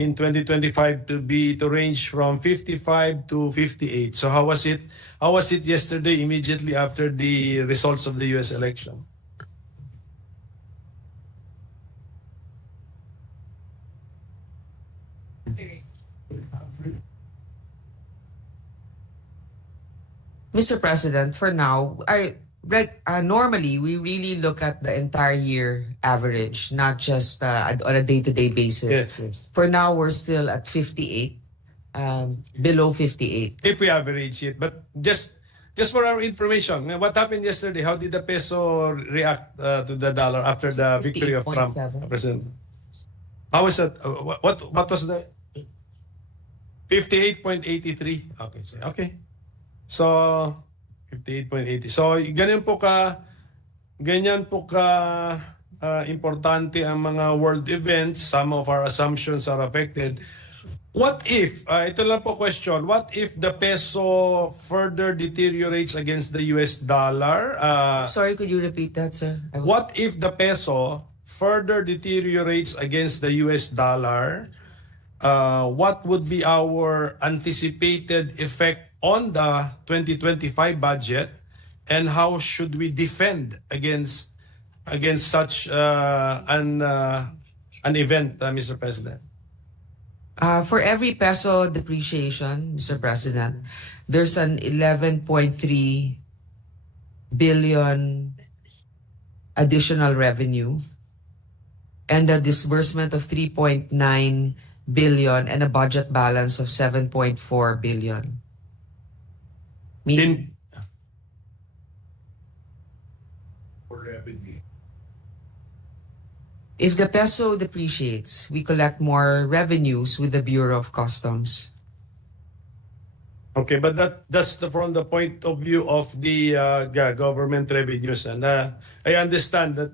in 2025 to range from 55 to 58. So how was it? How was it yesterday immediately after the results of the US election? Mr. President, for now, normally we really look at the entire year average, not just on a day-to-day basis. Yes. For now, we're still at 58, below 58. If we average it, but just for our information, what happened yesterday? How did the peso react to the dollar after the victory of Trump? 58.7. President? How was that? What was the 58.83? Okay. So 58.80. So ganyan po ka importante ang mga world events. Some of our assumptions are affected. What if, ito lang po question, what if the peso further deteriorates against the US dollar? Sorry, could you repeat that, sir? What if the peso further deteriorates against the US dollar? What would be our anticipated effect on the 2025 budget, and how should we defend against such an event, Mr. President? For every peso depreciation, Mr. President, there's an 11.3 billion additional revenue and a disbursement of 3.9 billion and a budget balance of 7.4 billion. If the peso depreciates, we collect more revenues with the Bureau of Customs. Okay, but that's from the point of view of the government revenues, and I understand that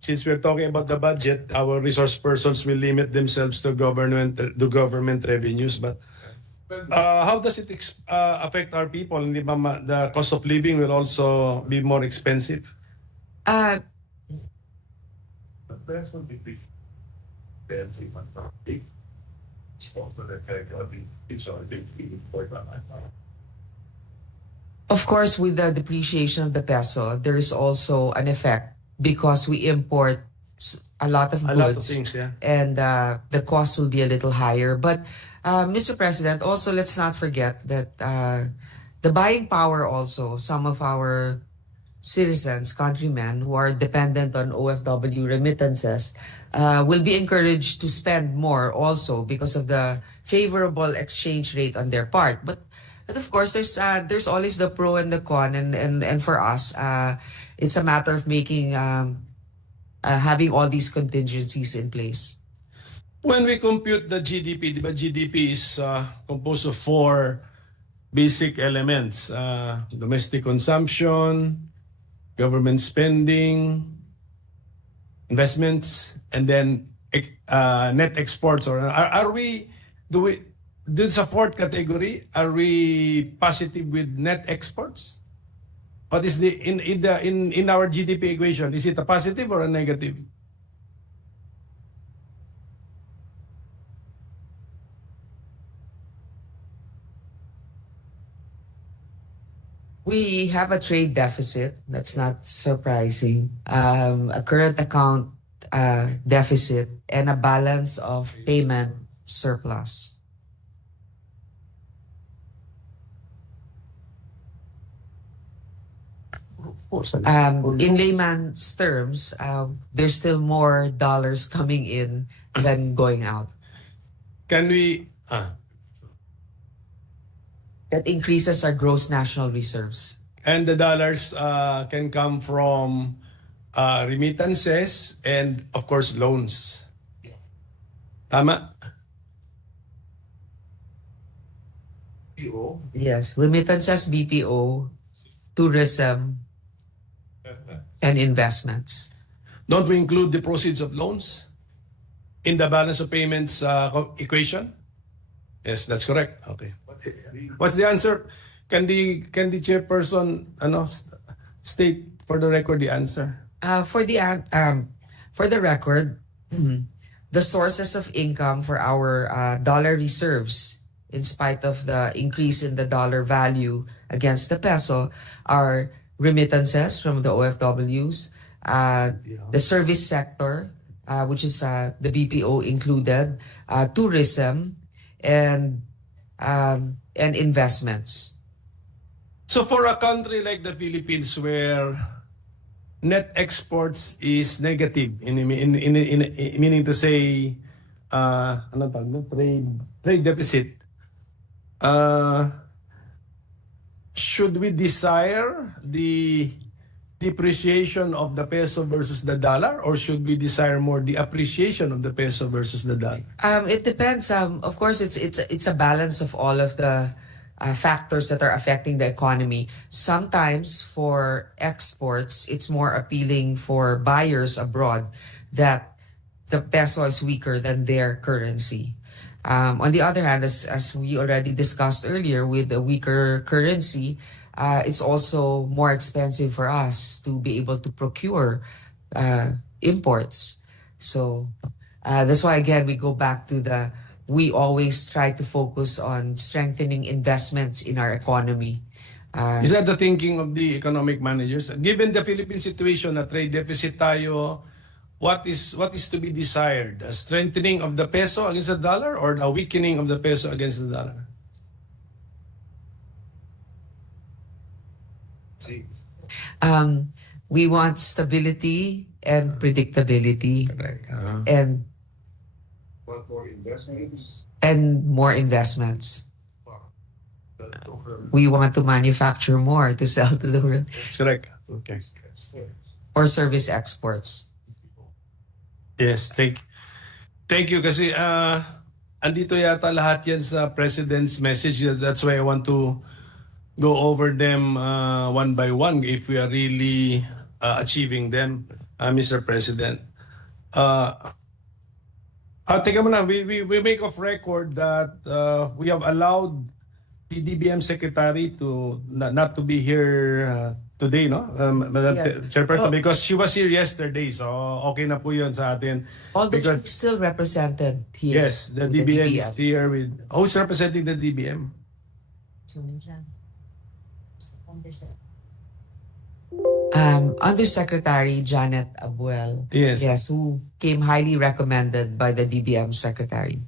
since we're talking about the budget, our resource persons will limit themselves to government revenues. But how does it affect our people? Hindi ba the cost of living will also be more expensive? Of course, with the depreciation of the peso, there is also an effect because we import a lot of goods. A lot of things, yeah. And the cost will be a little higher. But Mr. President, also let's not forget that the buying power also, some of our citizens, countrymen who are dependent on OFW remittances will be encouraged to spend more also because of the favorable exchange rate on their part. But of course, there's always the pro and the con, and for us, it's a matter of making having all these contingencies in place. When we compute the GDP, the GDP is composed of four basic elements: domestic consumption, government spending, investments, and then net exports. Or this a fourth category? Are we positive with net exports? What is in our GDP equation? Is it a positive or a negative? We have a trade deficit. That's not surprising. A current account deficit and a balance of payment surplus. In layman's terms, there's still more dollars coming in than going out. Can we... That increases our gross national reserves. And the dollars can come from remittances and, of course, loans. Tama? Yes, remittances, BPO, tourism, and investments. Don't we include the proceeds of loans in the balance of payments equation? Yes, that's correct. Okay. What's the answer? Can the chairperson state for the record the answer? For the record, the sources of income for our dollar reserves, in spite of the increase in the dollar value against the peso, are remittances from the OFWs, the service sector, which is the BPO included, tourism, and investments. So for a country like the Philippines where net exports is negative, meaning to say, ano tawag no? Trade deficit, should we desire the depreciation of the peso versus the dollar, or should we desire more the appreciation of the peso versus the dollar? It depends. Of course, it's a balance of all of the factors that are affecting the economy. Sometimes for exports, it's more appealing for buyers abroad that the peso is weaker than their currency. On the other hand, as we already discussed earlier, with a weaker currency, it's also more expensive for us to be able to procure imports. So that's why, again, we go back to we always try to focus on strengthening investments in our economy. Is that the thinking of the economic managers? Given the Philippine situation, na trade deficit tayo, what is to be desired? A strengthening of the peso against the dollar, or a weakening of the peso against the dollar? We want stability and predictability. Correct. And Want more investments? more investments. We want to manufacture more to sell to the world, That's correct. Okay. or service exports. Yes, thank you kasi andito yata lahat yan sa President's message. That's why I want to go over them one by one if we are really achieving them, Mr. President. Teka muna, we make of record that we have allowed the DBM Secretary to not to be here today, no? Madam Chairperson, because she was here yesterday, so okay na po yun sa atin. Although Because- she's still represented here. Yes, the with DBM is here with... Who's representing the DBM? Undersecretary Janet Abuel. Yes. Yes, who came highly recommended by the DBM Secretary.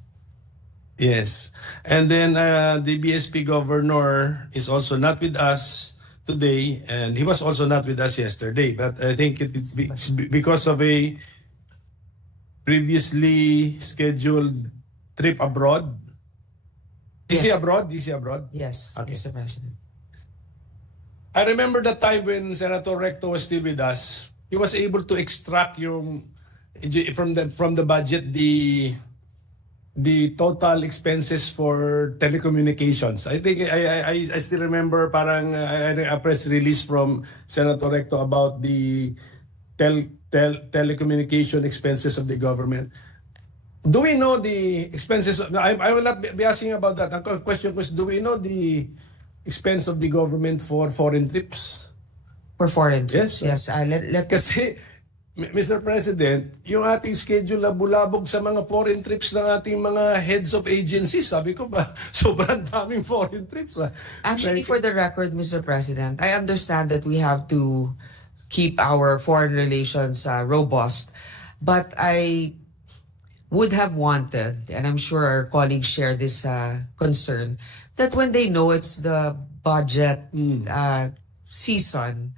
Yes. And then the BSP governor is also not with us today, and he was also not with us yesterday. But I think it's because of a previously scheduled trip abroad. Is he Yes. abroad? Is he abroad? Yes, Okay. Mr. President. I remember the time when Senator Recto was still with us. He was able to extract from the budget the total expenses for telecommunications. I think I still remember parang a press release from Senator Recto about the telecommunication expenses of the government. Do we know the expenses? I will not be asking about that. Ang question was, do we know the expense of the government for foreign trips? For foreign trips, Yes. let Kasi, Mr. President, yung ating schedule na bulabog sa mga foreign trips ng ating mga heads of agencies, sabi ko ba, sobrang daming foreign trips. Actually, for the record, Mr. President, I understand that we have to keep our foreign relations robust, but I would have wanted, and I'm sure our colleagues share this concern, that when they know it's the budget season,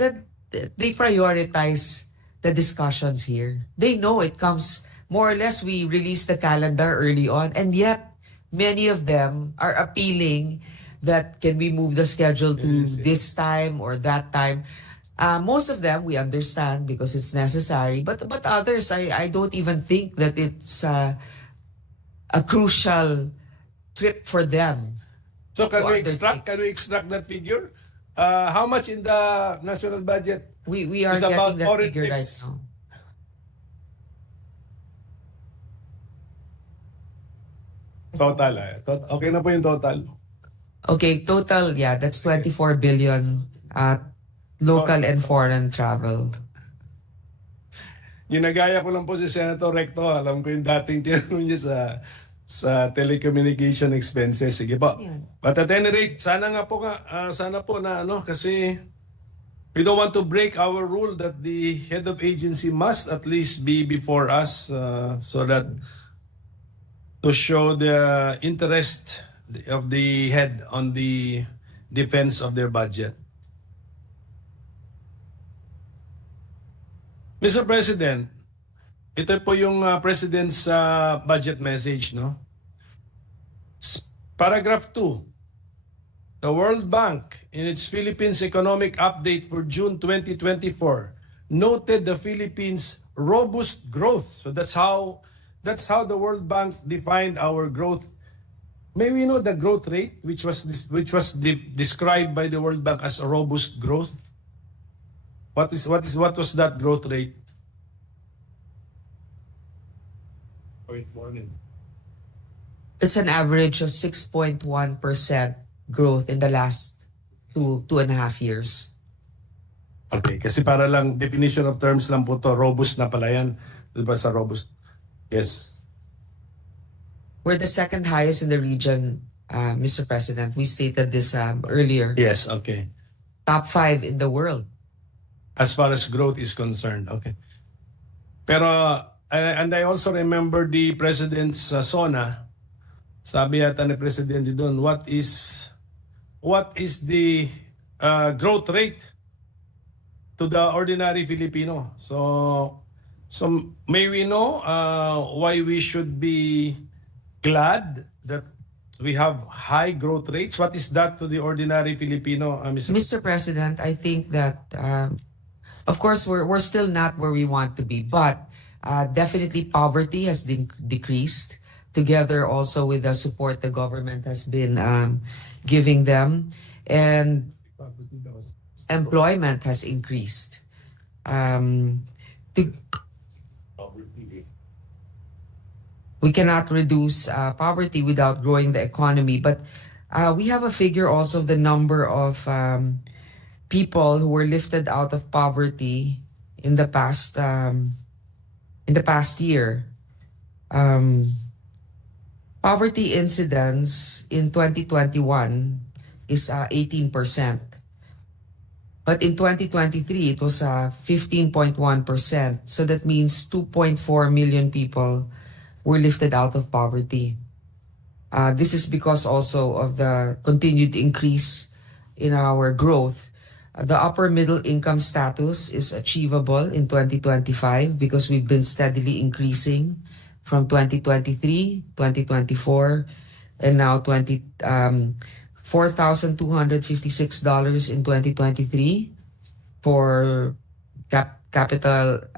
that they prioritize the discussions here. They know it comes, more or less, we release the calendar early on, and yet many of them are appealing that can we move the schedule to this time or that time. Most of them we understand because it's necessary, but others I don't even think that it's a crucial trip for them. So can To we undertake. extract that figure? How much in the national budget? We are It's about getting that foreign figure right trips. now. Total. Okay na po yung total. Okay, total, yeah, that's 24 billion local and foreign travel. Ginagaya ko lang po si Senator Recto. Alam ko yung dating tinanong niya sa telecommunication expenses. Sige po. But at any rate, sana po na kasi we don't want to break our rule that the head of agency must at least be before us so that to show the interest of the head on the defense of their budget. Mr. President, ito po yung President's budget message, no? Paragraph 2. The World Bank, in its Philippines Economic Update for June 2024, noted the Philippines' robust growth. So that's how the World Bank defined our growth. May we know the growth rate, which was described by the World Bank as a robust growth? What was that growth rate? 0.1. It's an average of 6.1% growth in the last two and a half years. Okay, kasi para lang definition of terms lang po to, robust na pala yan. Diba sa robust? Yes. We're the second highest in the region, Mr. President. We stated this earlier. Yes, okay. Top 5 in the world. As far as growth is concerned, okay. Pero, and I also remember the President's SONA, sabi yata ni Presidente doon, what is the growth rate to the ordinary Filipino? So may we know why we should be glad that we have high growth rates? What is that to the ordinary Filipino, Mr. President, I think that, of course, we're still not where we want to be, but definitely poverty has decreased, together also with the support the government has been giving them, and employment has increased. We cannot reduce poverty without growing the economy, but we have a figure also of the number of people who were lifted out of poverty in the past year. Poverty incidence in 2021 is 18%. But in 2023, it was 15.1%. So that means 2.4 million people were lifted out of poverty. This is because also of the continued increase in our growth. The upper middle income status is achievable in 2025 because we've been steadily increasing from 2023, 2024, and now $4,256 in 2023 for capita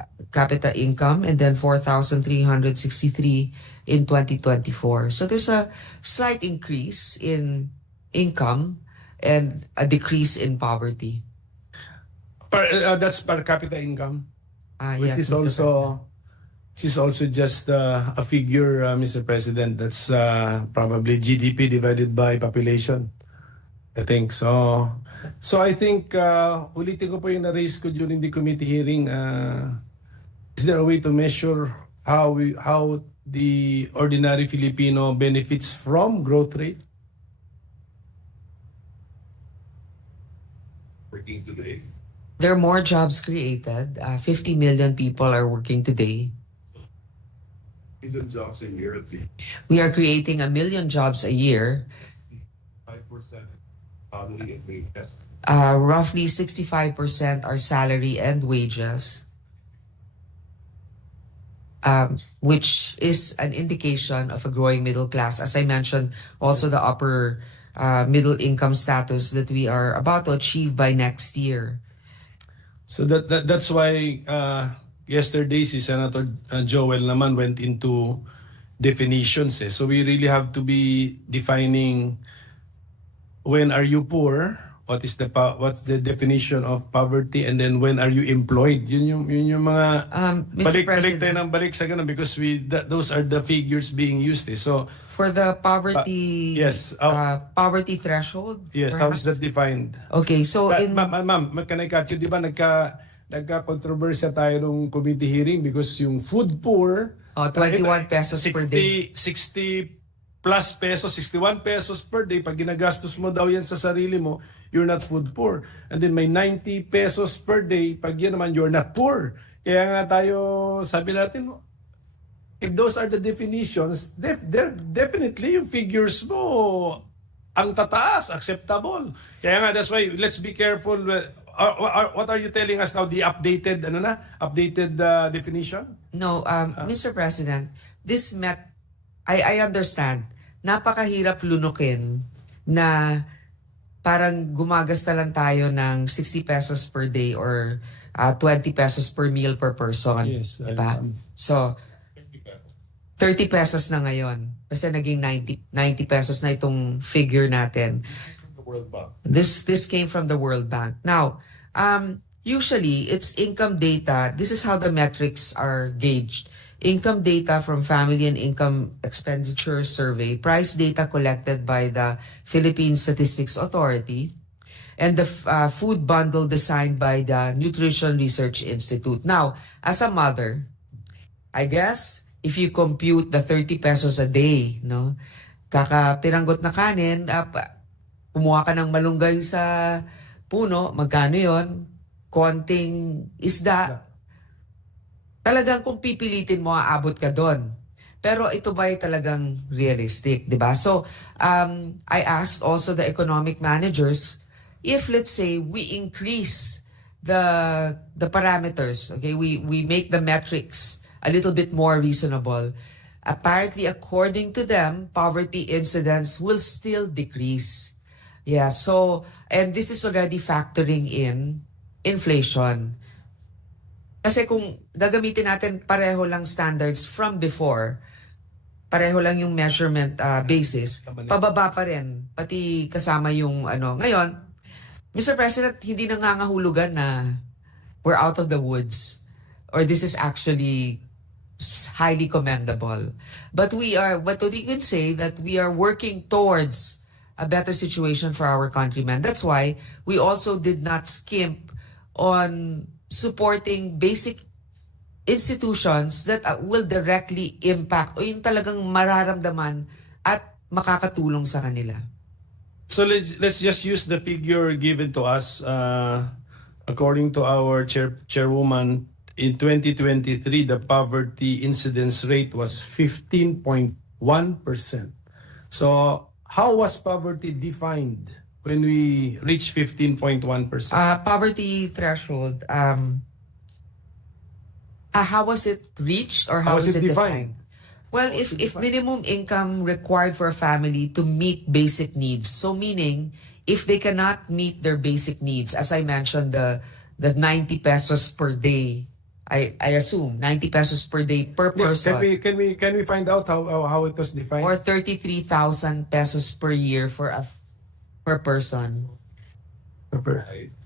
income, and then 4,363 in 2024. So there's a slight increase in income and a decrease in poverty. That's per capita income, which Yes, is also just a figure, Mr. President. That's probably GDP divided by population, I think. So I think ulitin ko po yung na-raise ko during the committee hearing. Is there a way to measure how the ordinary Filipino benefits from growth rate? Working today. There are more jobs created. 50 million people are working today. Million jobs a year at least. We are creating 1 million jobs a year. 5%. Family and wages. Roughly 65% are salary and wages, which is an indication of a growing middle class. As I mentioned, also the upper middle income status that we are about to achieve by next year. So that's why yesterday si Senator Joel naman went into definitions. So we really have to be defining when are you poor, what's the definition of poverty, and then when are you employed. Yun yung mga Mr. balik tayo President, ng balik sa ganun because those are the figures being used. So for the poverty yes, poverty threshold, yes, how is perhaps? that defined? Okay, so in Ma'am, can I cut you? Di ba nagka-controversya tayo nung committee hearing because yung food poor, 21 pesos per day. 60 plus pesos, 61 pesos per day. Pag ginagastos mo daw yan sa sarili mo, you're not food poor. And then may 90 pesos per day. Pag yan naman, you're not poor. Kaya nga tayo, sabi natin, if those are the definitions, definitely yung figures mo ang tataas, acceptable. Kaya nga, that's why, let's be careful. What are you telling us now? The updated, updated definition? No, Mr. President, this I understand. Napakahirap lunukin na parang gumagasta lang tayo ng 60 pesos per day or 20 pesos per meal per person. Yes, diba? So, 30 pesos na ngayon. Kasi naging 90 pesos na itong figure natin. The World Bank. This came from the World Bank. Now, usually it's income data. This is how the metrics are gauged. Income data from Family and Income Expenditure Survey, price data collected by the Philippine Statistics Authority, and the food bundle designed by the Nutrition Research Institute. Now, as a mother, I guess if you compute the 30 pesos a day, no, kakapiranggot na kanin, kumuha ka ng malunggay sa puno, magkano yon? Konting isda. Talagang kung pipilitin mo, aabot ka doon. Pero ito ba'y talagang realistic, di ba? So, I asked also the economic managers if, let's say, we increase the parameters, okay, we make the metrics a little bit more reasonable. Apparently, according to them, poverty incidence will still decrease. Yeah, so, and this is already factoring in inflation. Kasi kung gagamitin natin pareho lang standards from before, pareho lang yung measurement basis, pababa pa rin, pati kasama yung ano. Ngayon, Mr. President, hindi nangangahulugan na we're out of the woods or this is actually highly commendable. But we can say that we are working towards a better situation for our countrymen. That's why we also did not skimp on supporting basic institutions that will directly impact o yung talagang mararamdaman at makakatulong sa kanila. So let's just use the figure given to us. According to our chairwoman, in 2023, the poverty incidence rate was 15.1%. So how was poverty defined when we reach 15.1%? Poverty threshold, how was it reached or how was it defined? Well, if minimum income required for a family to meet basic needs, so meaning if they cannot meet their basic needs, as I mentioned, the 90 pesos per day, I assume 90 pesos per day per person. Can we find out how it was defined? Or 33,000 pesos per year for per person.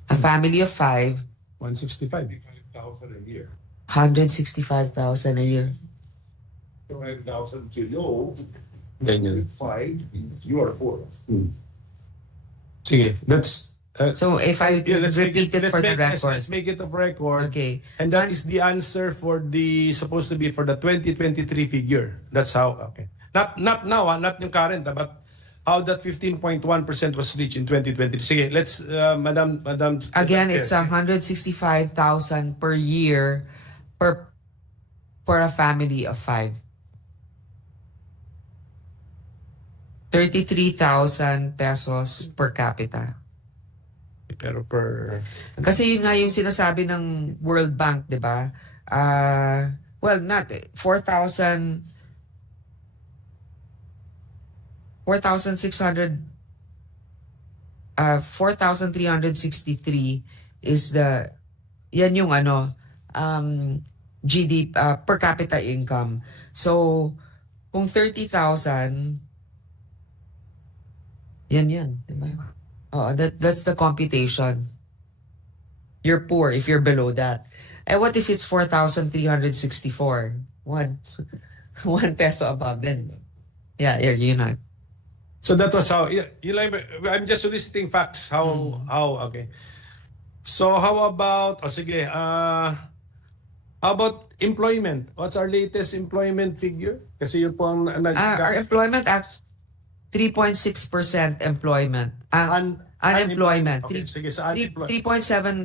A family of 5, 165. 5,000 a year. 165,000 a year. 5,000 to know. Ganyan. 5, you are poor. Sige, that's So if I repeat it for the record. Let's make it of record. Okay. And that is the answer for supposed to be for the 2023 figure. That's how, okay. Not now, not yung current, but how that 15.1% was reached in 2023. Sige, let's, Madam. Again, it's 165,000 per year for a family of 5. 33,000 pesos per capita. Pero per... Kasi yun nga yung sinasabi ng World Bank, di ba? Well, not 4,600 4,363 is yan yung GDP per capita income. So, kung 30,000, yan, di ba? Oh, that's the computation. You're poor if you're below that. And what if it's 4,364? One peso above, then yeah, you're not. So that was how, I'm just listing facts, how, okay. So how about, sige, how about employment? What's our latest employment figure? Kasi yun po ang Our employment act 3.6% employment. Unemployment. Okay, sige, sa unemployment.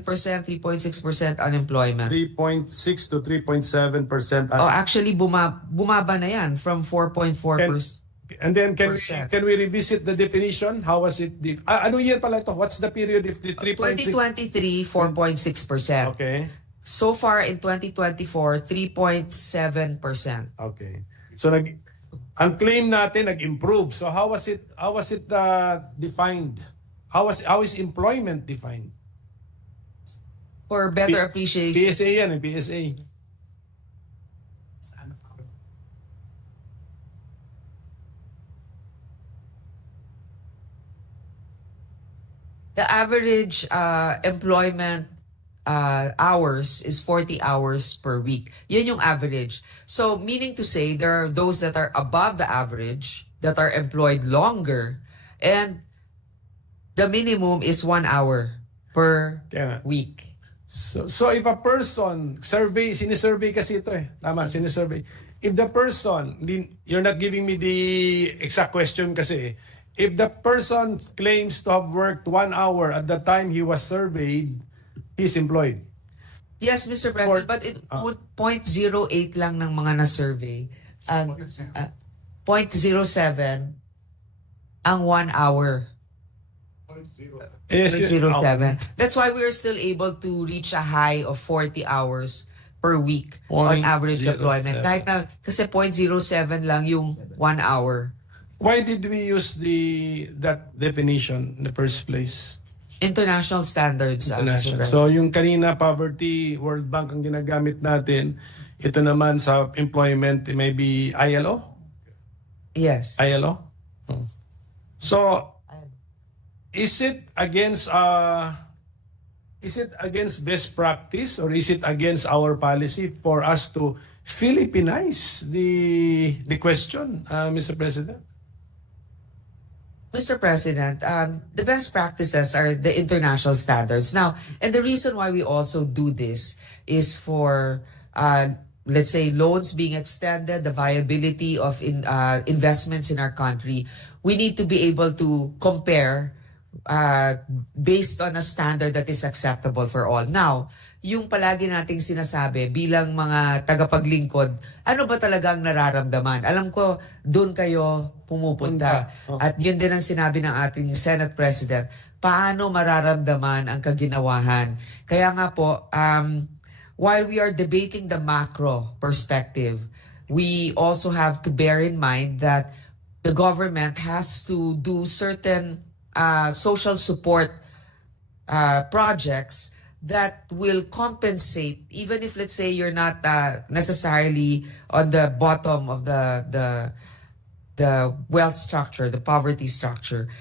3.7%, 3.6% unemployment. 3.6 to 3.7%. Oh, actually bumaba na yan from 4.4%. And then can Percent. we revisit the definition? How was it? Anong year pala ito? What's the period if the 3.6? 2023, 4.6%. Okay. So far in 2024, 3.7%. Okay. So ang claim natin nag-improve. So how was it defined? How is employment defined? For better appreciation. PSA yan, PSA. The average employment hours is 40 hours per week. Yun yung average. So meaning to say there are those that are above the average that are employed longer, and the minimum is 1 hour per Kaya, week. so if a person, sinisurvey kasi ito Tama, sinisurvey. If the person, you're not giving me the exact question kasi. If the person claims to have worked 1 hour at the time he was surveyed, he's employed. Yes, Mr. President, but it would 0.08 lang ng mga na-survey. 0.07 ang 1 hour. Yes, 0.07. That's why we are still able to reach a high of 40 hours per week on average 0.07. deployment. Kahit na, kasi 0.07 lang yung 1 hour. Why did we use that definition in the first place? International standards. Mr. International. President. So yung kanina poverty, World Bank ang ginagamit natin. Ito naman sa employment, maybe ILO? Yes. ILO? Oh. So is it against best practice, or is it against our policy for us to Philippinize the question, Mr. President? Mr. President, the best practices are the international standards. Now, and the reason why we also do this is for, let's say, loans being extended, the viability of investments in our country. We need to be able to compare based on a standard that is acceptable for all. Now, yung palagi nating sinasabi bilang mga tagapaglingkod, ano ba talaga ang nararamdaman? Alam ko, doon kayo pumupunta. At yun din ang sinabi ng ating Senate President, paano mararamdaman ang kaginawahan? Kaya nga po, while we are debating the macro perspective, we also have to bear in mind that the government has to do certain social support projects that will compensate, even if, let's say, you're not necessarily on the bottom of the wealth structure, the poverty structure,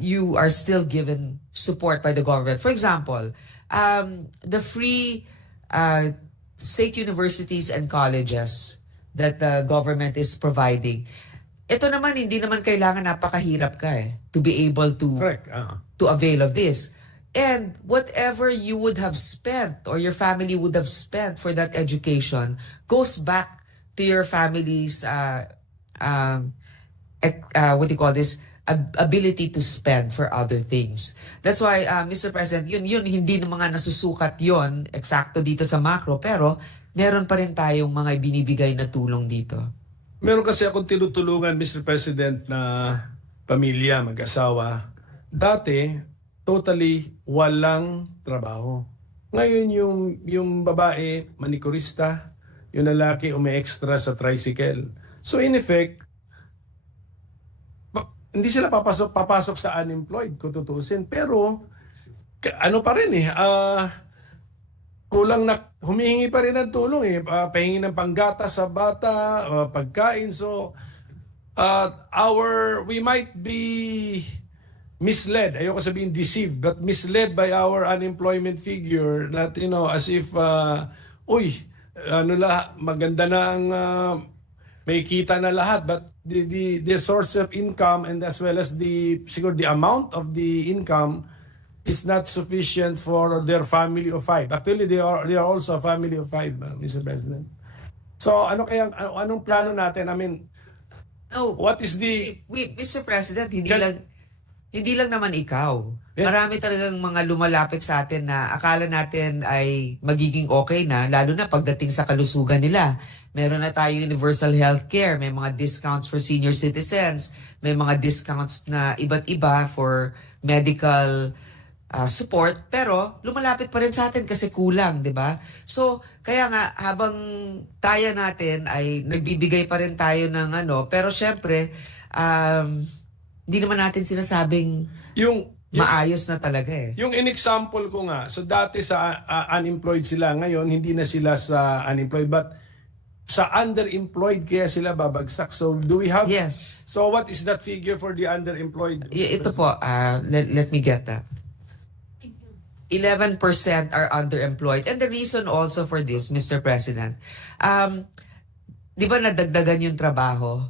you are still given support by the government. For example, the free state universities and colleges that the government is providing. Ito naman, hindi naman kailangan napakahirap ka to be able to Correct. to avail of this. And whatever you would have spent or your family would have spent for that education goes back to your family's ability to spend for other things. That's why, Mr. President, yun hindi na mga nasusukat yun eksakto dito sa macro, pero meron pa rin tayong mga binibigay na tulong dito. Meron kasi akong tinutulungan, Mr. President, na pamilya, mag-asawa. Dati, totally walang trabaho. Ngayon yung babae, manikurista, yung lalaki umi-extra sa tricycle. So in effect, hindi sila papasok sa unemployed kung tutuusin. Pero ano pa rin kulang na humihingi pa rin ng tulong pahingi ng panggata sa bata, pagkain. So we might be misled, ayoko sabihin deceived, but misled by our unemployment figure that, as if, maganda na ang, may kita na lahat, but the source of income and as well as siguro the amount of the income is not sufficient for their family of 5. Actually, they are also a family of 5, Mr. President. So anong plano natin? I mean, No, what is the Mr. President, Can- hindi lang naman ikaw. Yeah. Marami talagang mga lumalapit sa atin na akala natin ay magiging okay na, lalo na pagdating sa kalusugan nila. Meron na tayong universal healthcare, may mga discounts for senior citizens, may mga discounts na iba't iba for medical support, pero lumalapit pa rin sa atin kasi kulang, di ba? So, kaya nga, habang kaya natin ay nagbibigay pa rin tayo ng pero syempre, hindi naman natin sinasabing yung maayos na talaga eh. Yung in-example ko nga, so dati sa unemployed sila, ngayon hindi na sila sa unemployed, but sa underemployed kaya sila babagsak. So do we have... Yes. So what is that figure for the underemployed? Ito po, let me get that. 11% are underemployed. And the reason also for this, Mr. President, di ba nadagdagan yung trabaho?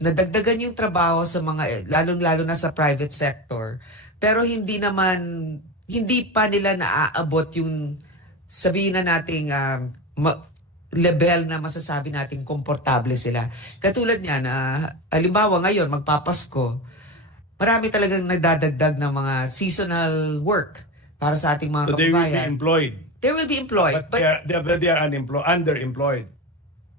Nadagdagan yung trabaho sa mga, lalong-lalo na sa private sector. Pero hindi pa nila naaabot yung, sabihin na nating level na masasabi nating komportable sila. Katulad niyan, halimbawa ngayon, magpapasko, marami talagang nagdadagdag ng mga seasonal work para sa ating mga So they will be kababayan. employed. They will be employed. But they are underemployed.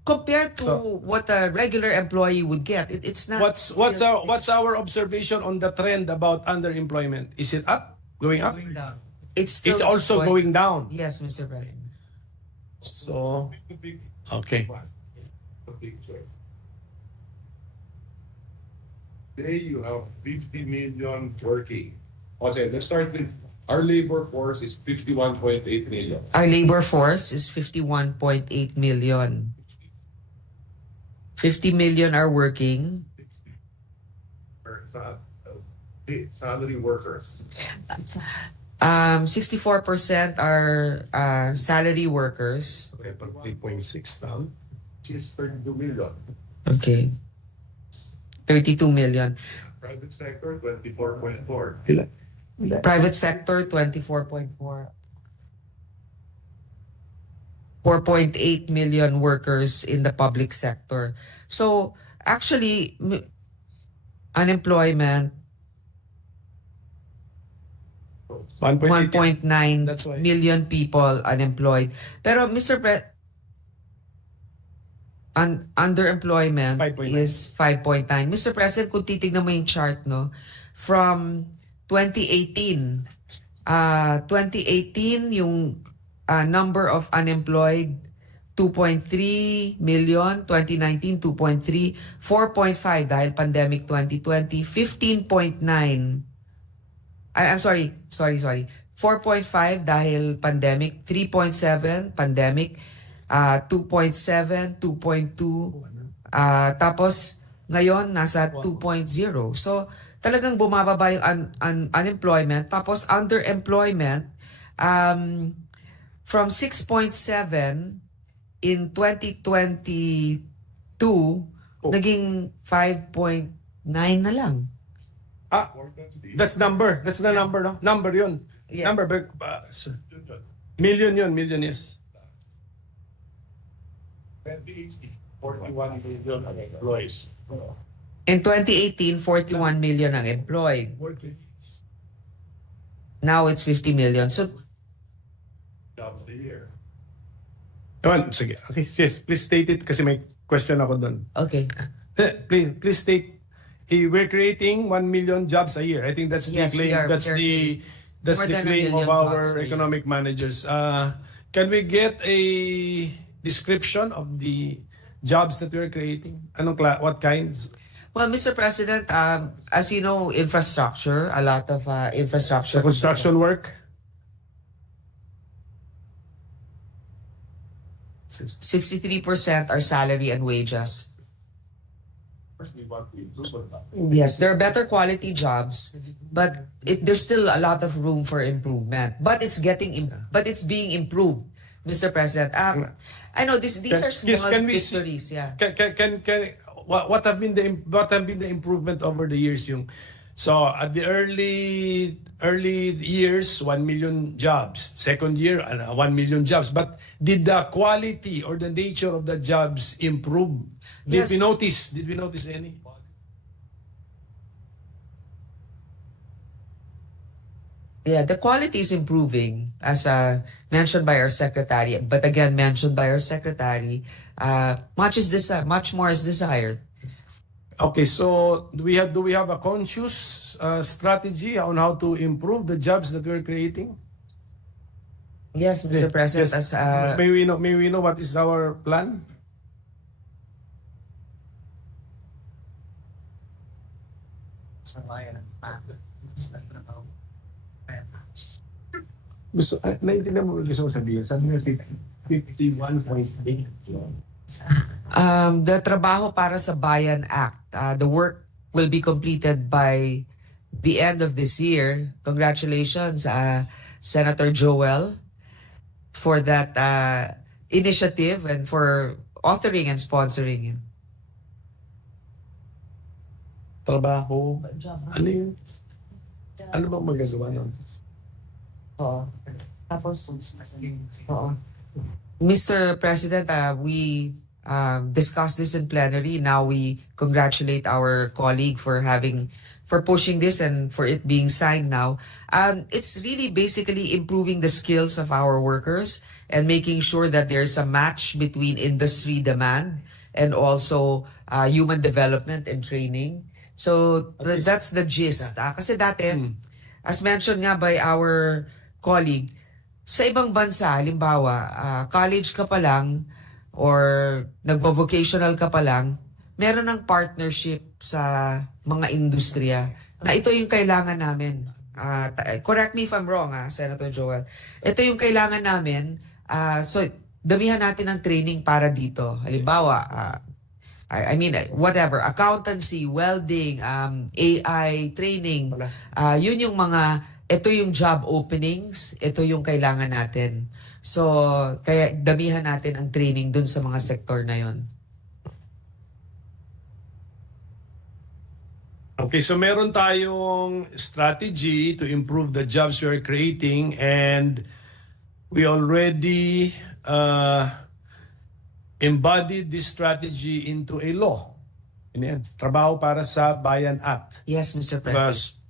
Compared to what a regular employee would get, it's not... What's our observation on the trend about underemployment? Is it up? Going up? It's It's also going down. Yes, Mr. President. So, okay. Today you have 50 million working. Okay, let's start with our labor force is 51.8 million. Our labor force is 51.8 million. 50 million are working. Salary workers. 64% are salary workers. Okay, pag 3.6 down. Which is 32 million. Okay. 32 million. Private sector, 24.4. Private sector, 24.4. 4.8 million workers in the public sector. So, actually, unemployment, 1.9 That's why. million people unemployed. Pero Mr. Underemployment 5.9. is 5.9. Mr. President, kung titignan mo yung chart, no, from 2018, 2018 yung number of unemployed 2.3 million, 2019 2.3, 4.5 dahil pandemic 2020, 15.9. I'm sorry. 4.5 dahil pandemic, 3.7 pandemic, 2.7, 2.2, tapos ngayon nasa 2.0. So talagang bumababa yung unemployment, tapos underemployment from 6.7 in 2022 naging 5.9 na lang. That's number. That's the number, no? Number yun. Yeah. Number. Million yun. Million, yes. 41 million employees. In 2018, 41 million ang employed. Now it's 50 million. So, Jobs a year. Ewan, sige. Okay, yes. Please state it kasi may question ako doon. okay. Please state. We're creating 1 million jobs a year. I think that's Yes, the we claim. are. That's We are the creating that's more the than a claim of million jobs our per year. economic managers. Can we get a description of the jobs that we're creating? What kinds? Well, Mr. President, as you know, infrastructure, a lot of infrastructure. So construction work? 63% are salary and wages. First, we want to improve on that. Yes, there are better quality jobs, but there's still a lot of room for improvement. But it's being improved, Mr. President. I know these are small can we victories. Yeah. What have been the improvement over the years? Yung So at the early years, 1 million jobs. Second year, 1 million jobs. But did the quality or the nature of the jobs improve? Did Yes. we notice? Did we notice any? Yeah, the quality is improving, as mentioned by our secretary. But again, mentioned by our secretary, much more is desired. Okay, so do we have a conscious strategy on how to improve the jobs that we're creating? Yes, Mr. President. Yes. As May we know what is our plan? Gusto, naiintindihan mo gusto ko sabihin. Sabi mo 51.8. the Trabaho para sa Bayan Act, the work will be completed by the end of this year. Congratulations, Senator Joel, for that initiative and for authoring and sponsoring it. Trabaho. Ano yun? Ano bang magagawa nun? Mr. President, we discussed this in plenary. Now we congratulate our colleague for pushing this and for it being signed now. It's really basically improving the skills of our workers and making sure that there's a match between industry demand and also human development and training. So that's the gist. Kasi dati, as mentioned nga by our colleague, sa ibang bansa, halimbawa, college ka pa lang or nagvo-vocational ka pa lang, meron ng partnership sa mga industriya na ito yung kailangan namin. Correct me if I'm wrong, Senator Joel. Ito yung kailangan namin. So, damihan natin ng training para dito. Halimbawa, I mean, whatever, accountancy, welding, AI training, yun yung ito yung job openings, ito yung kailangan natin. So, kaya damihan natin ang training dun sa mga sektor na yun. Okay, so meron tayong strategy to improve the jobs we are creating, and we already embodied this strategy into a law. Yan, Trabaho para sa Bayan Act. Yes, Mr. President.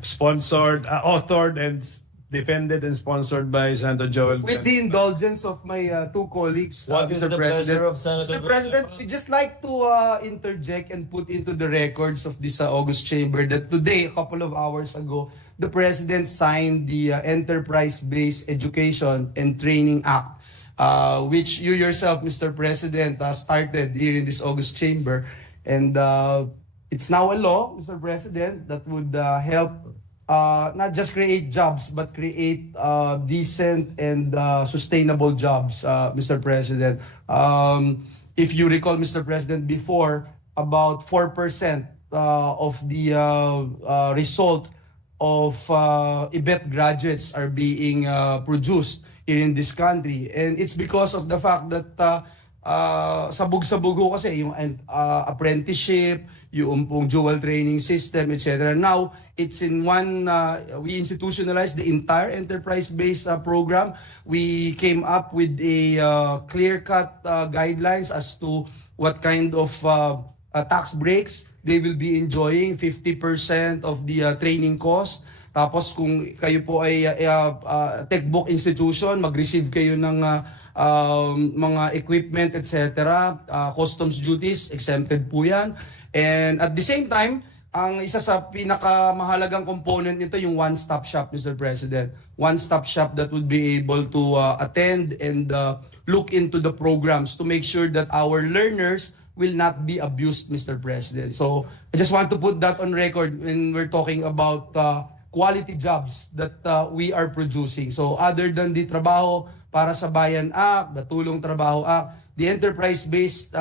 Sponsored, authored, and defended and sponsored by Senator Joel. With the indulgence of my two colleagues, What is Mr. the President. pleasure of Senator Mr. President, we just like to interject and put into the records of this August chamber that today, a couple of hours ago, the President signed the Enterprise-Based Education and Training Act, which you yourself, Mr. President, started here in this August chamber. And it's now a law, Mr. President, that would help not just create jobs, but create decent and sustainable jobs, Mr. President. If you recall, Mr. President, before, about 4% of the result of IBET graduates are being produced here in this country. And it's because of the fact that sabog-sabog ho kasi yung apprenticeship, yung pong dual training system, etc. Now, it's in one, we institutionalized the entire enterprise-based program. We came up with a clear-cut guidelines as to what kind of tax breaks they will be enjoying, 50% of the training cost. Tapos kung kayo po ay textbook institution, mag-receive kayo ng mga equipment, etc. Customs duties, exempted po yan. And at the same time, ang isa sa pinakamahalagang component nito yung one-stop shop, Mr. President. One-stop shop that would be able to attend and look into the programs to make sure that our learners will not be abused, Mr. President. So I just want to put that on record when we're talking about quality jobs that we are producing. So other than the Trabaho para sa Bayan Act, the Tulong Trabaho Act, the Enterprise-Based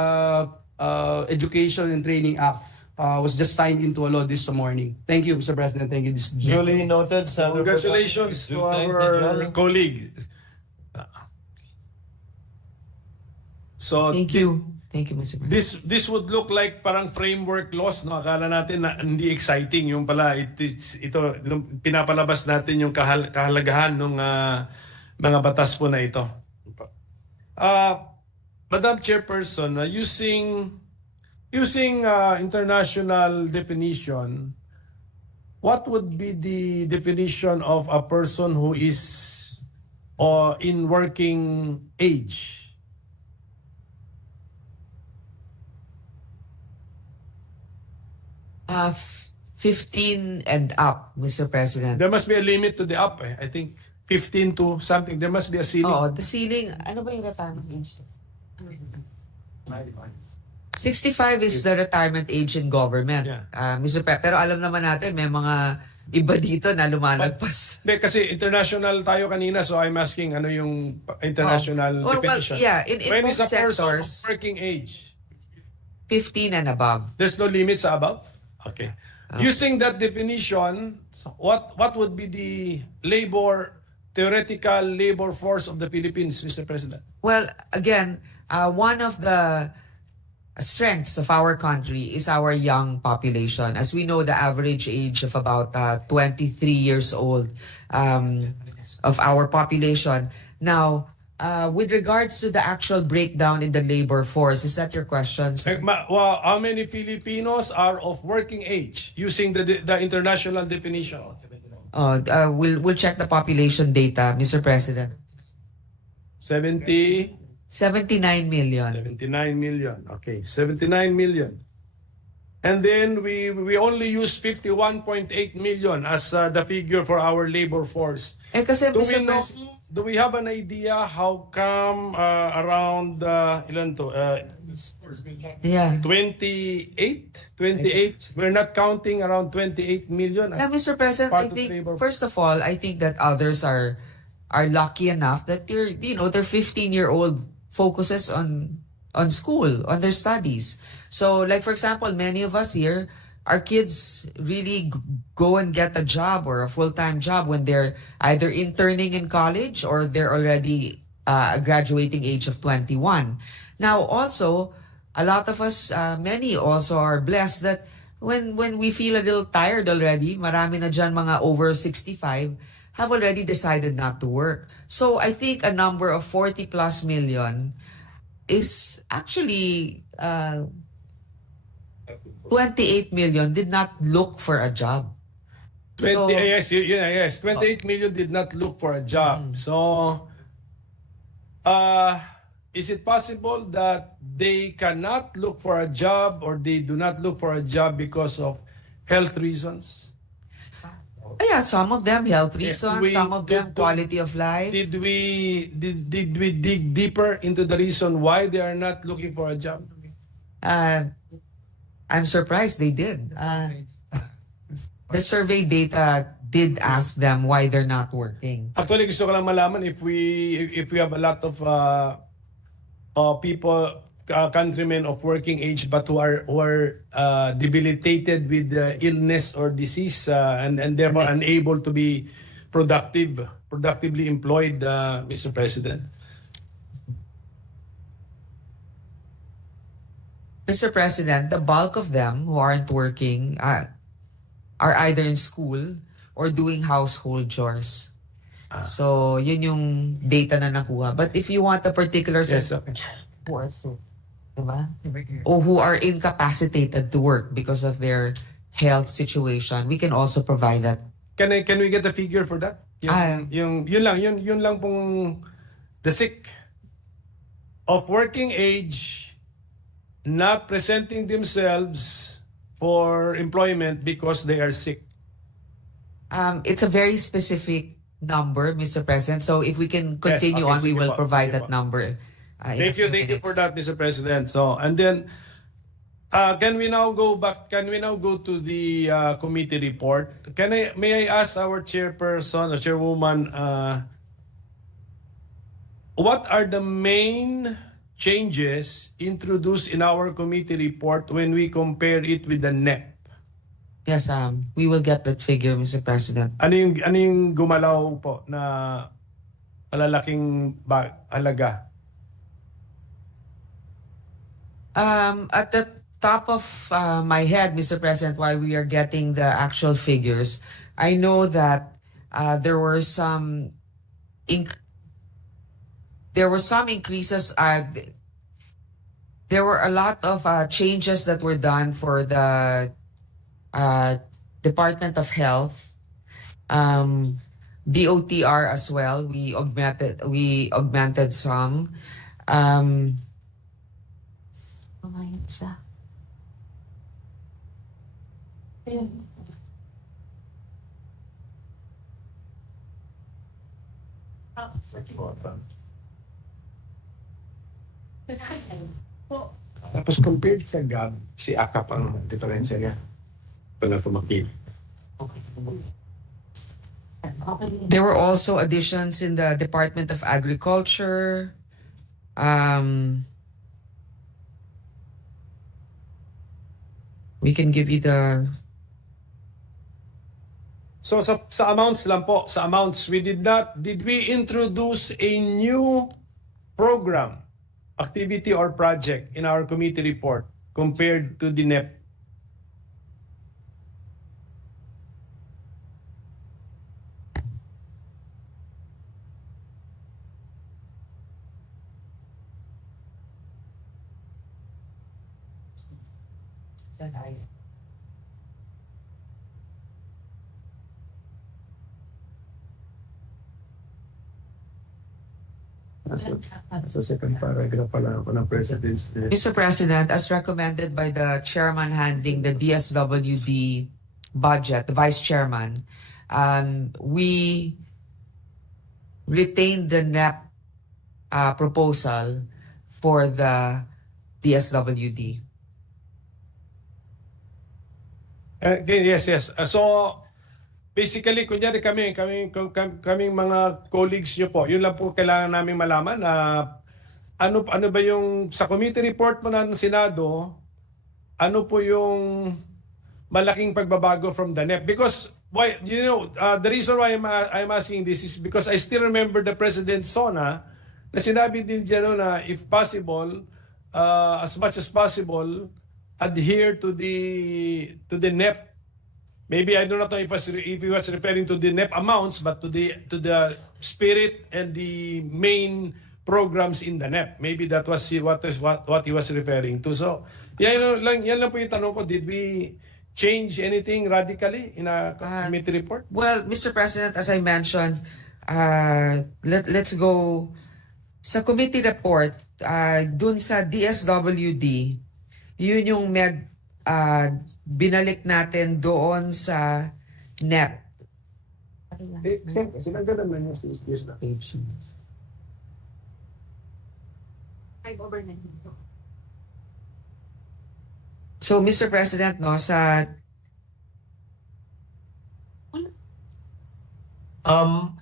Education and Training Act was just signed into a law this morning. Thank you, Mr. President. Thank you. Duly noted, Senator. Congratulations to our colleague. So Thank you. Thank you, Mr. President. This would look like parang framework laws, no? Akala natin na hindi exciting, yung pala ito pinapalabas natin yung kahalagahan ng mga batas po na ito. Madam Chairperson, using international definition, what would be the definition of a person who is in working age? Uh, 15 and up, Mr. President. There must be a limit to the up. I think 15 to something. There must be a ceiling. Oo, the ceiling, ano ba yung retirement age? 65 is the retirement age in government. Yeah. Pero alam naman natin, may mga iba dito na lumalagpas. Hindi, kasi international tayo kanina, so I'm asking ano yung international definition. In When is most a person of sectors, working age? 15 and above. There's no limit sa above? Okay. Using that definition, what would be the theoretical labor force of the Philippines, Mr. President? Well, again, one of the strengths of our country is our young population. As we know, the average age of about 23 years old of our population. Now, with regards to the actual breakdown in the labor force, is that your question, sir? Well, how many Filipinos are of working age using the international definition? We'll check the population data, Mr. President. 79 million. million. Okay, 79 million. And then we only use 51.8 million as the figure for our labor force. Kasi, Mr. President, Do we have an idea how come around ilan to? yeah. 28? We're not counting around 28 million. Yeah, Mr. President, I Part of think labor. first of all, I think that others are lucky enough that their 15-year-old focuses on school, on their studies. So, like for example, many of us here, our kids really go and get a job or a full-time job when they're either interning in college or they're already a graduating age of 21. Now, also, a lot of us, many also are blessed that when we feel a little tired already, marami na dyan mga over 65 have already decided not to work. So, I think a number of 40 plus million is actually 28 million did not look for a job. 28 million did not look for a job. So, is it possible that they cannot look for a job or they do not look for a job because of health reasons? Yeah, some of them health reasons, we- some of them did- quality of life. Did we dig deeper into the reason why they are not looking for a job? I'm surprised they did. The survey data did ask them why they're not working. Actually, gusto ko lang malaman if we have a lot of people, countrymen of working age, but who are debilitated with illness or disease and therefore unable to be productively employed, Mr. President. Mr. President, the bulk of them who aren't working are either in school or doing household chores. So, yun yung data na nakuha. But if you want a particular Yes, set okay. who are sick, diba? O who are incapacitated to work because of their health situation, we can also provide that. Can we get a figure for that? Yun lang pong the sick of working age not presenting themselves for employment because they are sick. It's a very specific number, Mr. President. So if we can continue okay, on, we sige will po, provide sige that po. number. Thank you for that, Mr. President. So, and then, can we now go to the committee report? May I ask our chairperson or chairwoman, what are the main changes introduced in our committee report when we compare it with the NEP? Yes, we will get that figure, Mr. President. Ano yung gumalaw po na malalaking halaga? At the top of my head, Mr. President, while we are getting the actual figures, I know that there were some increases. There were a lot of changes that were done for the uh, Department of Health, DOTR as well. We augmented some. Um, Tapos compared sa GAB, si AKAP ang diferensya niya. Ito na tumakil. There were also additions in the Department of Agriculture. We can give you the So sa amounts lang po, sa amounts, did we introduce a new program, activity or project in our committee report compared to the NEP? Sa second paragraph pala ako ng President's Mr. President, as recommended by the chairman handling the DSWD budget, the vice chairman, we retained the NEP proposal for the DSWD. Yes. So, basically, kunyari kaming mga colleagues nyo po, yun lang po kailangan namin malaman na ano ba yung sa committee report mo ng Senado, ano po yung malaking pagbabago from the NEP? Because the reason why I'm asking this is because I still remember the President Sona na sinabi din dyan na if possible, as much as possible, adhere to the NEP. Maybe I don't know if he was referring to the NEP amounts, but to the spirit and the main programs in the NEP. Maybe that was what he was referring to. So, yan lang po yung tanong ko. Did we change anything radically in a committee report? Well, Mr. President, as I mentioned, let's go sa committee report, dun sa DSWD, yun yung binalik natin doon sa NEP. Sinagalan na niya si Yes na page. So, Mr. President, no, sa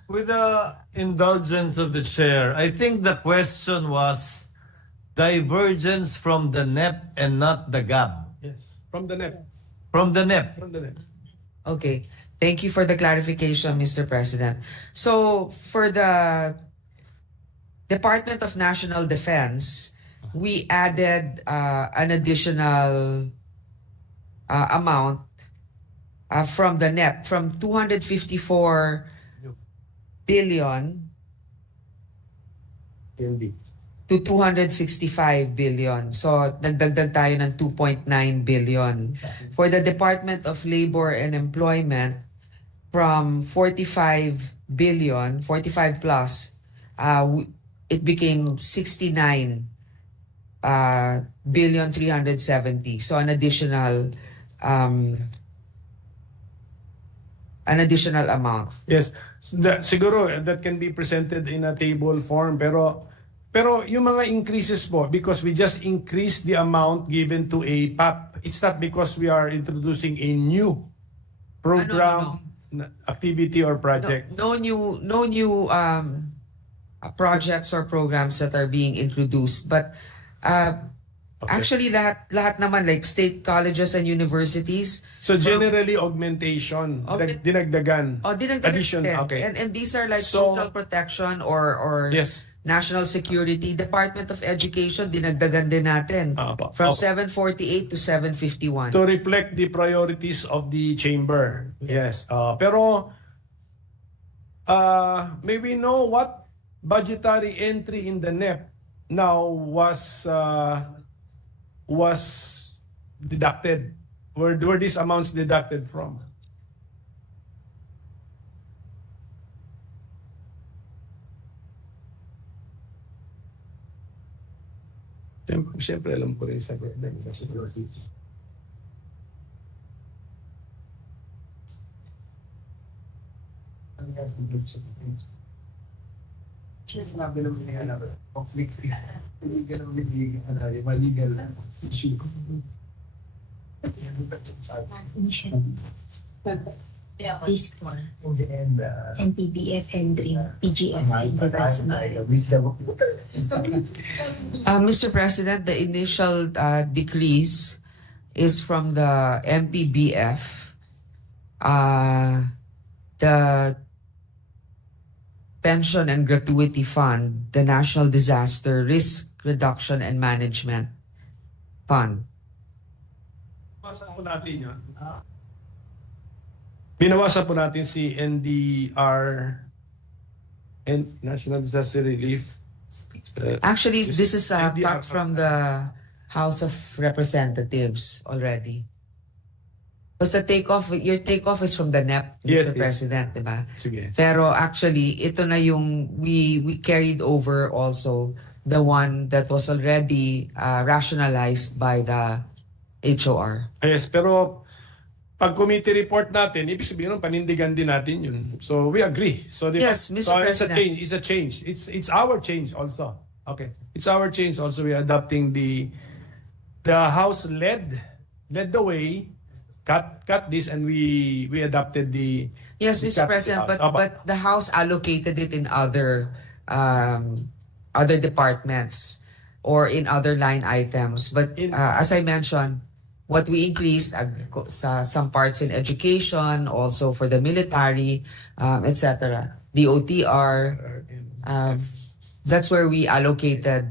with the indulgence of the chair, I think the question was divergence from the NEP and not the GAB. Yes. From the NEP. From the NEP. From the NEP. Okay. Thank you for the clarification, Mr. President. So, for the Department of National Defense, we added an additional amount from the NEP, from 254 billion Hindi. to 265 billion. So, nagdagdag tayo ng 2.9 billion. For the Department of Labor and Employment, from 45 billion, 45 plus, it became 69 billion 370. So, an additional amount. Yes. Siguro that can be presented in a table form, pero yung mga increases po, because we just increased the amount given to a PAP, it's not because we are introducing a new program, activity or project. No new projects or programs that are being introduced, but actually lahat naman, like state colleges and universities. So generally augmentation, dinagdagan. Dinagdagan Addition, din. okay. And these are like So- social protection or Yes. national security, Department of Education, dinagdagan din natin Opo. from Opo. 748 to 751. To reflect the priorities of the chamber. Yes. Pero may we know what budgetary entry in the NEP now was deducted? Were these amounts deducted from? Siyempre alam ko rin sagot na kasi Sinabi naman niya na conflict. Hindi ka naman maligal issue. Fiscal, And NPBF, and DREAM, PGF, and Legalizing. Mr. President, the initial decrease is from the MPBF, the Pension and Gratuity Fund, the National Disaster Risk Reduction and Management Fund. Binawasan po natin yun. Binawasan po natin si NDR and National Disaster Relief. Actually, this is NDR cut from the House of Representatives already. Because your takeoff is from the NEP, Mr. Yes, yes. President, di ba? Sige. Pero actually, ito na yung we carried over also the one that was already rationalized by the HOR. Yes, pero pag committee report natin, ibig sabihin nun, panindigan din natin yun. So we agree. So Yes, Mr. so it's a President. change. It's a change. It's our change also. Okay. It's our change also. We are adopting the House led the way, cut this, and we adopted the. Yes, the Mr. cut President, the House. but the House allocated it in other departments or in other line items. But as I mentioned, what we increased some parts in education, also for the military, etc. The OTR, that's where we allocated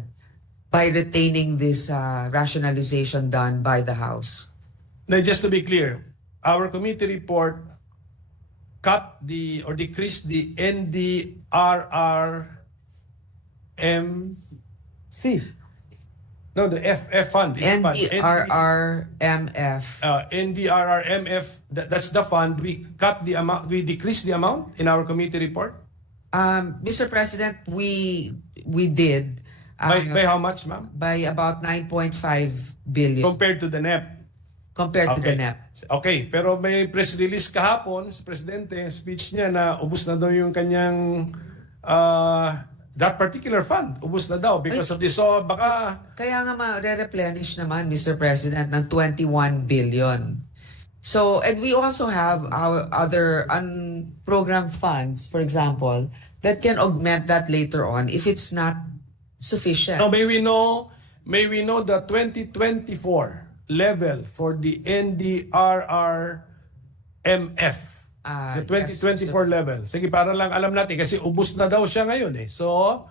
by retaining this rationalization done by the House. Now, just to be clear, our committee report cut or decreased the NDRRMC. No, the F fund. NDRRMF. NDRRMF, that's the fund. We cut the amount, we decreased the amount in our committee report. Mr. President, we did By how much, ma'am? by about 9.5 billion Compared to the NEP. compared to the NEP. Okay, pero may press release kahapon sa presidente, speech niya na ubos na daw yung kanyang that particular fund. Ubos na daw because of this. So baka Kaya nga ma-replenish naman, Mr. President, ng 21 billion. So, and we also have our other unprogrammed funds, for example, that can augment that later on if it's not sufficient. now may we know the 2024 level for the NDRRMF. The 2024 level. Sige, para lang alam natin kasi ubos na daw siya ngayon eh. So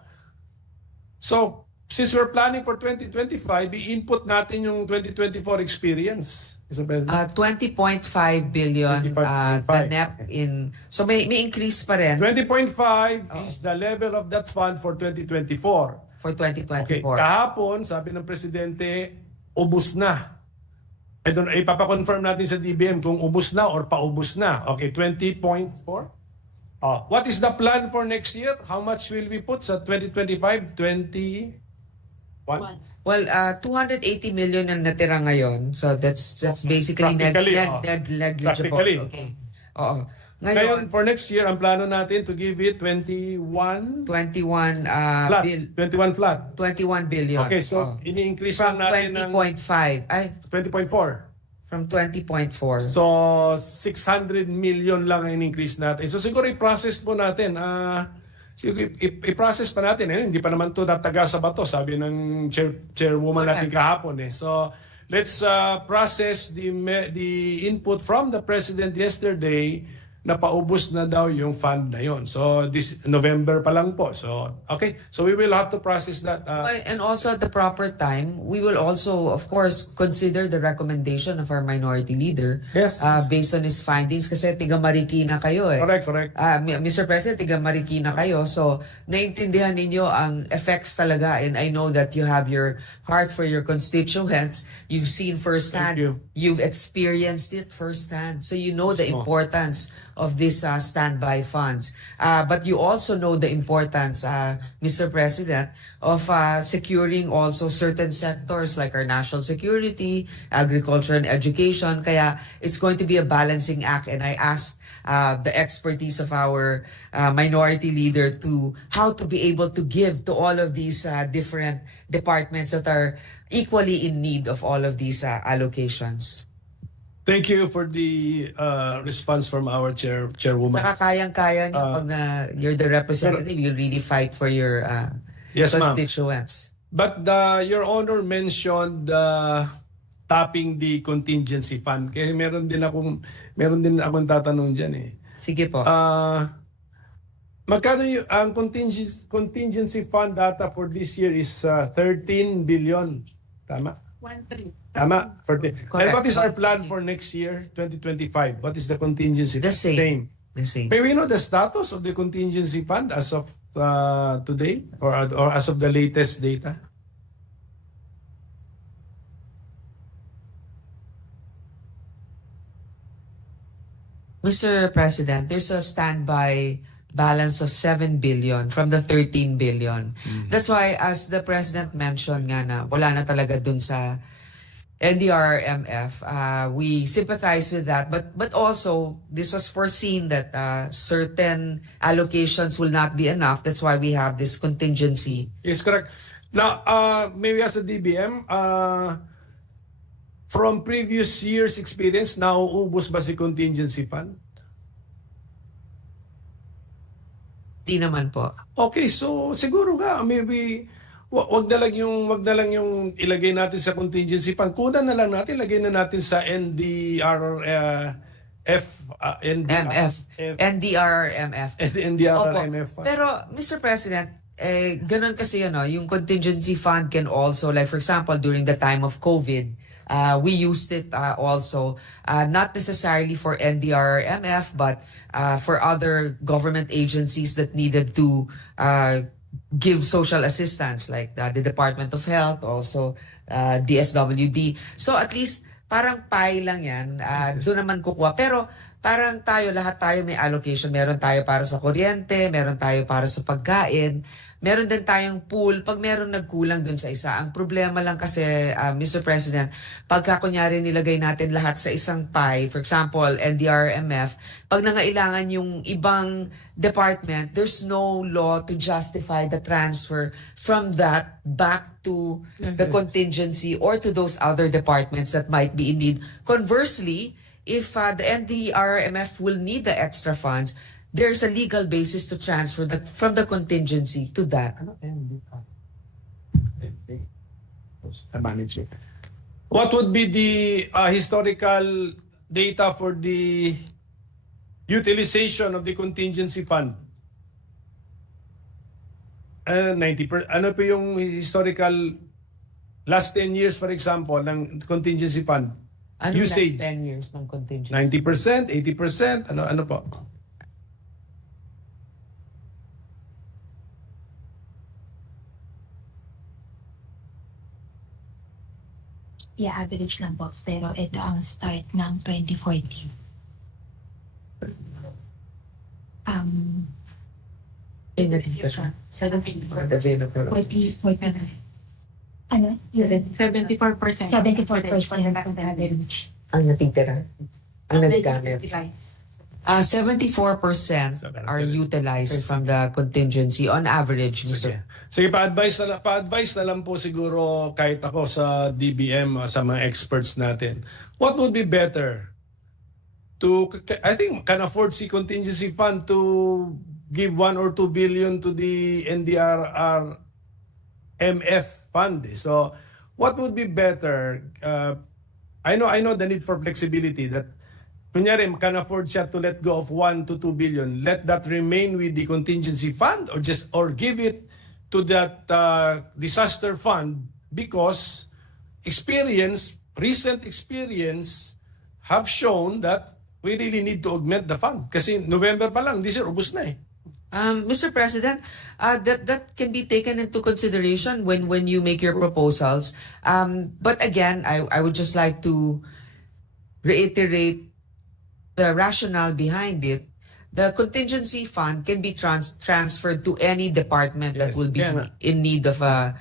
since we're planning for 2025, i-input natin yung 2024 experience. Mr. President. 20.5 billion 25.5. the NEP in. So may increase pa rin 20.5 is the level of that fund for 2024. for 2024. Okay, kahapon, sabi ng Presidente, ubos na. Ipapakonfirm natin sa DBM kung ubos na or paubos na. Okay, 20.4. What is the plan for next year? How much will we put sa 2025? 21? Well, 280 million ang natira ngayon. So that's basically Practically, negligible. Practically. Okay. Oo. Ngayon, Ngayon, for next year, ang plano natin to give it 21 21 flat. 21 flat. 21 billion. Okay, so ini-increase from lang natin ng 20.5 ay 20.4. from 20.4. So, 600 million lang ang in-increase natin. So, siguro i-process po natin. Siguro i-process pa natin. Hindi pa naman to tataga sa bato, sabi ng chairwoman natin kahapon. So, let's process the input from the President yesterday napaubos na daw yung fund na yon. So this November pa lang po. So okay, so we will have to process that. And also at the proper time, we will also, of course, consider the recommendation of our minority leader Yes. based on his findings. Kasi tiga Marikina kayo eh. Correct. Mr. President, tiga Marikina kayo. So, naintindihan ninyo ang effects talaga. And I know that you have your heart for your constituents. You've seen firsthand. Thank you. You've experienced it firsthand. So, you know the Yes, ma'am. importance of these standby funds. But you also know the importance, Mr. President, of securing also certain sectors like our national security, agriculture, and education. Kaya it's going to be a balancing act. And I ask the expertise of our minority leader to how to be able to give to all of these different departments that are equally in need of all of these allocations. Thank you for the response from our chairwoman. Nakakayang-kaya niyo pag you're the representative, you really fight for your Yes, ma'am. constituents. But Your Honor mentioned tapping the contingency fund. Kaya meron din akong tatanong diyan eh. Sige po. Magkano ang contingency fund data for this year is 13 billion. Tama? 1-3. Tama. And Correct. what is our plan for next year, 2025? What is the contingency? The same. The same. May we know the status of the contingency fund as of today or as of the latest data? Mr. President, there's a standby balance of 7 billion from the 13 billion. That's why, as the President mentioned nga na wala na talaga dun sa NDRMF, we sympathize with that. But also, this was foreseen that certain allocations will not be enough. That's why we have this contingency. Yes, correct. Now, maybe as a DBM, from previous years' experience, nauubos ba si contingency fund? Di naman po. Okay, so siguro nga maybe wag na lang yung ilagay natin sa contingency fund. Kunan na lang natin, ilagay na natin sa NDRMF fund. Pero, Mr. President, ganun kasi yun, yung contingency fund can also, like for example, during the time of COVID, we used it also, not necessarily for NDRMF, but for other government agencies that needed to give social assistance, like the Department of Health, also DSWD. So at least, parang pie lang yan, doon naman kukuha. Pero parang lahat tayo may allocation. Meron tayo para sa kuryente, meron tayo para sa pagkain, meron din tayong pool pag meron nagkulang dun sa isa. Ang problema lang kasi, Mr. President, pagka kunyari nilagay natin lahat sa isang pie, for example, NDRMF, pag nangailangan yung ibang department, there's no law to justify the transfer from that back to the contingency or to those other departments that might be in need. Conversely, if the NDRMF will need the extra funds, there's a legal basis to transfer that from the contingency to that. What would be the historical data for the utilization of the contingency fund? 90%. Ano po yung historical last 10 years, for example, ng contingency fund? Ano Usage? last 10 years ng contingency? 90%, 80%, ano po? I-average lang po. Pero ito ang start ng 2014. Nakita siya. 40. Ano? 74%. 74% ang average. Ang natitira. Ang nagagamit. 74% are utilized from the contingency on average, Mr. Sige, pa-advise na lang po siguro kahit ako sa DBM, sa mga experts natin. What would be better? I think can afford si contingency fund to give 1 or 2 billion to the NDRMF fund. So, what would be better? I know the need for flexibility that kunyari, can afford siya to let go of 1 to 2 billion, let that remain with the contingency fund or give it to that disaster fund because recent experience have shown that we really need to augment the fund. Kasi November pa lang, this year, ubus na eh. Mr. President, that can be taken into consideration when you make your proposals. But again, I would just like to reiterate the rationale behind it. The contingency fund can be transferred to any department that Yes, will be can. in need of That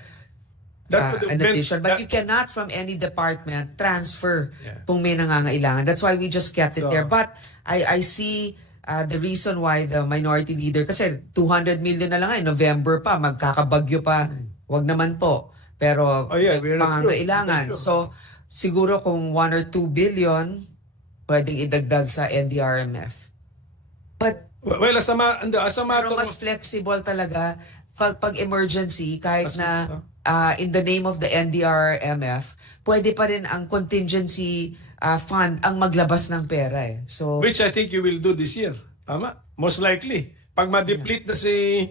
would have an been- addition. But that- you cannot from any department transfer Yeah. kung may nangangailangan. That's why we just kept it So- there. But I see the reason why the minority leader, kasi 200 million na lang ay November pa, magkakabagyo pa. Wag naman po. Pero Oh, yeah, we're not sure. pangangailangan. We're not sure. So siguro kung 1 or 2 billion, pwedeng idagdag sa NDRMF. But Well, as a matter pero mas of... flexible talaga pag emergency, kahit As- na in the name of the NDRMF, pwede pa rin ang contingency fund ang maglabas ng pera eh. So Which I think you will do this year. Tama? Most likely. Pag ma-deplete na si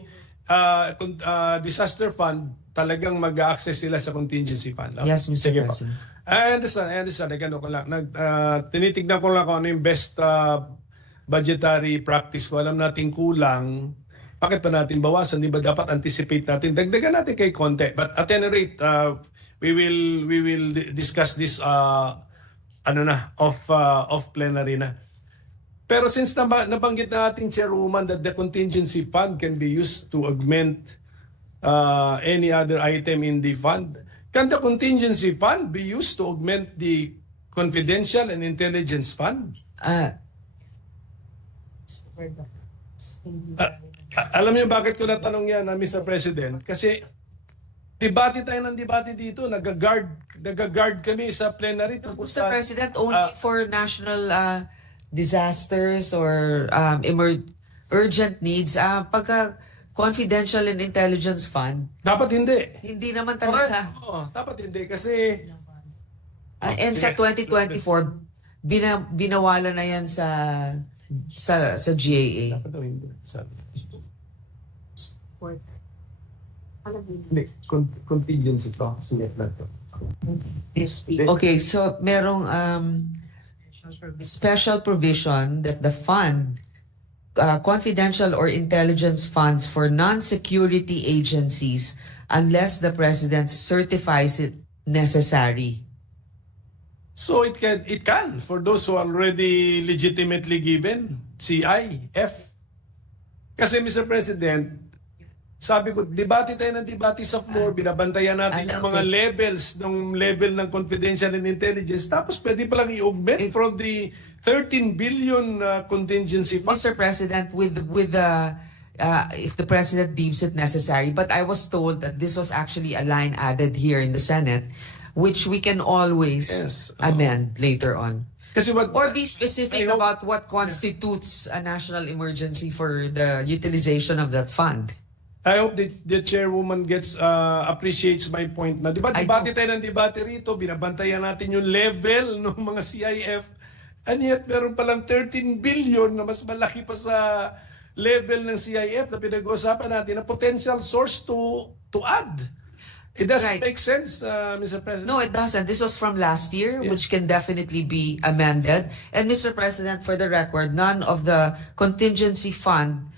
disaster fund, talagang mag-access sila sa contingency fund. Yes, Mr. Sige po. President. I understand. Nagano ko lang. Tinitignan ko lang kung ano yung best budgetary practice ko. Alam natin kulang. Bakit pa natin bawasan? Di ba dapat anticipate natin? Dagdagan natin kay konti. But at any rate, we will discuss this off plenary na. Pero since nabanggit na ating chairwoman that the contingency fund can be used to augment any other item in the fund, can the contingency fund be used to augment the confidential and intelligence fund? Alam niyo bakit ko natanong yan, Mr. President? Kasi debate tayo ng debate dito, nag-guard kami sa plenary. Mr. President, only for national disasters or urgent needs, pagka confidential and intelligence fund, Dapat hindi. hindi naman Correct. talaga. Oo, dapat hindi kasi And sa 2024, binawalan na yan sa GAA. dapat daw hindi. Sabi. Contingency to. Sige na to. Okay, so merong special provision that the fund, confidential or intelligence funds for non-security agencies unless the president certifies it necessary. So it can for those who are already legitimately given CIF. Kasi Mr. President, sabi ko, debate tayo ng debate sa floor, binabantayan natin yung mga levels ng level ng confidential and intelligence. Tapos pwede palang i-augment from the 13 billion contingency fund. Mr. President, with the if the president deems it necessary, but I was told that this was actually a line added here in the Senate, which we can always Yes. amend later on. Kasi Or be specific I hope- about what constitutes a national emergency for the utilization of that fund. I hope the chairwoman appreciates my point na, di ba, I debate tayo ng debate rito, binabantayan natin yung level ng mga CIF, and yet meron palang 13 billion na mas malaki pa sa level ng CIF na pinag-uusapan natin na potential source to add. It doesn't Right. make sense, Mr. President. No, it doesn't. This was from last year, Yeah. which can definitely be amended. And Mr. President, for the record, none of the contingency fund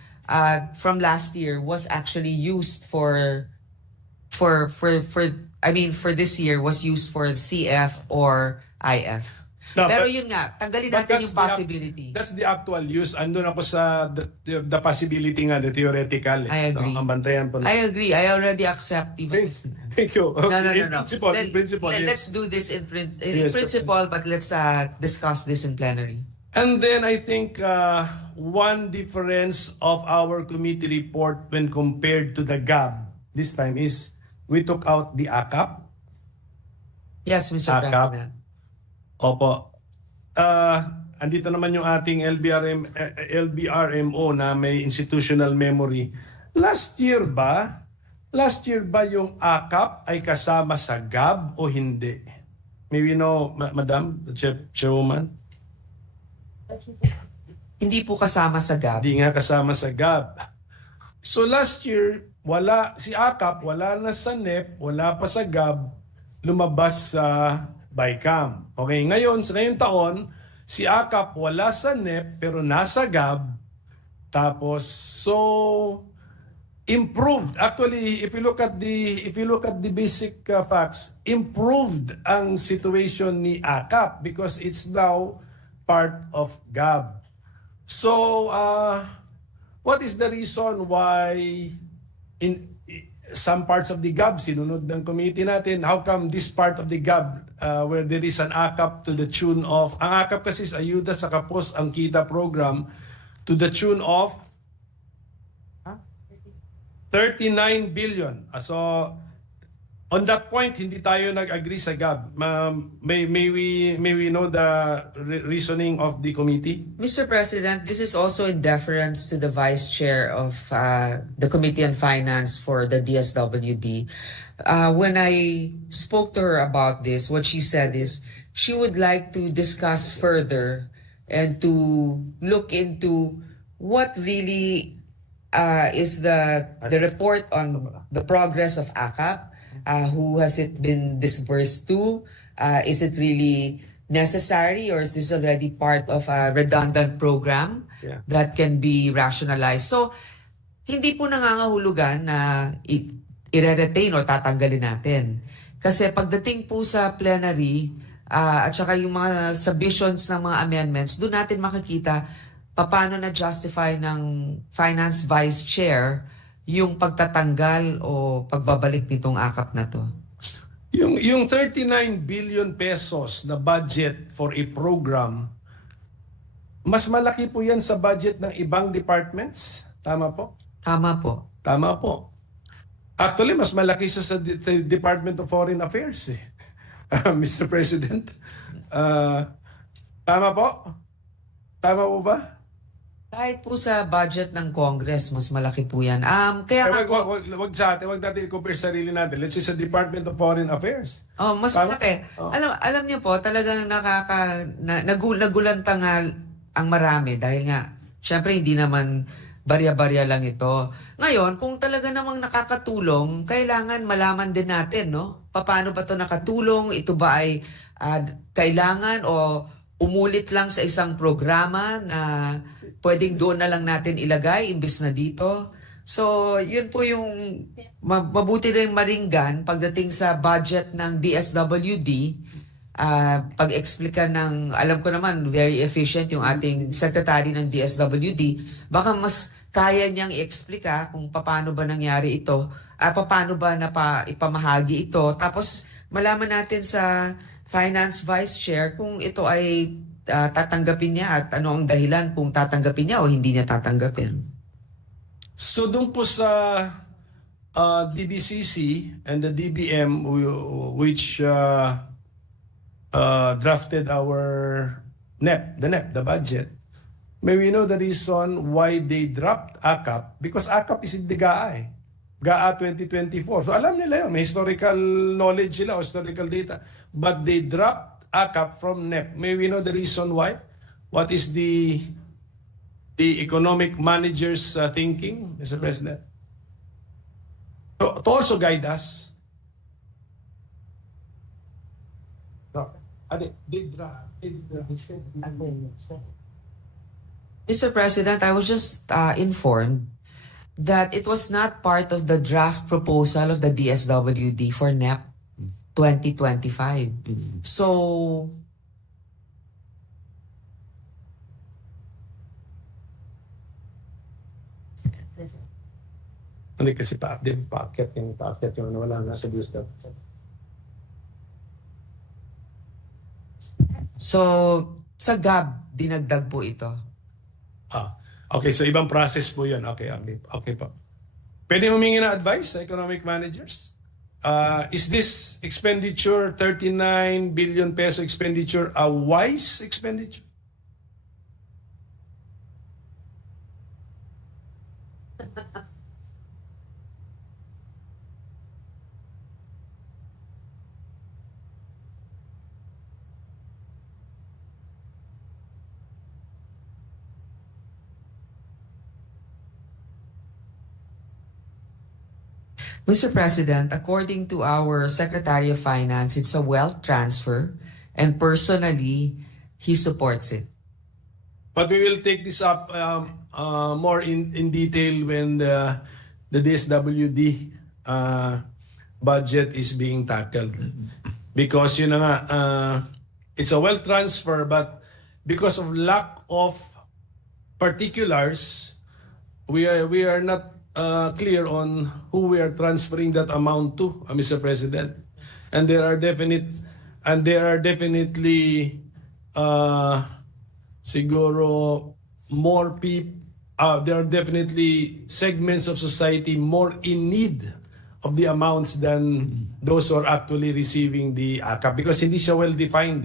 from last year was actually used for this year was used for CF or IF. No, Pero but- yun nga, tanggalin But natin that's yung the- possibility. That's the actual use. Andun ako sa the possibility nga, the theoretical. I agree. So, ang bantayan pa. I agree. I already accept even. Thank you. No. In principle, in principle, yes. Let's do this in Yes, principle, but let's discuss this in plenary. And then I think one difference of our committee report when compared to the GAB this time is we took out the ACAP. Yes, Mr. ACAP. President. Opo. Andito naman yung ating LBRMO na may institutional memory. Last year ba yung ACAP ay kasama sa GAB o hindi? May we know, Madam, Chairwoman? Hindi po kasama sa GAB. Hindi nga kasama sa GAB. So last year, wala si AKAP, wala na sa NEP, wala pa sa GAB, lumabas sa BICAM. Okay, ngayon, sa ngayong taon, si AKAP wala sa NEP pero nasa GAB. Tapos improved. Actually, if you look at the basic facts, improved ang situation ni AKAP because it's now part of GAB. So, what is the reason why in some parts of the GAB sinunod ng committee natin? How come this part of the GAB where there is an AKAP to the tune of, ang AKAP kasi is Ayuda sa Kapos ang Kita program to the tune of 39 billion. So, on that point, hindi tayo nag-agree sa GAB. May we know the reasoning of the committee? Mr. President, this is also in deference to the Vice Chair of the Committee on Finance for the DSWD. When I spoke to her about this, what she said is she would like to discuss further and to look into what really is the report on the progress of AKAP. Who has it been disbursed to? Is it really necessary or is this already part of a redundant program that can be rationalized? So, hindi po nangangahulugan na i-retain o tatanggalin natin. Kasi pagdating po sa plenary at saka yung mga submissions ng mga amendments, doon natin makikita paano na-justify ng Finance Vice Chair yung pagtatanggal o pagbabalik nitong AKAP na to? Yung 39 billion pesos na budget for a program, mas malaki po yan sa budget ng ibang departments. Tama po? Tama po. Tama po. Actually, mas malaki siya sa Department of Foreign Affairs, Mr. President. Tama po? Tama po ba? Kahit po sa budget ng Congress, mas malaki po yan. Kaya nga po, Wag natin i-compare sarili natin. Let's say sa Department of Foreign Affairs. mas malaki. Alam niyo po, talagang nagulanta nga ang marami dahil nga, syempre hindi naman barya-barya lang ito. Ngayon, kung talaga namang nakakatulong, kailangan malaman din natin, no? Paano ba ito nakatulong? Ito ba ay kailangan o umulit lang sa isang programa na pwedeng doon na lang natin ilagay imbes na dito? So, yun po yung mabuti rin maringgan pagdating sa budget ng DSWD. Pag-explika ng, alam ko naman, very efficient yung ating secretary ng DSWD. Baka mas kaya niyang i-explika kung paano ba nangyari ito, paano ba ipamahagi ito. Tapos, malaman natin sa Finance Vice Chair kung ito ay tatanggapin niya at ano ang dahilan kung tatanggapin niya o hindi niya tatanggapin. So doon po sa DBCC and the DBM which drafted our the budget, may we know the reason why they dropped AKAP? Because AKAP is in the GAA. GAA 2024. So alam nila yun. May historical knowledge sila o historical data. But they dropped AKAP from NEP. May we know the reason why? What is the economic manager's thinking, Mr. President? To also guide us. Mr. President, I was just informed that it was not part of the draft proposal of the DSWD for NEP 2025. So, Hindi kasi pa-update yung wala na sa list. so sa GAB, dinagdag po ito. Okay, so ibang process po yun. Okay po. Pwede humingi na advice sa economic managers? Is this expenditure, 39 billion peso expenditure, a wise expenditure? Mr. President, according to our Secretary of Finance, it's a wealth transfer, and personally, he supports it. But we will take this up more in detail when the DSWD budget is being tackled. Because yun na nga, it's a wealth transfer, but because of lack of particulars, we are not clear on who we are transferring that amount to, Mr. President. And there are definitely siguro more people, there are definitely segments of society more in need of the amounts than those who are actually receiving the ACAP because hindi siya well defined.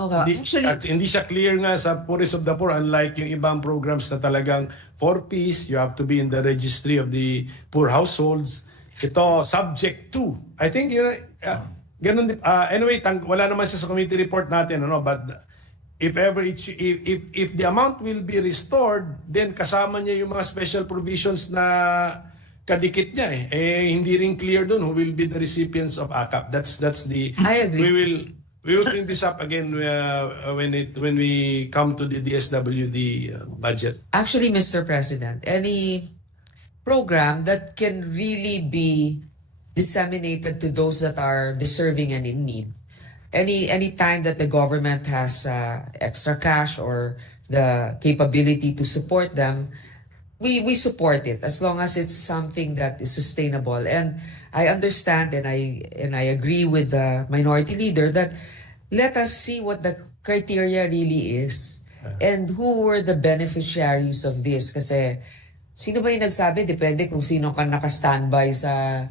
Hindi siya clear nga sa poorest of the poor, unlike yung ibang programs na talagang 4Ps, you have to be in the registry of the poor households. Ito, subject to. I think, ganun, anyway, wala naman siya sa committee report natin, but if ever if the amount will be restored, then kasama niya yung mga special provisions na kadikit niya hindi rin clear doon who will be the recipients of ACAP. That's the I agree. We will bring this up again when we come to the DSWD budget. Actually, Mr. President, any program that can really be disseminated to those that are deserving and in need. Any time that the government has extra cash or the capability to support them, we support it as long as it's something that is sustainable. And I understand and I agree with the minority leader that let us see what the criteria really is and who were the beneficiaries of this. Kasi sino ba yung nagsabi? Depende kung sino ka naka-standby sa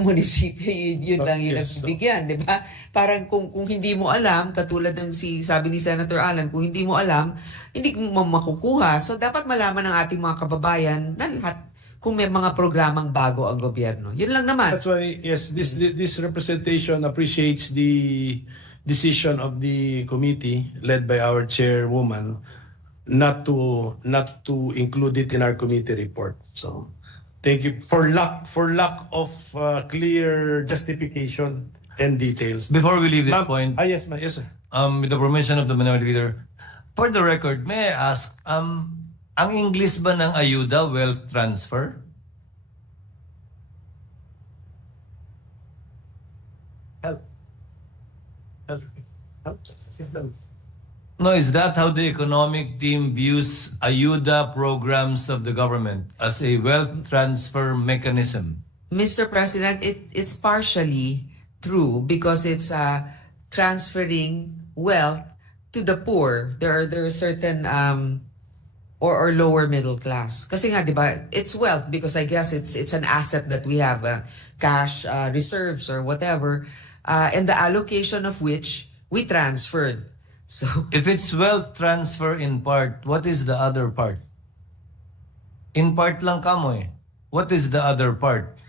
munisipyo, yun lang yung nagbibigyan, di ba? Parang kung hindi mo alam, katulad ng sabi ni Senator Alan, kung hindi mo alam, hindi mo makukuha. So dapat malaman ng ating mga kababayan na lahat kung may mga programang bago ang gobyerno. Yun lang naman. That's why, yes, this representation appreciates the decision of the committee led by our chairwoman not to include it in our committee report. So thank you for lack of clear justification and details. Before we leave this point, yes, sir. with the permission of the minority leader, for the record, may I ask, ang English ba ng ayuda wealth transfer? No, is that how the economic team views ayuda programs of the government as a wealth transfer mechanism? Mr. President, it's partially true because it's transferring wealth to the poor. There are certain or lower middle class. Kasi nga, di ba, it's wealth because I guess it's an asset that we have, cash reserves or whatever, and the allocation of which we transferred. So if it's wealth transfer in part, what is the other part? In part lang kamo eh. What is the other part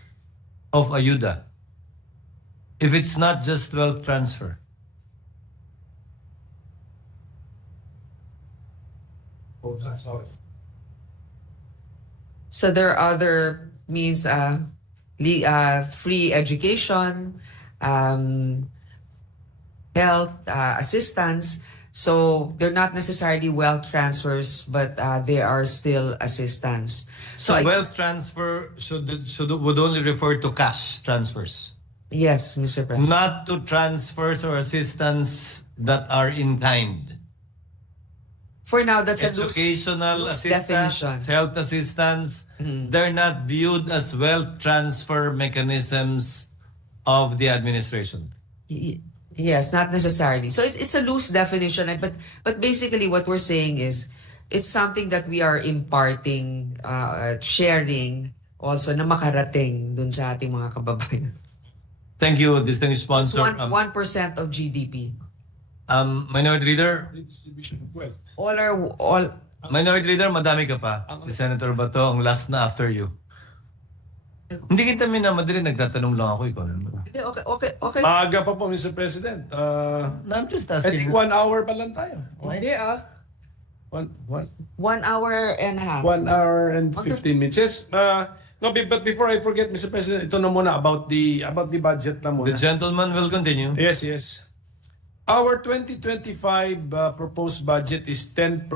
of ayuda? If it's not just wealth transfer. So there are other means, free education, health assistance. So they're not necessarily wealth transfers, but they are still assistance. So wealth transfer would only refer to cash transfers. Yes, Mr. President. Not to transfers or assistance that are in kind. For now, that's Educational loose assistance, definition. health assistance, they're not viewed as wealth transfer mechanisms of the administration. Yes, not necessarily. So it's a loose definition, but basically what we're saying is it's something that we are imparting, sharing also na makarating dun sa ating mga kababayan. Thank you, distinguished It's sponsor. 1% of GDP. Minority Leader, All Minority Leader, madami ka pa. Si Senator Bato, ang last na after you. Hindi kita minamadali, nagtatanong lang ako. Ikaw naman. okay. Maaga pa po, Mr. President. I'm just I think asking. 1 hour pa lang tayo. Hindi 1 1 hour and a half. 1 hour and 15 minutes. Yes, No, but before I forget, Mr. President, ito na muna about the budget na muna. The gentleman will continue. Yes, yes. Our 2025 proposed budget is 10%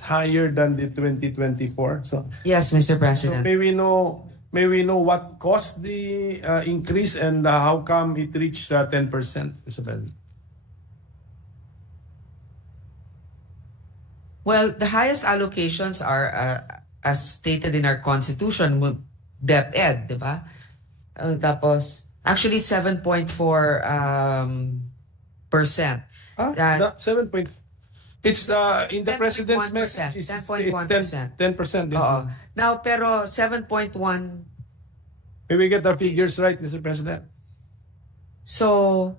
higher than the 2024. So Yes, Mr. So President. may we know what caused the increase and how come it reached 10%, Mr. President? Well, the highest allocations are, as stated in our constitution, DepEd, di ba? Tapos, actually 7.4 percent. That 7 point. It's in the president's 10.1%, message. It's 10.1%. 10%. Oo. Now, pero 7.1, May we get the figures right, Mr. President? so,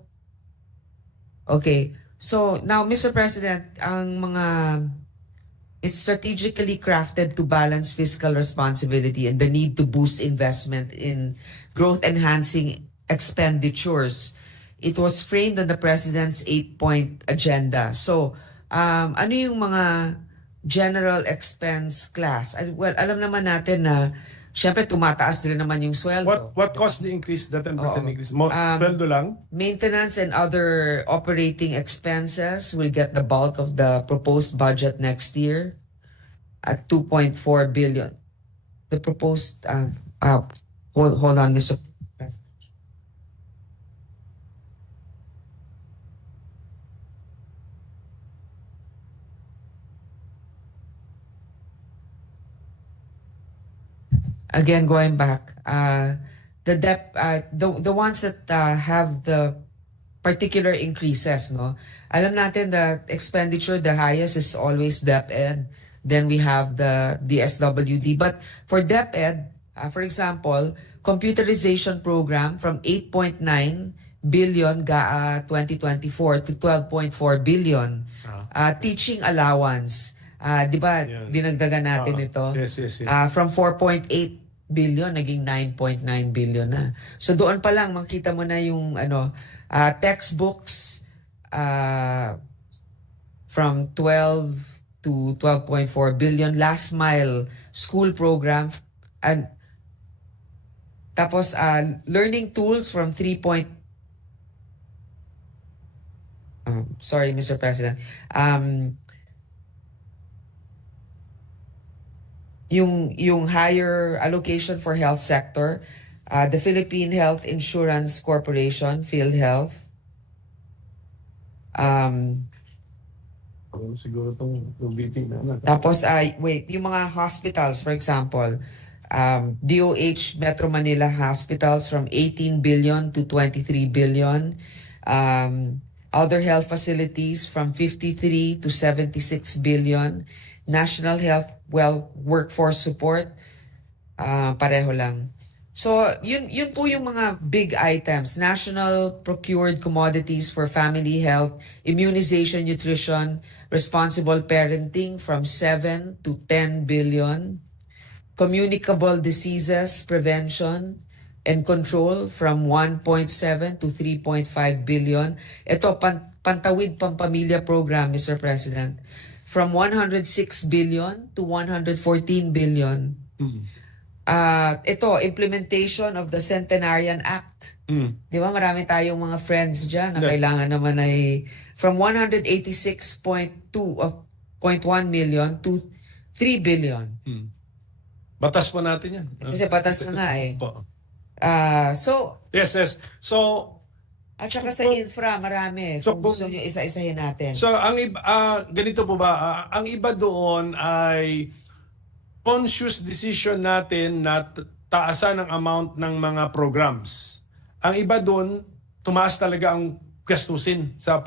okay. So, now, Mr. President, ang mga, it's strategically crafted to balance fiscal responsibility and the need to boost investment in growth-enhancing expenditures. It was framed on the President's 8-point agenda. So, ano yung mga general expense class? Well, alam naman natin na syempre tumataas din naman yung sweldo. What caused the increase, the 10% Oo. increase? Sweldo lang? Maintenance and other operating expenses will get the bulk of the proposed budget next year at 2.4 billion. The proposed, hold on, Mr. President. Again, going back, the ones that have the particular increases, no? Alam natin the expenditure, the highest is always DepEd. Then we have the SWD. But for DepEd, for example, computerization program from 8.9 billion 2024 to 12.4 billion. Teaching allowance, di ba, Yeah. dinagdagan natin ito. Yes. From 4.8 billion, naging 9.9 billion na. So doon pa lang, makita mo na yung textbooks from 12 to 12.4 billion. Last mile school program. And tapos learning tools from 3. Sorry, Mr. President. Yung higher allocation for health sector, the Philippine Health Insurance Corporation, PhilHealth. Siguro itong meeting na. Tapos, yung mga hospitals, for example, DOH Metro Manila hospitals from 18 billion to 23 billion. Other health facilities from 53 to 76 billion. National Health Workforce Support, pareho lang. So, yun po yung mga big items. National Procured Commodities for Family Health, Immunization, Nutrition, Responsible Parenting from 7 to 10 billion. Communicable Diseases Prevention and Control from 1.7 to 3.5 billion. Ito, Pantawid Pampamilya Program, Mr. President. From 106 billion to 114 billion. Ito, implementation of the Centenarian Act. Di ba, marami tayong mga friends dyan na kailangan naman ay from 186.1 million to 3 billion. Batas po natin yan. Kasi batas na nga eh. Po. So, Yes. So, at saka sa infra, marami. So, Kung gusto nyo isa-isahin natin. So ang iba, ganito po ba, ang iba doon ay conscious decision natin na taasan ang amount ng mga programs. Ang iba doon, tumaas talaga ang gastusin sa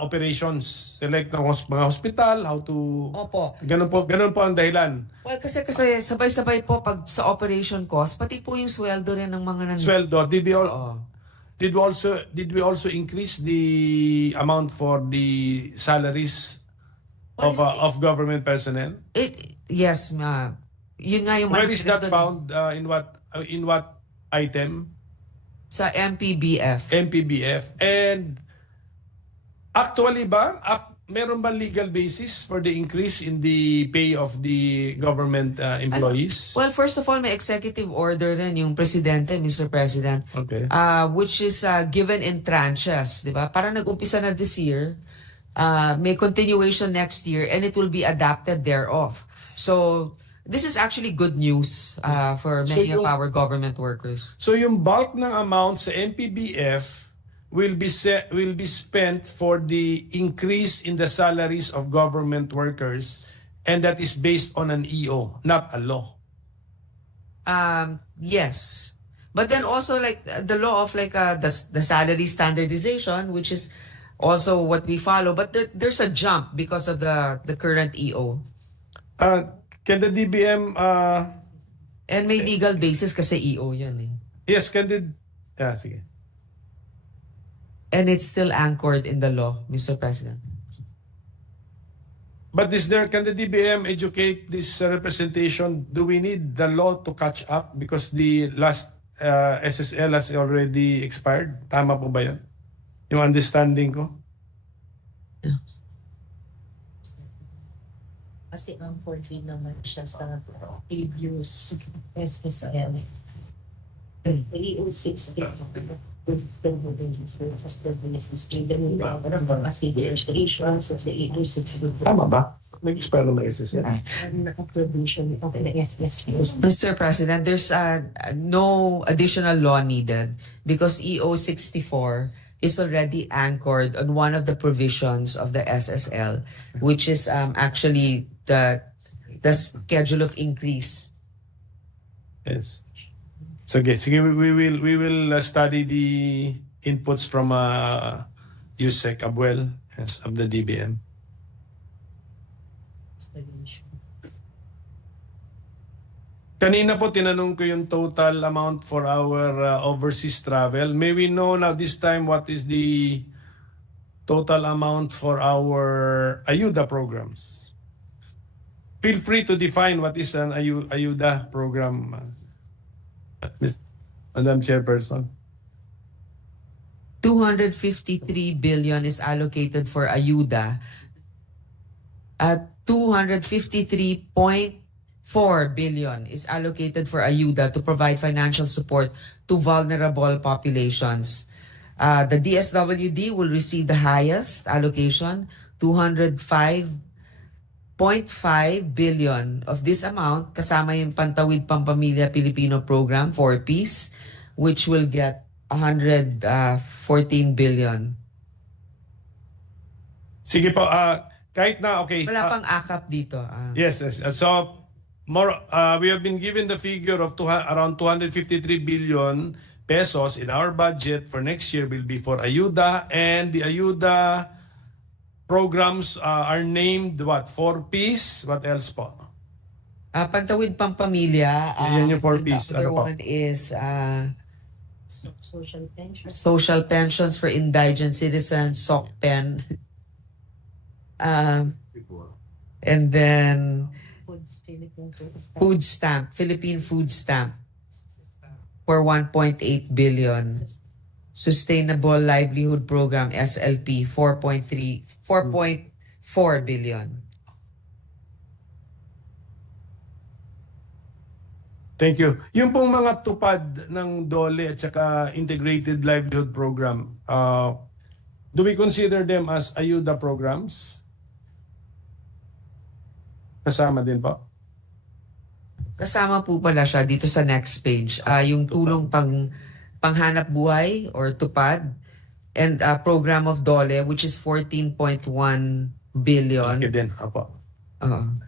operations. Select ng mga hospital, how to... Opo. Ganun po ang dahilan. Well, kasi sabay-sabay po pag sa operation cost, pati po yung sweldo rin ng mga Sweldo, Oo. did we also increase the amount for the salaries of government personnel? Yes, yun nga yung Where is that doon found in what item? sa MPBF. MPBF. And actually ba meron ba legal basis for the increase in the pay of the government employees? Well, first of all, may executive order din yung presidente, Mr. President, Okay. which is given in tranches, di ba? Parang nag-umpisa na this year, may continuation next year, and it will be adapted thereof. So, this is actually good news for So many of yung- our government workers. So yung bulk ng amount sa NPBF will be spent for the increase in the salaries of government workers, and that is based on an EO, not a law. Yes. But then also like the law of like the salary standardization, which is also what we follow, but there's a jump because of the current EO. Can the DBM And may legal basis kasi EO yan eh. yes, can the sige. And it's still anchored in the law, Mr. President. But can the DBM educate this representation? Do we need the law to catch up because the last SSL has already expired? Tama po ba yun? Yung understanding ko? Kasi unfortunately naman siya sa previous SSL. 306 Tama ba? Nag-expire na SSL. Mr. President, there's no additional law needed because EO 64 is already anchored on one of the provisions of the SSL, which is actually the schedule of increase. Yes. So, okay, sige, we will study the inputs from USEC Abuel, yes, of the DBM. Kanina po tinanong ko yung total amount for our overseas travel. May we know now this time what is the total amount for our ayuda programs? Feel free to define what is an ayuda program, Madam Chairperson. 253 billion is allocated for ayuda. At 253.4 billion is allocated for ayuda to provide financial support to vulnerable populations. The DSWD will receive the highest allocation, 205.5 billion. Of this amount, kasama yung Pantawid Pampamilya Pilipino Program, 4Ps, which will get 114 billion. Sige po, kahit na, okay. Wala pang akap dito. Yes. So, we have been given the figure of around 253 billion pesos in our budget for next year will be for ayuda, and the ayuda programs are named what? 4Ps? What else po? Pantawid Pampamilya. Yan yung 4Ps. The other Ano po? one is Social pensions. social pensions for indigent citizens, SOCPEN. And then food stamp, Philippine food stamp for 1.8 billion. Sustainable Livelihood Program, SLP, 4.4 billion. Thank you. Yung pong mga tupad ng DOLE at saka Integrated Livelihood Program, do we consider them as ayuda programs? Kasama din po? Kasama po pala siya dito sa next page. Yung tulong panghanap buhay or tupad and program of DOLE, which is 14.1 billion. Okay din, apo. Oo.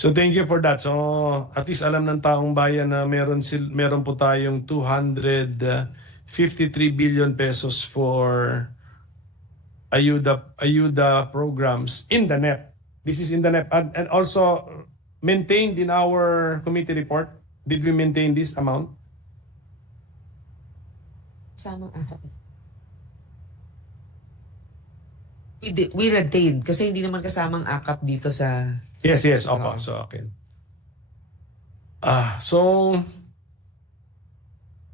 So thank you for that. So at least alam ng taong bayan na meron po tayong 253 billion pesos for ayuda programs in the NEP. This is in the NEP and also maintained in our committee report. Did we maintain this amount? We retained kasi hindi naman kasamang akap dito sa... Yes, opo. So okay. So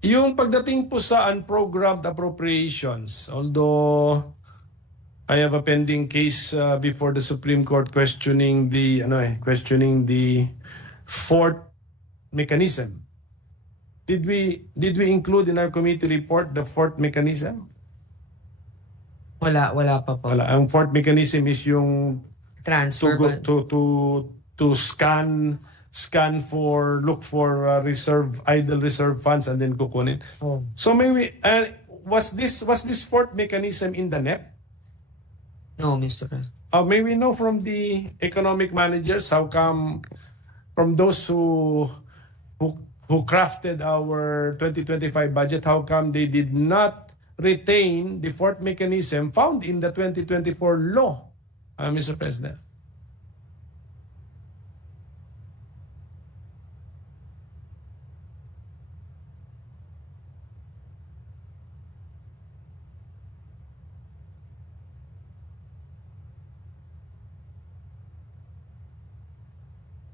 yung pagdating po sa unprogrammed appropriations, although I have a pending case before the Supreme Court questioning the fourth mechanism. Did we include in our committee report the fourth mechanism? Wala pa po. Wala. Ang fourth mechanism is yung Transfer ba? to look for idle reserve funds and then kukunin. Oh. So maybe was this fourth mechanism in the NEP? No, Mr. President. May we know from the economic managers how come from those who crafted our 2025 budget, how come they did not retain the fourth mechanism found in the 2024 law, Mr. President?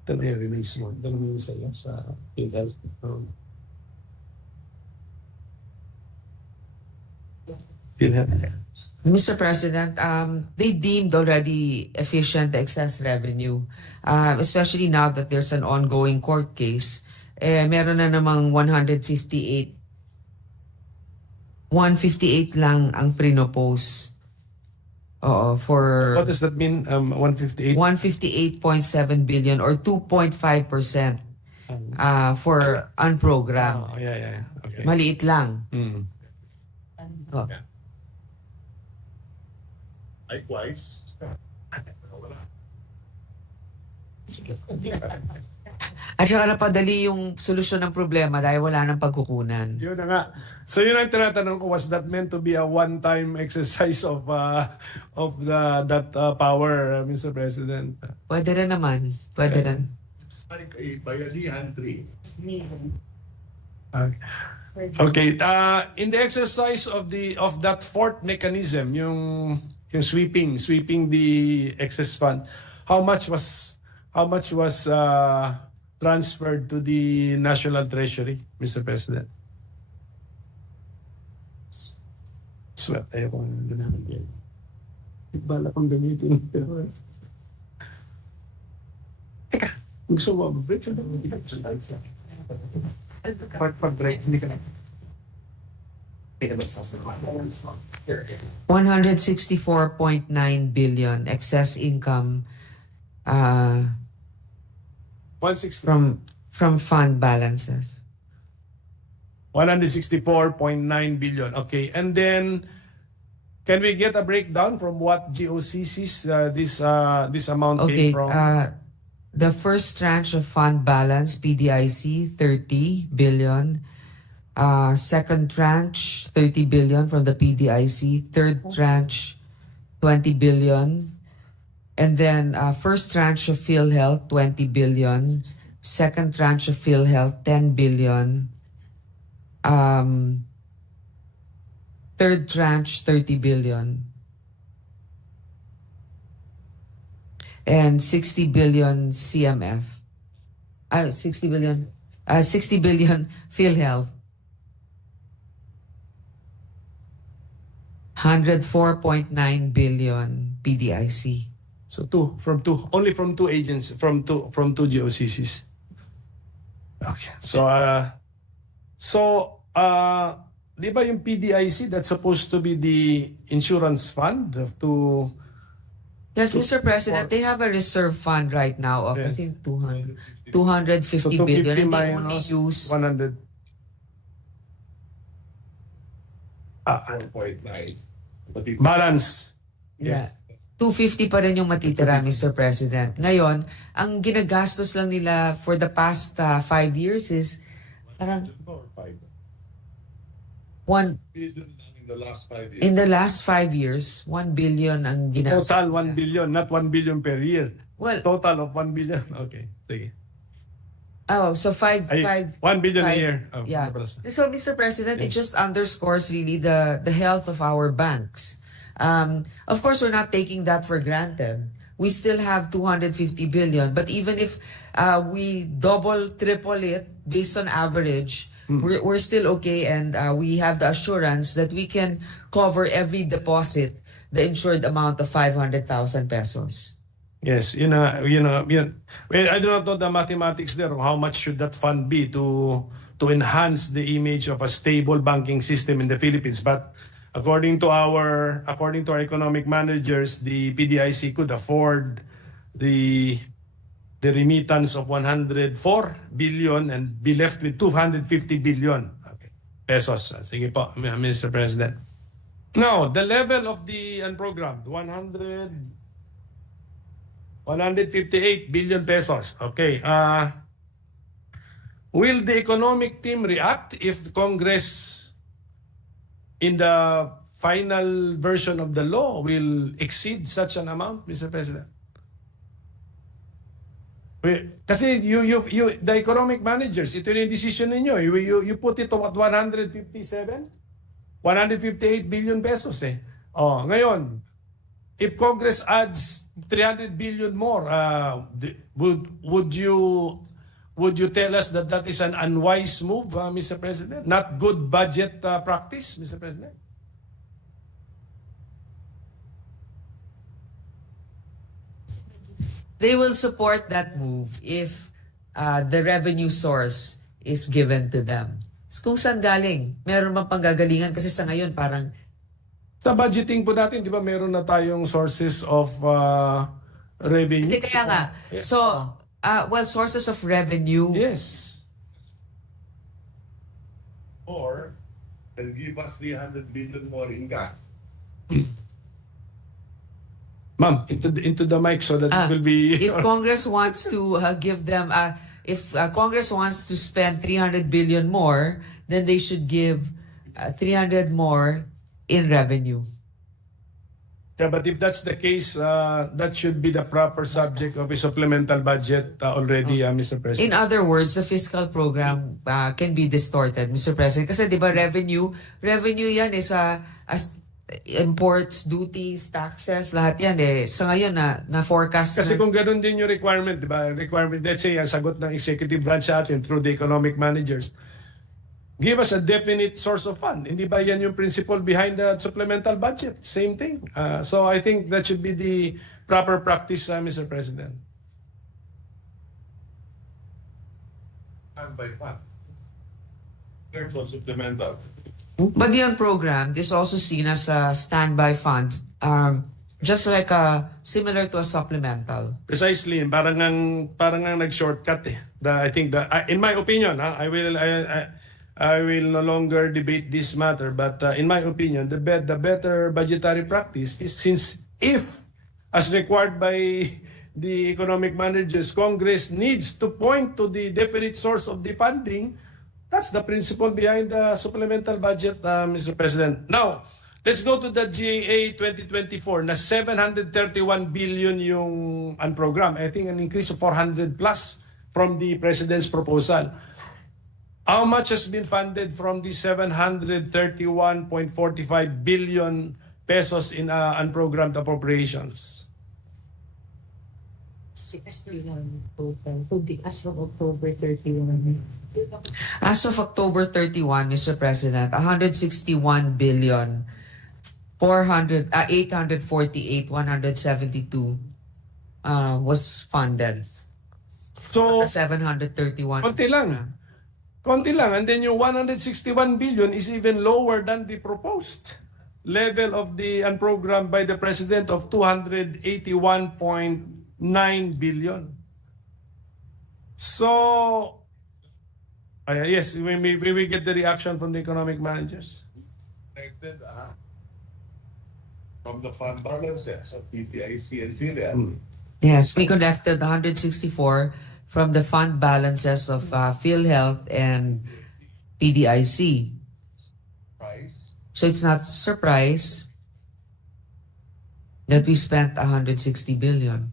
Ito na yung release mo. Ito na yung sa'yo sa PhilHealth. PhilHealth. Mr. President, they deemed already efficient the excess revenue, especially now that there's an ongoing court case. Meron na namang 158 lang ang prinopose. For What does that mean? 158? 158.7 billion or 2.5% for unprogrammed. Oh, yeah. Okay. Maliit lang. Mm. Oh. Likewise. At saka napadali yung solusyon ng problema dahil wala nang pagkukunan. Yun na nga. So yun ang tinatanong ko, was that meant to be a one-time exercise of that power, Mr. President? Pwede rin naman. Pwede rin. Like a bayanihan tree. Okay. In the exercise of that fourth mechanism, yung sweeping the excess fund, how much was transferred to the National Treasury, Mr. President? Swap tayo kung ano namin. Bala kong gamitin. Teka, gusto mo break? Pag-break, hindi ka na. 164.9 billion excess income 160. from fund balances. 164.9 billion. Okay. And then, can we get a breakdown from what GOCCs this amount Okay, came from? the first tranche of fund balance, PDIC, 30 billion. Second tranche, 30 billion from the PDIC. Third tranche, 20 billion. And then first tranche of PhilHealth, 20 billion. Second tranche of PhilHealth, 10 billion. Third tranche, 30 billion. And 60 billion CMF. 60 billion PhilHealth. 104.9 billion PDIC. So only from two agents, from two GOCCs. Okay. So di ba yung PDIC, that's supposed to be the insurance fund to Yes, Mr. President, they have a reserve fund right now of, I Yes. think, 250 billion, and they only use 100. 4.9. Balance. Yeah. 250 pa rin yung matitira, Mr. President. Ngayon, ang ginagastos lang nila for the past 5 years is parang In the last 5 years. in the last 5 years, 1 billion ang ginastos. Total 1 nila. billion, not 1 billion per year. Well, Total of 1 billion. Okay. Sige. so 5 1 billion a five- year. Oh, Yeah. nabras. So, Mr. President, it just underscores really the health of our banks. Of course, we're not taking that for granted. We still have 250 billion, but even if we double, triple it based on average, we're still okay, and we have the assurance that we can cover every deposit the insured amount of 500,000 pesos. Yes, well, I do not know the mathematics there. How much should that fund be to enhance the image of a stable banking system in the Philippines? But according to our economic managers, the PDIC could afford the remittance of 104 billion and be left with 250 billion pesos. Sige po, Mr. President. Now, the level of the unprogrammed, 158 billion pesos. Okay. Will the economic team react if Congress, in the final version of the law, will exceed such an amount, Mr. President? Kasi the economic managers, ito yung decision ninyo. You put it at 158 billion pesos eh. Oh, ngayon, if Congress adds 300 billion more, would you tell us that is an unwise move, Mr. President? Not good budget practice, Mr. President? They will support that move if the revenue source is given to them. Kung saan galing, meron bang panggagalingan? Kasi sa ngayon parang Sa budgeting po natin, di ba meron na tayong sources of revenue? hindi kaya nga. Yes. So, well, sources of revenue. Yes. Or, and give us 300 billion more in gas. Ma'am, into the mic so that it will be... If Congress wants to give them, if Congress wants to spend 300 billion more, then they should give 300 more in revenue. Yeah, but if that's the case, that should be the proper subject of a supplemental budget already, Mr. President. In other words, the fiscal program can be distorted, Mr. President. Kasi di ba revenue yan is imports, duties, taxes, lahat yan eh. Sa ngayon na-forecast Kasi na. kung gano'n din yung requirement, di ba? Requirement, let's say, ang sagot ng executive branch sa atin through the economic managers, give us a definite source of fund. Hindi ba yan yung principle behind the supplemental budget? Same thing. So I think that should be the proper practice, Mr. President. Fund by fund. There's no supplemental. But the unprogrammed is also seen as a standby fund, just like similar to a supplemental. Precisely, parang ang nag-shortcut eh. I think in my opinion, I will no longer debate this matter, but in my opinion, the better budgetary practice is, since if, as required by the economic managers, Congress needs to point to the definite source of the funding. That's the principle behind the supplemental budget, Mr. President. Now, let's go to the GAA 2024 na 731 billion yung unprogrammed. I think an increase of 400 plus from the President's proposal. How much has been funded from the 731.45 billion pesos in unprogrammed appropriations? As of October 31. As of October 31, Mr. President, 161 billion 848 172 was funded. So, 731. Konti lang. And then yung 161 billion is even lower than the proposed level of the unprogrammed by the President of 281.9 billion. So, yes, we get the reaction from the economic managers. Connected from the fund balances of PTIC and PhilHealth. Yes, we collected 164 from the fund balances of PhilHealth and PDIC. Price. So it's not a surprise that we spent 160 billion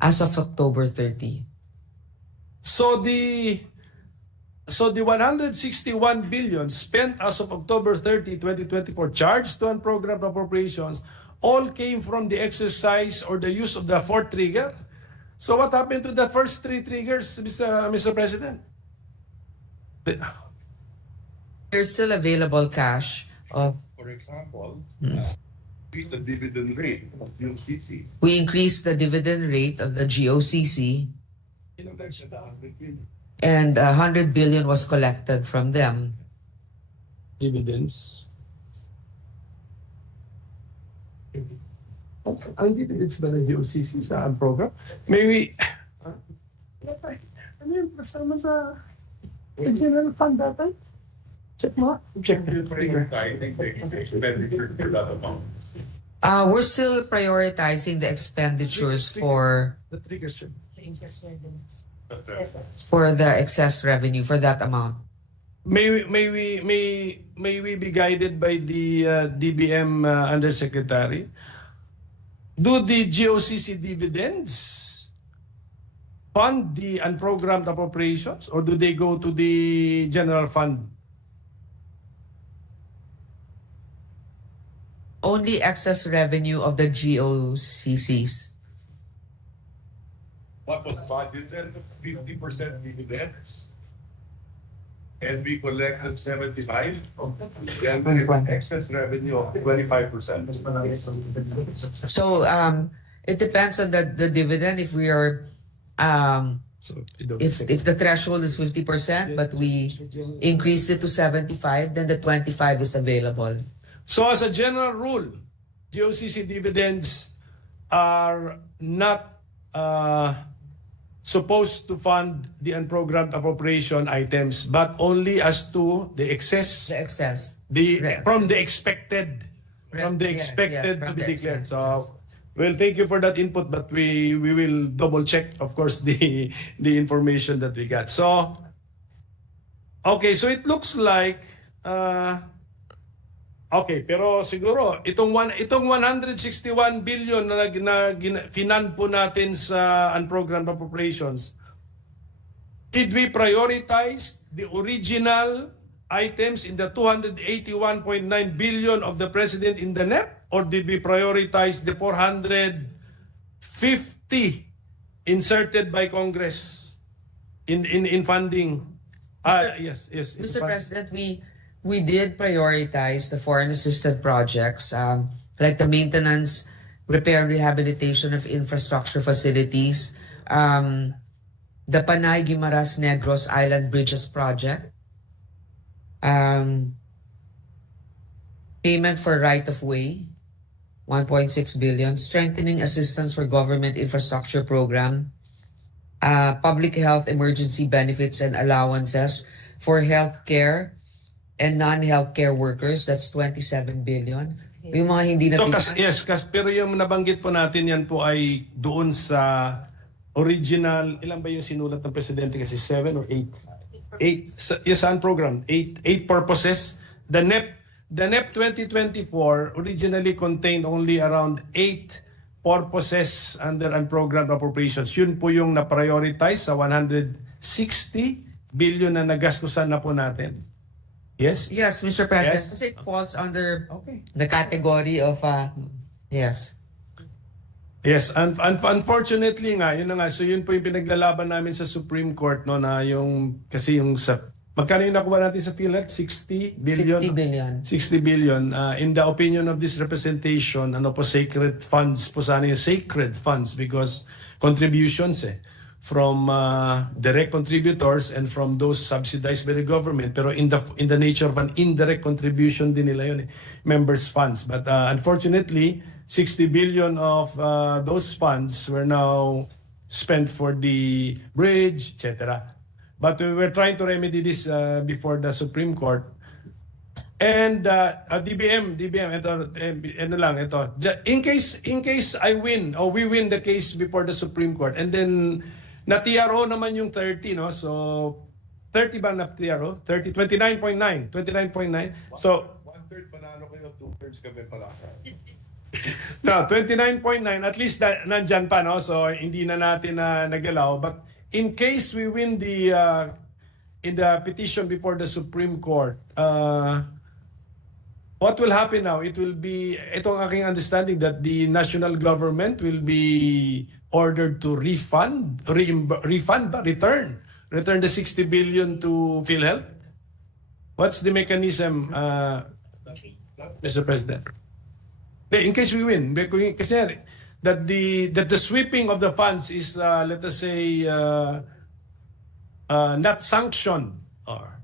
as of October 30. So the 161 billion spent as of October 30, 2024, charged to unprogrammed appropriations, all came from the exercise or the use of the fourth trigger. So what happened to the first three triggers, Mr. President? There's still available cash of For example, Increase the dividend rate of UCC. We increased the dividend rate of the GOCC, and 100 billion was collected from them. Dividends. Ang dividends ba ng GOCC sa program? Maybe, Ano yun? Kasama sa general fund data? Check mo. Check. Prioritizing the expenditure for that amount. We're still prioritizing the expenditures for the three question. the excess revenue for that amount. May we be guided by the DBM Undersecretary? Do the GOCC dividends fund the unprogrammed appropriations, or do they go to the general fund? Only excess revenue of the GOCCs. What was budgeted, 50% dividends? And we collected 75, and we have excess revenue of 25%. So it depends on the dividend. If we are So you don't if the threshold is 50%, but we increase it to 75, then the 25 is available. So as a general rule, GOCC dividends are not supposed to fund the unprogrammed appropriation items, but only as to the excess, The excess. from the expected, from to the be declared. expected. So, well, thank you for that input, but we will double check, of course, the information that we got. So, okay, so it looks like okay, pero siguro itong 161 billion na finan po natin sa unprogrammed appropriations, did we prioritize the original items in the 281.9 billion of the president in the NEP, or did we prioritize the 450 inserted by Congress in funding? Yes. Mr. President, we did prioritize the foreign assisted projects, like the maintenance, repair, and rehabilitation of infrastructure facilities, the Panay Guimaras Negros Island Bridges project, payment for right-of-way, 1.6 billion, strengthening assistance for government infrastructure program, public health emergency benefits and allowances for healthcare and non-healthcare workers, that's 27 billion. Yung mga hindi na... Pero yung nabanggit po natin, yan po ay doon sa original, ilan ba yung sinulat ng presidente kasi 7 or 8? 8, yes, program. 8 purposes. The NEP 2024 originally contained only around 8 purposes under unprogrammed appropriations. Yun po yung na-prioritize sa 160 billion na nagastusan na po natin. Yes? Yes, Mr. President. Yes? Kasi it falls under the category of, yes. Yes, unfortunately nga, yun na nga. So yun po yung pinaglalaban namin sa Supreme Court, no, na yung, kasi yung sa, magkano yung nakuha natin sa PhilHealth? 60 billion? 60 billion. 60 billion. In the opinion of this representation, ano po, sacred funds po sana yung sacred funds because contributions from direct contributors and from those subsidized by the government, pero in the nature of an indirect contribution din nila yun, members funds. But unfortunately, 60 billion of those funds were now spent for the bridge, etc. But we were trying to remedy this before the Supreme Court. And DBM, ito, in case I win, or we win the case before the Supreme Court, and then na-TRO naman yung 30, no? So, 30 ba na-TRO? 29.9. So, 1/3 panalo kayo, 2/3 kami palasa. No, 29.9, at least nandyan pa, no? So, hindi na natin nagalaw. But in case we win in the petition before the Supreme Court, what will happen now? It will be, ito ang aking understanding, that the national government will be ordered to return the 60 billion to PhilHealth. What's the mechanism, Mr. President? In case we win, kasi that the sweeping of the funds is let us say not sanctioned or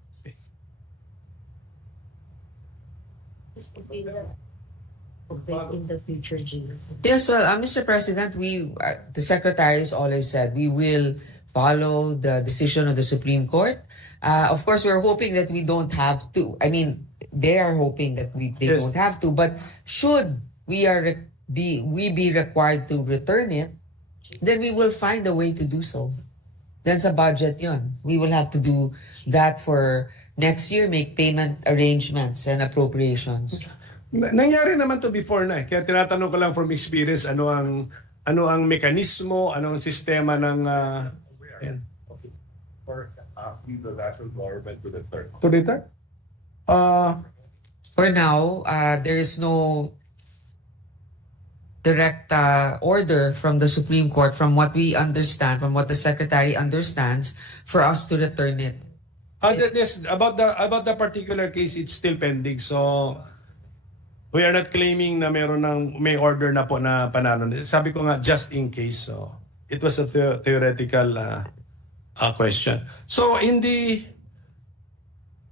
In the future, G. Yes, well, Mr. President, the Secretary has always said we will follow the decision of the Supreme Court. Of course, we're hoping that we don't have to. I mean, they are hoping that they Yes. don't have to. But should we be required to return it, then we will find a way to do so. Then sa budget yun. We will have to do that for next year, make payment arrangements and appropriations. Nangyari naman to before na eh. Kaya tinatanong ko lang from experience ano ang mekanismo, ano ang sistema ng ayan. For asking the national government to return. To return? For now, there is no direct order from the Supreme Court, from what we understand, from what the Secretary understands, for us to return it. Yes, about the particular case, it's still pending. So we are not claiming na may order na po na panalo. Sabi ko nga, just in case. So it was a theoretical question. So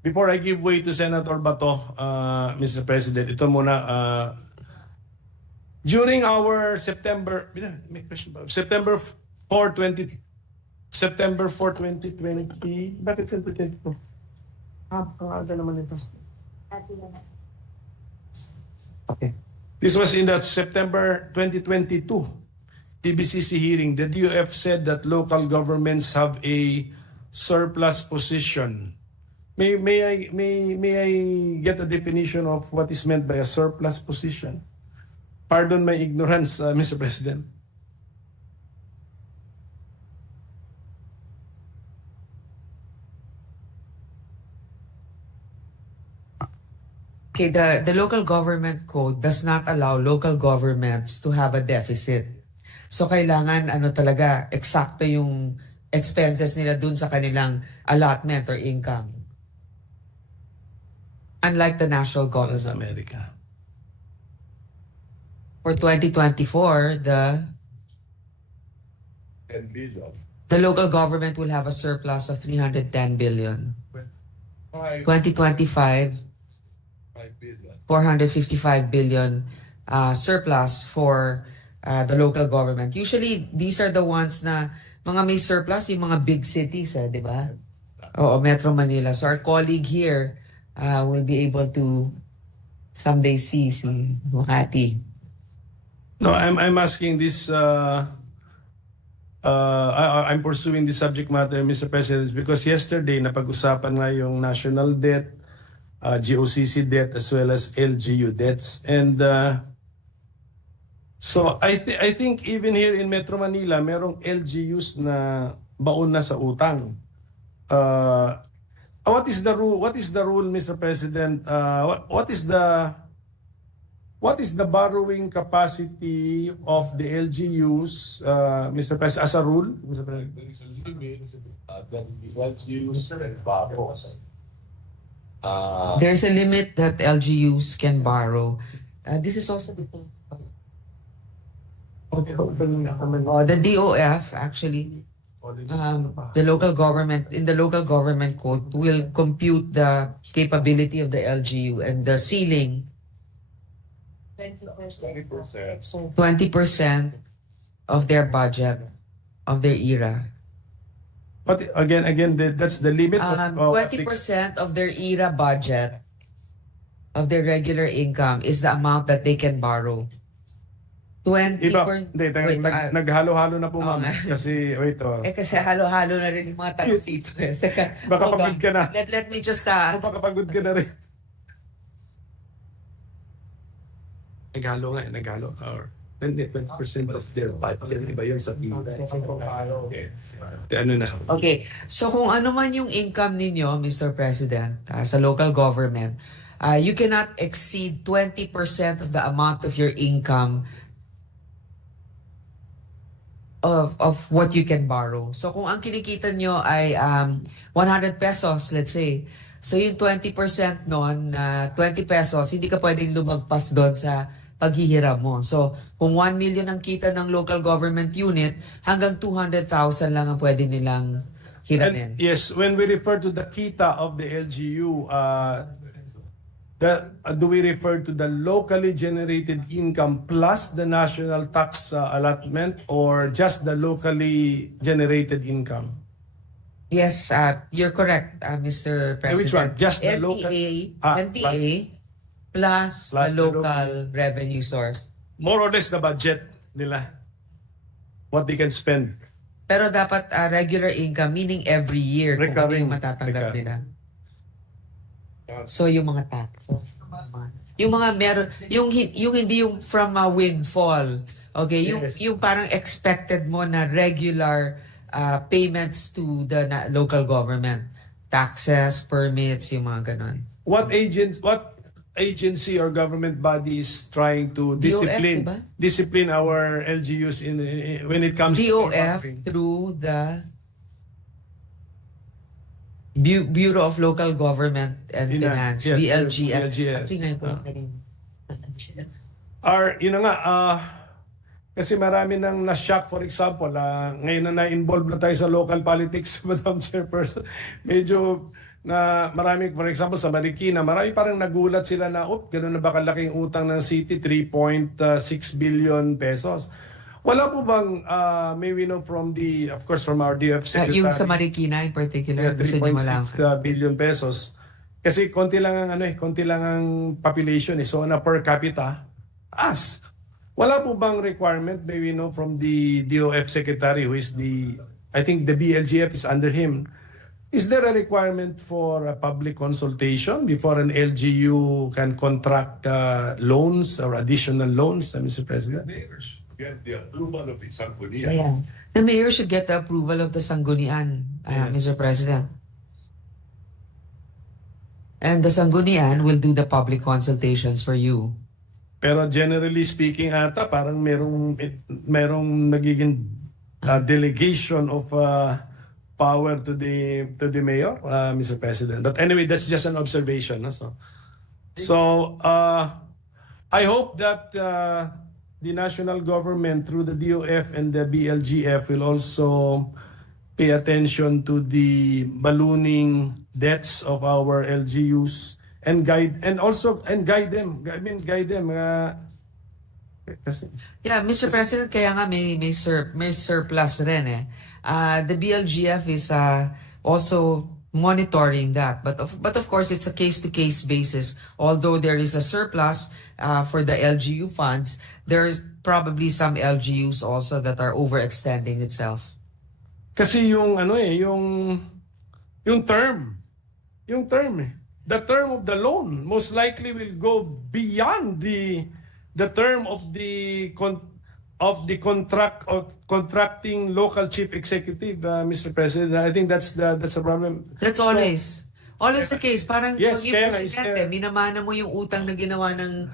before I give way to Senator Bato, Mr. President, ito muna. During our September 4, 2020, bakit 2022? Aga naman ito. Okay. This was in that September 2022 TBCC hearing. The DOF said that local governments have a surplus position. May I get a definition of what is meant by a surplus position? Pardon my ignorance, Mr. President. Okay, the local government code does not allow local governments to have a deficit. So kailangan talaga eksakto yung expenses nila dun sa kanilang allotment or income. Unlike the national Sa government. Amerika. For 2024, 10 billion. the local government will have a surplus of 310 billion. 2025, 5 billion. 455 billion surplus for the local government. Usually, these are the ones na mga may surplus, yung mga big cities, di ba? Oo, Metro Manila. So our colleague here will be able to someday see si Makati. No, I'm asking this. I'm pursuing this subject matter, Mr. President, because yesterday napag-usapan nga yung national debt, GOCC debt, as well as LGU debts, and so I think even here in Metro Manila, merong LGUs na baon na sa utang. What is the rule? What is the rule, Mr. President? What is the borrowing capacity of the LGUs, Mr. President, as a rule? Mr. President? There is a limit that LGUs can borrow. There's a limit that LGUs can borrow. This is also the DOF actually. The local government code will compute the capability of the LGU, and the ceiling 20% of their budget of their ERA. But again, that's the limit. 20% of their ERA budget of their regular income is the amount that they can borrow. 20%. Naghalo-halo na po, Oo ma'am. nga. Kasi, wait, Kasi halo-halo na rin yung mga tanong dito. Baka Hold pagod on. ka na. Let me just Napakapagod ka na rin. Naghalo. Or 20% of their budget. Iba yun sa ano na. Okay. So kung ano man yung income ninyo, Mr. President, sa local government, you cannot exceed 20% of the amount of your income of what you can borrow. So kung ang kinikita nyo ay 100 pesos, let's say, so yung 20% nun, 20 pesos, hindi ka pwedeng lumagpas doon sa paghihiram mo. So, kung 1 million ang kita ng local government unit, hanggang 200,000 lang ang pwede nilang hiramin. And yes, when we refer to the kita of the LGU, do we refer to the locally generated income plus the national tax allotment, or just the locally generated income? Yes, you're correct, Mr. President. Which one? Just the NTA, local- NTA plus Plus the the local revenue source. More or less the budget nila. What they can spend. Pero dapat regular income, meaning every year kung ano Recurring. yung matatanggap Recurring. nila. So yung mga taxes, yung mga meron, yung hindi yung from a windfall. Okay, Yes. yung parang expected mo na regular payments to the local government. Taxes, permits, yung mga ganon. What agency or government body is trying to DOF, discipline our LGUs when it comes to DOF through the Bureau of Local Government and Finance, Yeah, BLGF. BLGF. Actually, ngayon po Yun na nga, kasi marami nang na-shock, for example, ngayon na na-involve na tayo sa local politics, Madam Chairperson, medyo na marami, for example, sa Marikina, marami parang nagulat sila na, gano'n na ba kalaking utang ng city, 3.6 billion pesos. Wala po bang, may we know from of course, from our DF Secretary, yung sa Marikina in particular, gusto niyo malaman. 3.6 billion pesos. Kasi konti lang ang population So on a per capita, wala po bang requirement, may we know from the DOF Secretary, who is I think the BLGF is under him. Is there a requirement for a public consultation before an LGU can contract loans or additional loans, Mr. President? Mayors get the approval of its Sanggunian. Ayan. The mayor should get the approval of the Sanggunian, Mr. President. And the Sanggunian will do the public consultations for you. Pero generally speaking ata, parang merong nagiging delegation of power to the mayor, Mr. President. But anyway, that's just an observation. So I hope that the national government through the DOF and the BLGF will also pay attention to the ballooning debts of our LGUs and guide them. Guide them. Yeah, Mr. President, kaya nga may surplus rin eh. The BLGF is also monitoring that, but of course it's a case-to-case basis. Although there is a surplus for the LGU funds, there's probably some LGUs also that are overextending itself. Kasi yung term the term of the loan most likely will go beyond the term of the contracting local chief executive, Mr. President. I think that's the problem. That's always the case. Parang Yes, pag yung kaya nga, presidente, minamana mo yung utang na ginawa ng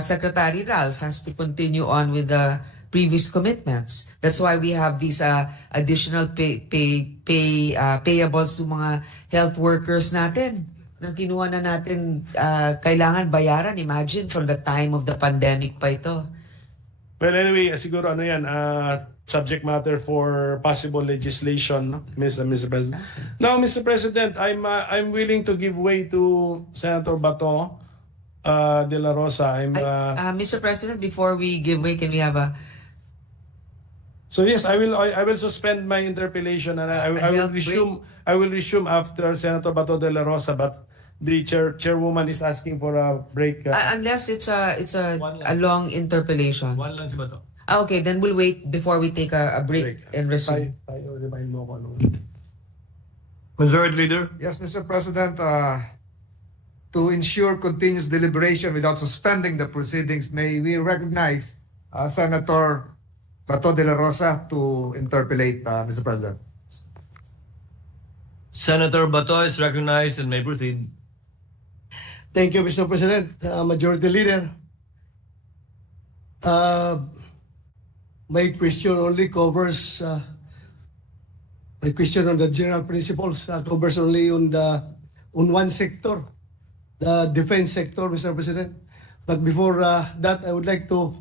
Secretary Ralph has to continue on with the previous commitments. That's why we have these additional payables to mga health workers natin na kinuha na natin, kailangan bayaran. Imagine from the time of the pandemic pa ito. Well, anyway, siguro subject matter for possible legislation, no? Mr. President. Now, Mr. President, I'm willing to give way to Senator Bato de la Rosa. Mr. President, before we give way, can we have a... So yes, I will suspend my interpellation and I will resume after Senator Bato de la Rosa, but the chairwoman is asking for a break. Unless it's a long interpellation. One lang si Bato. Okay, then we'll wait before we take a break and resume. Tayo, remind mo ko Majority Leader. Yes, Mr. President, to ensure continuous deliberation without suspending the proceedings, may we recognize Senator Bato de la Rosa to interpellate, Mr. President. Senator Bato is recognized and may proceed. Thank you, Mr. President. Majority Leader. My question only covers, my question on the general principles covers only on one sector, the defense sector, Mr. President. But before that, I would like to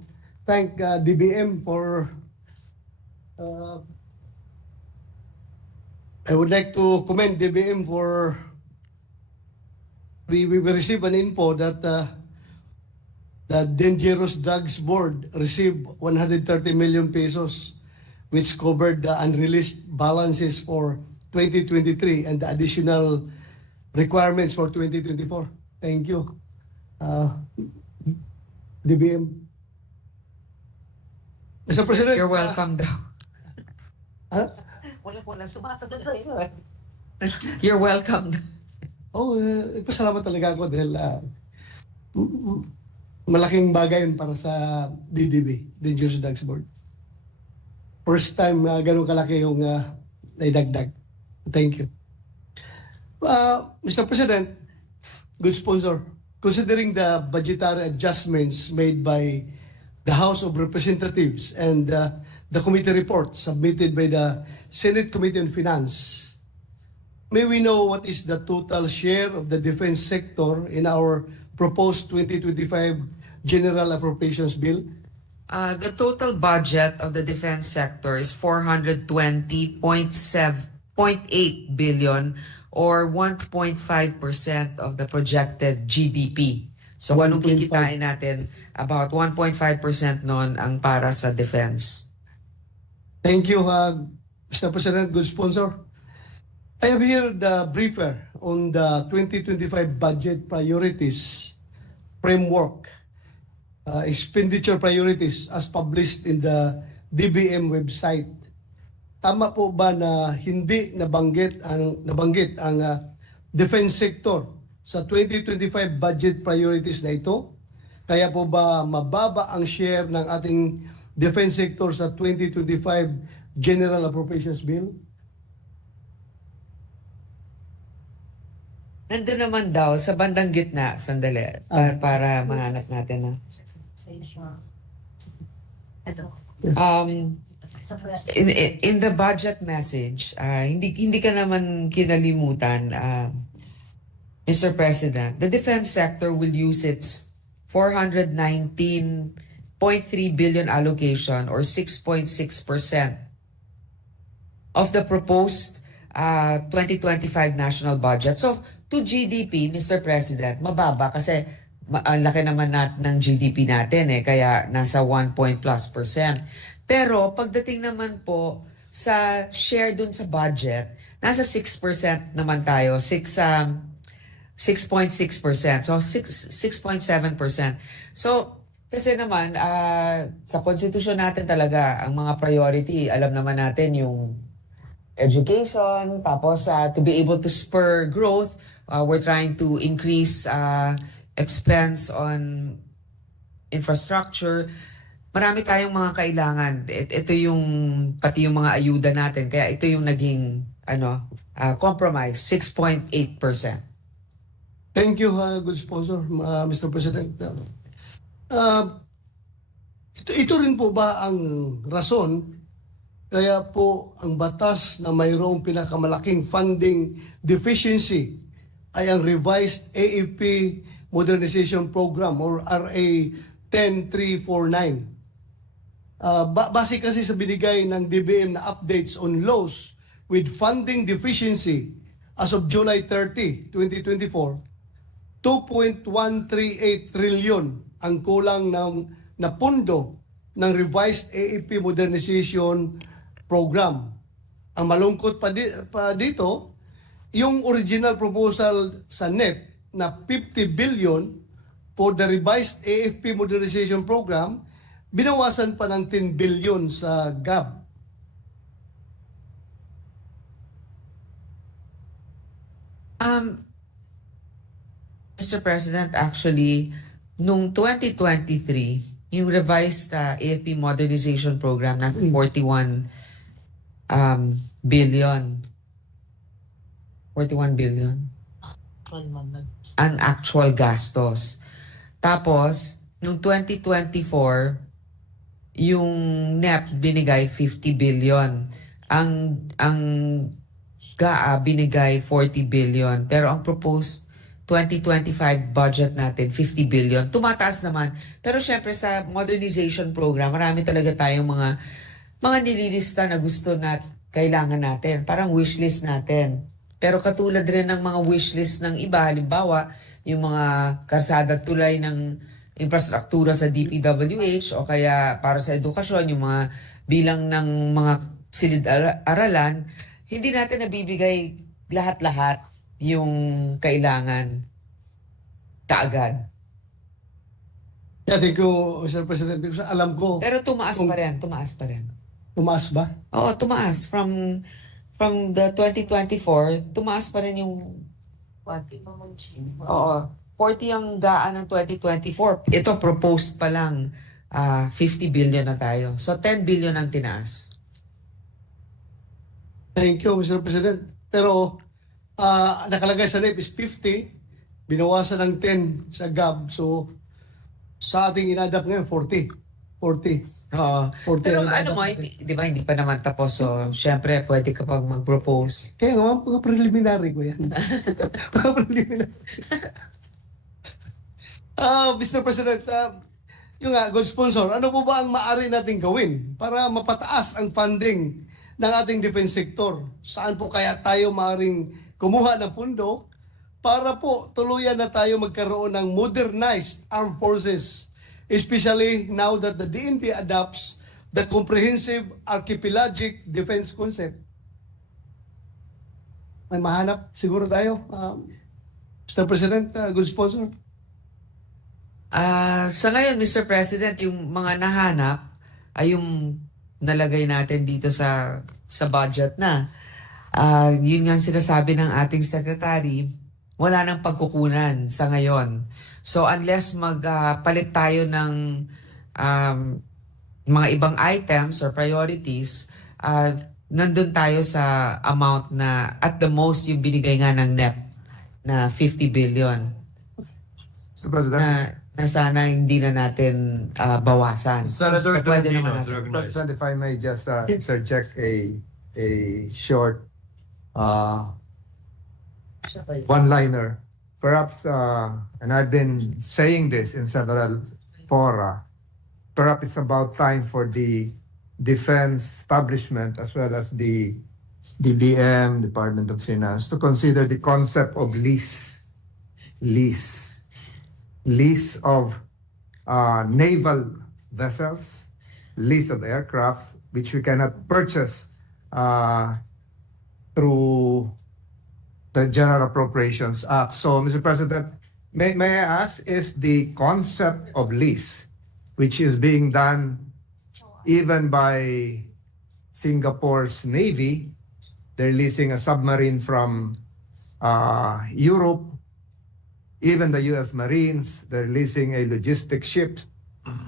thank DBM for. Uh, I would like to commend DBM for. We received an info that the Dangerous Drugs Board received 130 million pesos, which covered the unreleased balances for 2023 and the additional requirements for 2024. Thank you, DBM. Mr. President. You're welcome daw. Huh? You're welcome. Oh, pasalamat talaga ako dahil malaking bagay yun para sa DDB, Dangerous Drugs Board. First time ganun kalaki yung naidagdag. Thank you. Mr. President, good sponsor, considering the budgetary adjustments made by the House of Representatives and the committee report submitted by the Senate Committee on Finance, may we know what is the total share of the defense sector in our proposed 2025 General Appropriations Bill? The total budget of the defense sector is 420.8 billion or 1.5% of the projected GDP. So kung kikitain natin, about 1.5% nun ang para sa defense. Thank you, Mr. President, good sponsor. I have here the briefer on the 2025 budget priorities framework, expenditure priorities as published in the DBM website. Tama po ba na hindi nabanggit ang defense sector sa 2025 budget priorities na ito? Kaya po ba mababa ang share ng ating defense sector sa 2025 General Appropriations Bill? Nandun naman daw sa bandang gitna, sandali, para mahanap natin. In the budget message, hindi ka naman kinalimutan, Mr. President, the defense sector will use its 419.3 billion allocation or 6.6% of the proposed 2025 national budget. So, to GDP, Mr. President, mababa kasi ang laki naman ng GDP natin kaya nasa 1 point plus %. Pero pagdating naman po sa share dun sa budget, nasa 6% naman tayo, 6.6%. So 6.7%. So kasi naman sa konstitusyon natin talaga ang mga priority, alam naman natin yung education, tapos to be able to spur growth, we're trying to increase expense on infrastructure. Marami tayong mga kailangan. Ito yung pati yung mga ayuda natin. Kaya ito yung naging compromise, 6.8%. Thank you, good sponsor, Mr. President. Ito rin po ba ang rason kaya po ang batas na mayroong pinakamalaking funding deficiency ay ang revised AFP Modernization Program or RA 10349. Base kasi sa binigay ng DBM na updates on laws with funding deficiency as of July 30, 2024, 2.138 trillion ang kulang na pondo ng revised AFP Modernization Program. Ang malungkot pa dito, yung original proposal sa NEP na 50 billion for the revised AFP Modernization Program, binawasan pa ng 10 billion sa GAB. Mr. President, actually, nung 2023, yung revised AFP Modernization Program na 41 billion. 41 billion. Ang actual gastos. Tapos, nung 2024, yung NEP binigay 50 billion. Ang GAA binigay 40 billion. Pero ang proposed 2025 budget natin, 50 billion. Tumataas naman. Pero syempre sa modernization program, marami talaga tayong mga nililista na gusto na kailangan natin. Parang wishlist natin. Pero katulad rin ng mga wishlist ng iba, halimbawa, yung mga karsada at tulay ng infrastruktura sa DPWH o kaya para sa edukasyon, yung mga bilang ng mga silid-aralan, hindi natin nabibigay lahat-lahat yung kailangan kaagad. Yeah, thank you, Mr. President. Because alam ko, Pero tumaas pa rin. tumaas ba? Oo, tumaas. From the 2024, tumaas pa rin yung... Oo. 40 ang gaan ng 2024. Ito, proposed pa lang. 50 billion na tayo. So, 10 billion ang tinaas. Thank you, Mr. President. Pero, nakalagay sa NEP is 50, binawasan ng 10 sa GAB. So, sa ating inadapt ngayon, 40. 40. Oo. 40 Pero ang ano inadapt mo, natin. di ba, hindi pa naman tapos. So, syempre, pwede ka pang mag-propose. Kaya nga, mga preliminary ko yan. Mga preliminary. Mr. President, yung good sponsor, ano po ba ang maaari natin gawin para mapataas ang funding ng ating defense sector? Saan po kaya tayo maaaring kumuha ng pundo para po tuluyan na tayo magkaroon ng modernized armed forces, especially now that the DND adopts the comprehensive archipelagic defense concept? May mahanap siguro tayo, Mr. President, good sponsor. Sa ngayon, Mr. President, yung mga nahanap ay yung nalagay natin dito sa budget na. Yun nga ang sinasabi ng ating secretary, wala nang pagkukunan sa ngayon. So unless magpalit tayo ng mga ibang items or priorities, nandun tayo sa amount na at the most yung binigay nga ng NEP na 50 billion. Mr. President. Na sana hindi na natin bawasan. Senator Pwede Tolentino, naman natin. recognized. President, if I may just interject a short one-liner. Perhaps, and I've been saying this in several fora, perhaps it's about time for the defense establishment as well as the DBM, Department of Finance, to consider the concept of lease of naval vessels, lease of aircraft, which we cannot purchase through the General Appropriations Act. So, Mr. President, may I ask if the concept of lease, which is being done even by Singapore's Navy, they're leasing a submarine from Europe, even the U.S. Marines, they're leasing a logistic ship,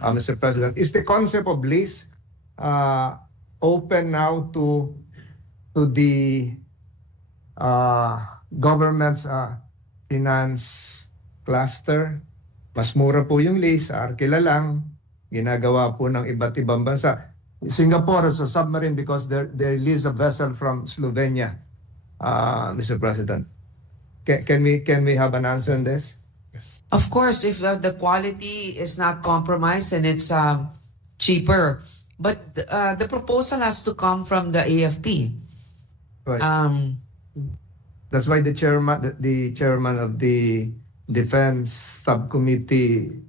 Mr. President. Is the concept of lease open now to the government's finance cluster? Mas mura po yung lease, arkila lang, ginagawa po ng iba't ibang bansa. Singapore is a submarine because they lease a vessel from Slovenia, Mr. President. Can we have an answer on this? Of course, if the quality is not compromised and it's cheaper. But the proposal has to come from the AFP. Right. That's why the chairman of the Defense Subcommittee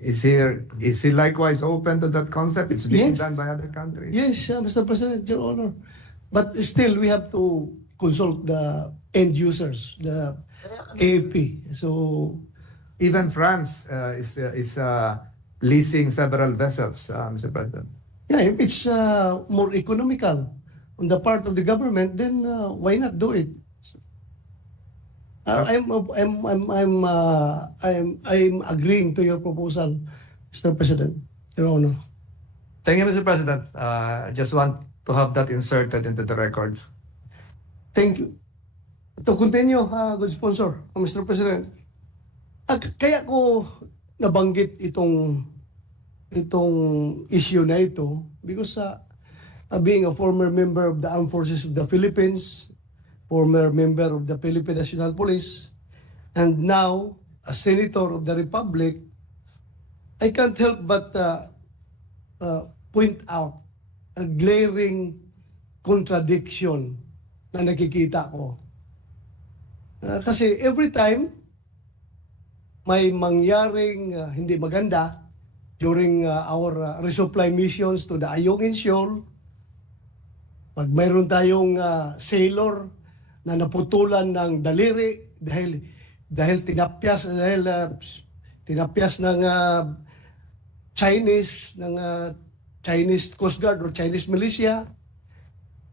is here. Is he likewise open to that concept? It's being Yes. done by other countries. Yes, Mr. President, Your Honor. But still, we have to consult the end users, the AFP. So, Even France is leasing several vessels, Mr. President. yeah, if it's more economical on the part of the government, then why not do it? I'm agreeing to your proposal, Mr. President, Your Honor. Thank you, Mr. President. Just want to have that inserted into the records. Thank you. To continue, good sponsor, Mr. President. Kaya ko nabanggit itong issue na ito because being a former member of the Armed Forces of the Philippines, former member of the Philippine National Police, and now a senator of the Republic, I can't help but point out a glaring contradiction na nakikita ko. Kasi every time may mangyaring hindi maganda during our resupply missions to the Ayungin Shoal, pag mayroon tayong sailor na naputulan ng daliri dahil tinapyas ng Chinese Coast Guard or Chinese militia,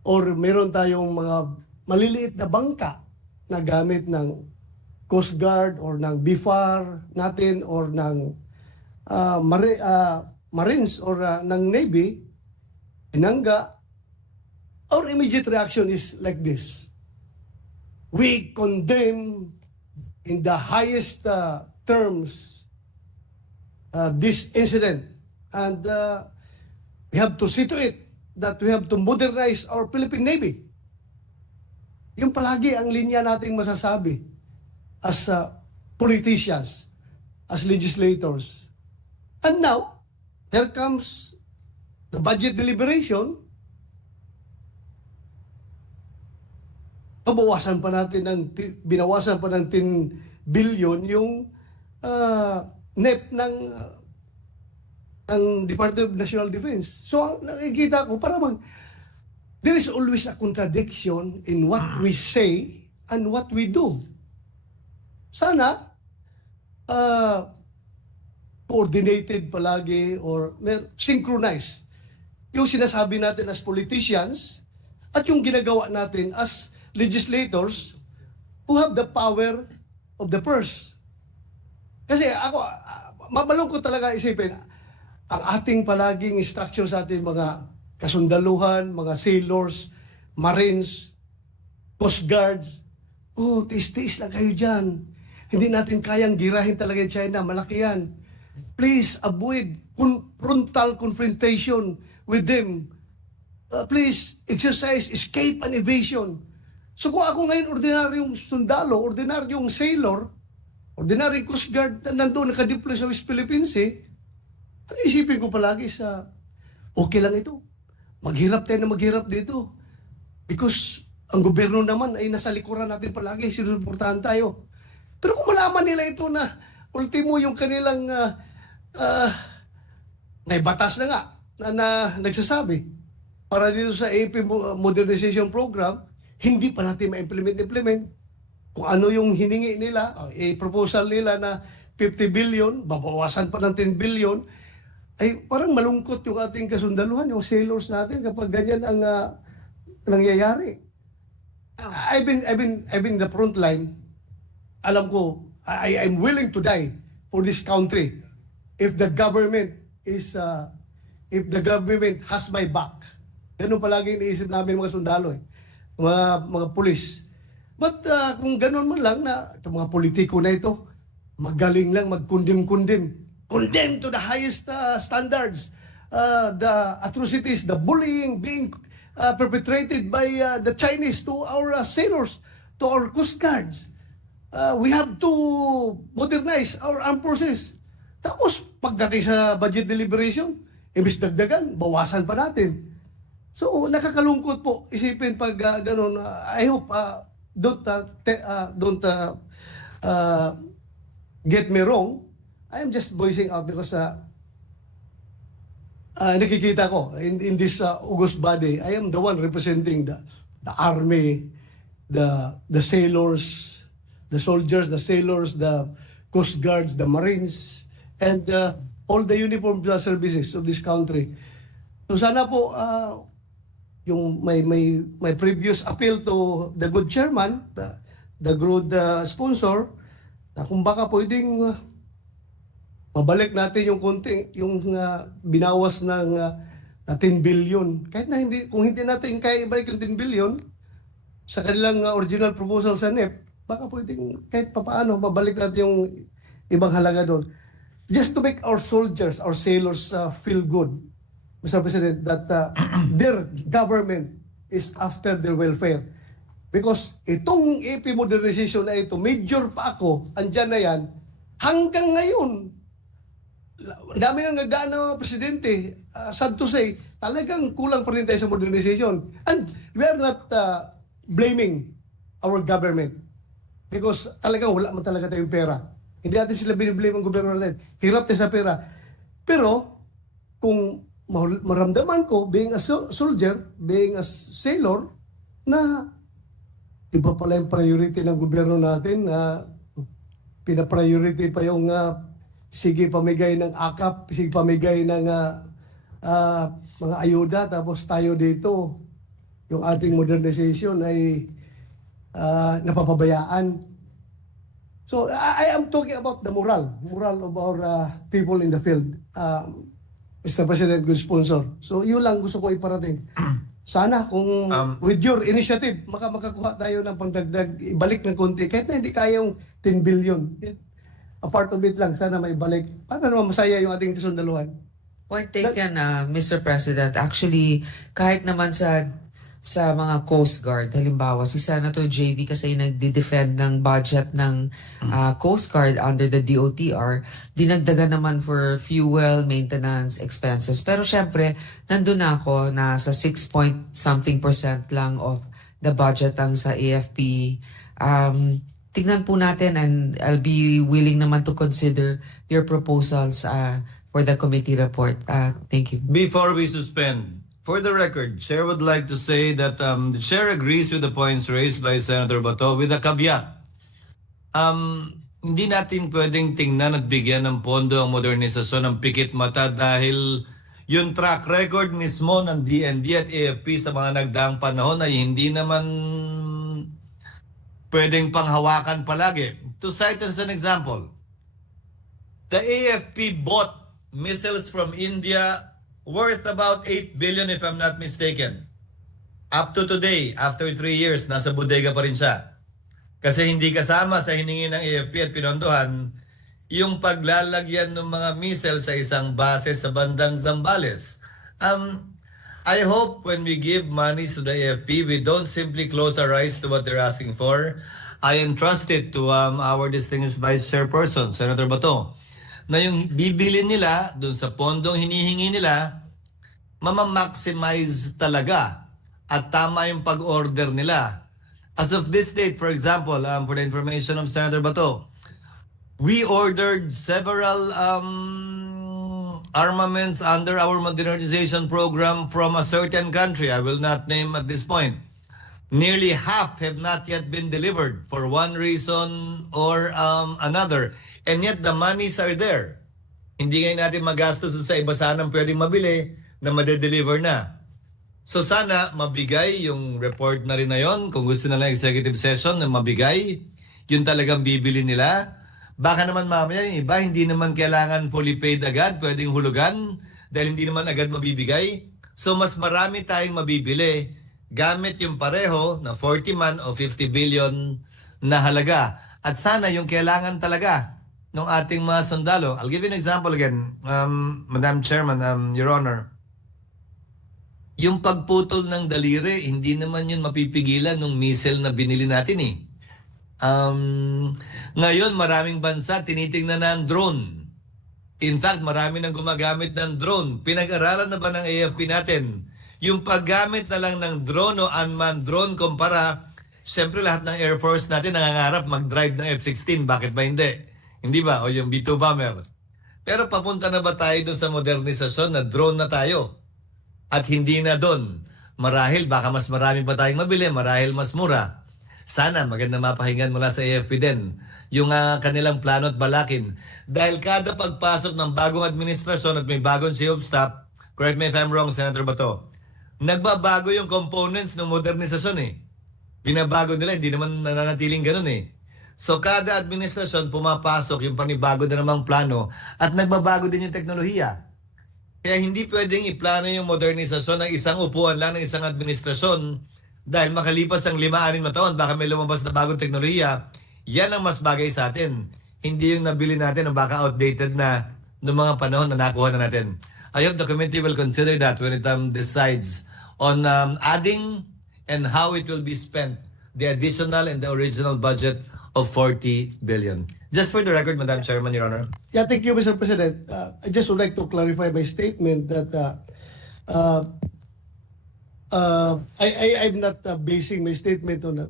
or meron tayong mga maliliit na bangka na gamit ng Coast Guard or ng BIFAR natin or ng Marines or ng Navy, tinangga, our immediate reaction is like this. We condemn in the highest terms this incident, and we have to see to it that we have to modernize our Philippine Navy. Yung palagi ang linya nating masasabi as politicians, as legislators. And now, here comes the budget deliberation. Binawasan pa ng 10 billion yung NEP ng Department of National Defense. So, nakikita ko, there is always a contradiction in what we say and what we do. Sana, coordinated palagi or synchronized yung sinasabi natin as politicians at yung ginagawa natin as legislators who have the power of the purse. Kasi ako, mabalong ko talaga isipin, ang ating palaging instruction sa ating mga kasundaluhan, mga sailors, marines, coast guards, tiis-tiis lang kayo dyan. Hindi natin kayang girahin talaga yung China, malaki yan. Please avoid frontal confrontation with them. Please exercise escape and evasion. So kung ako ngayon ordinaryong sundalo, ordinaryong sailor, ordinaryong coast guard na nandun nakadeploy sa West Philippines, ang isipin ko palagi okay lang ito. Maghirap tayo na maghirap dito. Because ang gobyerno naman ay nasa likuran natin palagi, sinusuportahan tayo. Pero kung malaman nila ito na ultimo yung kanilang may batas na nga na nagsasabi para dito sa AP modernization program, hindi pa natin ma-implement. Kung ano yung hiningi nila, proposal nila na 50 billion, babawasan pa ng 10 billion, ay parang malungkot yung ating kasundaluhan, yung sailors natin kapag ganyan ang nangyayari. I've been in the front line. Alam ko, I'm willing to die for this country if the government has my back. Ganun palagi iniisip namin mga sundalo, mga pulis. But kung ganun man lang na itong mga politiko na ito, magaling lang mag-condemn. Condemn to the highest standards. The atrocities, the bullying being perpetrated by the Chinese to our sailors, to our coast guards. We have to modernize our armed forces. Tapos, pagdating sa budget deliberation, imbis dagdagan, bawasan pa natin. So, nakakalungkot po isipin pag ganun. I hope don't get me wrong. I am just voicing out because nakikita ko in this august body, I am the one representing the army, the sailors, the soldiers, the sailors, the coast guards, the marines, and all the uniformed services of this country. So sana po yung my previous appeal to the good chairman, the good sponsor, na kung baka pwedeng mabalik natin yung konti, yung binawas ng 10 billion. Kahit na kung hindi natin kaya ibalik yung 10 billion sa kanilang original proposal sa NEP, baka pwedeng kahit papaano mabalik natin yung ibang halaga doon. Just to make our soldiers, our sailors feel good, Mr. President, that their government is after their welfare. Because itong AP modernization na ito, major pa ako, andyan na yan, hanggang ngayon, ang dami nang nagdaan na presidente, sad to say, talagang kulang pa rin tayo sa modernization. And we are not blaming our government because talagang wala man talaga tayong pera. Hindi natin sila biniblame ang gobyerno natin. Hirap tayo sa pera. Pero, kung maramdaman ko, being a soldier, being a sailor, na iba pala yung priority ng gobyerno natin na pina-priority pa yung sige pamigay ng akap, sige pamigay ng mga ayuda, tapos tayo dito, yung ating modernization ay napapabayaan. So, I am talking about the moral of our people in the field. Mr. President, good sponsor. So, yun lang gusto ko iparating. Sana kung with your initiative, makakuha tayo ng pangdagdag, ibalik ng konti. Kahit na hindi kayang 10 billion. A part of it lang, sana maibalik. Para naman masaya yung ating kasundaluhan. Point taken, Mr. President. Actually, kahit naman sa mga Coast Guard, halimbawa, si Senator JV kasi nagdi-defend ng budget ng Coast Guard under the DOTR, dinagdagan naman for fuel, maintenance, expenses. Pero syempre, nandun ako, nasa 6-point-something% lang of the budget ang sa AFP. Tignan po natin and I'll be willing naman to consider your proposals for the committee report. Thank you. Before we suspend, for the record, Chair would like to say that the Chair agrees with the points raised by Senator Bato with a caveat. Hindi natin pwedeng tingnan at bigyan ng pondo ang modernisasyon ng pikit mata dahil yung track record mismo ng DND at AFP sa mga nagdaang panahon ay hindi naman pwedeng panghawakan palagi. To cite as an example, the AFP bought missiles from India worth about 8 billion if I'm not mistaken. Up to today, after 3 years, nasa bodega pa rin siya. Kasi hindi kasama sa hiningi ng AFP at pinondohan yung paglalagyan ng mga missile sa isang base sa bandang Zambales. I hope when we give money to the AFP, we don't simply close our eyes to what they're asking for. I entrust it to our distinguished Vice Chairperson, Senator Bato, na yung bibili nila dun sa pondong hinihingi nila, mamamaximize talaga at tama yung pag-order nila. As of this date, for example, for the information of Senator Bato, we ordered several armaments under our modernization program from a certain country. I will not name at this point. Nearly half have not yet been delivered for one reason or another. And yet the monies are there. Hindi ngayon natin magastos sa iba sanang pwedeng mabili na madedeliver na. So sana mabigay yung report na rin na yon. Kung gusto na lang executive session na mabigay, yun talagang bibili nila. Baka naman mamaya yung iba hindi naman kailangan fully paid agad, pwedeng hulugan dahil hindi naman agad mabibigay. So mas marami tayong mabibili gamit yung pareho na 40 man o 50 billion na halaga. At sana yung kailangan talaga ng ating mga sundalo. I'll give you an example again, Madam Chairman, Your Honor. Yung pagputol ng daliri, hindi naman yun mapipigilan ng missile na binili natin eh. Ngayon, maraming bansa tinitingnan na ang drone. In fact, marami nang gumagamit ng drone. Pinag-aralan na ba ng AFP natin? Yung paggamit na lang ng drone o unmanned drone kumpara, siyempre lahat ng Air Force natin nangangarap mag-drive ng F-16. Bakit ba hindi? Hindi ba? O yung B-2 bomber. Pero papunta na ba tayo doon sa modernisasyon na drone na tayo? At hindi na doon. Marahil, baka mas marami pa tayong mabili, marahil mas mura. Sana maganda mapahingan mula sa AFP din yung kanilang plano at balakin. Dahil kada pagpasok ng bagong administrasyon at may bagong chief of staff, correct me if I'm wrong, Senator Bato, nagbabago yung components ng modernisasyon eh. Binabago nila, hindi naman nananatiling ganun eh. So kada administrasyon pumapasok yung panibago na namang plano at nagbabago din yung teknolohiya. Kaya hindi pwedeng iplano yung modernisasyon ng isang upuan lang ng isang administrasyon dahil makalipas ng 5-6 na taon, baka may lumabas na bagong teknolohiya. Yan ang mas bagay sa atin. Hindi yung nabili natin o baka outdated na noong mga panahon na nakuha na natin. I hope the committee will consider that when it decides on adding and how it will be spent the additional and the original budget of 40 billion. Just for the record, Madam Chairman, Your Honor. Yeah, thank you, Mr. President. I just would like to clarify my statement that I'm not basing my statement on a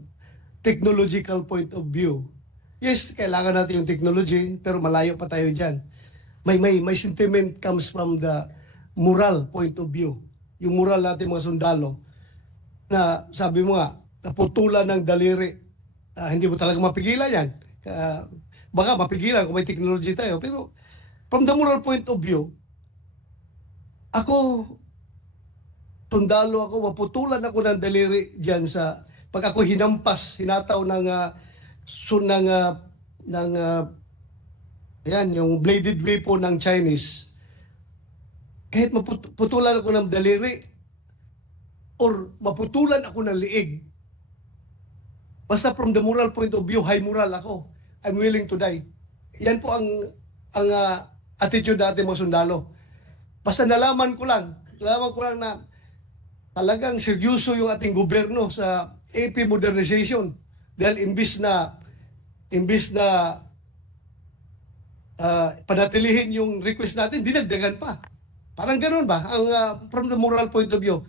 technological point of view. Yes, kailangan natin yung technology, pero malayo pa tayo dyan. May sentiment comes from the moral point of view. Yung moral natin mga sundalo, na sabi mo nga, naputulan ng daliri. Hindi mo talaga mapigilan yan. Baka mapigilan kung may technology tayo. Pero from the moral point of view, ako, sundalo ako, maputulan ako ng daliri dyan sa, pag ako hinataw ng yan, yung bladed weapon ng Chinese, kahit maputulan ako ng daliri or maputulan ako ng liig, basta from the moral point of view, high moral ako. I'm willing to die. Yan po ang attitude natin mga sundalo. Basta nalaman ko lang na talagang seryoso yung ating gobyerno sa AP modernization. Dahil imbis na panatilihin yung request natin, dinagdagan pa. Parang ganun ba? From the moral point of view.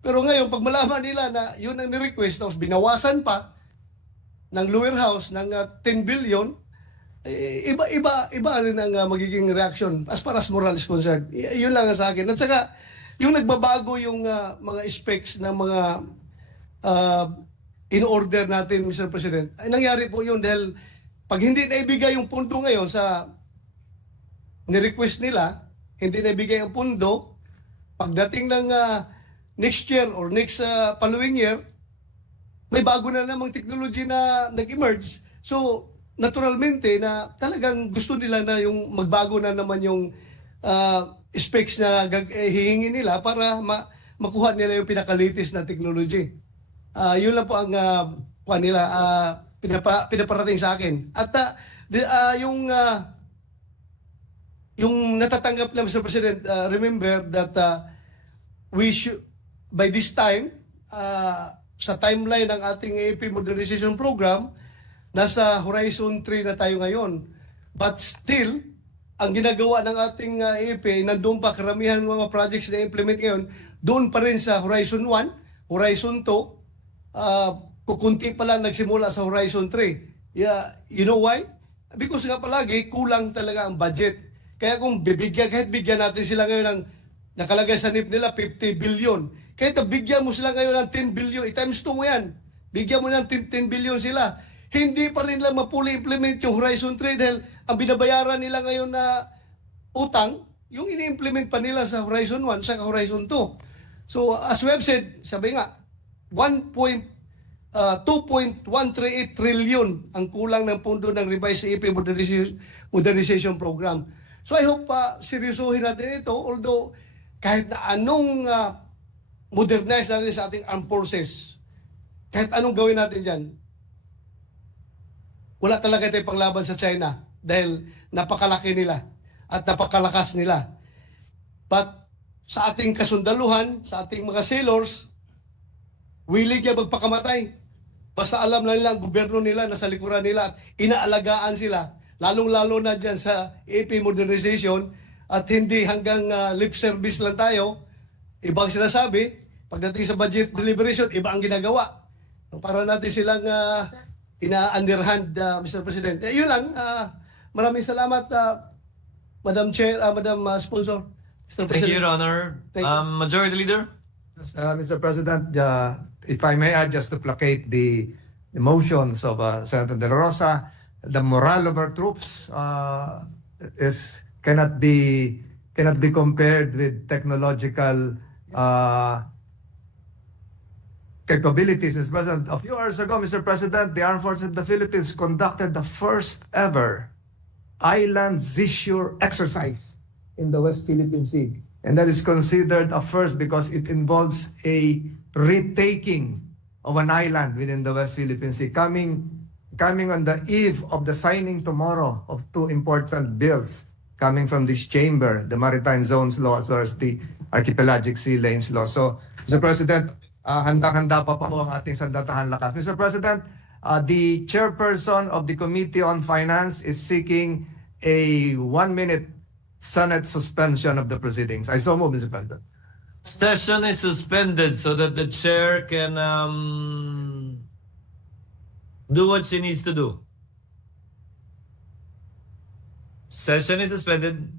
Pero ngayon, pag malaman nila na yun ang ni-request, tapos binawasan pa ng lower house ng 10 billion, iba rin ang magiging reaction as far as moral is concerned. Yun lang sa akin. At saka, yung nagbabago yung mga specs ng mga in-order natin, Mr. President, ay nangyari po yun dahil pag hindi naibigay yung pundo ngayon sa ni-request nila, hindi naibigay ang pundo, pagdating ng next year or next following year, may bago na namang technology na nag-emerge. So, naturalmente na talagang gusto nila na yung magbago na naman yung specs na hihingi nila para makuha nila yung pinaka-latest na technology. Yun lang po ang nila pinaparating sa akin. At yung natatanggap na Mr. President, remember that we should, by this time, sa timeline ng ating AP modernization program, nasa Horizon 3 na tayo ngayon. But still, ang ginagawa ng ating AP, nandun pa karamihan ng mga projects na implement ngayon, doon pa rin sa Horizon 1, Horizon 2, kukunti pa lang nagsimula sa Horizon 3. Yeah, you know why? Because nga palagi, kulang talaga ang budget. Kaya kung kahit bigyan natin sila ngayon ng nakalagay sa NIP nila 50 billion, kahit bigyan mo sila ngayon ng 10 billion, i-times 2 mo yan, bigyan mo ng 10 billion sila, hindi pa rin lang mapuli implement yung Horizon 3 dahil ang binabayaran nila ngayon na utang, yung ini-implement pa nila sa Horizon 1 sa Horizon 2. So as we have said, sabi nga, 2.138 trillion ang kulang ng pondo ng revised AP modernization program. So I hope seryosohin natin ito, although kahit na anong modernize natin sa ating armed forces, kahit anong gawin natin dyan, wala talaga tayong panglaban sa China dahil napakalaki nila at napakalakas nila. But sa ating kasundaluhan, sa ating mga sailors, willing niya magpakamatay. Basta alam na nila ang gobyerno nila, nasa likuran nila at inaalagaan sila, lalong-lalo na dyan sa AP modernization at hindi hanggang lip service lang tayo. Ibang sinasabi, pagdating sa budget deliberation, iba ang ginagawa. So, para natin silang ina-underhand, Mr. President. Yun lang. Maraming salamat, Madam Chair, Madam Sponsor. Mr. Thank you, President. Your Honor. Thank you. Majority Leader? Mr. President, if I may add, just to placate the motions of Senator De La Rosa, the morale of our troops cannot be compared with technological capabilities. Mr. President, a few hours ago, Mr. President, the Armed Forces of the Philippines conducted the first ever island seizure exercise in the West Philippine Sea. And that is considered a first because it involves a retaking of an island within the West Philippine Sea, coming on the eve of the signing tomorrow of two important bills coming from this chamber, the Maritime Zones Law as well as the Archipelagic Sea Lanes Law. So, Mr. President, handang-handa pa po ang ating sandatahan lakas. Mr. President, the chairperson of the Committee on Finance is seeking a 1-minute Senate suspension of the proceedings. I so move, Mr. President. Session is suspended so that the chair can do what she needs to do. Session is suspended.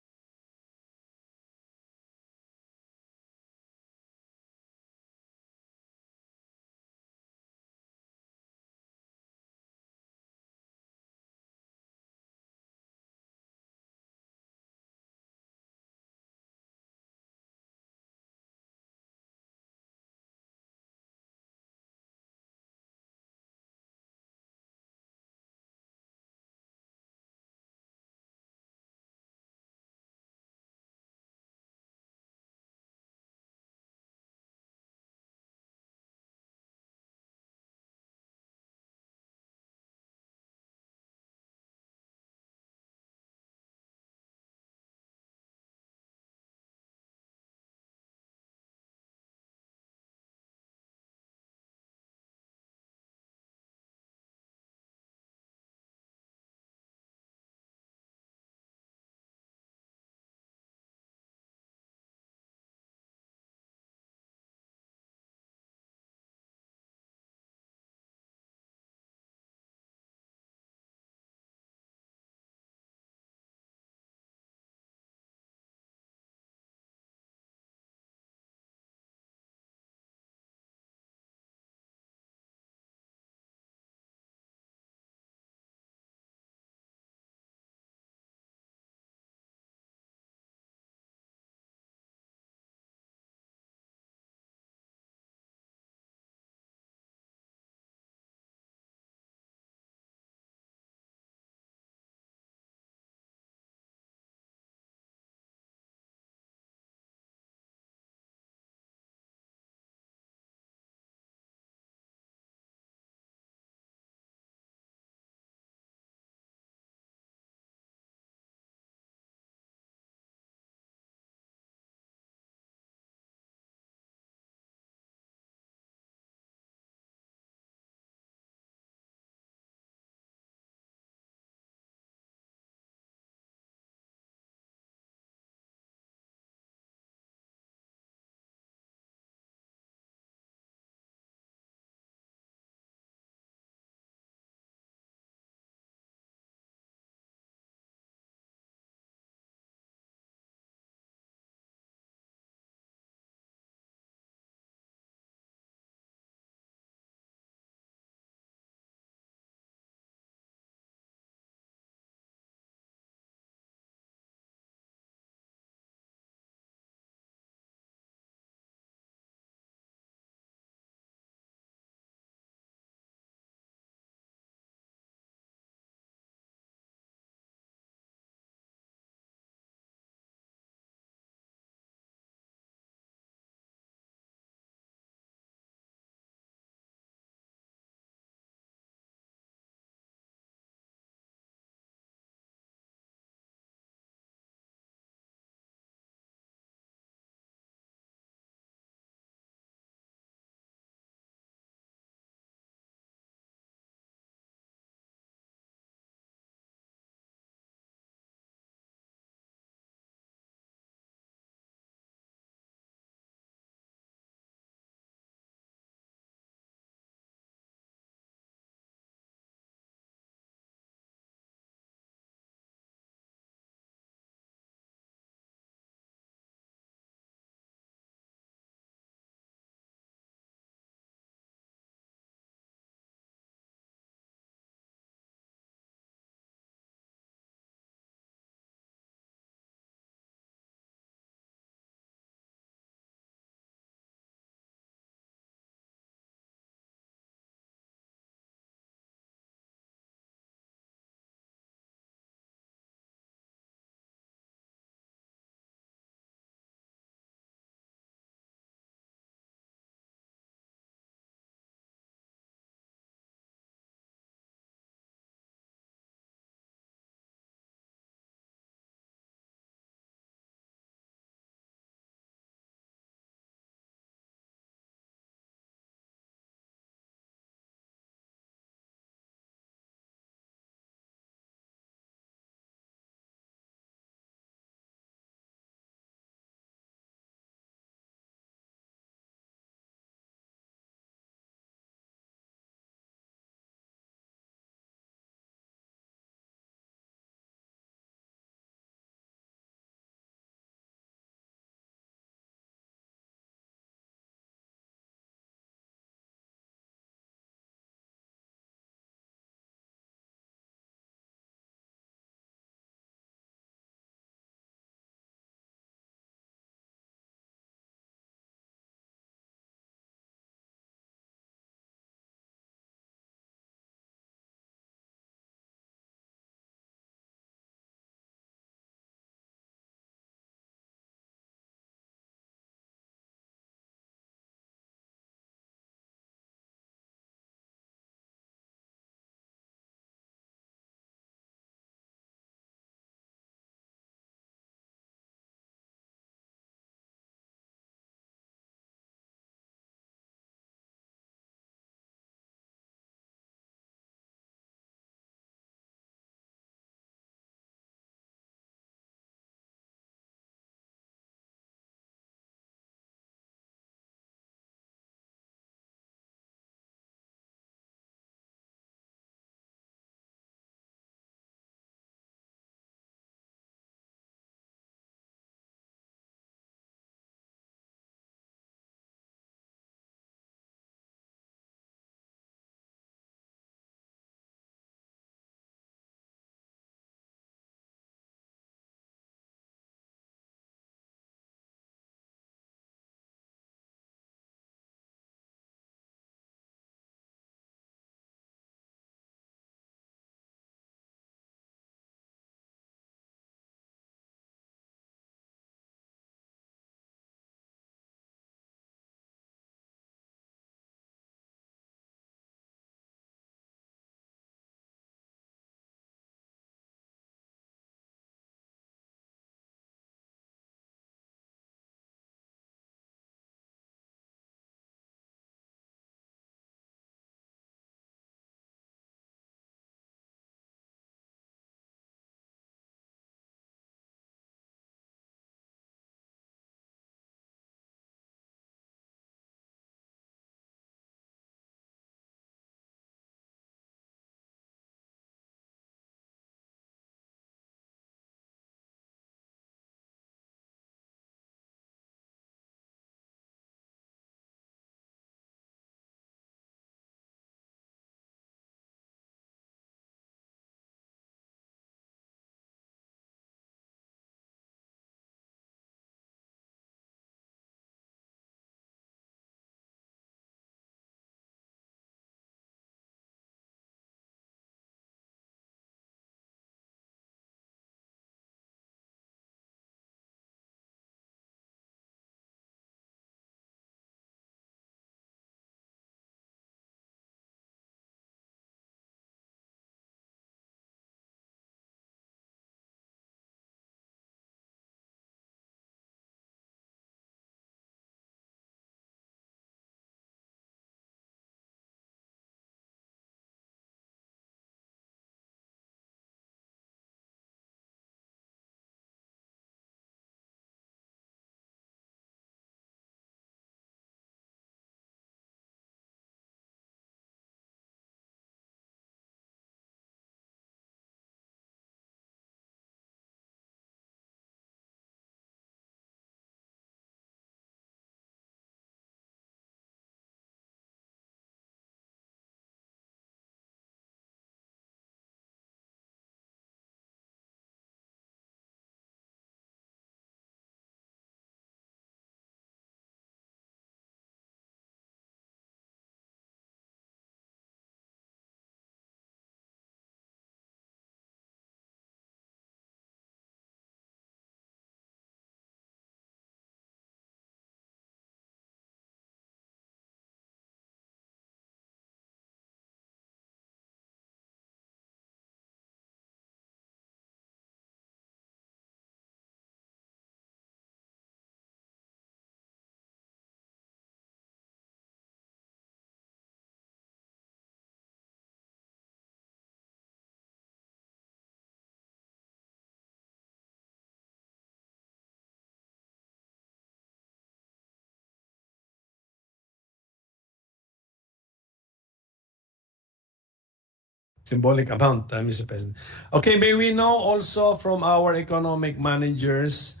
symbolic amount, Mr. President. Okay, may we know also from our economic managers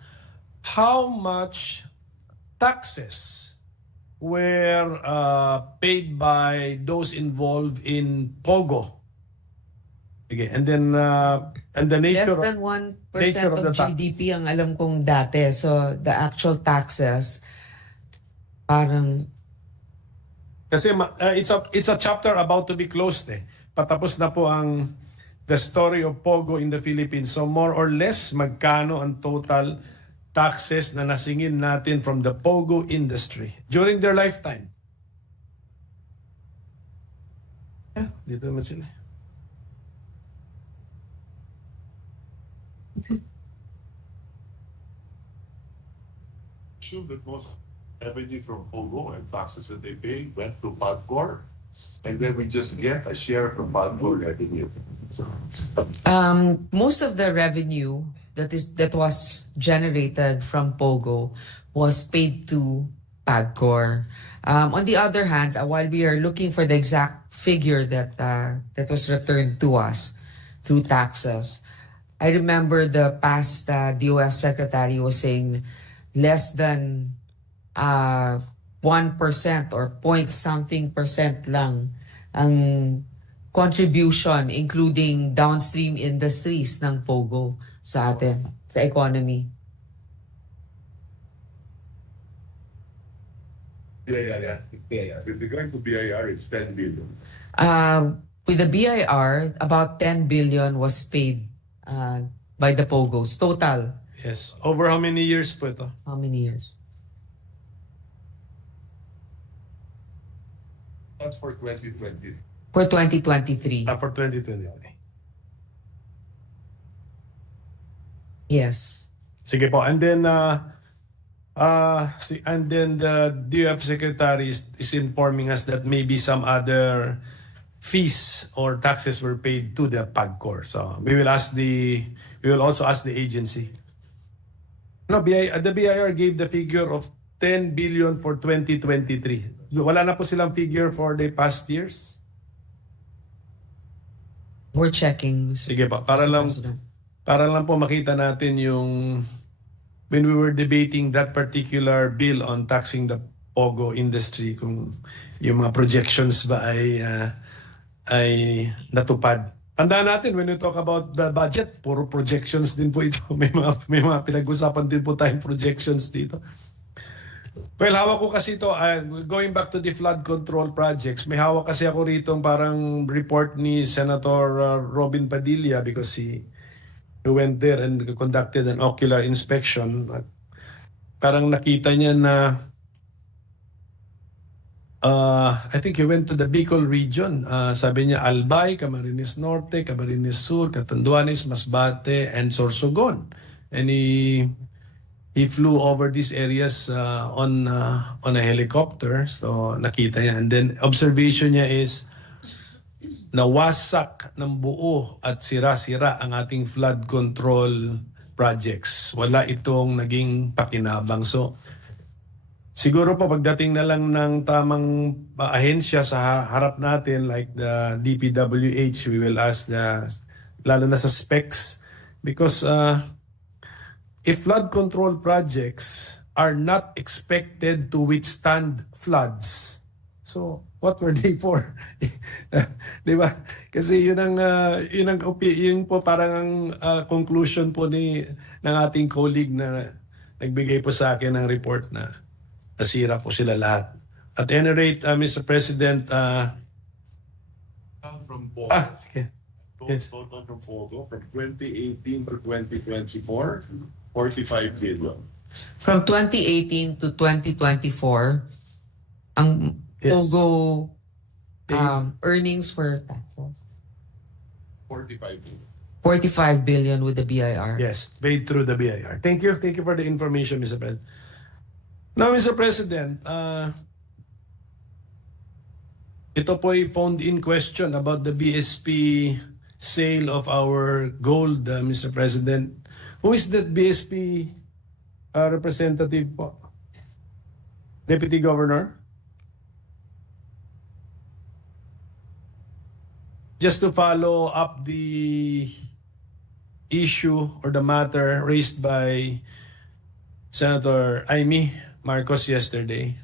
how much taxes were paid by those involved in POGO? Okay, and then and the nature Less than 1% the of tax. GDP ang alam kong dati. So the actual taxes, parang Kasi it's a chapter about to be closed eh. Patapos na po ang the story of POGO in the Philippines. So more or less, magkano ang total taxes na nasingin natin from the POGO industry during their lifetime? Yeah, dito naman sila. Assume that most revenue from POGO and taxes that they pay went to PAGCOR, and then we just get a share from PAGCOR revenue. most of the revenue that was generated from POGO was paid to PAGCOR. On the other hand, while we are looking for the exact figure that was returned to us through taxes, I remember the past DOF secretary was saying less than 1% or point something percent lang ang contribution, including downstream industries ng POGO sa atin, sa economy. Yeah. With regard to BIR, it's 10 billion. With the BIR, about 10 billion was paid by the POGOs. Total, Yes. Over how many years po ito? how many years? That's for 2020. For 2023. For 2023. Yes. Sige po. And then the DOF secretary is informing us that maybe some other fees or taxes were paid to the PAGCOR. So we will also ask the agency. No, the BIR gave the figure of 10 billion for 2023. Wala na po silang figure for the past years? We're checking. Mr. Sige pa, para lang po makita natin yung when we were debating that particular bill on taxing the POGO industry, kung yung mga projections ba ay natupad. Tandaan natin, when we talk about the budget, puro projections din po ito. May mga pinag-usapan din po tayong projections dito. Well, hawak ko kasi ito, going back to the flood control projects, may hawak kasi ako rito parang report ni Senator Robin Padilla because he went there and conducted an ocular inspection. Parang nakita niya na I think he went to the Bicol region. Sabi niya Albay, Camarines Norte, Camarines Sur, Catanduanes, Masbate, and Sorsogon. And he flew over these areas on a helicopter. So nakita niya. And then observation niya is nawasak ng buo at sira-sira ang ating flood control projects. Wala itong naging pakinabang. So siguro pa pagdating na lang ng tamang ahensya sa harap natin like the DPWH, we will ask lalo na sa specs because if flood control projects are not expected to withstand floods, so what were they for? Di ba? Kasi yun po parang ang conclusion po ng ating colleague na nagbigay po sa akin ng report na nasira po sila lahat. At any rate, Mr. President, From POGO. Sige. Yes. Total from POGO from 2018 to 2024, 45 billion. From 2018 to 2024, ang Yes. POGO earnings for taxes, 45 billion. 45 billion with the BIR. Yes, paid through the BIR. Thank you for the information, Mr. President. Now, Mr. President, ito po ay phoned-in question about the BSP sale of our gold, Mr. President. Who is that BSP representative po? Deputy Governor? just to follow up the issue or the matter raised by Senator Amy Marcos yesterday.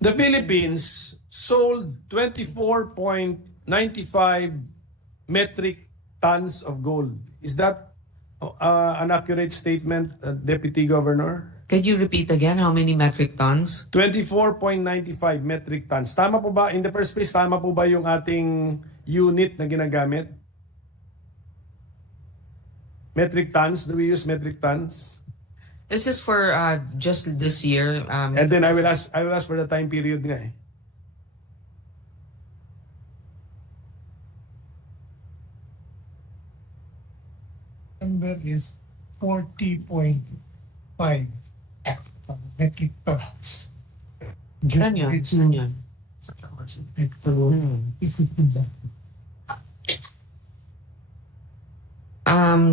The Philippines sold 24.95 metric tons of gold. Is that an accurate statement, Deputy Governor? Can you repeat again how many metric tons? 24.95 metric tons. Tama po ba, in the first place, tama po ba yung ating unit na ginagamit? Metric tons? Do we use metric tons? This is for just this year. And then I will ask for the time period nga eh. Number is 40.5 metric tons. Saan yun? Saan yun?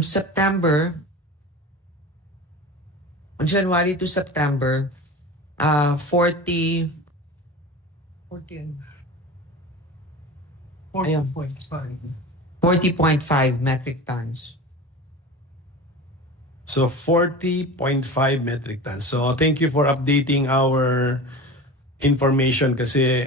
September, January to September, 40, 40.5 metric tons. So 40.5 metric tons. So thank you for updating our information kasi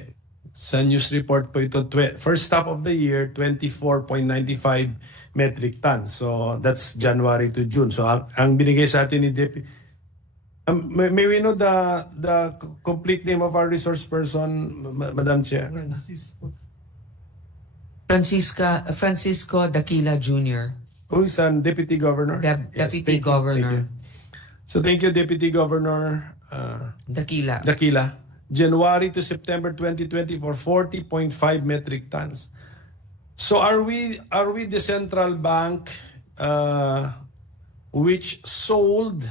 sa news report po ito, first half of the year, 24.95 metric tons. So that's January to June. So ang binigay sa atin ni Deputy, may we know the complete name of our resource person, Madam Chair? Francisco Daquila Jr. Who is an Deputy Governor? Deputy Governor. So thank you, Deputy Governor Daquila. January to September 2024, 40.5 metric tons. So are we the central bank which sold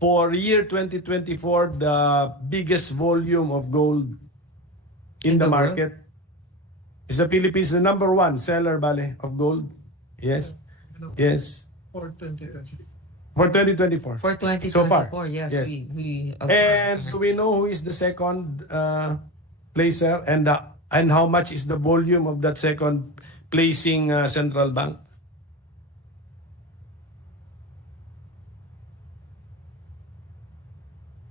for year 2024 the biggest volume of gold in the market? World? Is the Philippines the number one seller, Bale, of gold? Yes. Yes. For 2020. For 2024. For 2024, So far. yes. Yes. We And do we know who is the second placer and how much is the volume of that second placing central bank?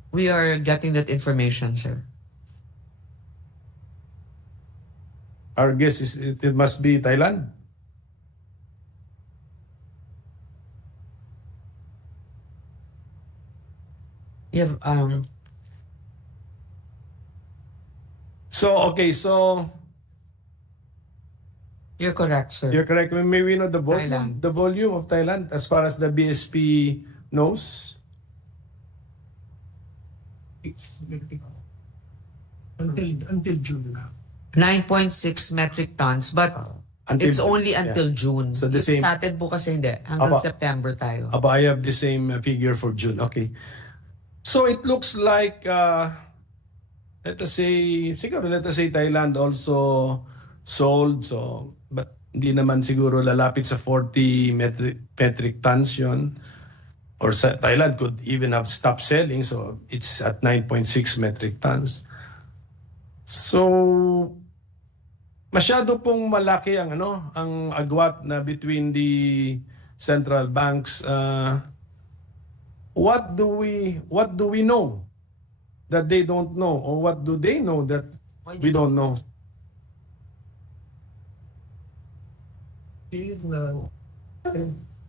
We are getting that information, sir. Our guess is it must be Thailand. You have So you're correct, sir. you're correct. May we know the volume, Thailand. the volume of Thailand as far as the BSP knows? It's until June now. 9.6 metric tons, but it's only until June. So the same. Sa atin po kasi hindi. Hanggang Apa. September tayo. I have the same figure for June. Okay. So it looks like, let us say Thailand also sold. So, but hindi naman siguro lalapit sa 40 metric tons yun. Or Thailand could even have stopped selling. So it's at 9.6 metric tons. So, masyado pong malaki ang ang agwat na between the central banks. What do we know that they don't know, or what do they know that we don't know?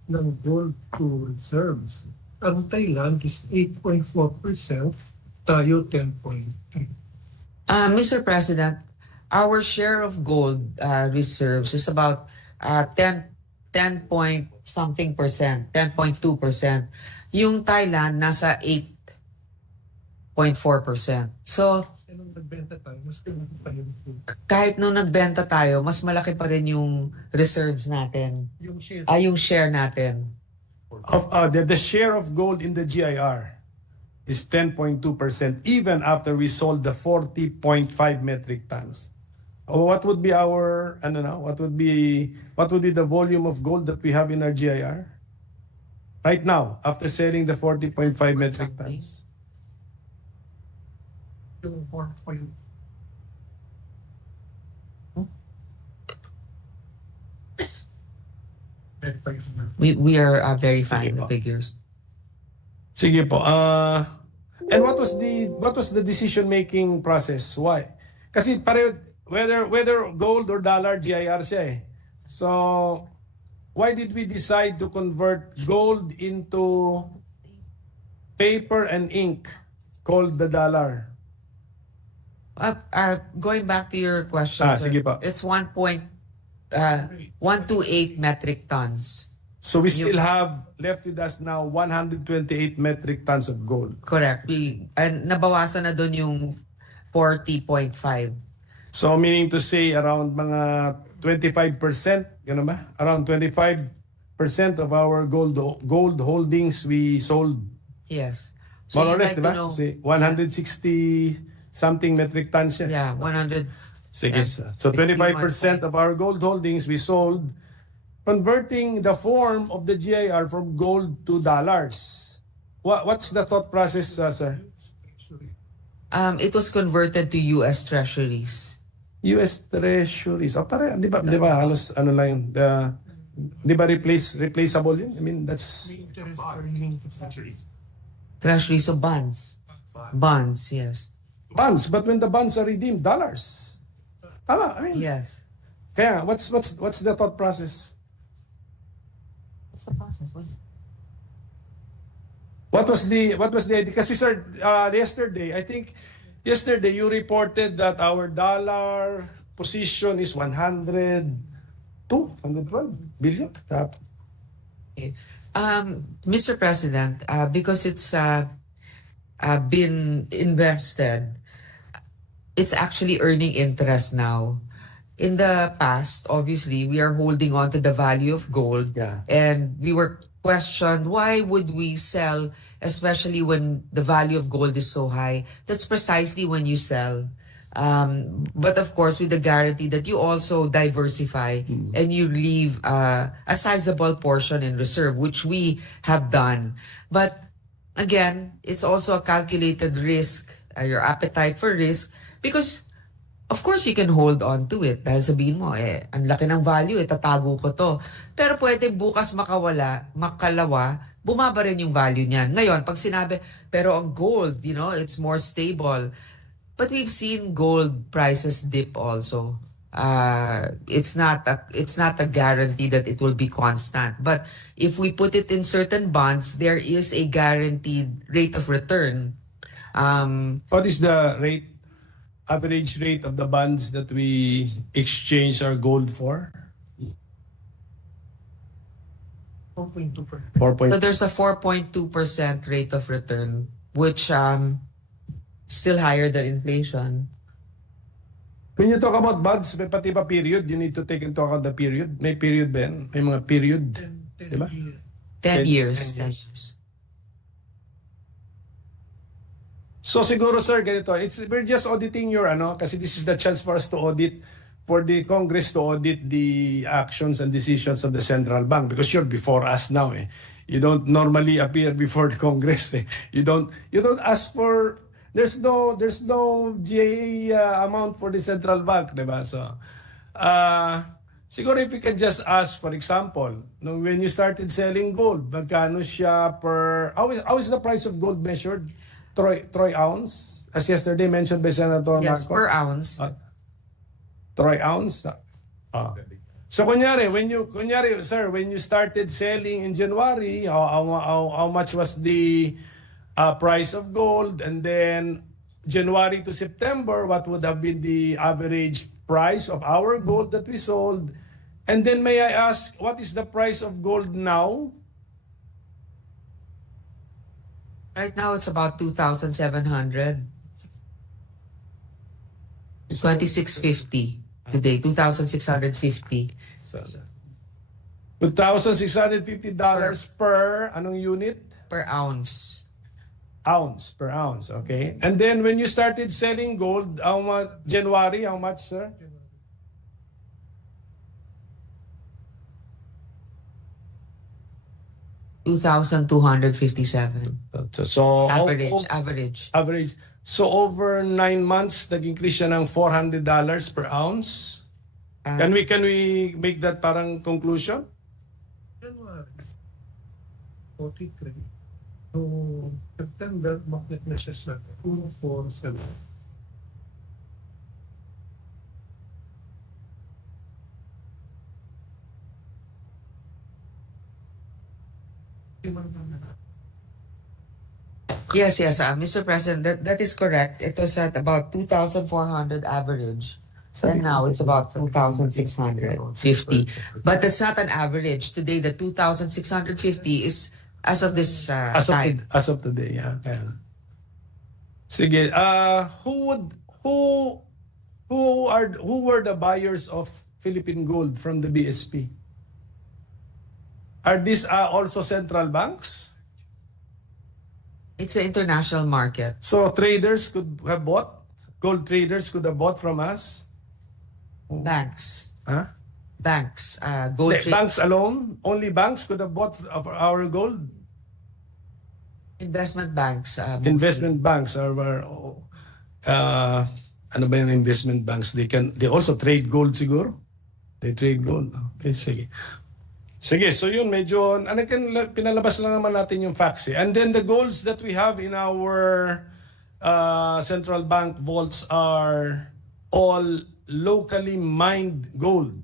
Ng gold to reserves. Ang Thailand is 8.4%, tayo 10.3%. Mr. President, our share of gold reserves is about 10 point something percent, 10.2%. Yung Thailand nasa 8.4%. So Nung nagbenta tayo, mas malaki pa yung gold. kahit nung nagbenta tayo, mas malaki pa rin yung reserves natin. Yung share. Yung share natin. Of the share of gold in the GIR is 10.2% even after we sold the 40.5 metric tons. What would be our what would be the volume of gold that we have in our GIR right now after selling the 40.5 metric tons? Yung We are verifying Sige the po. figures. Sige po. And what was the decision making process? Why? Kasi pareho whether gold or dollar GIR siya eh. So why did we decide to convert gold into paper and ink called the dollar? Going back to your question, sir, sige po. it's 1.128 metric tons. So we still have left with us now 128 metric tons of gold. Correct. And nabawasan na doon yung 40.5. So meaning to say around mga 25%, gano'n ba? Around 25% of our gold holdings we sold. Yes. More or you'd less, like di ba? to know- Kasi 160 something metric tons siya. Yeah, 100. Sige. Yeah. So 25% of our gold holdings we sold, converting the form of the GIR from gold to dollars. What's the thought process, sir? It was converted to US Treasuries. US Treasuries. O pare, di ba halos ano lang yun? Di ba replaceable yun? I mean, that's... Treasuries of bonds. Bonds, yes. Bonds, but when the bonds are redeemed, dollars. Tama, I mean... Yes. Kaya, what's the thought process? What was the idea? Kasi sir, yesterday you reported that our dollar position is 112 billion. Mr. President, because it's been invested, it's actually earning interest now. In the past, obviously, we are holding on to the value of gold, Yeah. and we were questioned, why would we sell, especially when the value of gold is so high? That's precisely when you sell. But of course, with the guarantee that you also diversify and you leave a sizable portion in reserve, which we have done. But again, it's also a calculated risk, your appetite for risk, because of course, you can hold on to it dahil sabihin mo, ang laki ng value, tatago ko to. Pero pwede bukas makalawa, bumaba rin yung value niyan. Ngayon, pag sinabi, pero ang gold, it's more stable. But we've seen gold prices dip also. It's not a guarantee that it will be constant. But if we put it in certain bonds, there is a guaranteed rate of return. What is the average rate of the bonds that we exchange our gold for? 4.2%. So there's a 4.2% rate of return, which still higher than inflation. When you talk about bonds, may pati ba period? You need to take into account the period. May period ba yan? May mga period. Diba? 10 years. 10 years. So siguro sir, ganito, we're just auditing your kasi this is the chance for us to audit, for the Congress to audit the actions and decisions of the central bank, because you're before us now eh. You don't normally appear before the Congress eh. You don't ask for, there's no GAA amount for the central bank, diba? So siguro if you can just ask, for example, when you started selling gold, magkano siya per, how is the price of gold measured? Troy ounce, as yesterday mentioned by Senator Yes, Marco. per ounce. Troy ounce. So kunyari, sir, when you started selling in January, how much was the price of gold, and then January to September, what would have been the average price of our gold that we sold? And then may I ask, what is the price of gold now? Right now, it's about 2,700. 2,650 today, 2,650 $2,650 per anong unit? per ounce. Per ounce, okay. And then when you started selling gold, how much, January, how much, sir? $2,257. So Average. So over 9 months, nag-increase siya ng $400 per ounce. Can we make that parang conclusion? January, 43. So, September, market na siya sa 247. Yes, yes, Mr. President, that is correct. It was at about 2,400 average. And now it's about 2,650. But that's not an average. Today, the 2,650 is as of this time. As of today, yeah. Kaya. Sige, who were the buyers of Philippine gold from the BSP? Are these also central banks? It's an international market. So traders could have bought, gold traders could have bought from us? Banks. Huh? Banks. Gold Hindi, banks alone? Only banks could have bought our gold? investment banks. Mostly. Investment banks are ano ba yung investment banks? They also trade gold siguro? They trade gold. Okay, sige. Sige, so yun medyo pinalabas lang naman natin yung facts eh. And then the golds that we have in our central bank vaults are all locally mined gold.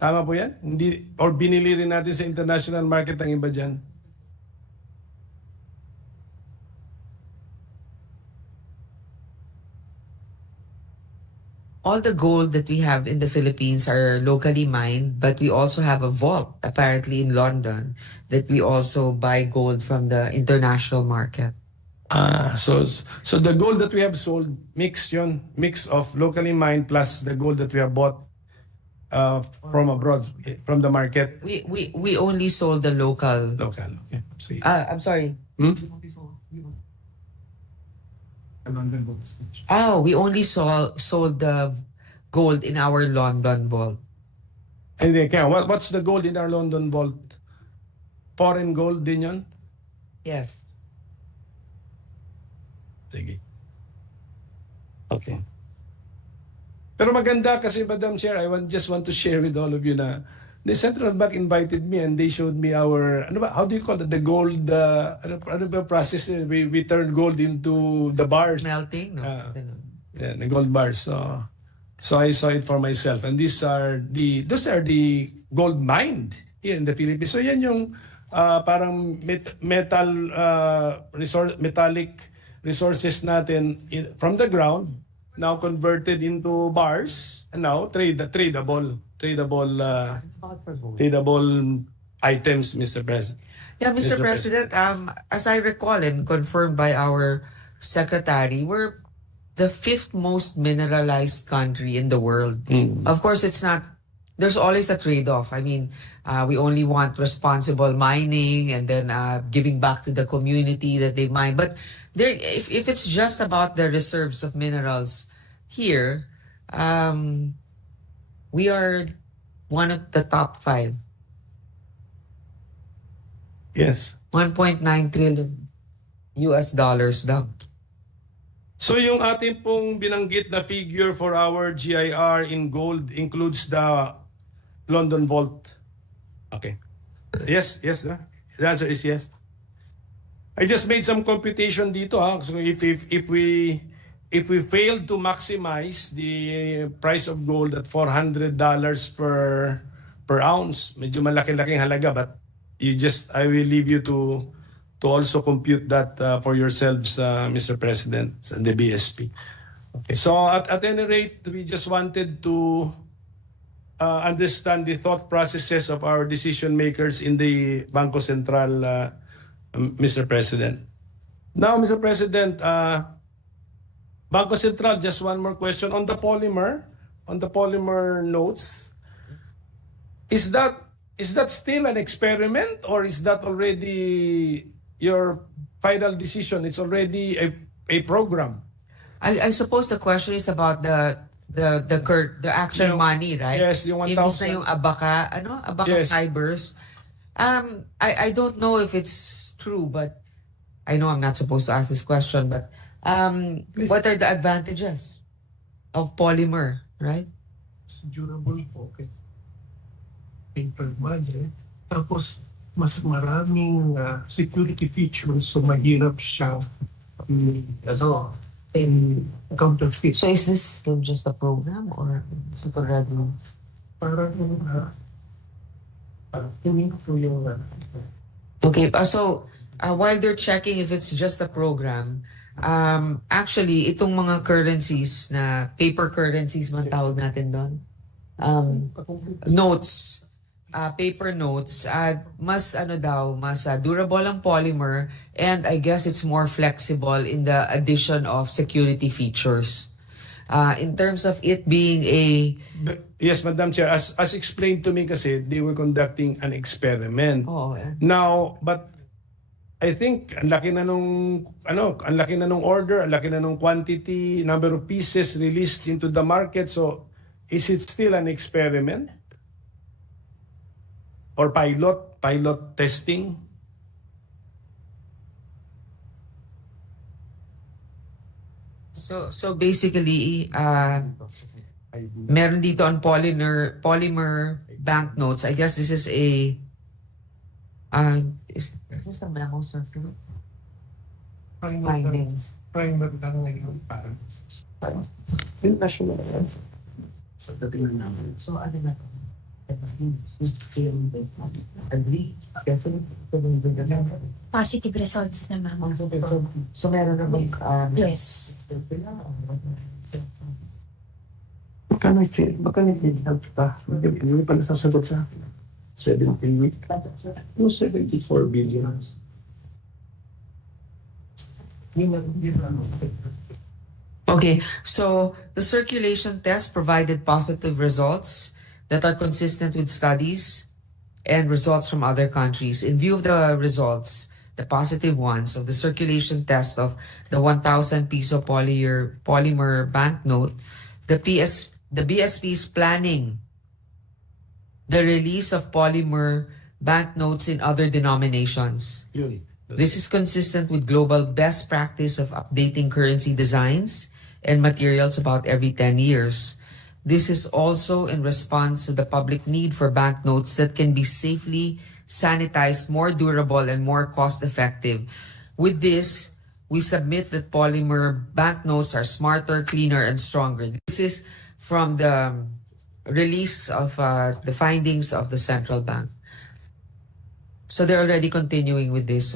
Tama po yan? Hindi, or binili rin natin sa international market ang iba dyan? All the gold that we have in the Philippines are locally mined, but we also have a vault, apparently in London, that we also buy gold from the international market. So the gold that we have sold, mix of locally mined plus the gold that we have bought from abroad, from the market. We only sold the local. Local, okay. See. I'm sorry. Oh, we only sold the gold in our London vault. And then, what's the gold in our London vault? Foreign gold din yun? Yes. Sige. Okay. Pero maganda kasi, Madam Chair, just want to share with all of you na the central bank invited me and they showed me our, how do you call it? The gold, ano ba process? We turn gold into the bars. Melting? No. Yeah, the gold bars. So I saw it for myself. And those are the gold mined here in the Philippines. So yan yung parang metallic resources natin from the ground, now converted into bars, and now tradable items, Mr. President. Yeah, Mr. President, as I recall and confirmed by our secretary, we're the 5th most mineralized country in the world. Of course, it's not, there's always a trade-off. I mean, we only want responsible mining and then giving back to the community that they mine. But if it's just about the reserves of minerals here, we are one of the top 5. Yes. 1.9 trillion US dollars daw. So yung ating pong binanggit na figure for our GIR in gold includes the London Vault. Okay. Yes. The answer is yes. I just made some computation dito. So if we fail to maximize the price of gold at $400 per ounce, medyo malaki-laking halaga, but I will leave you to also compute that for yourselves, Mr. President, and the BSP. Okay. So at any rate, we just wanted to understand the thought processes of our decision makers in the Bangko Sentral, Mr. President. Now, Mr. President, Bangko Sentral, just one more question on the polymer notes. Is that still an experiment, or is that already your final decision? It's already a program. I suppose the question is about the action money, right? Yes, yung 1,000. Imbis na yung abaka Yes. fibers. I don't know if it's true, but I know I'm not supposed to ask this question, but what are the advantages of polymer, right? It's durable po. Okay. Paper money. Tapos, mas maraming security features, so mahirap siya counterfeit. So is this still just a program or is it already? Parang tingin ko yung Okay, so while they're checking if it's just a program, actually itong mga currencies na paper currencies man tawag natin doon, notes, paper notes, mas durable ang polymer, and I guess it's more flexible in the addition of security features. In terms of it being a Yes, Madam Chair. As explained to me kasi, they were conducting an experiment. eh. Now, but I think ang laki na nung order, ang laki na nung quantity, number of pieces released into the market. So, is it still an experiment? Or pilot testing? So basically, meron dito on polymer banknotes. I guess this is a is this a memo circular? Findings. primer lang ngayon. Parang Yung national So ano na to? Agree? Positive results na, ma'am. So meron na bang Yes. Magkano PhilHealth pa? Hindi pa nasasagot sa akin. 17 week. No, 74 billion. Okay, so the circulation test provided positive results that are consistent with studies and results from other countries. In view of the results, the positive ones of the circulation test of the 1,000 peso polymer banknote, the BSP is planning the release of polymer banknotes in other denominations. This is consistent with global best practice of updating currency designs and materials about every 10 years. This is also in response to the public need for banknotes that can be safely sanitized, more durable, and more cost-effective. With this, we submit that polymer banknotes are smarter, cleaner, and stronger. This is from the release of the findings of the central bank. So they're already continuing with this,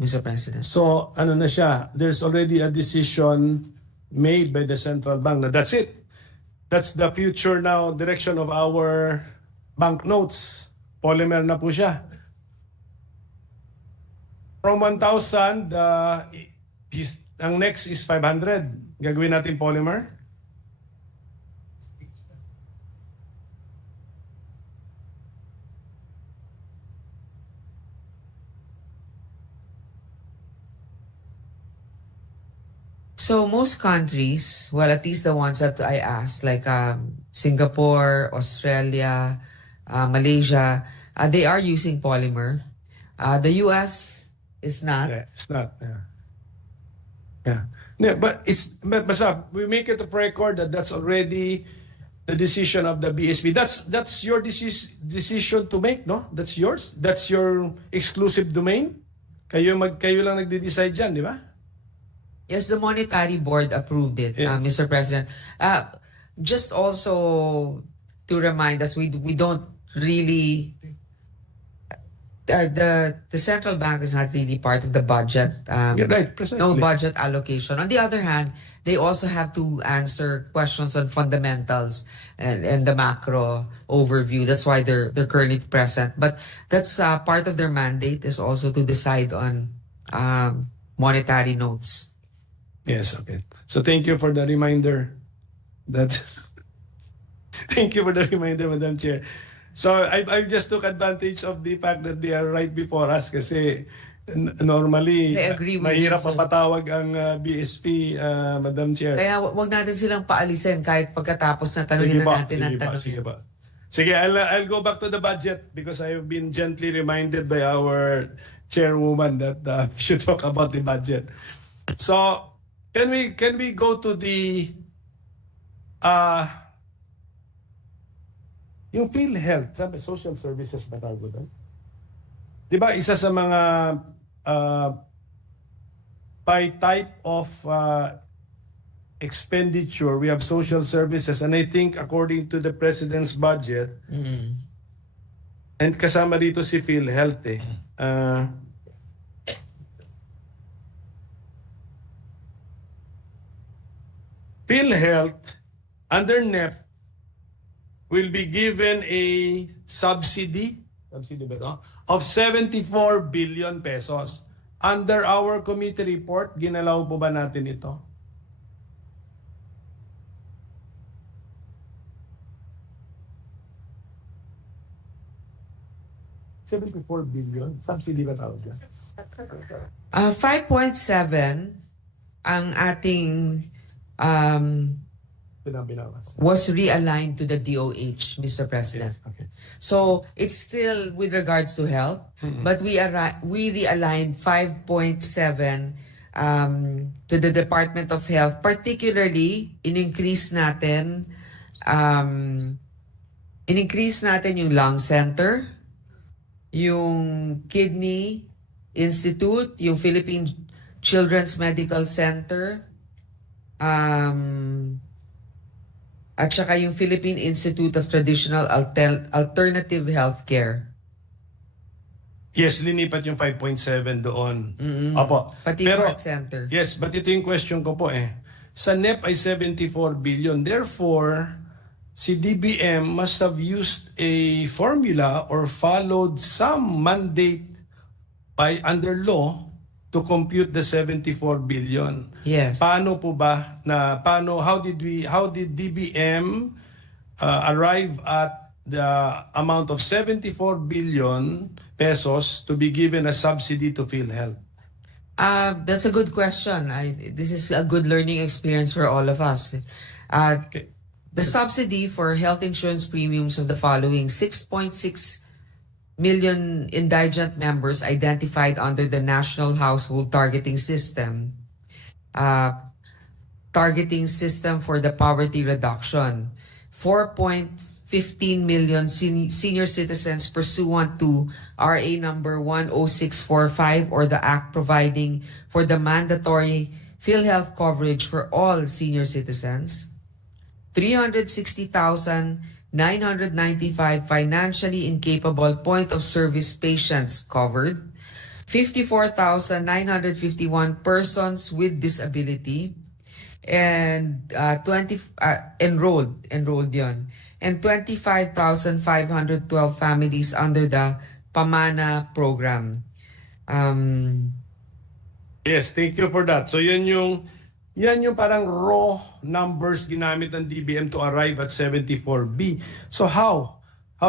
Mr. President. So, ano na siya, there's already a decision made by the central bank na that's it. That's the future now direction of our banknotes. Polymer na po siya. From 1,000, ang next is 500. Gagawin natin polymer. So most countries, well, at least the ones that I asked, like Singapore, Australia, Malaysia, they are using polymer. The US is not. Yeah, it's not. Yeah. Yeah, but basta we make it a record that that's already the decision of the BSP. That's your decision to make, no? That's yours. That's your exclusive domain. Kayo lang nagde-decide diyan, di ba? Yes, the Monetary Board approved it, Yes. Mr. President. Just also to remind us, we don't really. The central bank is not really part of the budget. Yeah, right, precisely. No budget allocation. On the other hand, they also have to answer questions on fundamentals and the macro overview. That's why they're currently present. But that's part of their mandate is also to decide on monetary notes. Yes, okay. So thank you for the reminder. Thank you for the reminder, Madam Chair. So I just took advantage of the fact that they are right before us kasi normally I agree with mahirap you, sir. mapatawag ang BSP, Madam Chair. Kaya wag natin silang paalisin kahit pagkatapos na tanungin na natin ang tanong. Sige, I'll go back to the budget because I've been gently reminded by our chairwoman that we should talk about the budget. So, can we go to the yung PhilHealth, sabi social services ba tawag doon? Di ba isa sa mga by type of expenditure, we have social services, and I think according to the President's budget, and kasama dito si PhilHealth PhilHealth under NEP will be given a subsidy ba to? Of 74 billion pesos. Under our committee report, ginalaw po ba natin ito? $74 billion? Subsidy ba tawag yan? 5.7 ang ating Binawas. was realigned to the DOH, Mr. President. Okay. So it's still with regards to health, but we realigned 5.7 to the Department of Health, particularly in-increase natin yung lung center, yung kidney institute, yung Philippine Children's Medical Center, at saka yung Philippine Institute of Traditional Alternative Healthcare. Yes, linipat yung 5.7 doon. Opo. Pati Pero, heart center. yes, but ito yung question ko po Sa NEP ay 74 billion. Therefore, si DBM must have used a formula or followed some mandate by under law to compute the 74 billion. Yes. Paano po ba how did DBM arrive at the amount of 74 billion pesos to be given as subsidy to PhilHealth? That's a good question. This is a good learning experience for all of us. The subsidy for health insurance premiums of the following 6.6 million indigent members identified under the National Household Targeting System, for the poverty reduction, 4.15 million senior citizens pursuant to RA number 10645 or the Act providing for the mandatory PhilHealth coverage for all senior citizens, 360,995 financially incapable point-of-service patients covered, 54,951 persons with disability, and enrolled yon, and 25,512 families under the Pamana program. Yes, thank you for that. So yan yung parang raw numbers ginamit ng DBM to arrive at 74B. So how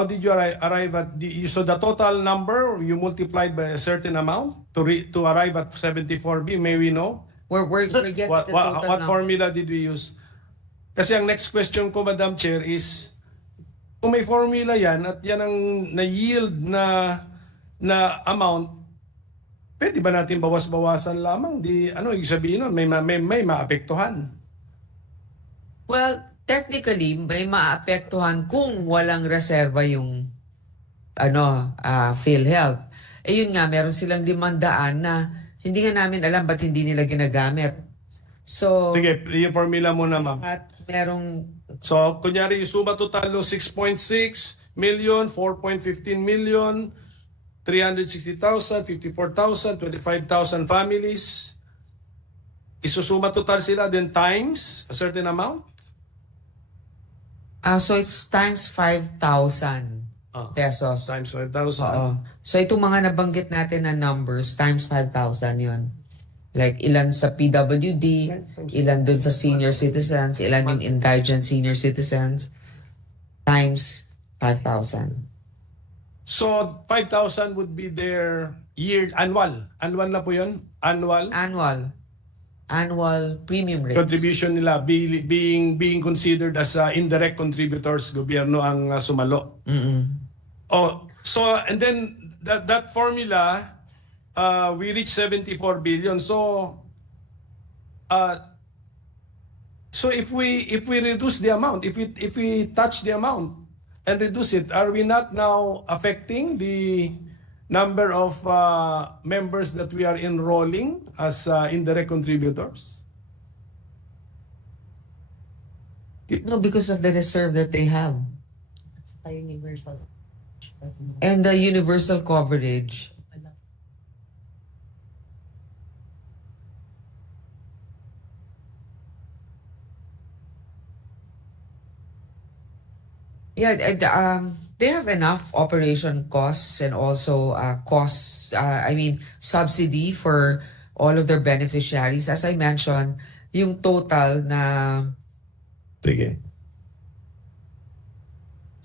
did you arrive at so the total number you multiplied by a certain amount to arrive at 74B? May we know? We're getting the total What number. formula did we use? Kasi ang next question ko, Madam Chair, is kung may formula yan at yan ang na-yield na amount, pwede ba natin bawas-bawasan lamang? Ibig sabihin nun, may maapektuhan. Well, technically, may maapektuhan kung walang reserva yung PhilHealth. Yun nga, meron silang 500 na hindi nga namin alam ba't hindi nila ginagamit. So, Sige, yung formula muna, ma'am. at merong So, kunyari, yung suma total ng 6.6 million, 4.15 million, 360,000, 54,000, 25,000 families. Isusuma total sila, then times a certain amount? so it's times 5,000 pesos. Times 5,000. Oo. So itong mga nabanggit natin na numbers, times 5,000 yun. Like ilan sa PWD, ilan dun sa senior citizens, ilan yung indigent senior citizens, times 5,000. So, 5,000 would be their annual. Annual na po yun? Annual Premium rates. contribution nila being considered as indirect contributors, gobyerno ang sumalo. So, and then that formula, we reach 74 billion. So if we reduce the amount, if we touch the amount and reduce it, are we not now affecting the number of members that we are enrolling as indirect contributors? No, because of the reserve that they have. Universal. And the universal coverage. Yeah, they have enough operation costs and also costs, subsidy for all of their beneficiaries. As I mentioned, yung total na, Sige.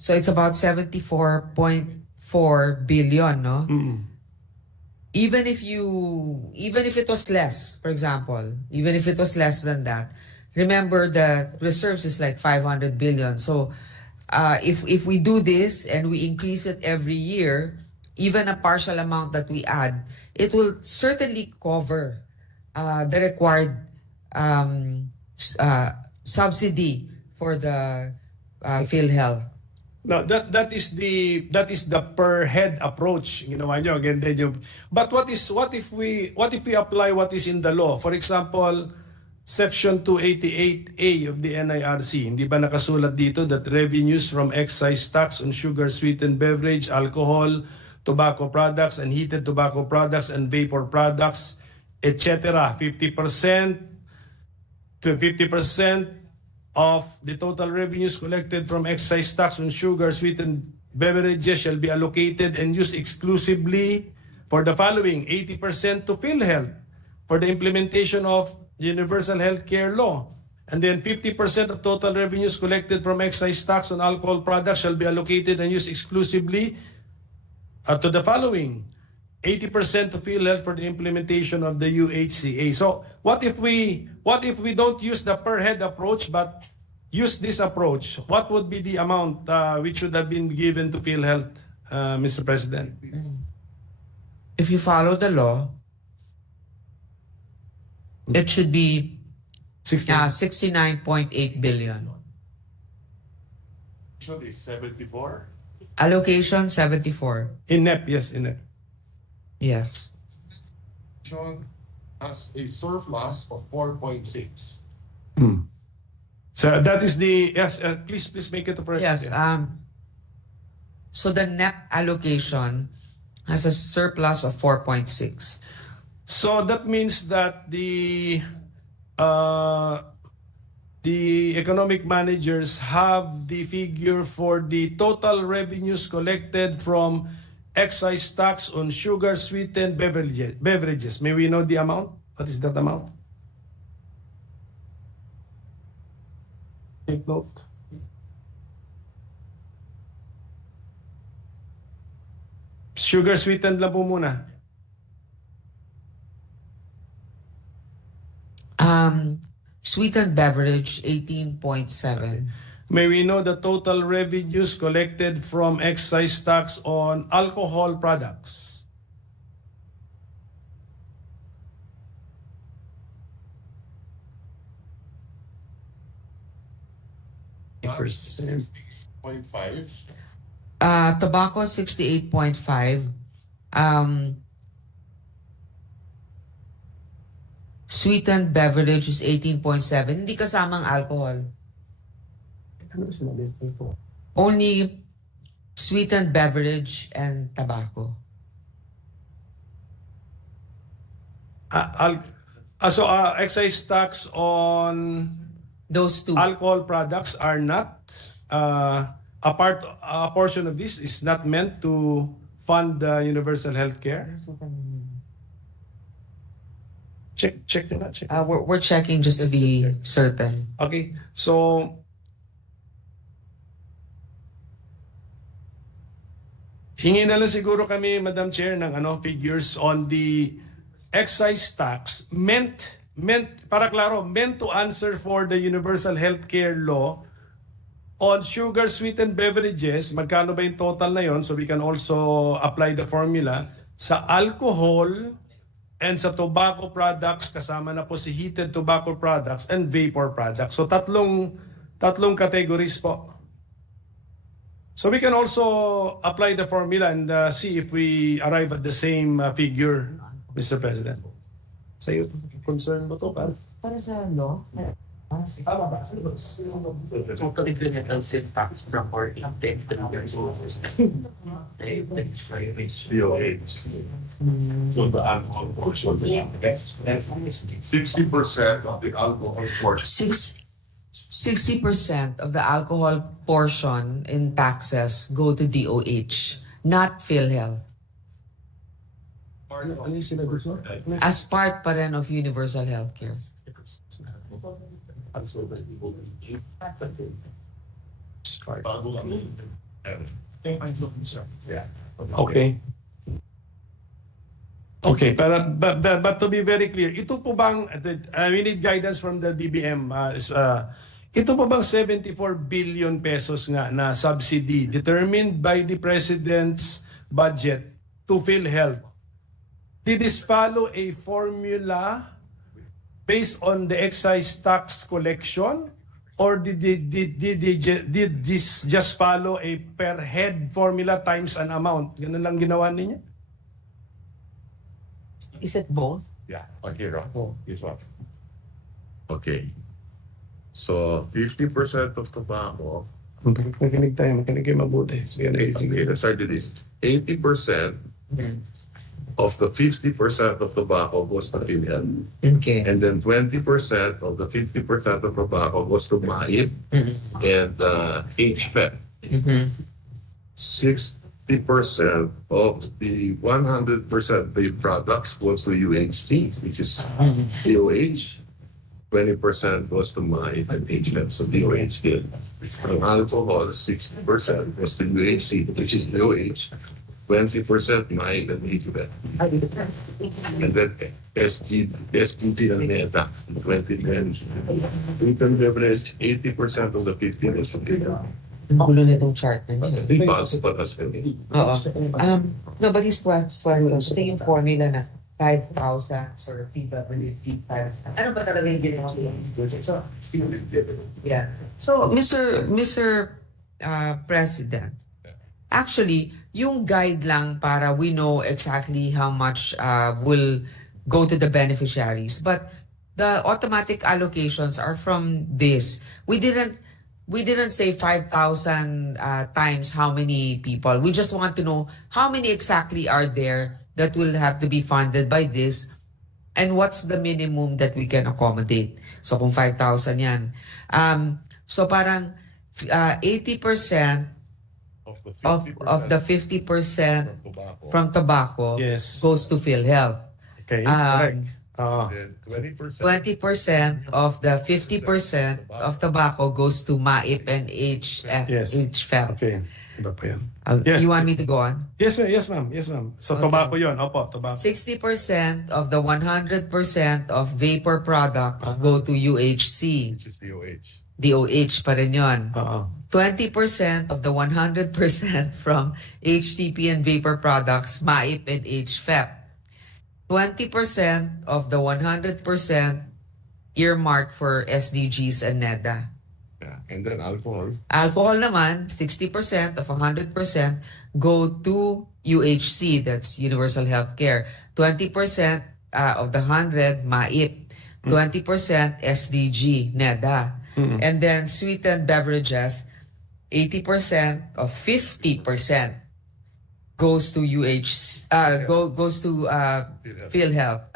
so it's about 74.4 billion, no? Even if it was less, for example, even if it was less than that, remember the reserves is like 500 billion. So if we do this and we increase it every year, even a partial amount that we add, it will certainly cover the required subsidy for the PhilHealth. No, that is the per head approach. Ginawa nyo, ganda nyo. But what if we apply what is in the law? For example, Section 288A of the NIRC, hindi ba nakasulat dito that revenues from excise tax on sugar sweetened beverage, alcohol, tobacco products, and heated tobacco products and vapor products, etc. 50% of the total revenues collected from excise tax on sugar sweetened beverages shall be allocated and used exclusively for the following: 80% to PhilHealth for the implementation of Universal Healthcare Law, and then 50% of total revenues collected from excise tax on alcohol products shall be allocated and used exclusively to the following: 80% to PhilHealth for the implementation of the UHCA. So what if we don't use the per head approach but use this approach? What would be the amount which should have been given to PhilHealth, Mr. President? If you follow the law, it should be 69.8 billion. Actually, 74. Allocation 74. In NEP, yes, in NEP. Yes. Sean has a surplus of 4.6. So that is the yes. Please make it a Yes. So the NEP allocation has a surplus of 4.6. So that means that the economic managers have the figure for the total revenues collected from excise tax on sugar sweetened beverages. May we know the amount? What is that amount? Take note. Sugar sweetened lang po muna. Sweetened beverage 18.7. May we know the total revenues collected from excise tax on alcohol products? %. Tobacco 68.5. Sweetened beverage is 18.7. Hindi kasamang alcohol. Only sweetened beverage and tobacco. Excise tax on those two alcohol products are not a portion of this is not meant to fund the universal health care. Check that. Check. We're checking just to be certain. Okay, so hingi na lang siguro kami, Madam Chair, ng figures on the excise tax meant para klaro, meant to answer for the universal healthcare law on sugar sweetened beverages. Magkano ba yung total na yon? So we can also apply the formula sa alcohol and sa tobacco products, kasama na po si heated tobacco products and vapor products. So tatlong categories po. So we can also apply the formula and see if we arrive at the same figure, Mr. President. Sa'yo, concern mo to, pare? Para sa law, Total incremental sales tax from 14 to 10 years old. POH. So the alcohol portion, 60% of the alcohol portion. 60% of the alcohol portion in taxes go to DOH, not PhilHealth. As part pa rin of universal healthcare. Okay. Okay, but to be very clear, ito po bang, we need guidance from the DBM, ito po bang 74 billion pesos nga na subsidy determined by the President's budget to PhilHealth, did this follow a formula based on the excise tax collection, or did this just follow a per head formula times an amount? Ganun lang ginawa ninyo? Is it both? Yeah, here, this one. Okay. So 50% of tobacco, Makinig tayo, makinig kayo mabuti. Sige, let's start with this. 80% of the 50% of tobacco goes to PhilHealth. Okay. And then 20% of the 50% of tobacco goes to MAIP and HPEP. 60% of the 100% vape products goes to UHT, which is DOH. 20% goes to MAIP and HPEP, so DOH did. Ang alcohol, 60% goes to UHT, which is DOH. 20% MAIP and HPEP. And then SPT and NEDA, 20%. We can leverage 80% of the 50 goes to PhilHealth. Ang gulo nitong chart na yun. Because, but that's Oo. No, but his question, ito yung formula na 5,000 per PWP times. Ano ba talaga yung ginawa? So, yeah. So, Mr. President, actually, yung guide lang para we know exactly how much will go to the beneficiaries. But the automatic allocations are from this. We didn't say 5,000 times how many people. We just want to know how many exactly are there that will have to be funded by this, and what's the minimum that we can accommodate. So kung 5,000 yan. So parang 80% of the 50% from tobacco Yes. goes to PhilHealth. Okay, correct. Then 20% of the 50% of tobacco goes to MAIP and HFEP. Okay. Iba pa yan. You want me to go on? Yes, ma'am. Yes, ma'am. So, Okay. tobacco yun. Opo, tobacco. 60% of the 100% of vapor products go to UHC. which is DOH. DOH pa rin yun. 20% of the 100% from HTP and vapor products, MAIP and HFEP. 20% of the 100% earmarked for SDGs and NEDA. Yeah. And then alcohol. Alcohol naman, 60% of 100% go to UHC, that's Universal Healthcare. 20% of the 100, MAIP. 20% SDG, NEDA. And then sweetened beverages, 80% of 50% goes to goes to PhilHealth.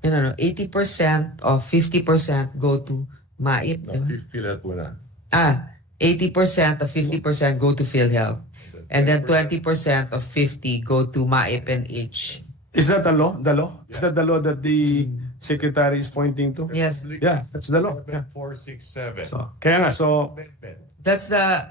80% of 50% go to MAIP. PhilHealth muna. 80% of 50% go to PhilHealth. And then 20% of 50 go to MAIP and H. Is that the law? The law? Is that the law that the secretary is pointing to? Yes. Yeah, that's the law. Yeah. 467. So, kaya nga, so, That's the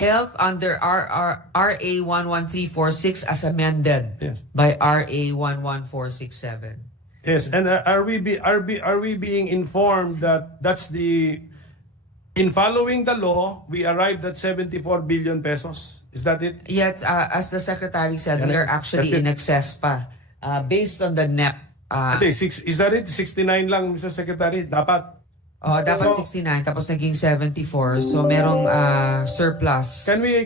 health under RA 11346 as amended Yes. by RA 11467. yes. And are we being informed that that's in following the law, we arrived at 74 billion pesos? Is that it? Yet, as the secretary said, we are actually That's it. in excess pa. Based on the NEP. Is that it? 69 lang, Mr. Secretary? Dapat? dapat So- 69 tapos naging 74. So merong surplus. Can we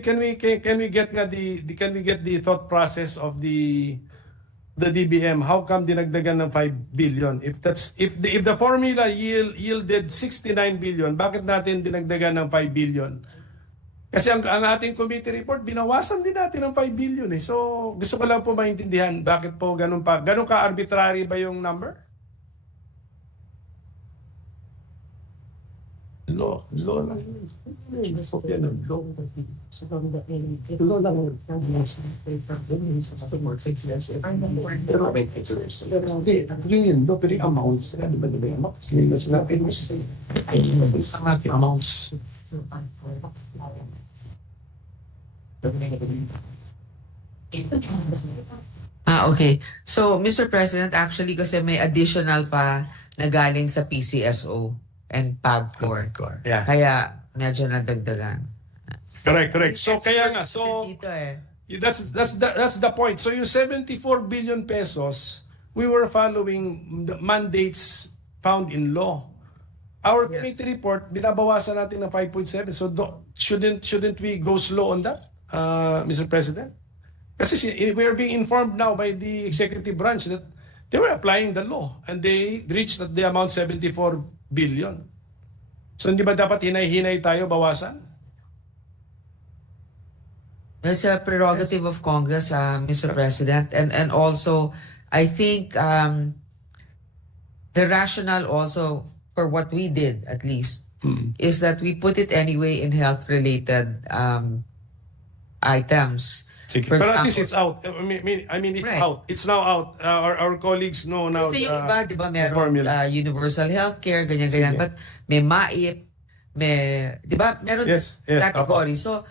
get the thought process of the DBM? How come dinagdagan ng 5 billion? If the formula yielded 69 billion, bakit natin dinagdagan ng 5 billion? Kasi ang ating committee report, binawasan din natin ng 5 billion eh. So, gusto ko lang po maintindihan bakit po ganun ka arbitrary ba yung number? Law lang yun. So, yan ang law. Law lang yun. Pero may pictures. Hindi, yun law, pero yung amounts. Ano ba yung amounts? Hindi na sila pinus. Isang natin amounts. Okay. So, Mr. President, actually kasi may additional pa na galing sa PCSO and PAGCOR. Yeah. Kaya medyo nadagdagan. Correct. So kaya nga, Dito eh. that's the point. So yung 74 billion pesos, we were following the mandates found in law. Our committee report, binabawasan natin ng 5.7. So shouldn't we go slow on that, Mr. President? Kasi we are being informed now by the executive branch that they were applying the law and they reached the amount 74 billion. So hindi ba dapat hinay-hinay tayo, bawasan? It's a prerogative of Congress, Mr. President. And also, I think the rationale also for what we did, at least, is that we put it anyway in health-related items. Sige. For Pero at example, least it's out. I mean it's Right. out. It's now out. Our colleagues know now. kasi yung iba, di ba, meron formula. universal healthcare, ganyan-ganyan. Sige. But may MAIP, may, di ba, meron Yes, category. So,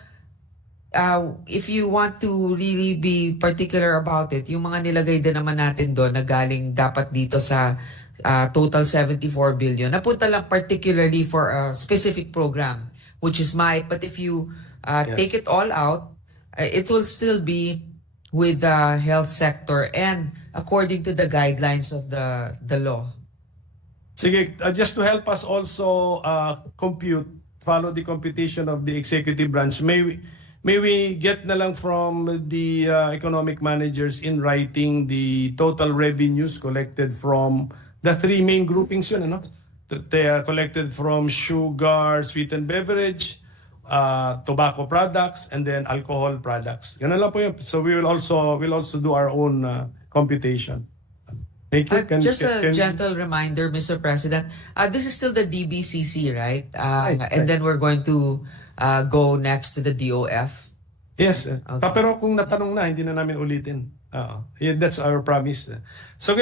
if you want to really be particular about it, yung mga nilagay din naman natin doon na galing dapat dito sa total 74 billion, napunta lang particularly for a specific program, which is MAIP. But if you take it all out, it will still be with the health sector and according to the guidelines of the law. Sige, just to help us also follow the computation of the executive branch, may we get na lang from the economic managers in writing the total revenues collected from the three main groupings yun, ano? They are collected from sugar, sweetened beverage, tobacco products, and then alcohol products. Ganun lang po yun. So we'll also do our own computation. Thank you. Just a gentle reminder, Mr. President, this is still the DBCC, right? And then we're going to go next to the DOF. Yes. Okay. Pero kung natanong na, hindi na namin ulitin. Yeah, that's our promise. So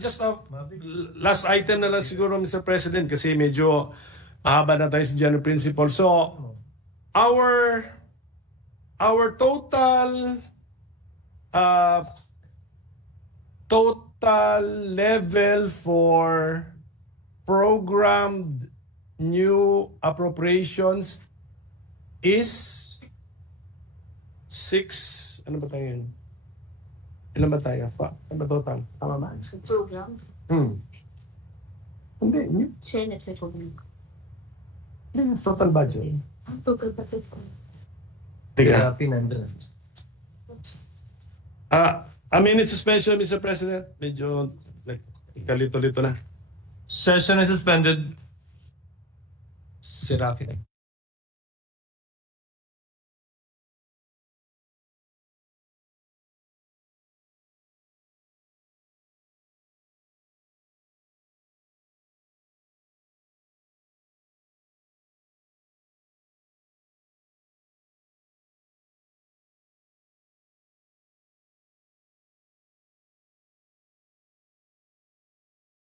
just last item na lang siguro, Mr. President, kasi medyo mahaba na tayo sa general principle. So our total level for programmed new appropriations is 6, ano ba tayo yun? Ilan ba tayo? Ano ba total? Tama ba? Program, Hindi. Senate Republic. Total budget. Ang total budget ko. Teka. Pinanda. A minute suspension, Mr. President. Medyo kalito-lito na. Session is suspended. Si Rafi.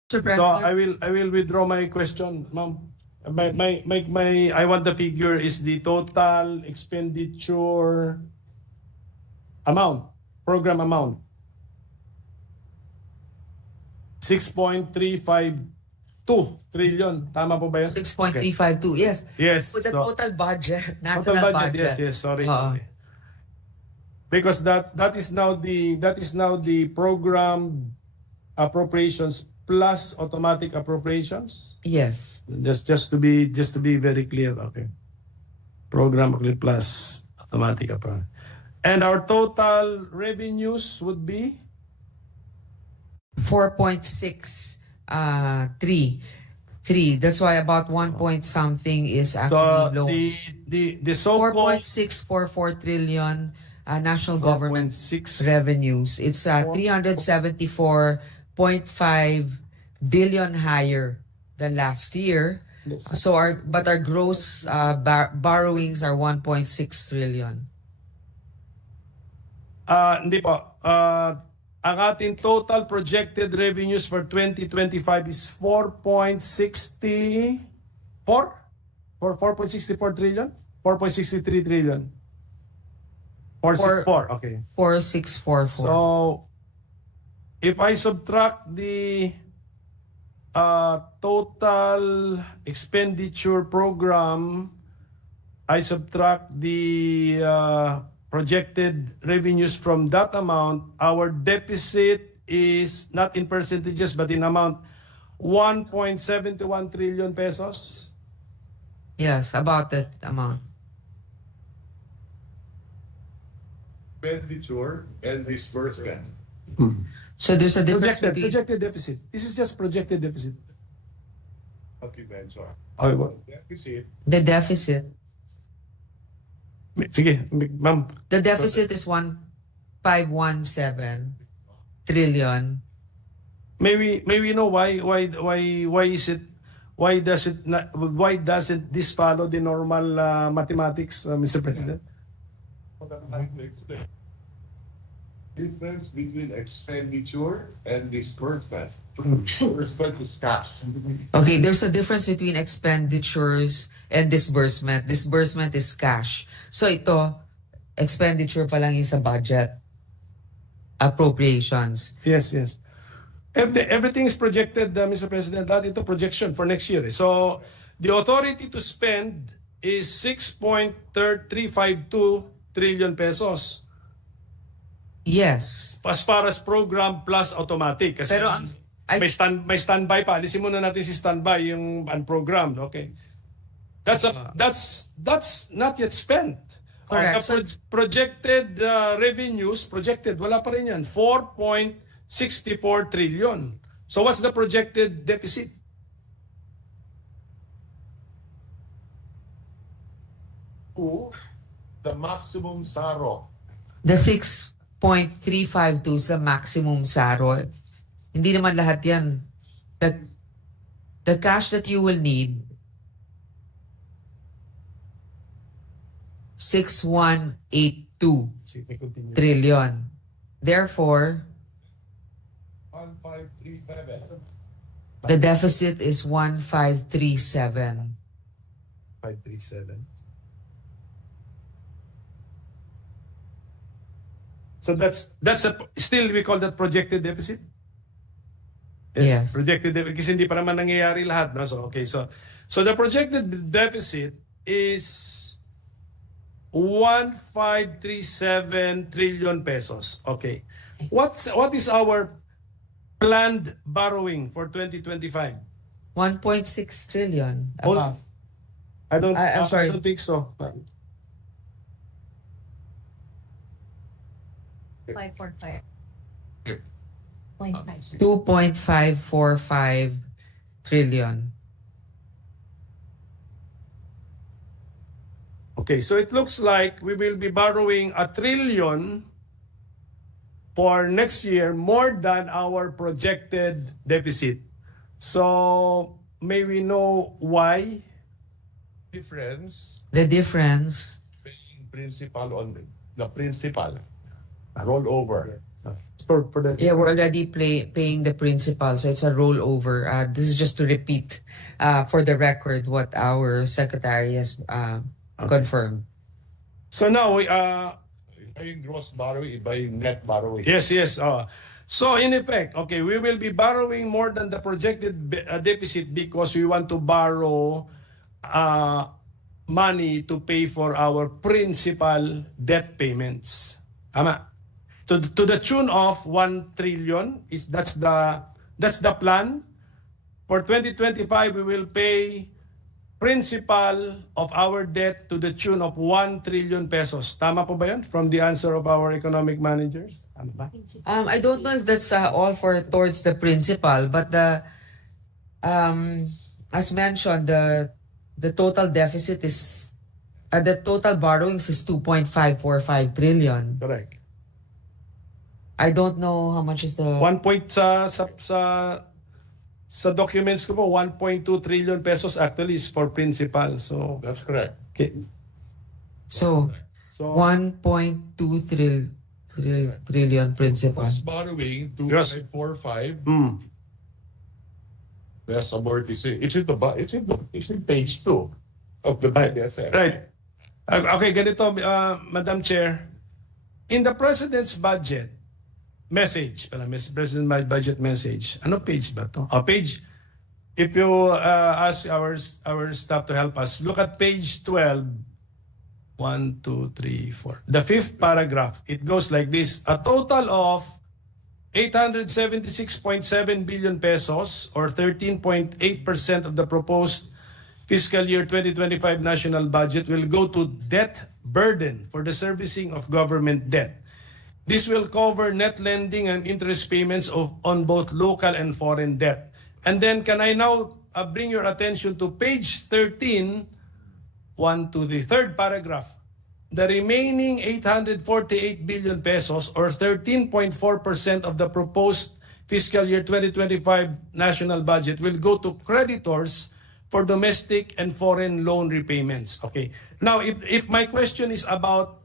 Mr. So President, I will withdraw my question, ma'am. I want the figure is the total expenditure amount, program amount. 6.352 trillion. Tama po ba yun? 6.352. Yes. Yes. With the So- total budget, Total national budget. Yes. Sorry. Oo. Because that is now the program appropriations plus automatic appropriations. Yes. Just to be very clear, okay. Program plus automatic appropriation. And our total revenues would be 4.63. That's why about 1 point something is so actually loans. the so-called 4.644 trillion national government 4.6 revenues. It's 374.5 billion higher than last year. So our gross borrowings are 1.6 trillion. Hindi po. Ang ating total projected revenues for 2025 is 4.64 trillion? 4.63 trillion. 464, okay. 4644. So, if I subtract the total expenditure program, I subtract the projected revenues from that amount, our deficit is not in percentages but in amount 1.71 trillion pesos. Yes, about that amount. Expenditure and disbursement. So there's a difference between Projected deficit. This is just projected deficit. Okay, Benchor. Okay, what? Deficit. the deficit. Sige, ma'am. The deficit is 1.517 trillion. May we know why doesn't this follow the normal mathematics, Mr. President? Difference between expenditure and disbursement. Disbursement is cash. Okay, there's a difference between expenditures and disbursement. Disbursement is cash. So ito, expenditure pa lang yung sa budget. Appropriations. Yes. Everything is projected, Mr. President. Lahat ito projection for next year. So, the authority to spend is 6.352 trillion pesos. Yes. As far as program plus automatic. Kasi Pero may standby pa. Alisin muna natin si standby, yung unprogrammed. Okay. That's not yet spent. Correct. The projected revenues, wala pa rin yan. 4.64 trillion. So what's the projected deficit? The maximum SARO. The 6.352 sa maximum SARO. Hindi naman lahat yan. The cash that you will need, 6.182 trillion. Therefore, 1537. the deficit is 1537. 537. So that's still we call that projected deficit? Yes. Projected deficit kasi hindi pa naman nangyayari lahat, no? So okay, so the projected deficit is 1537 trillion pesos. Okay. What is our planned borrowing for 2025? 1.6 trillion. Hold- Above. I'm sorry. I don't think so. 545. 2.545 trillion. Okay, so it looks like we will be borrowing 1 trillion for next year, more than our projected deficit. So, may we know why? Difference The difference, paying principal on the principal. Rollover. For the yeah, we're already paying the principal, so it's a rollover. This is just to repeat for the record what our secretary has confirmed. So now we Buying gross borrowing, buying net borrowing. yes. So in effect, okay, we will be borrowing more than the projected deficit because we want to borrow money to pay for our principal debt payments. Tama. To the tune of 1 trillion, that's the That's the plan. For 2025, we will pay principal of our debt to the tune of 1 trillion pesos. Tama po ba yan? From the answer of our economic managers? Tama ba? I don't know if that's all for towards the principal, but as mentioned, the total deficit is the total borrowings is 2.545 trillion. Correct. I don't know how much is the 1 point sa documents ko po, 1.2 trillion pesos actually is for principal. So, That's correct. okay. so So, 1.2 trillion principal. Plus borrowing, Yes. 2545, mm, less amortization. It's in page 2 of the budget. right. Okay, ganito, Madam Chair. In the President's budget message, President budget message, ano page ba to? Page, if you ask our staff to help us, look at page 12. 1, 2, 3, 4. The fifth paragraph, it goes like this. A total of 876.7 billion pesos or 13.8% of the proposed fiscal year 2025 national budget will go to debt burden for the servicing of government debt. This will cover net lending and interest payments on both local and foreign debt. And then can I now bring your attention to page 13, 1 to the third paragraph. The remaining 848 billion pesos or 13.4% of the proposed fiscal year 2025 national budget will go to creditors for domestic and foreign loan repayments. Okay. Now, if my question is about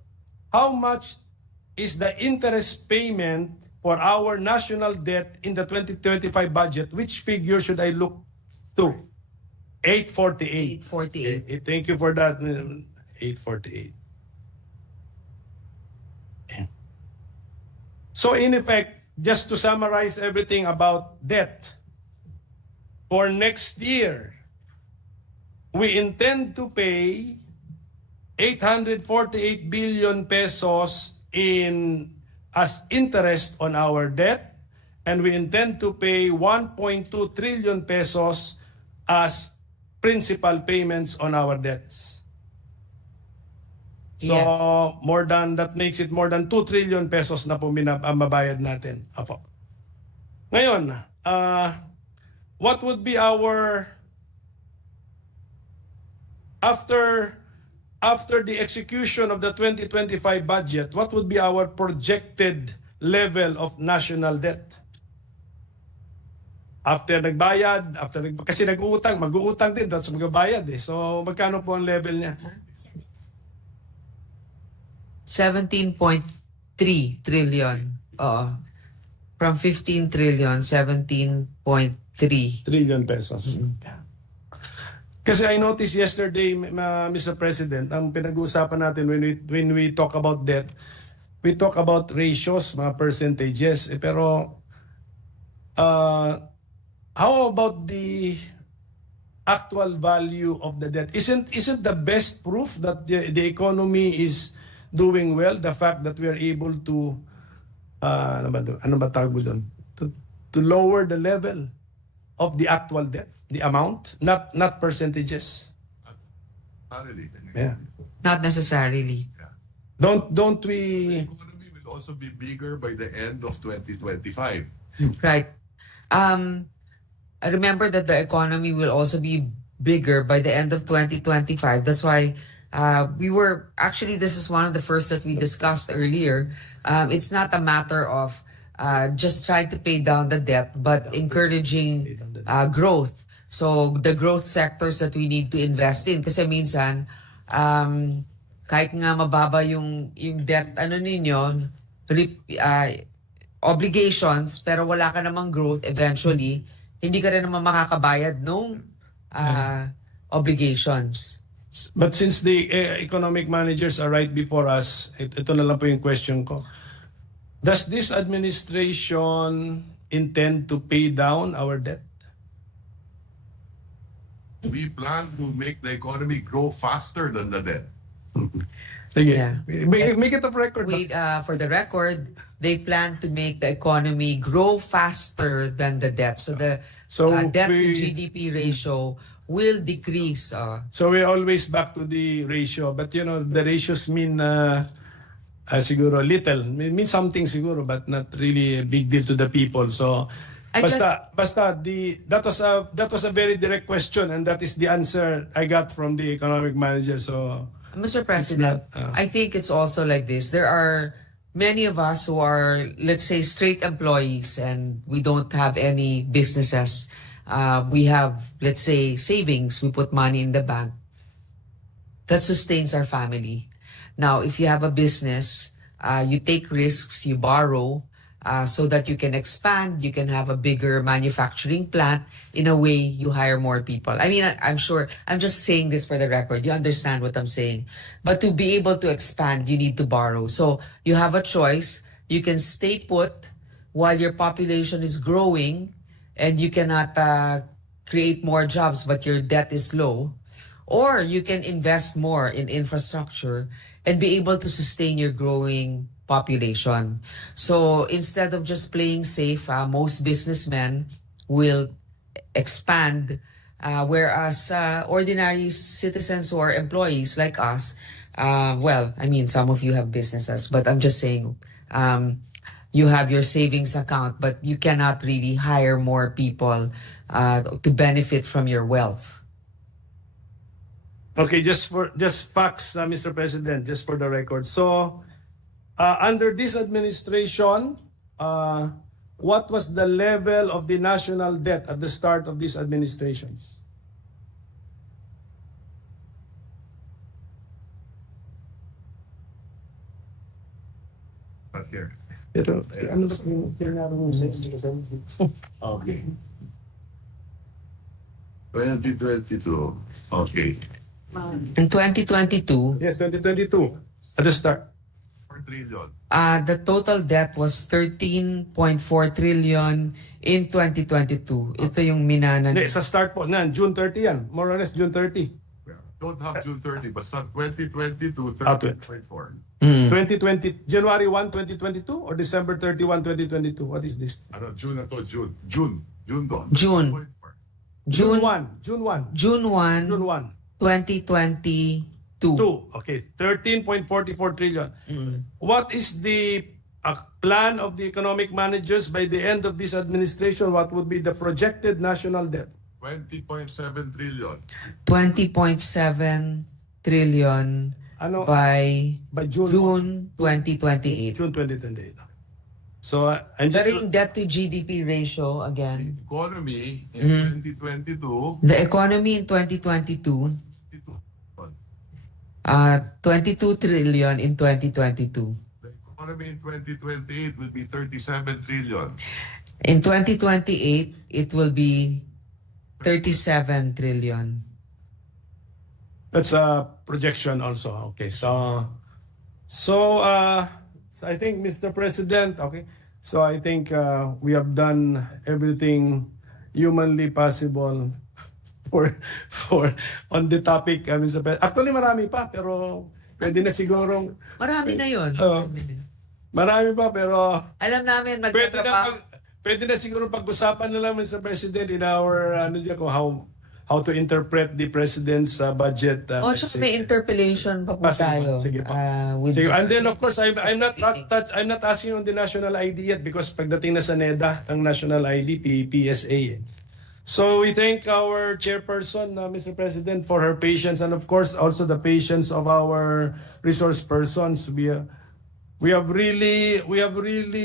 how much is the interest payment for our national debt in the 2025 budget, which figure should I look to? 848. 848. Thank you for that. 848. So in effect, just to summarize everything about debt, for next year, we intend to pay 848 billion pesos as interest on our debt, and we intend to pay 1.2 trillion pesos as principal payments on our debts. So, that makes it more than 2 trillion pesos na po mabayad natin. Apo. Ngayon, what would be our, after the execution of the 2025 budget, what would be our projected level of national debt? After nagbayad, kasi nag-uutang, mag-uutang din, tapos magbabayad eh. So, magkano po ang level niya? 17.3 trillion. From 15 trillion, 17.3 trillion pesos. Kasi I noticed yesterday, Mr. President, ang pinag-uusapan natin when we talk about debt, we talk about ratios, mga percentages. Pero, how about the actual value of the debt? Isn't the best proof that the economy is doing well, the fact that we are able to ano ba tawag doon? To lower the level of the actual debt, the amount, not percentages. Yeah. Not necessarily. Don't we? The economy will also be bigger by the end of 2025. Right. I remember that the economy will also be bigger by the end of 2025. That's why this is one of the first that we discussed earlier. It's not a matter of just trying to pay down the debt, but encouraging growth. So the growth sectors that we need to invest in. Kasi minsan, kahit nga mababa yung debt, obligations, pero wala ka namang growth eventually, hindi ka rin naman makakabayad nung obligations. But since the economic managers are right before us, ito na lang po yung question ko. Does this administration intend to pay down our debt? We plan to make the economy grow faster than the debt. Sige. Yeah. Make it of record. For the record, they plan to make the economy grow faster than the debt. So the debt to GDP ratio will decrease. So we're always back to the ratio. But you know, the ratios mean siguro little. Mean something siguro, but not really a big deal to the people. So that was a very direct question, and that is the answer I got from the economic manager. So Mr. President, I think it's also like this. There are many of us who are, let's say, straight employees and we don't have any businesses. We have, let's say, savings. We put money in the bank. That sustains our family. Now, if you have a business, you take risks, you borrow, so that you can expand, you can have a bigger manufacturing plant. In a way, you hire more people. I mean, I'm sure, I'm just saying this for the record. You understand what I'm saying. But to be able to expand, you need to borrow. So you have a choice. You can stay put while your population is growing and you cannot create more jobs, but your debt is low. Or you can invest more in infrastructure and be able to sustain your growing population. So instead of just playing safe, most businessmen will expand, whereas ordinary citizens who are employees like us, well, I mean, some of you have businesses, but I'm just saying, you have your savings account, but you cannot really hire more people to benefit from your wealth. Okay, just facts, Mr. President, just for the record. So, under this administration, what was the level of the national debt at the start of this administration? Not here. Pero ano ba yung tinarang mo sa Okay. 2022. Okay. In 2022, Yes, 2022, at the start. 4 trillion. the total debt was 13.4 trillion in 2022. Ito yung minanan. Hindi, sa start po, June 30 yan. More or less, June 30. Don't have June 30, but not 2022, Ah, 13.4. 2020, January 1, 2022 or December 31, 2022? What is this? Ano, June na to, June. June doon. June. June 1. June 1. June 1, June 1. 2022. 2. Okay, 13.44 trillion. What is the plan of the economic managers by the end of this administration? What would be the projected national debt? 20.7 trillion. 20.7 trillion Ano? by June June 2028. June 2028. So, I'm just... Pero yung debt to GDP ratio, again, Economy in 2022, the economy in 2022, 22 trillion in 2022. the economy in 2028 will be 37 trillion. In 2028, it will be 37 trillion. That's a projection also. Okay, so I think, Mr. President, okay, so I think we have done everything humanly possible for on the topic, Mr. President. Actually, marami pa, pero pwede na siguro. Marami na yun. Marami pa, pero Alam namin, pwede na siguro pag-usapan na lang, Mr. President, in our how to interpret the President's budget. tsaka may interpellation pa po tayo. Sige po. With Sige. And then of course, I'm not asking on the national ID yet because pagdating na sa NEDA, ang national ID, PSA. So we thank our chairperson, Mr. President, for her patience, and of course also the patience of our resource persons. We have really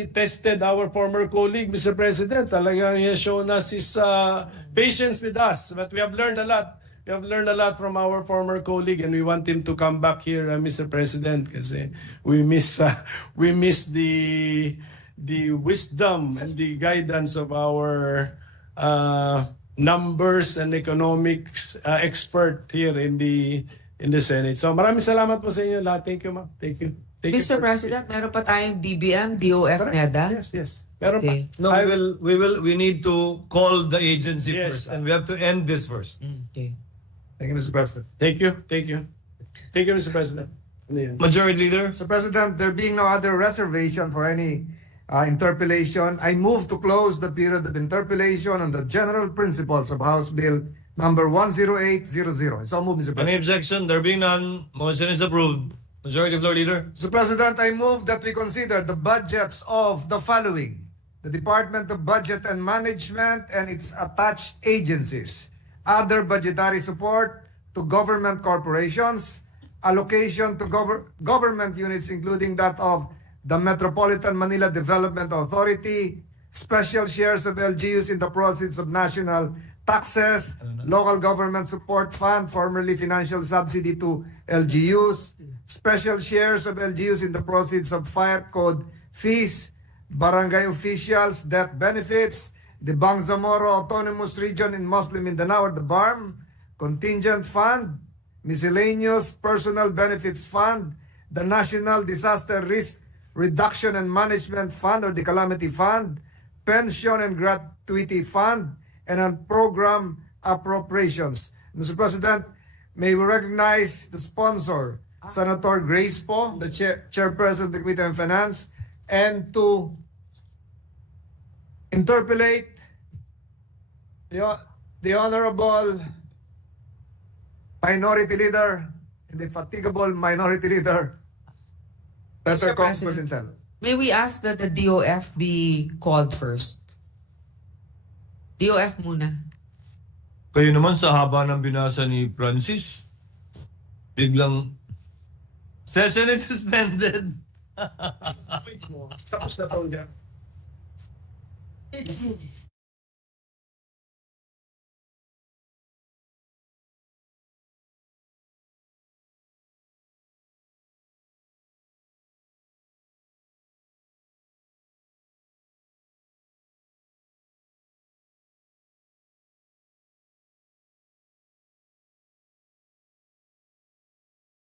tested our former colleague, Mr. President. Talagang he has shown us his patience with us. But we have learned a lot. We have learned a lot from our former colleague, and we want him to come back here, Mr. President, kasi we miss the wisdom and the guidance of our numbers and economics expert here in the Senate. So maraming salamat po sa inyo lahat. Thank you, ma'am. Thank you. Mr. President, meron pa tayong DBM, DOF, NEDA? Yes. Meron pa. Okay. No, we need to call the agency first, and we have to end this first. Okay. Thank you, Mr. President. Thank you, Mr. President. Majority Leader. Mr. President, there being no other reservation for any interpellation, I move to close the period of interpellation on the general principles of House Bill number 10800. So move, Mr. Any President. objection? There being none, motion is approved. Majority Floor Leader. Mr. President, I move that we consider the budgets of the following: the Department of Budget and Management and its attached agencies, other budgetary support to government corporations, allocation to government units including that of the Metropolitan Manila Development Authority, special shares of LGUs in the proceeds of national taxes, local government support fund, formerly financial subsidy to LGUs, special shares of LGUs in the proceeds of fire code fees, barangay officials, death benefits, the Bangsamoro Autonomous Region in Muslim Mindanao or the BARM, contingent fund, miscellaneous personal benefits fund, the National Disaster Risk Reduction and Management Fund or the Calamity Fund, pension and gratuity fund, and unprogrammed appropriations. Mr. President, may we recognize the sponsor, Senator Grace Po, the chairperson of the Committee on Finance, and to interpellate the Honorable Minority Leader, indefatigable Minority Leader, Better Mr. President, Intel. may we ask that the DOF be called first? DOF muna. Kayo naman sa haba ng binasa ni Francis, biglang session is suspended. Tapos na taon dyan.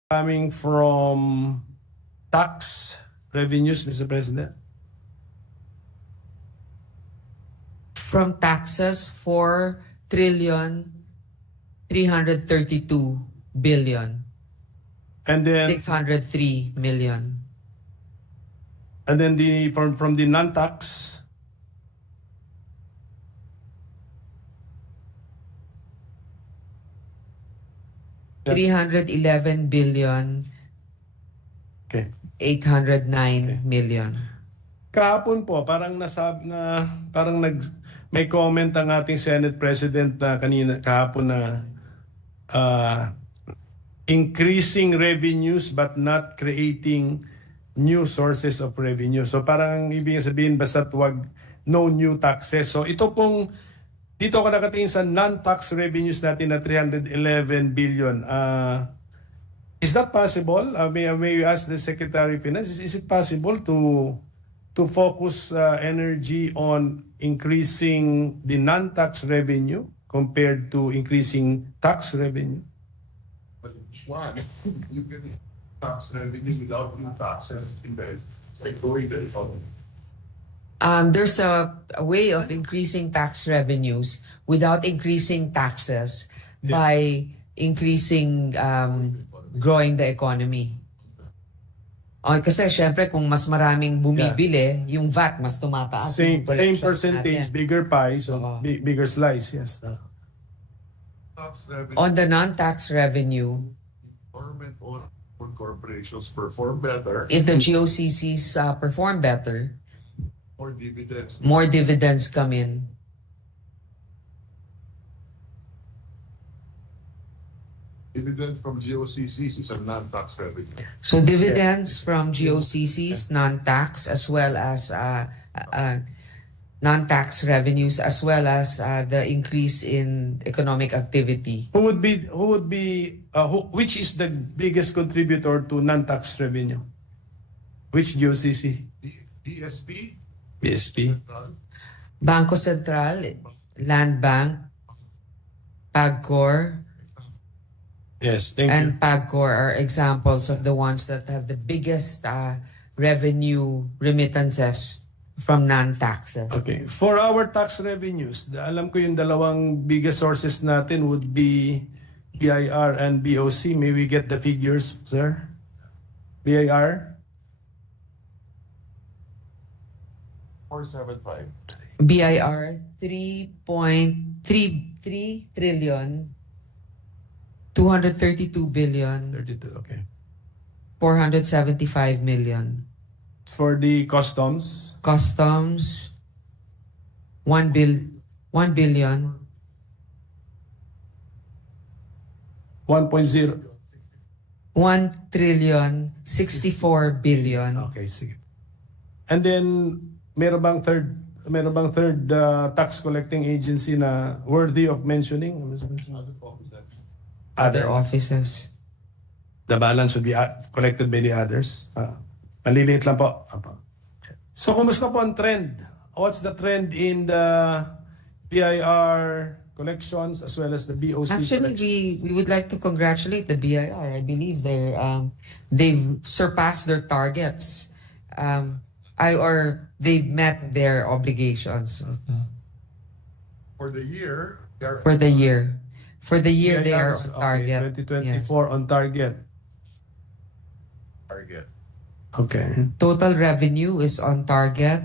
Coming from tax revenues, Mr. President. From taxes, 4,332,603,000,000. And then from the non-tax, Yeah. 311,809,000,000. okay. Kahapon po, parang may comment ang ating Senate President na kahapon na increasing revenues but not creating new sources of revenue. So parang ibig sabihin basta no new taxes. So ito pong dito ako nakatingin sa non-tax revenues natin na 311 billion. Is that possible? May we ask the Secretary of Finance, is it possible to focus energy on increasing the non-tax revenue compared to increasing tax revenue? But one, you can tax revenue without new taxes in the going the economy. There's a way of increasing tax revenues without increasing taxes by increasing growing the economy. Kasi syempre kung mas maraming bumibili, yung VAT mas tumataas. Same Collections percentage, natin. bigger pie, so bigger slice, yes. Tax revenue, On the non-tax revenue, government-owned corporations perform better, if the GOCCs perform better, or dividends. more dividends come in. Dividend from GOCCs is a non-tax revenue. So dividends from GOCCs, non-tax, as well as non-tax revenues, as well as the increase in economic activity. Which is the biggest contributor to non-tax revenue? Which GOCC? DSP, BSP. Bangko Sentral, Land Bank, PAGCOR, Yes, thank you. and PAGCOR are examples of the ones that have the biggest revenue remittances from non-taxes. Okay. For our tax revenues, alam ko yung dalawang biggest sources natin would be BIR and BOC. May we get the figures, sir? BIR? 475. BIR 3.33 trillion 232 billion 32, okay. 475 million. For the customs, Customs 1 billion 1.0. 1 trillion 64 billion. Okay, sige. And then, meron bang third tax collecting agency na worthy of mentioning? Other offices. The balance would be collected by the others. Maliliit lang po. So, kumusta po ang trend? What's the trend in the BIR collections as well as the BOC Actually, collections? we would like to congratulate the BIR. I believe they've surpassed their targets. They've met their obligations For the year, for the year. For the year, they are BIR is, on target. okay, 2024 on target. target. Okay. Total revenue is on target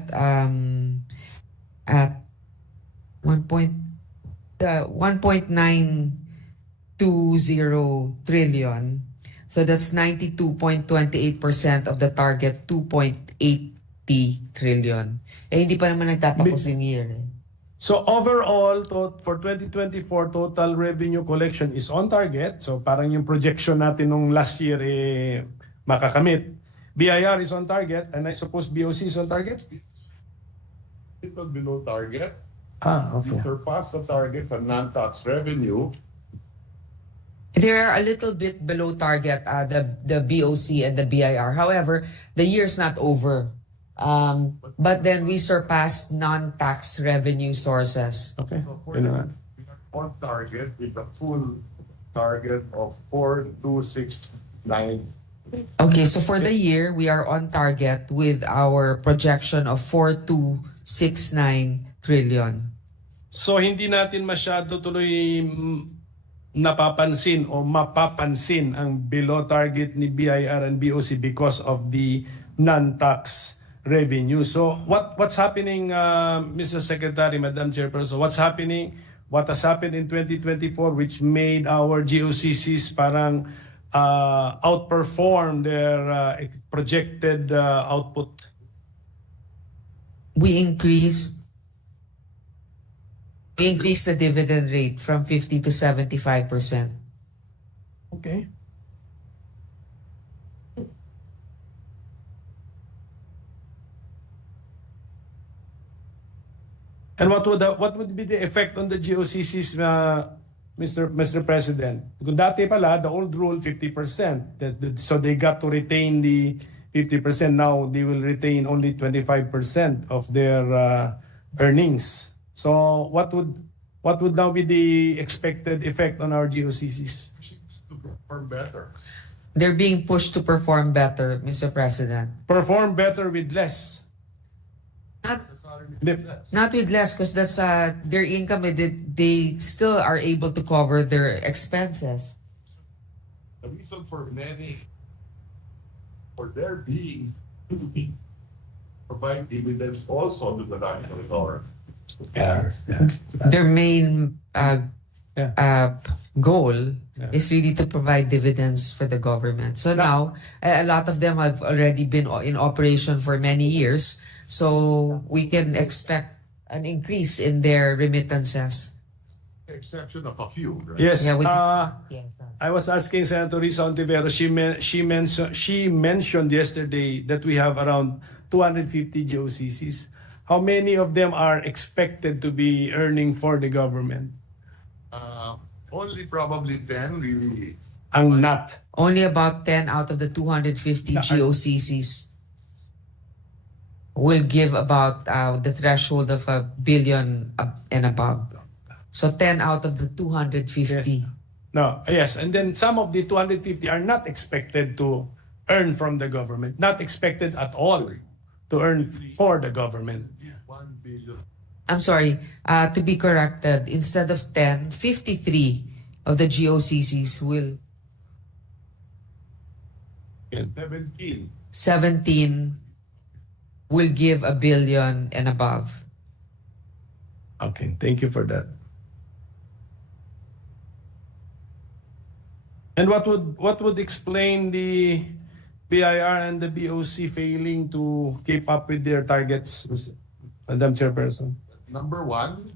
at 1.920 trillion. So that's 92.28% of the target 2.80 trillion. Hindi pa naman nagtatapos yung year. So overall, for 2024, total revenue collection is on target. So parang yung projection natin nung last year makakamit. BIR is on target, and I suppose BOC is on target? Little below target. Okay. You surpass the target for non-tax revenue. They're a little bit below target, the BOC and the BIR. However, the year's not over. But then we surpassed non-tax revenue sources. Okay. So we are on target with the full target of 4,269. Okay, so for the year, we are on target with our projection of 4,269 trillion. So hindi natin masyado tuloy napapansin o mapapansin ang below target ni BIR and BOC because of the non-tax revenue. So what's happening, Mr. Secretary, Madam Chairperson? What has happened in 2024 which made our GOCCs parang outperform their projected output? We increased the dividend rate from 50 to 75%. Okay. And what would be the effect on the GOCCs, Mr. President? Kung dati pala, the old rule 50%. So they got to retain the 50%. Now they will retain only 25% of their earnings. So what would now be the expected effect on our GOCCs? To perform better. They're being pushed to perform better, Mr. President. Perform better with less. Not with less, because that's their income. They still are able to cover their expenses. The reason for their being provide dividends also to the national government. Their main goal is really to provide dividends for the government. So now, a lot of them have already been in operation for many years. So we can expect an increase in their remittances. Exception of a few, right? Yes. Yeah, I was asking Senator Risa Ontiveros. She mentioned yesterday that we have around 250 GOCCs. How many of them are expected to be earning for the government? Only probably 10 really. Ang not. Only about 10 out of the 250 GOCCs will give about the threshold of $1 billion and above. So 10 out of the 250. Yes. And then some of the 250 are not expected to earn from the government. Not expected at all to earn for the government. 1 billion. I'm sorry, to be corrected, instead of 10, 53 of the GOCCs will 17. 17 will give 1 billion and above. Okay, thank you for that. And what would explain the BIR and the BOC failing to keep up with their targets, Madam Chairperson? Number one,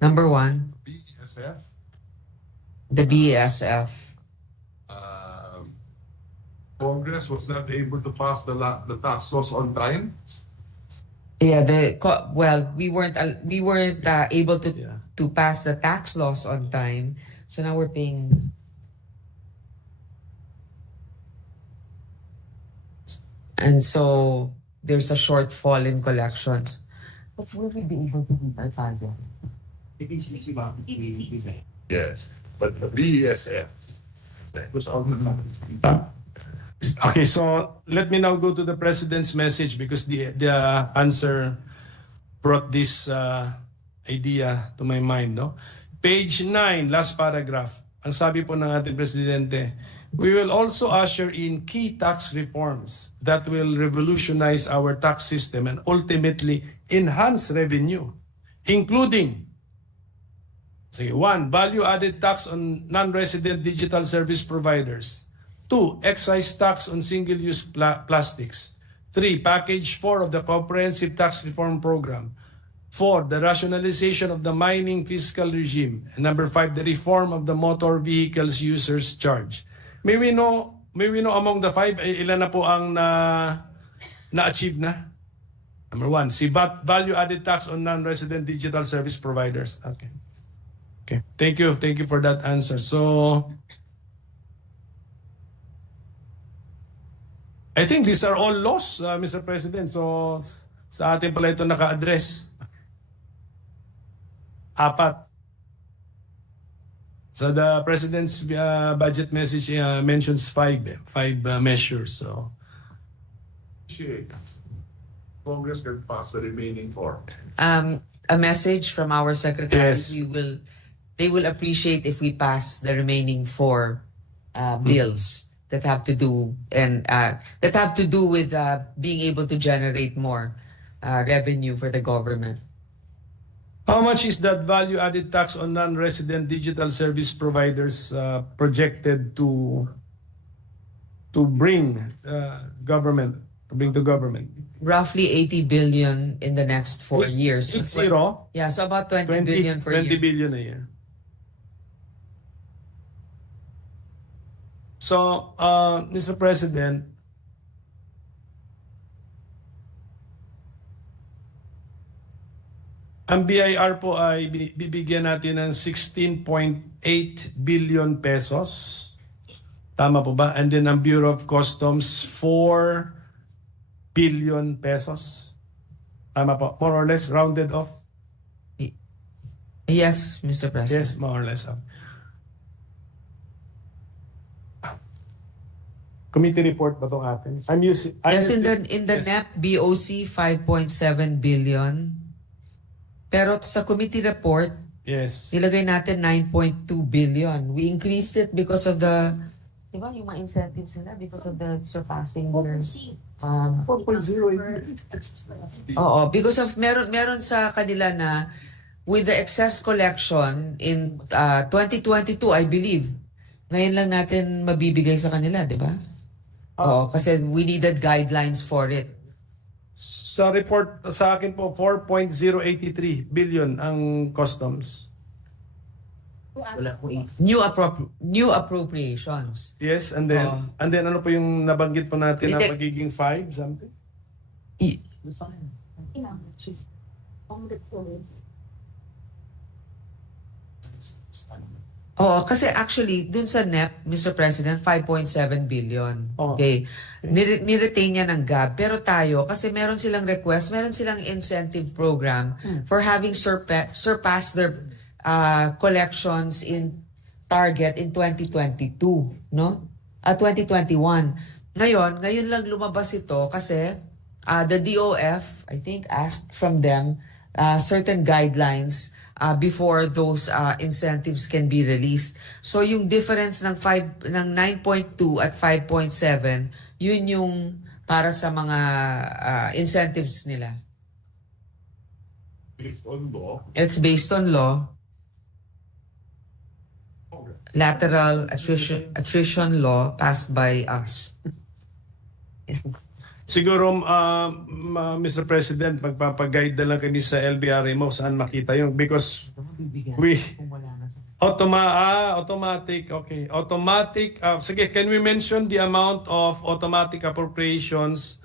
Number one, BSF. the BSF. Congress was not able to pass the tax laws on time. Yeah, we weren't able to Yeah. to pass the tax laws on time, so now we're paying. And so there's a shortfall in collections. But will we be able to meet our target? Yes, but the BSF that was on the Okay, so let me now go to the President's message because the answer brought this idea to my mind. No? Page 9, last paragraph. Ang sabi po ng ating Presidente, we will also usher in key tax reforms that will revolutionize our tax system and ultimately enhance revenue, including 1. Value-added tax on non-resident digital service providers. 2. Excise tax on single-use plastics. 3. Package 4 of the Comprehensive Tax Reform Program. 4. The rationalization of the mining fiscal regime. And number 5. The reform of the motor vehicles users charge. May we know among the 5, ilan na po ang na-achieve na? Number 1, si value-added tax on non-resident digital service providers. Okay. Thank you for that answer. So, I think these are all laws, Mr. President. So, sa atin pala ito naka-address. 4. So the President's budget message mentions 5 measures. So, Congress can pass the remaining 4. A message from our secretary. Yes. They will appreciate if we pass the remaining 4 bills that have to do with being able to generate more revenue for the government. How much is that value-added tax on non-resident digital service providers projected to bring to government? Roughly 80 billion in the next 4 years. 80? Yeah, so about 20 billion per 20 year. billion a year. So, Mr. President, ang BIR po ay bibigyan natin ng 16.8 billion pesos. Tama po ba? And then ang Bureau of Customs, 4 billion pesos. Tama po? More or less, rounded off? Yes, Mr. President. Yes, more or less. Committee report ba itong atin? Yes, in the NEP BOC, 5.7 billion. Pero sa committee report, Yes. nilagay natin 9.2 billion. We increased it because of the, di ba, yung mga incentives nila because of the surpassing their 4.0. Oo, because of meron sa kanila na with the excess collection in 2022, I believe, ngayon lang natin mabibigay sa kanila, di ba? Oo, kasi we needed guidelines for it. Sa report sa akin po, 4.083 billion ang customs. New appropriations. Yes, and then ano po yung nabanggit po natin na magiging 5 something? Oo, kasi actually, dun sa NEP, Mr. President, 5.7 billion. Oh. Okay. Niretain niya ng GAB. Pero tayo, kasi meron silang request, meron silang incentive program for having surpassed their collections in target in 2022, no? 2021. Ngayon lang lumabas ito kasi the DOF, I think, asked from them certain guidelines before those incentives can be released. So yung difference ng 9.2 at 5.7, Yun yung para sa mga incentives nila. Based on law, It's based on law. Lateral attrition law passed by us. Siguro, Mr. President, magpapaguide na lang kami sa LBRMO saan makita yun because we automatic, okay. Automatic, sige, can we mention the amount of automatic appropriations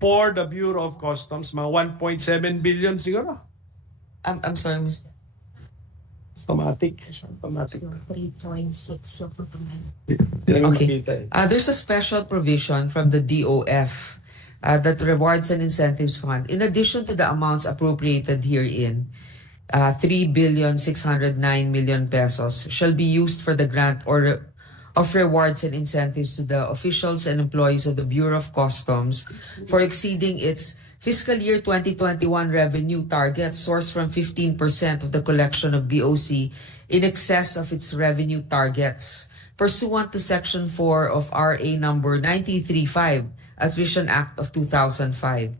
for the Bureau of Customs? Mga 1.7 billion siguro? I'm sorry, Mr. Automatic. 3.6 yung Okay. There's a special provision from the DOF that rewards and incentives fund. In addition to the amounts appropriated herein, 3,609,000,000 pesos shall be used for the grant of rewards and incentives to the officials and employees of the Bureau of Customs for exceeding its fiscal year 2021 revenue target sourced from 15% of the collection of BOC in excess of its revenue targets pursuant to Section 4 of RA number 935, Attrition Act of 2005.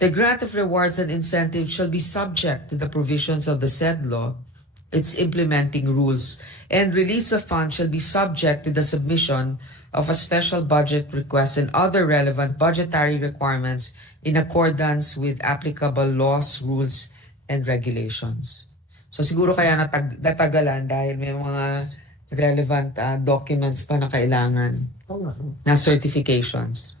The grant of rewards and incentives shall be subject to the provisions of the said law, its implementing rules, and release of funds shall be subject to the submission of a special budget request and other relevant budgetary requirements in accordance with applicable laws, rules, and regulations. So siguro kaya natagalan dahil may mga relevant documents pa na kailangan na certifications.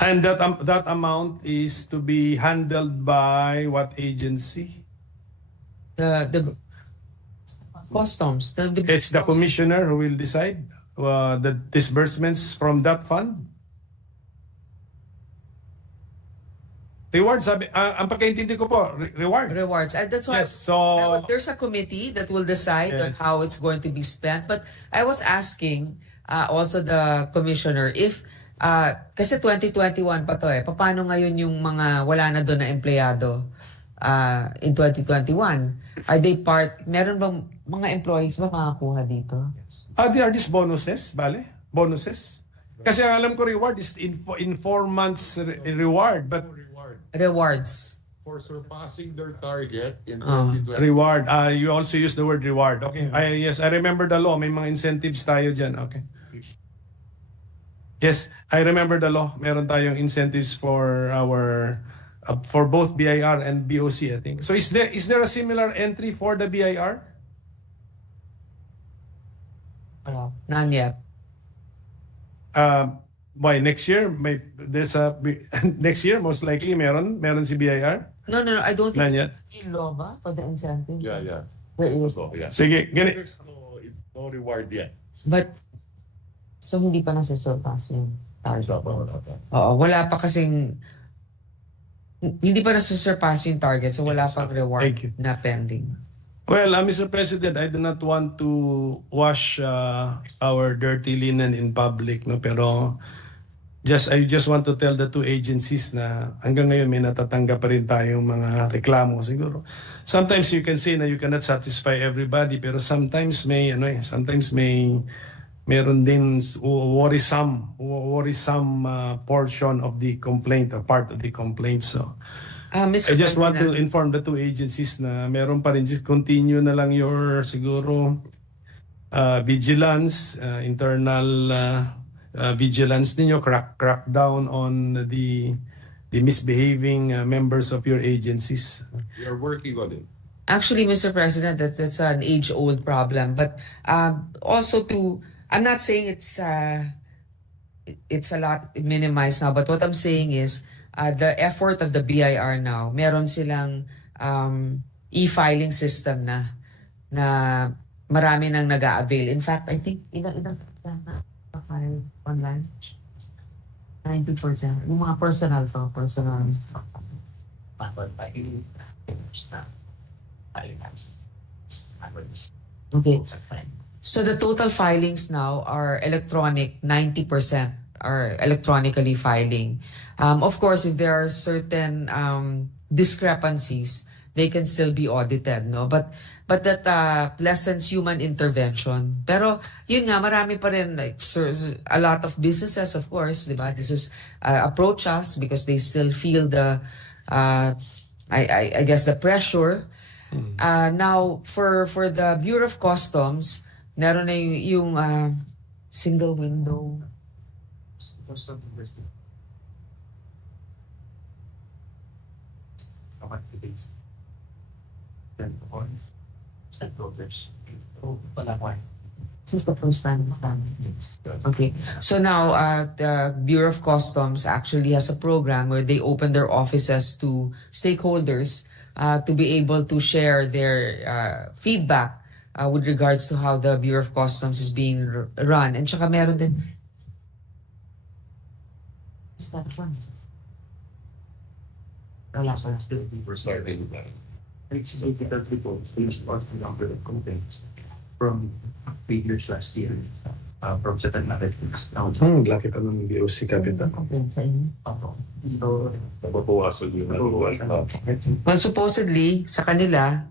And that amount is to be handled by what agency? The customs. It's the commissioner who will decide the disbursements from that fund. Rewards, ang pagkaintindi ko po, reward. Rewards. And that's why Yes, so there's a committee that will decide on Yes. how it's going to be spent. But I was asking also the commissioner if kasi 2021 pa to paano ngayon yung mga wala na doon na empleyado in 2021? Are they meron bang mga employees ba makakuha dito? Are these bonuses, bale? Bonuses? Kasi alam ko reward is in 4 months reward, but Rewards. for surpassing their target in Ah. 2020. reward, you also use the word reward. Okay, yes, I remember the law. May mga incentives tayo dyan. Okay. Yes, I remember the law. Meron tayong incentives for our for both BIR and BOC, I think. So is there a similar entry for the BIR? None yet. Why next year there's a next year most likely meron si BIR? No, I don't think None yet. in law ba for the incentive? Yeah. There is. So, yeah. Sige, ganit. There's no reward yet. But so hindi pa nasa-surpass yung target. Oo, wala pa kasing hindi pa nasa-surpass yung target, so wala pang reward Thank you. na pending. Well, Mr. President, I do not want to wash our dirty linen in public, no, pero I just want to tell the two agencies na hanggang ngayon may natatanggap pa rin tayong mga reklamo siguro. Sometimes you can say na you cannot satisfy everybody, pero sometimes meron din worrisome portion of the complaint, a part of the complaint. So Mr. I just want to President, inform the two agencies na meron pa rin, just continue na lang your siguro vigilance, internal vigilance ninyo, crack down on the misbehaving members of your agencies. We are working on it. actually, Mr. President, that's an age-old problem. But also I'm not saying it's a lot minimized now, but what I'm saying is the effort of the BIR now, meron silang e-filing system na marami nang nag-a-avail. In fact, I think ilang file online? 90%. Yung mga personal. Okay. So the total filings now are electronic, 90% are electronically filing. Of course, if there are certain discrepancies, they can still be audited, no? But that lessens human intervention. Pero yun nga, marami pa rin, like a lot of businesses, of course, di ba? This is approach us because they still feel the I guess the pressure. Now for the Bureau of Customs, meron na yung single window. This is the first time. Okay. So now, the Bureau of Customs actually has a program where they open their offices to stakeholders to be able to share their feedback with regards to how the Bureau of Customs is being run. And tsaka meron din. We're starting with that. It's difficult because there's also a number of complaints from previous last year from certain managers. Now, Laki pa ng DOC Capital. so, Nababawasan yung Well, supposedly, sa kanila,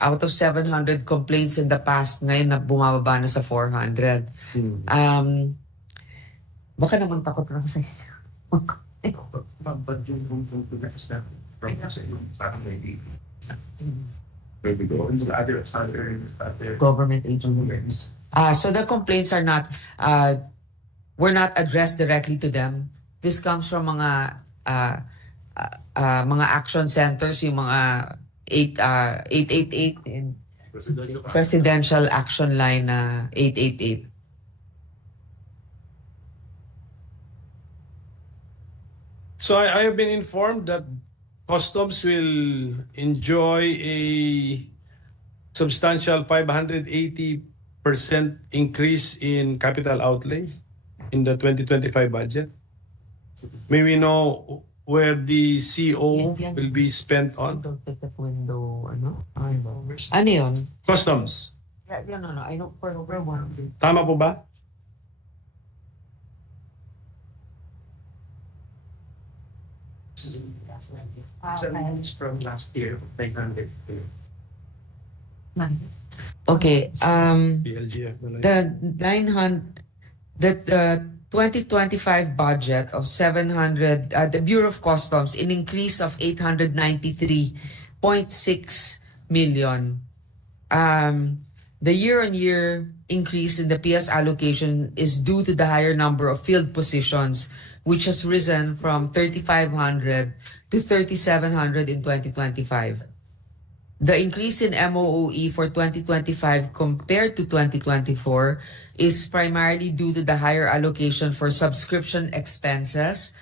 out of 700 complaints in the past, ngayon na bumababa na sa 400. Baka naman takot lang sa inyo. but yung next step from parang maybe go into other Government agencies. So the complaints are not, were not addressed directly to them. This comes from mga action centers, yung mga 888 in Presidential Action Line 888. So I have been informed that Customs will enjoy a substantial 580% increase in capital outlay in the 2025 budget. May we know where the CO will be spent on? Window, ano yun? Customs. No. I know for one. Tama po ba? from last year, 900. Okay. PLGF. The 2025 budget of 700, the Bureau of Customs, an increase of 893.6 million. The year-on-year increase in the PS allocation is due to the higher number of field positions, which has risen from 3,500 to 3,700 in 2025. The increase in MOOE for 2025 compared to 2024 is primarily due to the higher allocation for subscription expenses,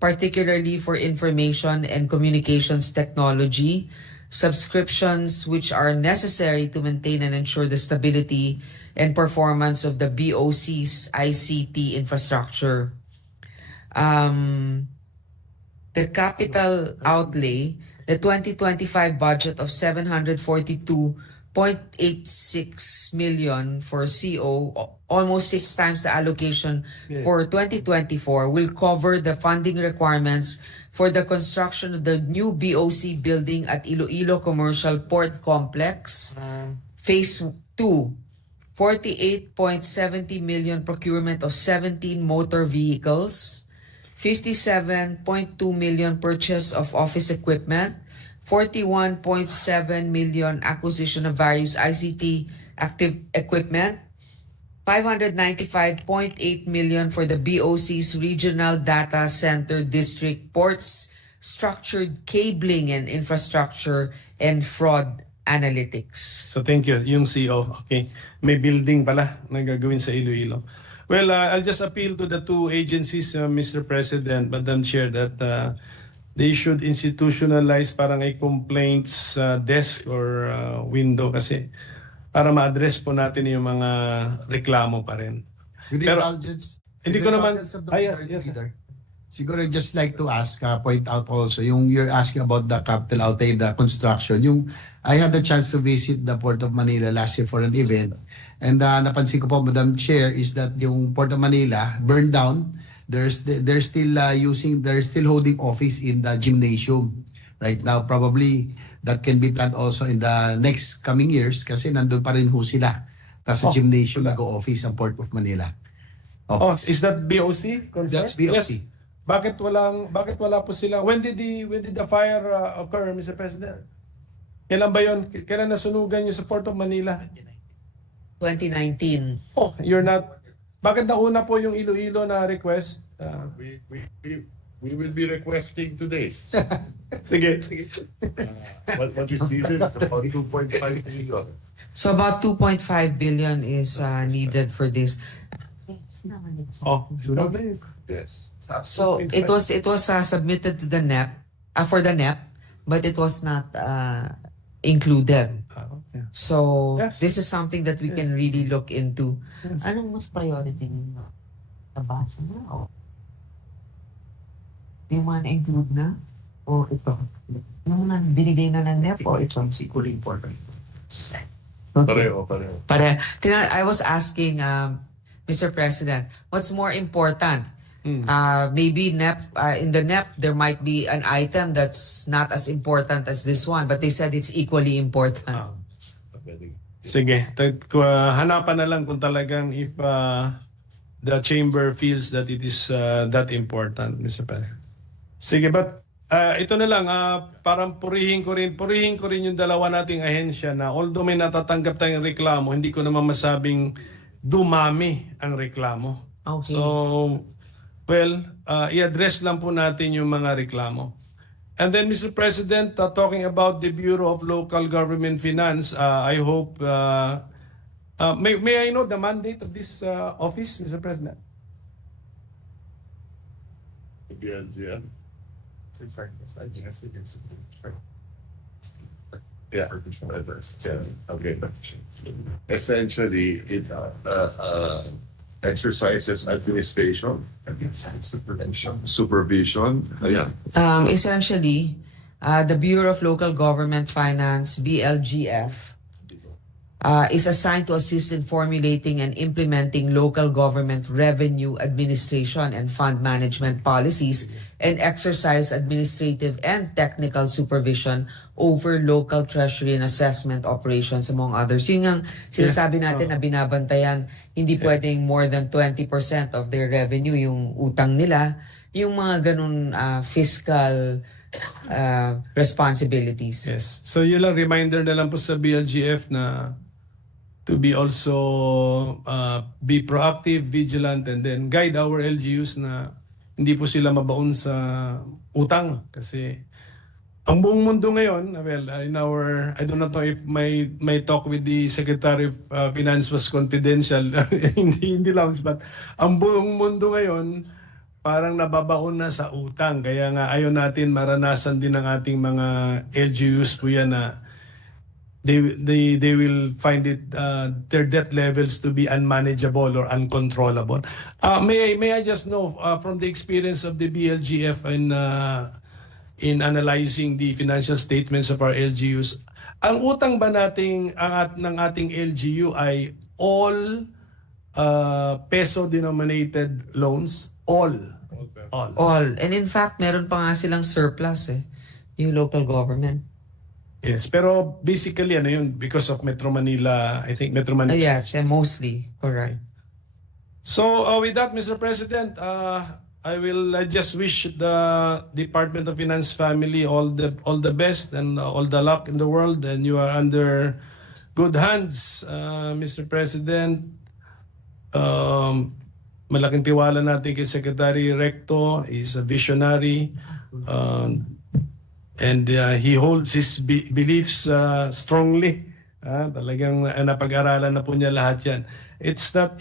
particularly for information and communications technology, subscriptions which are necessary to maintain and ensure the stability and performance of the BOC's ICT infrastructure. The capital outlay, the 2025 budget of 742.86 million for CO, almost 6 times the allocation for 2024, will cover the funding requirements for the construction of the new BOC building at Iloilo Commercial Port Complex, Phase 2, 48.70 million procurement of 17 motor vehicles, 57.2 million purchase of office equipment, 41.7 million acquisition of various ICT active equipment, 595.8 million for the BOC's Regional Data Center District Ports, structured cabling and infrastructure, and fraud analytics. So thank you. Yung CO. Okay. May building pala na gagawin sa Iloilo. Well, I'll just appeal to the two agencies, Mr. President, Madam Chair, that they should institutionalize parang a complaints desk or window kasi para ma-address po natin yung mga reklamo pa rin. With the indulgence, hindi ko naman... yes. Siguro just like to ask, point out also, yung you're asking about the capital outlay, the construction. I had the chance to visit the Port of Manila last year for an event. And napansin ko po, Madam Chair, is that yung Port of Manila burned down. They're still holding office in the gymnasium. right now. Probably that can be planned also in the next coming years kasi nandun pa rin ho sila. Tapos sa gymnasium, nag-o-office ang Port of Manila. Oh, is that BOC concern? That's BOC. Yes. Bakit wala po sila? When did the fire occur, Mr. President? Kailan ba 'yon? Kailan nasunugan niyo sa Port of Manila? 2019. Oh, you're not. Bakit nauna po yung Iloilo na request? We will be requesting today. Sige. What you see is about 2.5 billion. So about 2.5 billion is needed for this. Oh, Yes. So it was submitted to the NEP for the NEP, but it was not included. So Yes. this is something that we can really look into. Anong mas priority niyo? Nabasa na o? Yung mga na-include na? O ito? Yung mga binigay na ng NEP o ito? Equally important. Pareho. I was asking, Mr. President, what's more important? Maybe NEP, in the NEP, there might be an item that's not as important as this one, but they said it's equally important. Sige. Hanapan na lang kung talagang if the chamber feels that it is that important, Mr. President. Sige, but ito na lang, parang purihin ko rin yung dalawa nating ahensya na although may natatanggap tayong reklamo, hindi ko naman masabing dumami ang reklamo. Okay. So, well, i-address lang po natin yung mga reklamo. And then, Mr. President, talking about the Bureau of Local Government Finance, I hope, may I know the mandate of this office, Mr. President? Yeah. Okay. Essentially, it exercises administration, supervision. Essentially, the Bureau of Local Government Finance, BLGF, is assigned to assist in formulating and implementing local government revenue administration and fund management policies and exercise administrative and technical supervision over local treasury and assessment operations, among others. Yun ang sinasabi natin na binabantayan, hindi pwedeng more than 20% of their revenue yung utang nila, yung mga ganun fiscal responsibilities. Yes. So yun lang, reminder na lang po sa BLGF na to be also be proactive, vigilant, and then guide our LGUs na hindi po sila mabaon sa utang. Kasi ang buong mundo ngayon, well, I don't know if my talk with the Secretary of Finance was confidential, hindi lang, but ang buong mundo ngayon, parang nababaon na sa utang. Kaya nga ayaw natin maranasan din ng ating mga LGUs po yan na they will find it their debt levels to be unmanageable or uncontrollable. May I just know from the experience of the BLGF in analyzing the financial statements of our LGUs, ang utang ba ng ating LGU ay all peso denominated loans? All. And in fact, meron pa nga silang surplus yung local government. Yes, pero basically yun because of Metro Manila, I think Metro Manila. Yes, mostly, correct. So with that, Mr. President, I just wish the Department of Finance family all the best and all the luck in the world, and you are under good hands, Mr. President. Malaking tiwala natin kay Secretary Recto, is a visionary. And he holds his beliefs strongly. Talagang napag-aralan na po niya lahat yan. It's not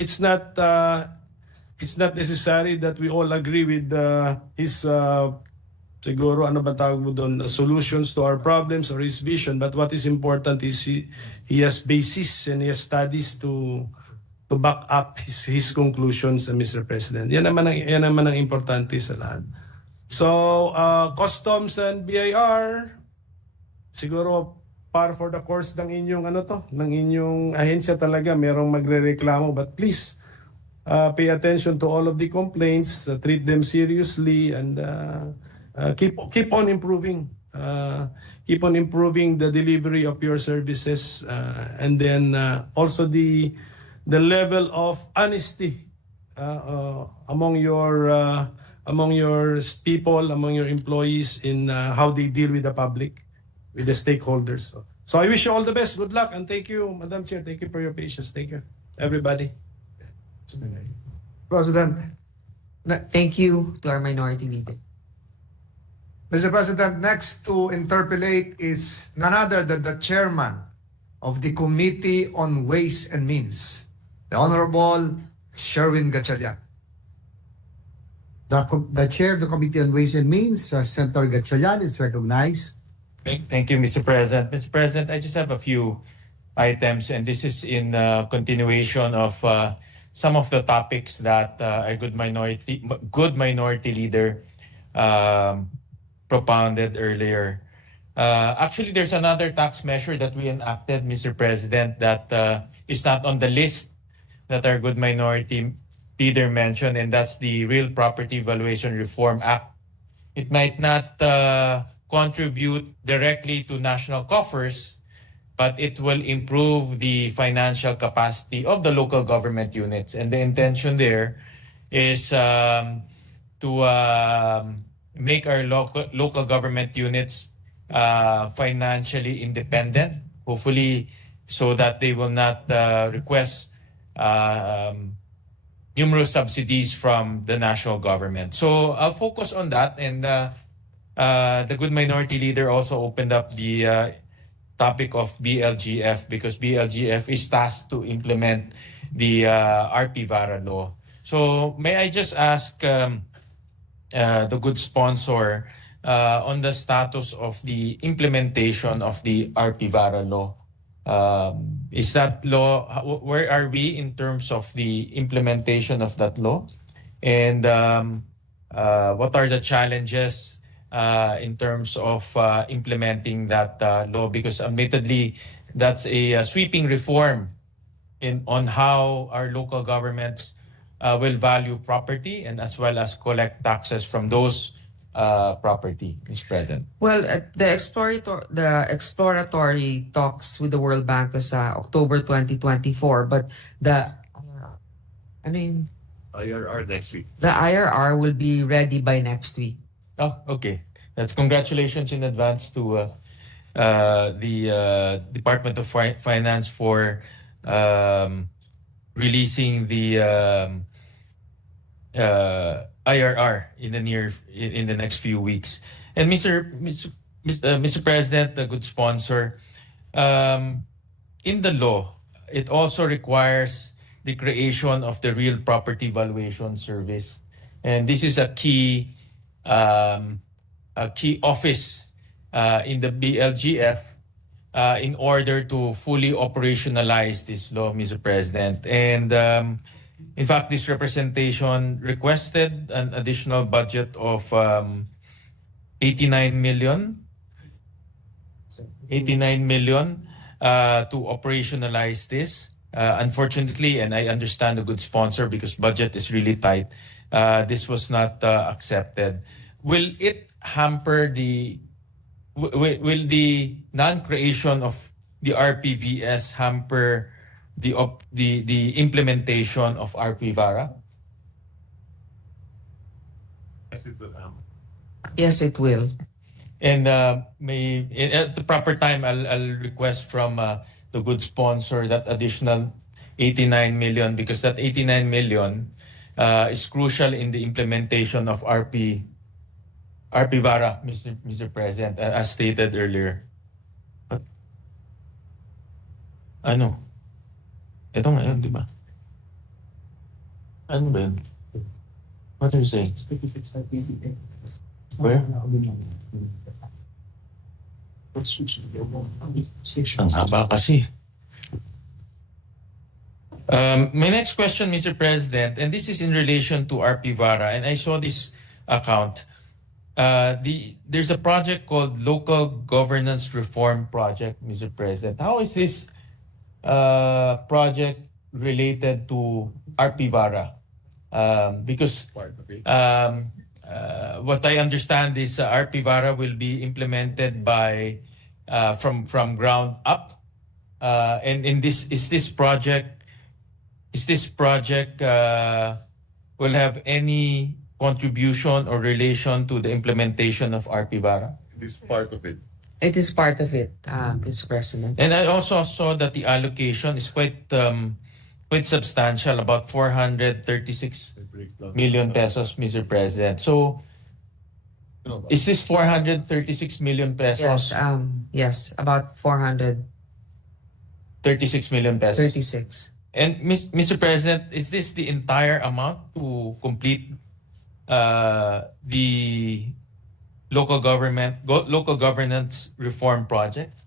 necessary that we all agree with his siguro ano ba tawag mo doon, solutions to our problems or his vision, but what is important is he has basis and he has studies to back up his conclusions, Mr. President. Yan naman ang importante sa lahat. So, customs and BIR, siguro par for the course ng inyong ng inyong ahensya talaga, merong magrereklamo, but please pay attention to all of the complaints, treat them seriously, and keep on improving Keep on improving the delivery of your services, and then also the level of honesty among your people, among your employees in how they deal with the public, with the stakeholders. So I wish you all the best. Good luck, and thank you, Madam Chair. Thank you for your patience. Thank you, everybody. President, Thank you to our minority leader. Mr. President, next to interpellate is none other than the chairman of the Committee on Ways and Means, the Honorable Sherwin Gatchalian. The chair of the Committee on Ways and Means, Senator Gatchalian, is recognized. Thank you, Mr. President. Mr. President, I just have a few items, and this is in continuation of some of the topics that a good minority leader propounded earlier. Actually, there's another tax measure that we enacted, Mr. President, that is not on the list that our good minority leader mentioned, and that's the Real Property Valuation Reform Act. It might not contribute directly to national coffers, but it will improve the financial capacity of the local government units. And the intention there is to make our local government units financially independent, hopefully so that they will not request numerous subsidies from the national government. So I'll focus on that. And the good minority leader also opened up the topic of BLGF, because BLGF is tasked to implement the RP-VARA law. So may I just ask the good sponsor on the status of the implementation of the RP-VARA law? Is that law, where are we in terms of the implementation of that law? And what are the challenges in terms of implementing that law? Because admittedly, that's a sweeping reform on how our local governments will value property and as well as collect taxes from those property, Mr. President. Well, the exploratory talks with the World Bank was October 2024, but IRR next week. the IRR will be ready by next week. Oh, okay. That's congratulations in advance to the Department of Finance for releasing the IRR in the next few weeks. And Mr. President, a good sponsor, in the law, it also requires the creation of the Real Property Valuation Service, and this is a key office in the BLGF in order to fully operationalize this law, Mr. President. And in fact, this representation requested an additional budget of 89 million to operationalize this. Unfortunately, and I understand the good sponsor because budget is really tight, this was not accepted. Will it hamper will the non-creation of the RPVS hamper the implementation of RP-VARA? Yes, it will. And at the proper time, I'll request from the good sponsor that additional 89 million, because that 89 million is crucial in the implementation of RP-VARA, Mr. President, as stated earlier. Ano? Ito ngayon, di ba? Ano ba yun? What are you saying? Where? Ang haba kasi. My next question, Mr. President, and this is in relation to RP-VARA, and I saw this account. There's a project called Local Governance Reform Project, Mr. President. How is this project related to RP-VARA? Because what I understand is RP-VARA will be implemented by from ground up. And in this project will have any contribution or relation to the implementation of RP-VARA? It's part of it. It is part of it, Mr. President. And I also saw that the allocation is quite substantial, about 436 million pesos, Mr. President. So, is this 436 million pesos? Yes, about 36 million pesos. 436. And Mr. President, is this the entire amount to complete the local governance reform project?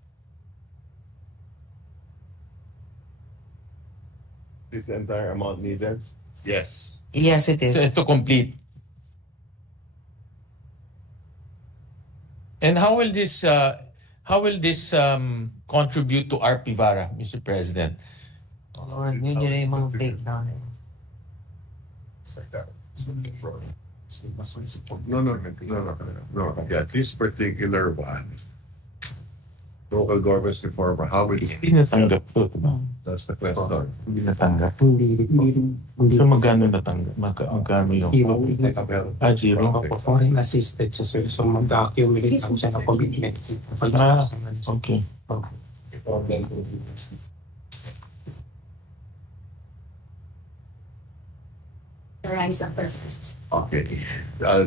Is the entire amount needed? Yes. Yes, it is. To complete. And how will this contribute to RP-VARA, Mr. President? Yun yung mga breakdown. It's like that. No. Yeah, this particular one, local government reform, how will it? Hindi natanggap to, diba? That's the question. Hindi natanggap. So magkano natanggap? Magkano yung? Zero. Foreign assisted siya, sir. So mag-accumulate lang siya ng commitment. Okay. Okay.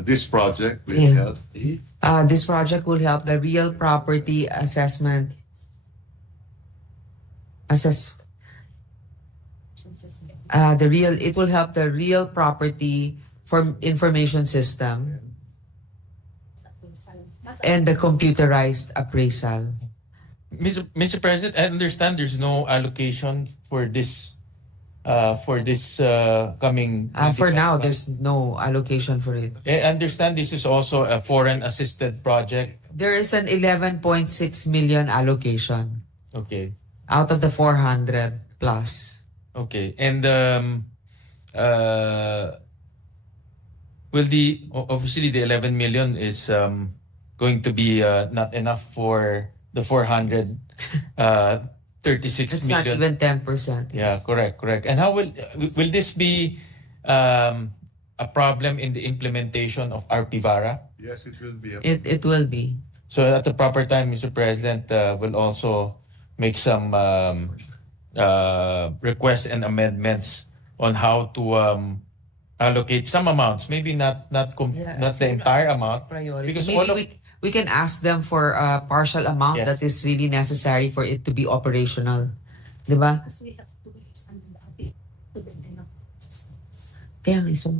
This project will help the This project will help the real property assessment. It will help the real property information system and the computerized appraisal. Mr. President, I understand there's no allocation for this coming. For now, there's no allocation for it. I understand this is also a foreign assisted project. There is an 11.6 million allocation. Okay. Out of the 400 plus. Okay. And obviously the 11 million is going to be not enough for the 436 It's million. not even 10%. Yeah, correct. And how will this be a problem in the implementation of RP-VARA? Yes, it will be. It will be. So at the proper time, Mr. President, will also make some requests and amendments on how to allocate some amounts, maybe not the entire amount, Priority. because Maybe all of we can ask them for a partial amount Yes. that is really necessary for it to be operational. Diba? Kaya nga, so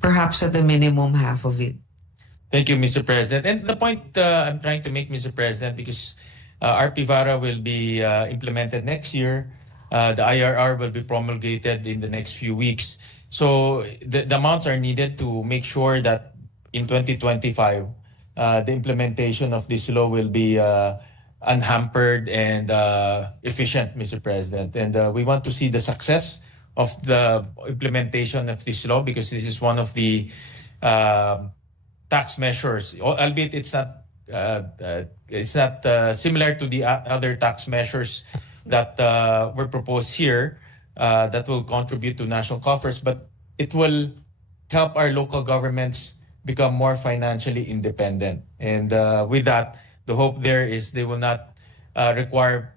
perhaps at the minimum half of it. Thank you, Mr. President. And the point I'm trying to make, Mr. President, because RP-VARA will be implemented next year, the IRR will be promulgated in the next few weeks. So the amounts are needed to make sure that in 2025, the implementation of this law will be unhampered and efficient, Mr. President. And we want to see the success of the implementation of this law, because this is one of the tax measures, albeit it's not similar to the other tax measures that were proposed here that will contribute to national coffers, but it will help our local governments become more financially independent. And with that, the hope there is they will not require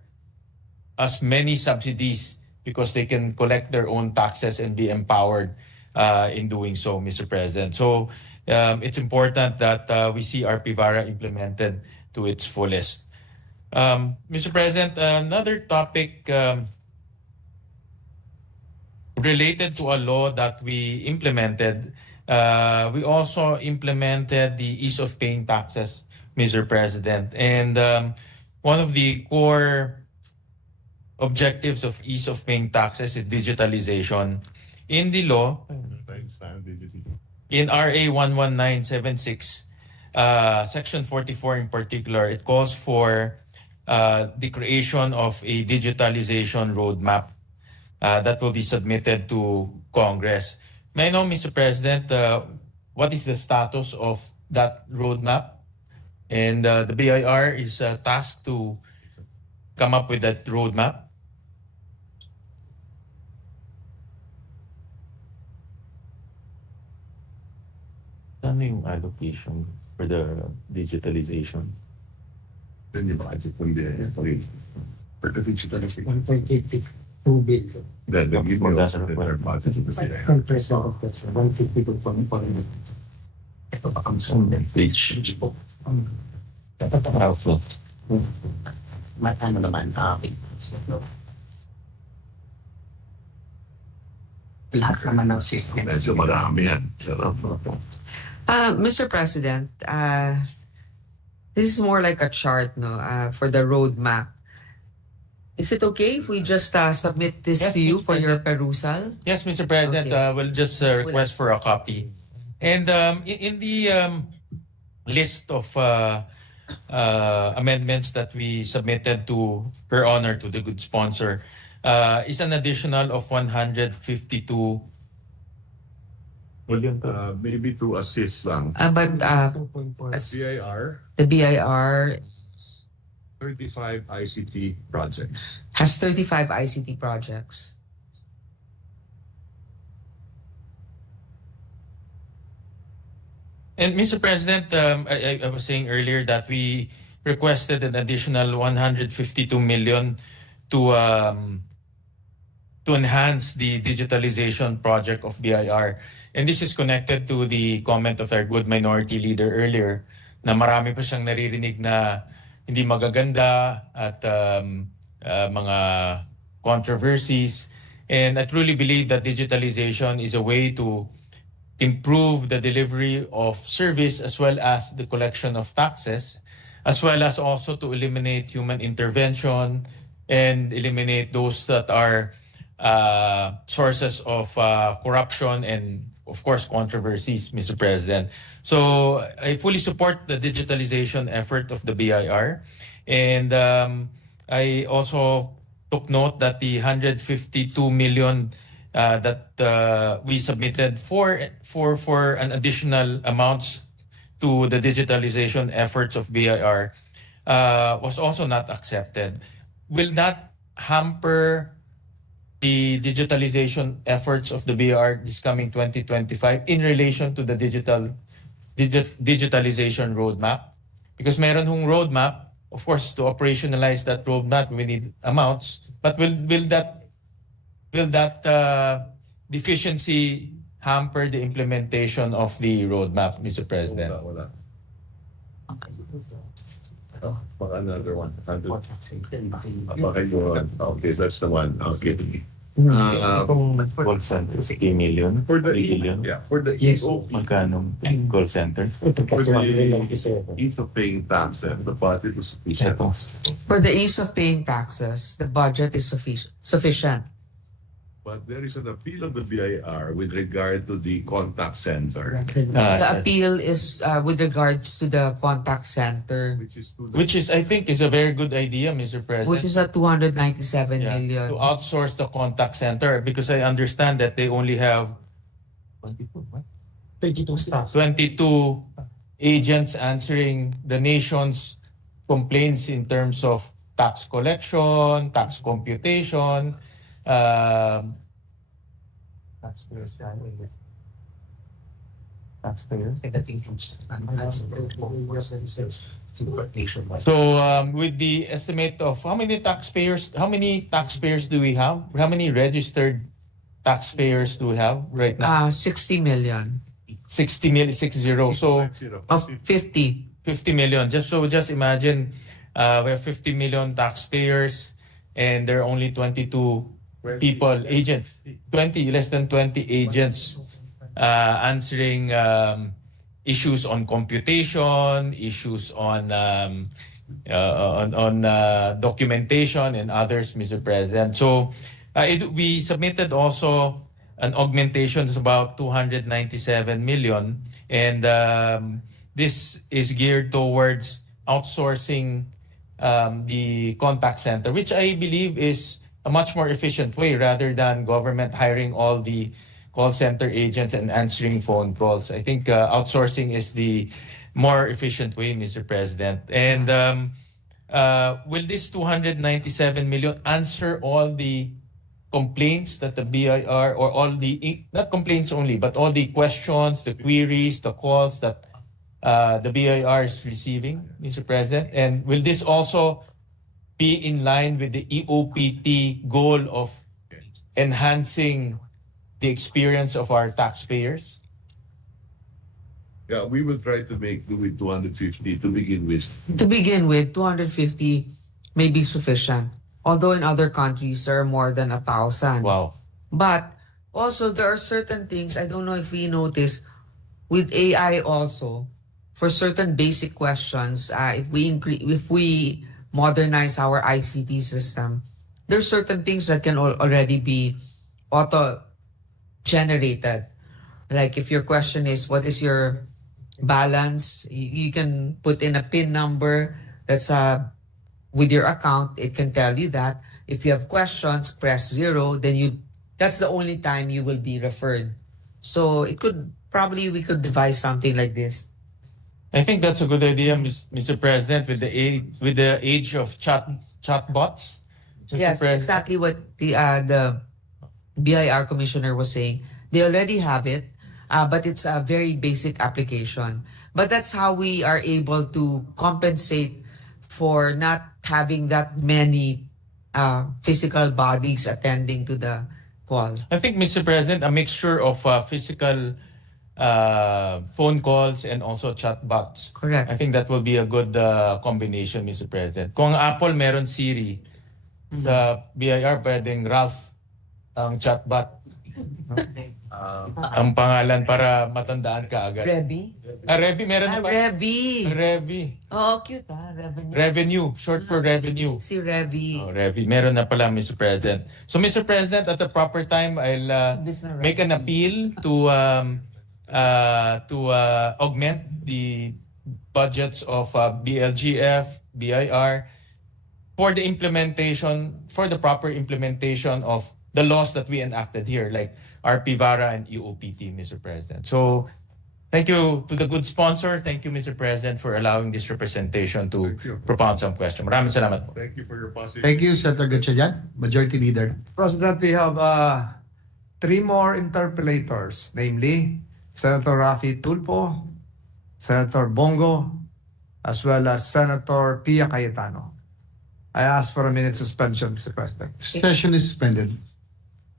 as many subsidies, because they can collect their own taxes and be empowered in doing so, Mr. President. So it's important that we see RP-VARA implemented to its fullest. Mr. President, another topic related to a law that we implemented, we also implemented the ease of paying taxes, Mr. President. And one of the core objectives of ease of paying taxes is digitalization. In the law, in RA 11976, Section 44 in particular, it calls for the creation of a digitalization roadmap that will be submitted to Congress. May I know, Mr. President, what is the status of that roadmap? And the BIR is tasked to come up with that roadmap. Ano yung allocation for the digitalization? Then yung budget from the for the digitalization. 1.82 billion. Then the give me also their budget. 10% of that's 150 to 1.8. Ito pa ang sundan. Page. Outlook. Ano naman, lahat naman ng system. Medyo marami yan. Mr. President, this is more like a chart, no, for the roadmap. Is it okay if we just submit this Yes, to you Mr. for your perusal? Yes, Mr. President, Okay. we'll just request for a copy. And in the list of amendments that we submitted to Her Honor, to the good sponsor, is an additional of 152 million. Maybe to assist lang. But BIR, the BIR 35 ICT projects. has 35 ICT projects. And Mr. President, I was saying earlier that we requested an additional 152 million to enhance the digitalization project of BIR. And this is connected to the comment of our good minority leader earlier na marami pa siyang naririnig na hindi magaganda at mga controversies. And I truly believe that digitalization is a way to improve the delivery of service as well as the collection of taxes, as well as also to eliminate human intervention and eliminate those that are sources of corruption and, of course, controversies, Mr. President. So I fully support the digitalization effort of the BIR. And I also took note that the 152 million that we submitted for an additional amounts to the digitalization efforts of BIR was also not accepted. Will that hamper the digitalization efforts of the BIR this coming 2025 in relation to the digitalization roadmap? Because meron hong roadmap, of course, to operationalize that roadmap, we need amounts. But will that deficiency hamper the implementation of the roadmap, Mr. President? Wala. Another one. Okay, that's the one. Okay. Call center, 3 million. For the 3 billion. Yeah, for the EOP, Magkano call center? for the ease of paying taxes, the budget is sufficient. For the ease of paying taxes, the budget is sufficient. But there is an appeal of the BIR with regard to the contact center, The appeal is with regards to the contact center, Which is, I think, is a very good idea, Mr. President. which is at 297 million. To outsource the contact center, because I understand that they only have 22 staff. 22 agents answering the nation's complaints in terms of tax collection, tax computation. Taxpayers. So with the estimate of how many taxpayers do we have? How many registered taxpayers do we have right now? 60 million 60 million, 60. So of 50. 50 million. Just imagine we have 50 million taxpayers and there are only 22 people, agents, less than 20 agents answering issues on computation, issues on documentation and others, Mr. President. So we submitted also an augmentation is about 297 million, and this is geared towards outsourcing the contact center, which I believe is a much more efficient way rather than government hiring all the call center agents and answering phone calls. I think outsourcing is the more efficient way, Mr. President. And will this 297 million answer all the complaints that the BIR, or all the, not complaints only, but all the questions, the queries, the calls that the BIR is receiving, Mr. President? And will this also be in line with the EOPT goal of enhancing the experience of our taxpayers? Yeah, we will try to do it 250 to begin with. To begin with, 250 may be sufficient. Although in other countries, there are more than 1,000. Wow. But also, there are certain things, I don't know if we notice, with AI also, for certain basic questions, if we modernize our ICT system, there's certain things that can already be auto-generated. Like if your question is, what is your balance? You can put in a PIN number that's with your account. It can tell you that. If you have questions, press 0. Then that's the only time you will be referred. So we could devise something like this. I think that's a good idea, Mr. President, with the age of chatbots. Mr. Yes, President. exactly what the BIR commissioner was saying. They already have it, but it's a very basic application. But that's how we are able to compensate for not having that many physical bodies attending to the call. I think, Mr. President, a mixture of physical phone calls and also chatbots. Correct. I think that will be a good combination, Mr. President. Kung Apple meron Siri, sa BIR pwedeng Ralph ang chatbot. Ang pangalan para matandaan ka agad. Revi? Revi, meron na ba? Revi. Revi. Oh, cute Revenue. Revenue, short for revenue. Si Revi. Oh, Revi. Meron na pala, Mr. President. So, Mr. President, at the proper time, I'll make an appeal to augment the budgets of BLGF, BIR for the proper implementation of the laws that we enacted here, like RP Vara and EOPT, Mr. President. So, thank you to the good sponsor. Thank you, Mr. President, for allowing this representation to propound some questions. Maraming salamat po. Thank you for your positive. Thank you, Senator Gatchalian, Majority Leader. President, we have 3 more interpellators, namely Senator Rafi Tulfo, Senator Bongo, as well as Senator Pia Cayetano. I ask for a minute suspension, Mr. President. Session is suspended.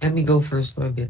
Let me go first for a bit.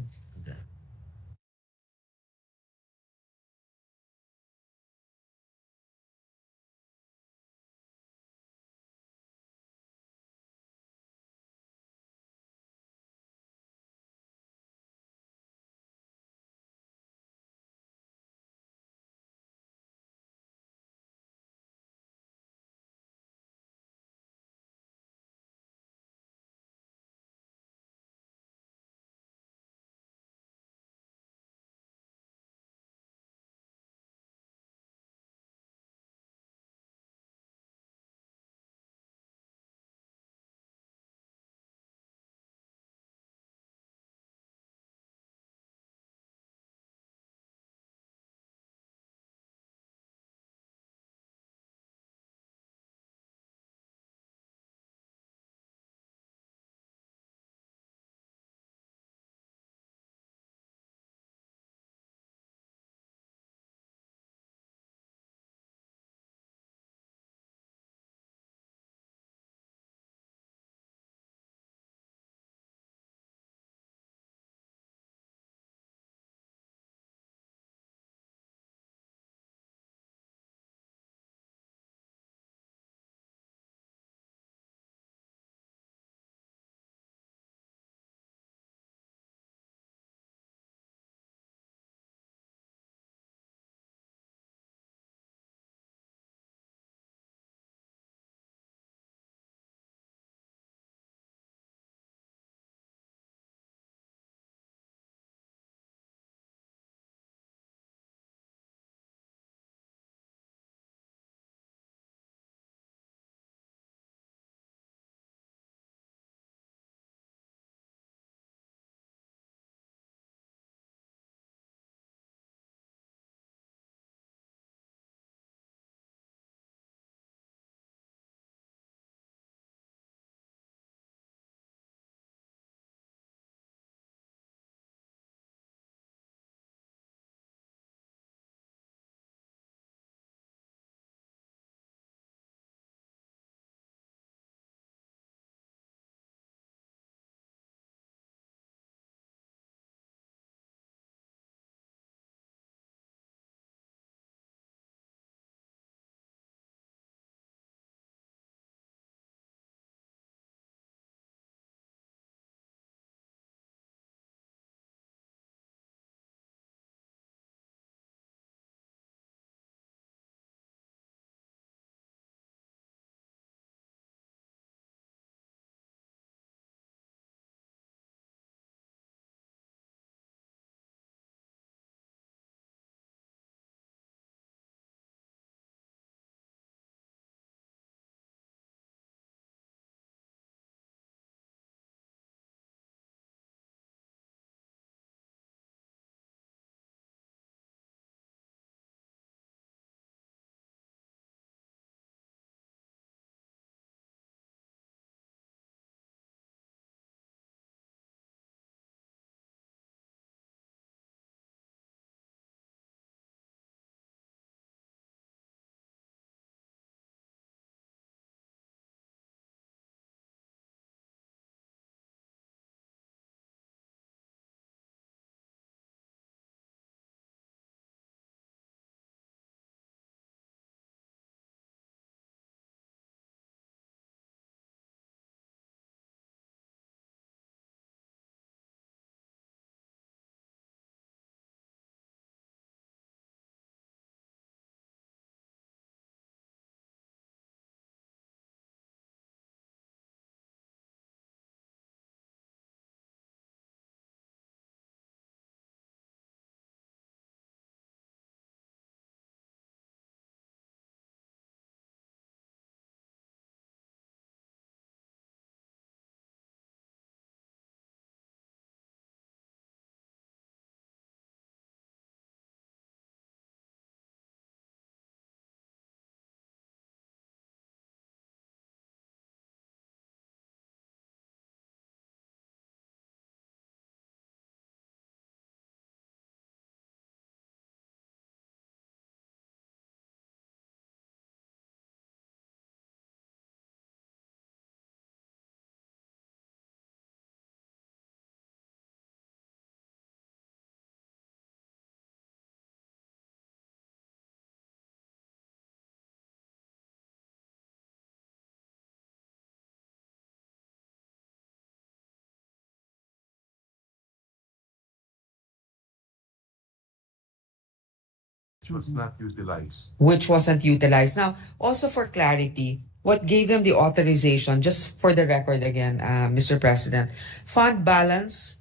which was not utilized. which wasn't utilized. Now, also for clarity, what gave them the authorization, just for the record again, Mr. President, fund balance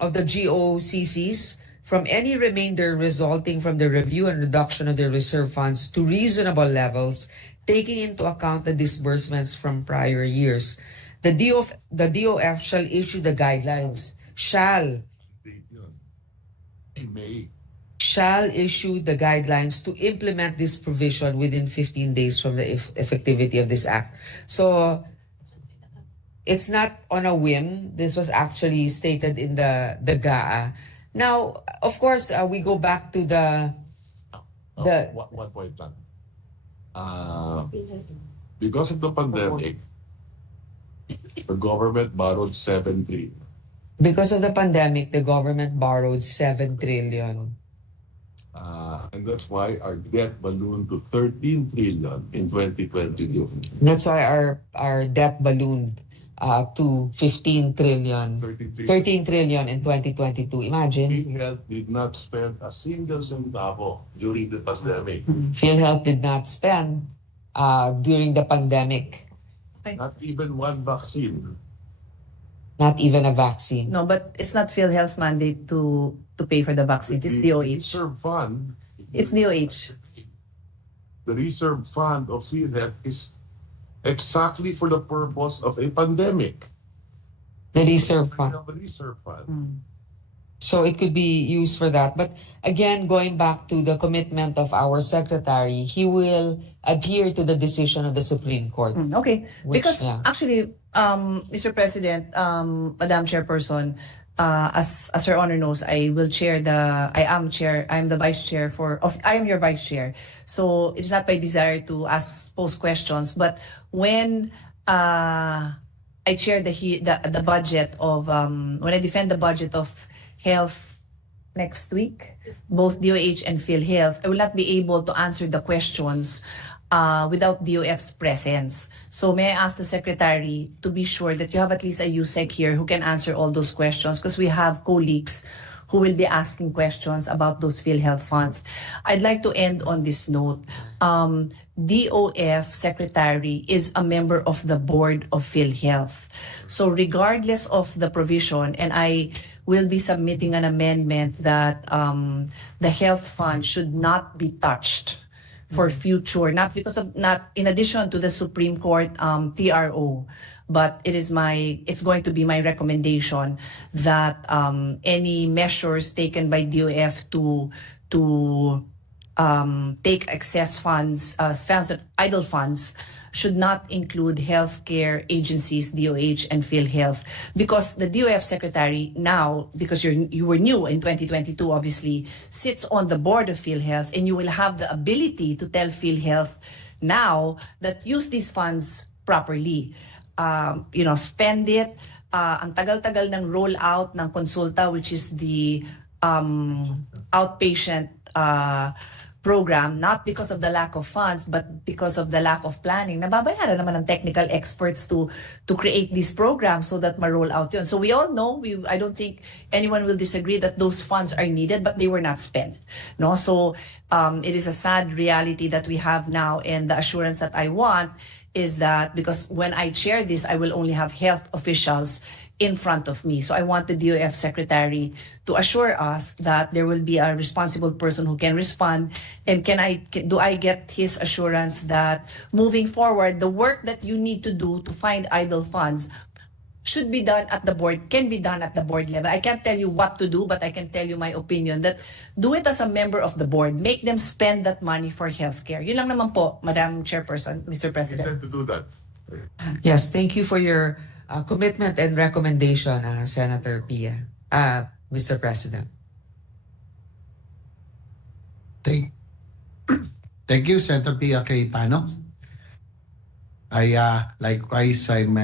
of the GOCCs from any remainder resulting from the review and reduction of the reserve funds to reasonable levels, taking into account the disbursements from prior years. The DOF shall issue the guidelines, shall issue the guidelines to implement this provision within 15 days from the effectivity of this act. So it's not on a whim. This was actually stated in the GAA. Now, of course, we go back to the One point lang. Because of the pandemic, the government borrowed 7 trillion. because of the pandemic, the government borrowed 7 trillion. And that's why our debt ballooned to 13 trillion in 2022. That's why our debt ballooned to 15 trillion, 13 trillion in 2022. Imagine. PhilHealth did not spend a single centavo during the pandemic. PhilHealth did not spend during the pandemic. Not even one vaccine. Not even a vaccine. No, but it's not PhilHealth's mandate to pay for the vaccines. It's The DOH. reserve fund. It's DOH. The reserve fund of PhilHealth is exactly for the purpose of a pandemic. The reserve fund. The reserve fund. So it could be used for that. But again, going back to the commitment of our secretary, he will adhere to the decision of the Supreme Court. Okay. Which, Because yeah. actually, Mr. President, Madam Chairperson, as Her Honor knows, I am the vice chair I am your vice chair. So it's not my desire to pose questions, but when I chair the budget of when I defend the budget of health next week, both DOH and PhilHealth, I will not be able to answer the questions without DOF's presence. So may I ask the Secretary to be sure that you have at least a USEC here who can answer all those questions, because we have colleagues who will be asking questions about those PhilHealth funds. I'd like to end on this note. DOF Secretary is a member of the board of PhilHealth. So regardless of the provision, and I will be submitting an amendment that the health fund should not be touched for future, not in addition to the Supreme Court TRO, but it's going to be my recommendation that any measures taken by DOF to take excess funds, idle funds, should not include healthcare agencies, DOH and PhilHealth, because the DOF secretary now, because you were new in 2022, obviously, sits on the board of PhilHealth, and you will have the ability to tell PhilHealth now that use these funds properly. Spend it. Ang tagal-tagal ng rollout ng konsulta, which is the outpatient program, not because of the lack of funds, but because of the lack of planning. Nababayaran naman ng technical experts to create these programs so that ma-roll out yun. So we all know, I don't think anyone will disagree that those funds are needed, but they were not spent. No, so it is a sad reality that we have now, and the assurance that I want is that, because when I chair this, I will only have health officials in front of me. So I want the DOF secretary to assure us that there will be a responsible person who can respond. And do I get his assurance that moving forward, the work that you need to do to find idle funds should be done at the board, can be done at the board level. I can't tell you what to do, but I can tell you my opinion that do it as a member of the board. Make them spend that money for healthcare. Yun lang naman po, Madam Chairperson, Mr. President. To do that. Yes, thank you for your commitment and recommendation, Senator Pia, Mr. President. Thank you, Senator Pia Cayetano. Likewise, I'm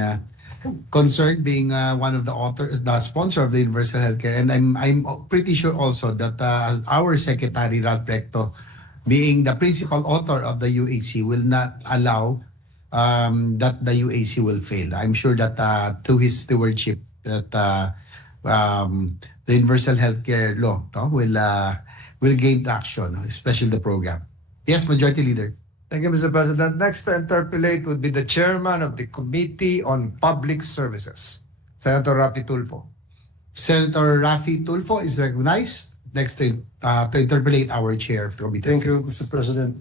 concerned being one of the authors, the sponsor of the Universal Healthcare, and I'm pretty sure also that our Secretary Ralph Recto, being the principal author of the UHC, will not allow that the UAC will fail. I'm sure that to his stewardship, that the Universal Healthcare Law will will gain traction, especially the program. Yes, Majority Leader. Thank you, Mr. President. Next to interpellate would be the chairman of the Committee on Public Services, Senator Rapi Tulfo. Senator Rafi Tulfo is recognized next to interpellate our chair of the committee. Thank you, Mr. President.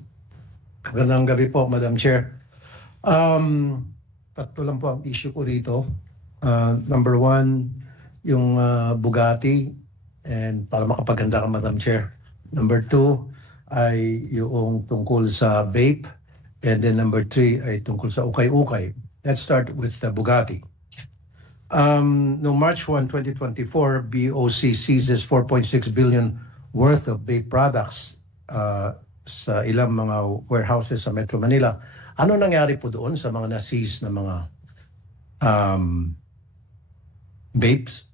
Magandang gabi po, Madam Chair. Tatlo lang po ang issue ko rito. Number one, yung Bugatti, and para makapaganda ka, Madam Chair. Number two, ay yung tungkol sa vape. And then number three ay tungkol sa ukay-ukay. Let's start with the Bugatti. No March 1, 2024, BOC seizes 4.6 billion worth of vape products sa ilang mga warehouses sa Metro Manila. Ano nangyari po doon sa mga na-seize na mga vapes?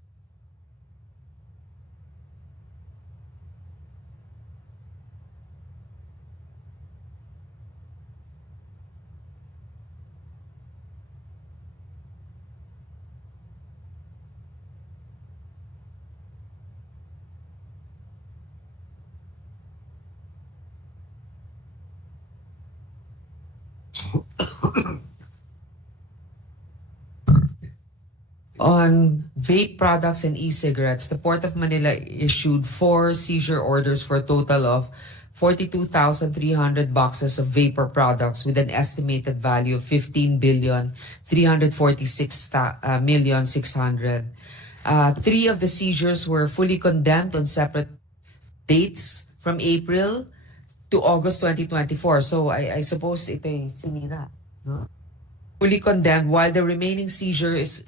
On vape products and e-cigarettes, the Port of Manila issued 4 seizure orders for a total of 42,300 boxes of vapor products with an estimated value of 15,346,600,000. 3 of the seizures were fully condemned on separate dates from April to August 2024. So I suppose ito yung sinira. No? Fully condemned, while the remaining seizure is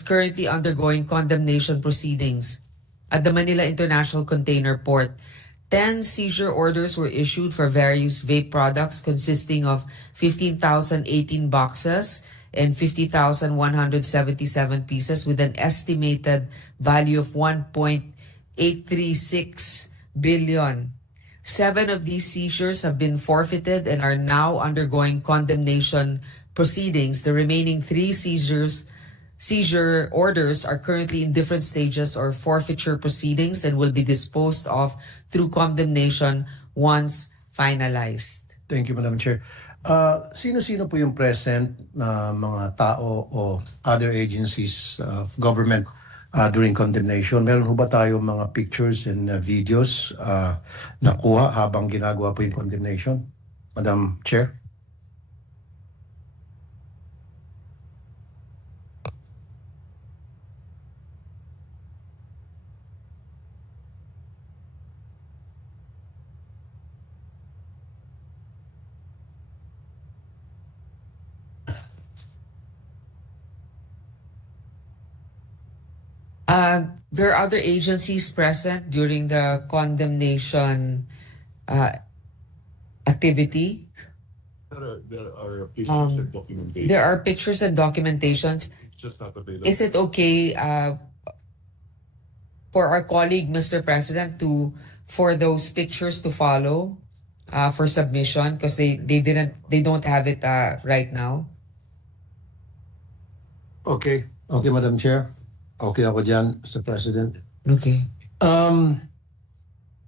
currently undergoing condemnation proceedings at the Manila International Container Port. 10 seizure orders were issued for various vape products consisting of 15,018 boxes and 50,177 pieces with an estimated value of 1.836 billion. 7 of these seizures have been forfeited and are now undergoing condemnation proceedings. The remaining 3 seizure orders are currently in different stages or forfeiture proceedings and will be disposed of through condemnation once finalized. Thank you, Madam Chair. Sino-sino po yung present na mga tao o other agencies of government during condemnation? Meron ho ba tayo mga pictures and videos nakuha habang ginagawa po yung condemnation? Madam Chair? There are other agencies present during the condemnation activity. There are pictures and documentation. There are pictures and documentations. It's just not available. Is it okay for our colleague, Mr. President, for those pictures to follow for submission because they don't have it right now? Okay. Okay, Madam Chair. Okay ako dyan, Mr. President. Okay.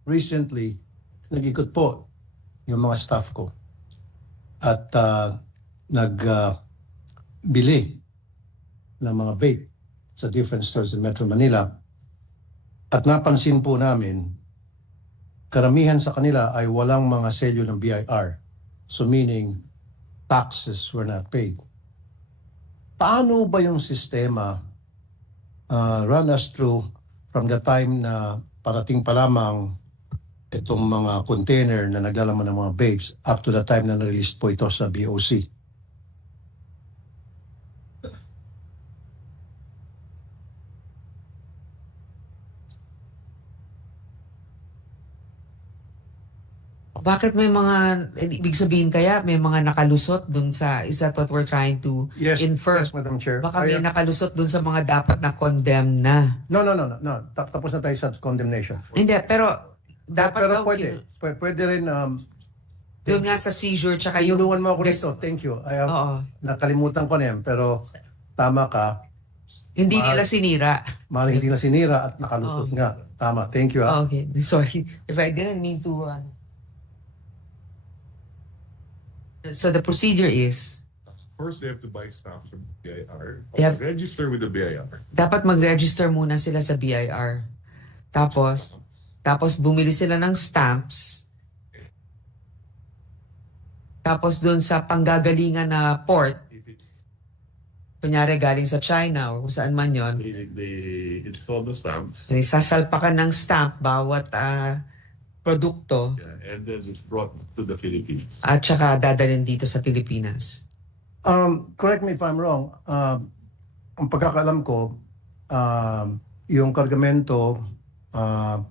Recently, nag-ikot po yung mga staff ko at nagbili ng mga vape sa different stores in Metro Manila. At napansin po namin, karamihan sa kanila ay walang mga selyo ng BIR. So meaning, taxes were not paid. Paano ba yung sistema run us through from the time na parating pa lamang itong mga container na naglalaman ng mga vapes up to the time na na-release po ito sa BOC? Bakit may mga, ibig sabihin kaya, may mga nakalusot dun sa, is that what we're trying to infer? Yes, Madam Chair. Baka may nakalusot dun sa mga dapat na condemn na. No. Tapos na tayo sa condemnation. Hindi, pero dapat pero daw, pwede rin doon nga sa seizure tsaka yung... Tinulungan mo ako rito. Thank you. Nakalimutan ko na yan, pero tama ka. Hindi nila sinira. Maaaring hindi na sinira at nakalusot nga. Tama. Thank you. Okay, sorry if I didn't mean to. So the procedure is, First, they have to buy stuff from BIR. They have- Register with the BIR. dapat mag-register muna sila sa BIR. Tapos bumili sila ng stamps. Tapos doon sa panggagalingan na port, kunyari galing sa China o kung saan man yon, They install the stamps. sasalpakan ng stamp bawat produkto And then it's brought to the Philippines. at saka dadalhin dito sa Pilipinas. Correct me if I'm wrong. Ang pagkakaalam ko, yung kargamento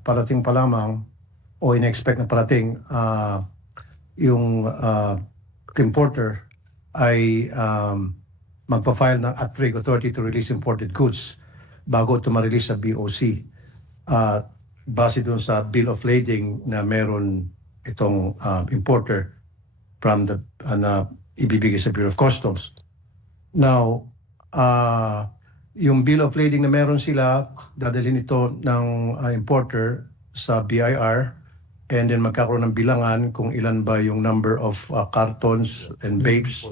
parating pa lamang o in-expect na parating yung importer ay magpa-file ng at-rig authority to release imported goods bago ito ma-release sa BOC. Base dun sa bill of lading na meron itong importer from the na ibibigay sa Bureau of Customs. Now, yung bill of lading na meron sila, dadalhin ito ng importer sa BIR and then magkakaroon ng bilangan kung ilan ba yung number of cartons and babes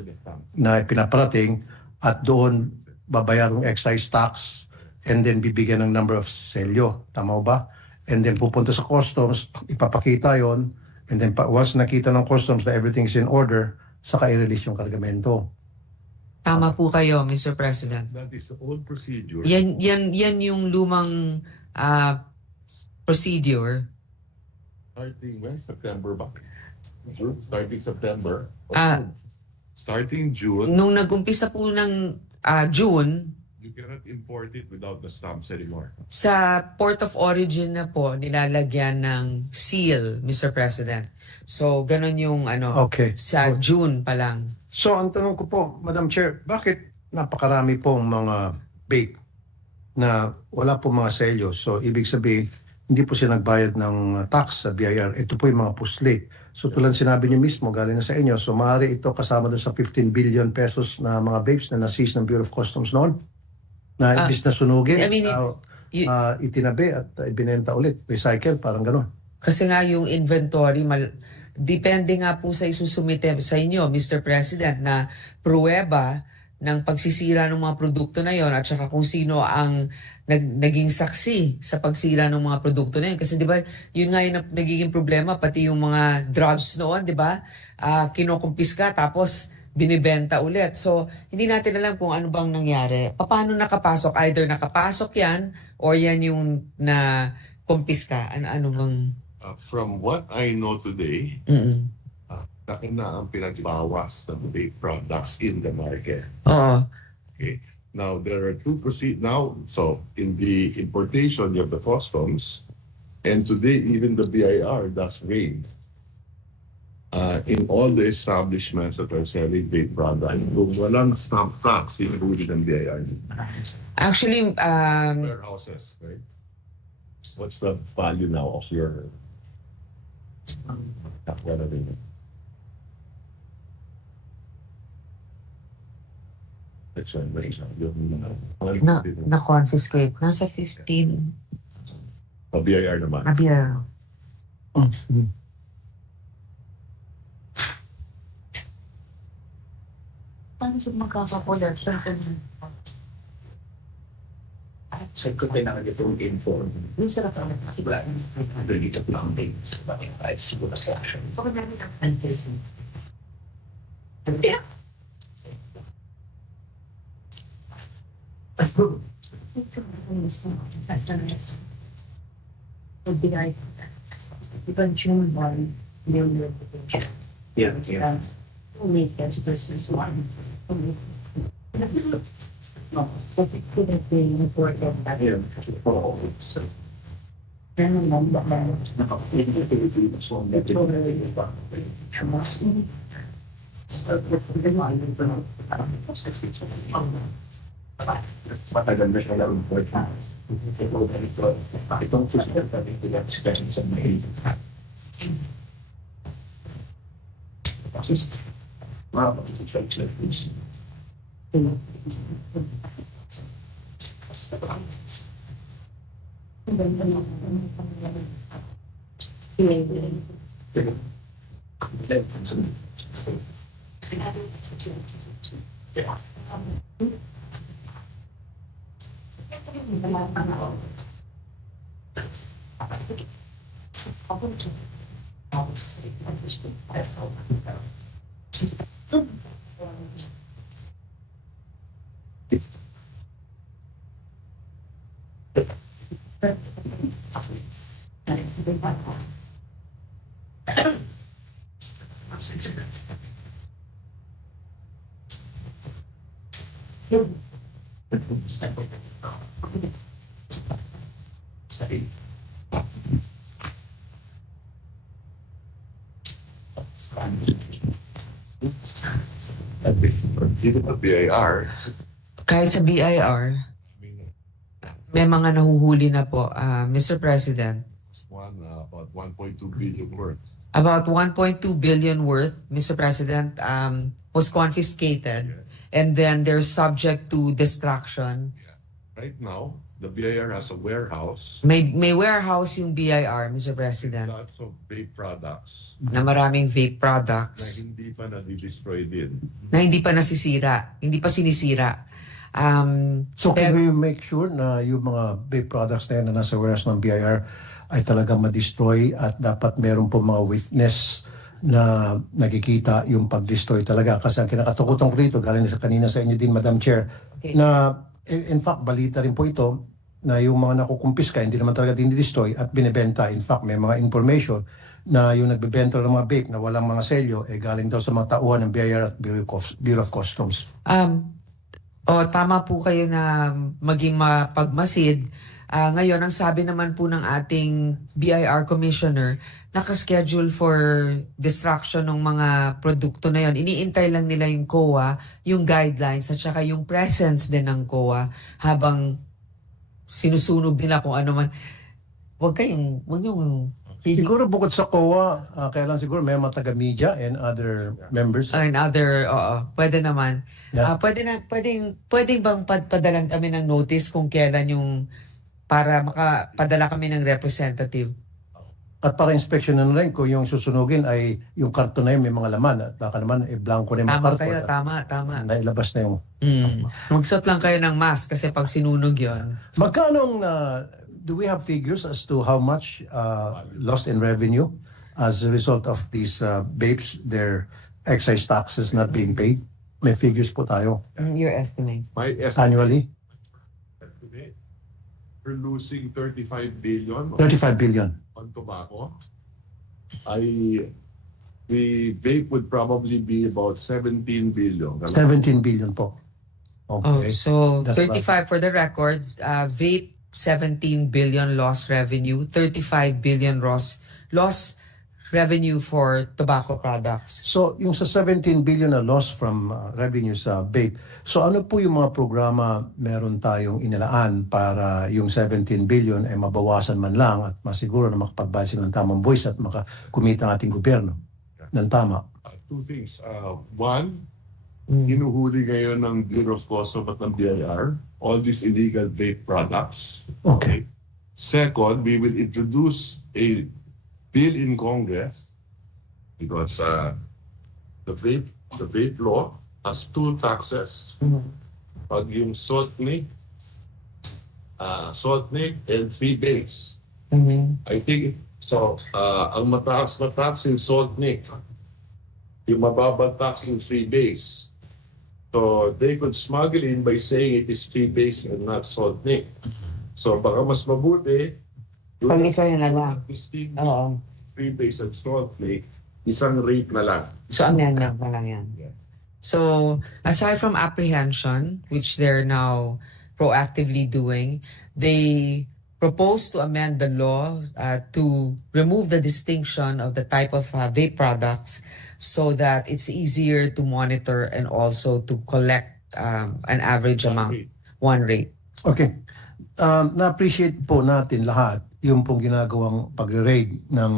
na pinaparating at doon babayarang excise tax and then bibigyan ng number of selyo. Tama ba? And then pupunta sa customs, ipapakita yon and then once nakita ng customs na everything's in order, saka i-release yung kargamento. Tama po kayo, Mr. President. That is the old procedure. Yan yung lumang procedure. Starting when? September ba? Starting September? Starting June, Nung nag-umpisa po ng June, you cannot import it without the stamps anymore. sa port of origin na po, nilalagyan ng seal, Mr. President. So, ganun yung Okay. sa June pa lang. So, ang tanong ko po, Madam Chair, bakit napakarami pong mga vape na wala pong mga selyo? So, ibig sabihin, hindi po siya nagbayad ng tax sa BIR. Ito po yung mga puslit. So, tulad sinabi niyo mismo, galing na sa inyo, so maaari ito kasama doon sa 15 billion pesos na mga vapes na na-seize ng Bureau of Customs noon? Na ibis na sunugin, I mean, itinabi at ibinenta ulit. Recycle, parang gano'n. Kasi nga yung inventory, depende nga po sa isusumite sa inyo, Mr. President, na pruweba ng pagsisira ng mga produkto na yon at saka kung sino ang naging saksi sa pagsira ng mga produkto na yun. Kasi di ba, yun nga yung nagiging problema, pati yung mga drugs noon, di ba? Kinokumpiska tapos binibenta ulit. So, hindi natin alam kung ano bang nangyari. Paano nakapasok? Either nakapasok yan or yan yung na kumpiska. Ano bang... From what I know today, laki na ang pinagbawas ng vape products in the market. Oo. Okay. Now, there are two now, so in the importation, you have the customs, and today even the BIR does raid in all the establishments that are selling vape products. So, walang stamp tax included in BIR. Actually, Warehouses, right? What's the value now of your na-confiscate. Nasa 15. BIR naman. Abia. Paano siya magkakakulat? So, kung kailangan nito inform, Yung sarap ako. siguro, really the plumbing, bakit tayo siguro na action. Okay, namin ang Yeah. would be like, even June 1, million. Yeah, yeah. Only gets versus 1. No, if it could have been important that Yeah. So, then number hindi ko yung so, matagal na siya lang importance. Itong physical natin pinag-spend sa may kasi mga pag-spend Even the BIR, Kahit sa BIR, may mga nahuhuli na po, Mr. President. about 1.2 billion worth. About 1.2 billion worth, Mr. President, was confiscated. And then they're subject to destruction. Right now, the BIR has a warehouse. May warehouse yung BIR, Mr. President, Lots of vape products na maraming vape na products hindi pa na-destroy din. na hindi pa nasisira, hindi pa sinisira. So can we make sure na yung mga vape products na yan na nasa warehouse ng BIR ay talagang ma-destroy at dapat meron po mga witness na nakikita yung pag-destroy talaga? Kasi ang kinakatakutan ko rito, galing sa kanina sa inyo din, Madam Chair, na in fact, balita rin po ito na yung mga nakukumpiska, hindi naman talaga dinidestroy at binibenta. In fact, may mga information na yung nagbebenta ng mga vape na walang mga selyo, galing daw sa mga tauhan ng BIR at Bureau of Customs. Tama po kayo na maging mapagmasid. Ngayon, ang sabi naman po ng ating BIR Commissioner, nakaschedule for destruction ng mga produkto na yon. Iniintay lang nila yung COA, yung guidelines, at saka yung presence din ng COA habang sinusunog nila kung ano man. Huwag yung Siguro bukod sa COA, kailan siguro may mga taga-media and other members. and other, pwede naman. Yeah. Pwedeng bang padalan kami ng notice kung kailan yung para makapadala kami ng representative? At para inspeksyon na rin kung yung susunugin ay yung karton na yun may mga laman at baka naman blanco na yung mga Tama karton. kayo, at tama. nailabas na yung... Magsuot lang kayo ng mask kasi pag sinunog yon. Magkano do we have figures as to how much lost in revenue as a result of these vapes, their excise taxes not being paid? May figures po tayo. Your estimate. My estimate, Annually? we're losing 35 billion 35 billion. on tobacco. The vape would probably be about 17 billion. 17 billion po. Okay. So That's 35 for the record, vape 17 billion lost revenue, 35 billion lost revenue for tobacco products. So, yung sa 17 billion na loss from revenue sa vape, so ano po yung mga programa meron tayong inilaan para yung 17 billion ay mabawasan man lang at masiguro na makapagbayad sila ng tamang buwis at makakumita ang ating gobyerno ng tama? Two things. One, hinuhuli ngayon ng Bureau of Customs at ng BIR all these illegal vape products. Okay. Second, we will introduce a bill in Congress because the vape law has two taxes. Pag yung saltnik and 3 base. I think so. Ang mataas na tax in saltnik, yung mababa tax in 3 base. So they could smuggle in by saying it is 3 base and not saltnik. So baka mas mabuti Pag isa yun na lang. Oo. 3 base and saltnik, isang rate na lang. So amendment na lang yan. So aside from apprehension, which they're now proactively doing, they propose to amend the law to remove the distinction of the type of vape products so that it's easier to monitor and also to collect an average amount, one rate. Okay. Na-appreciate po natin lahat yung pong ginagawang pag-raid ng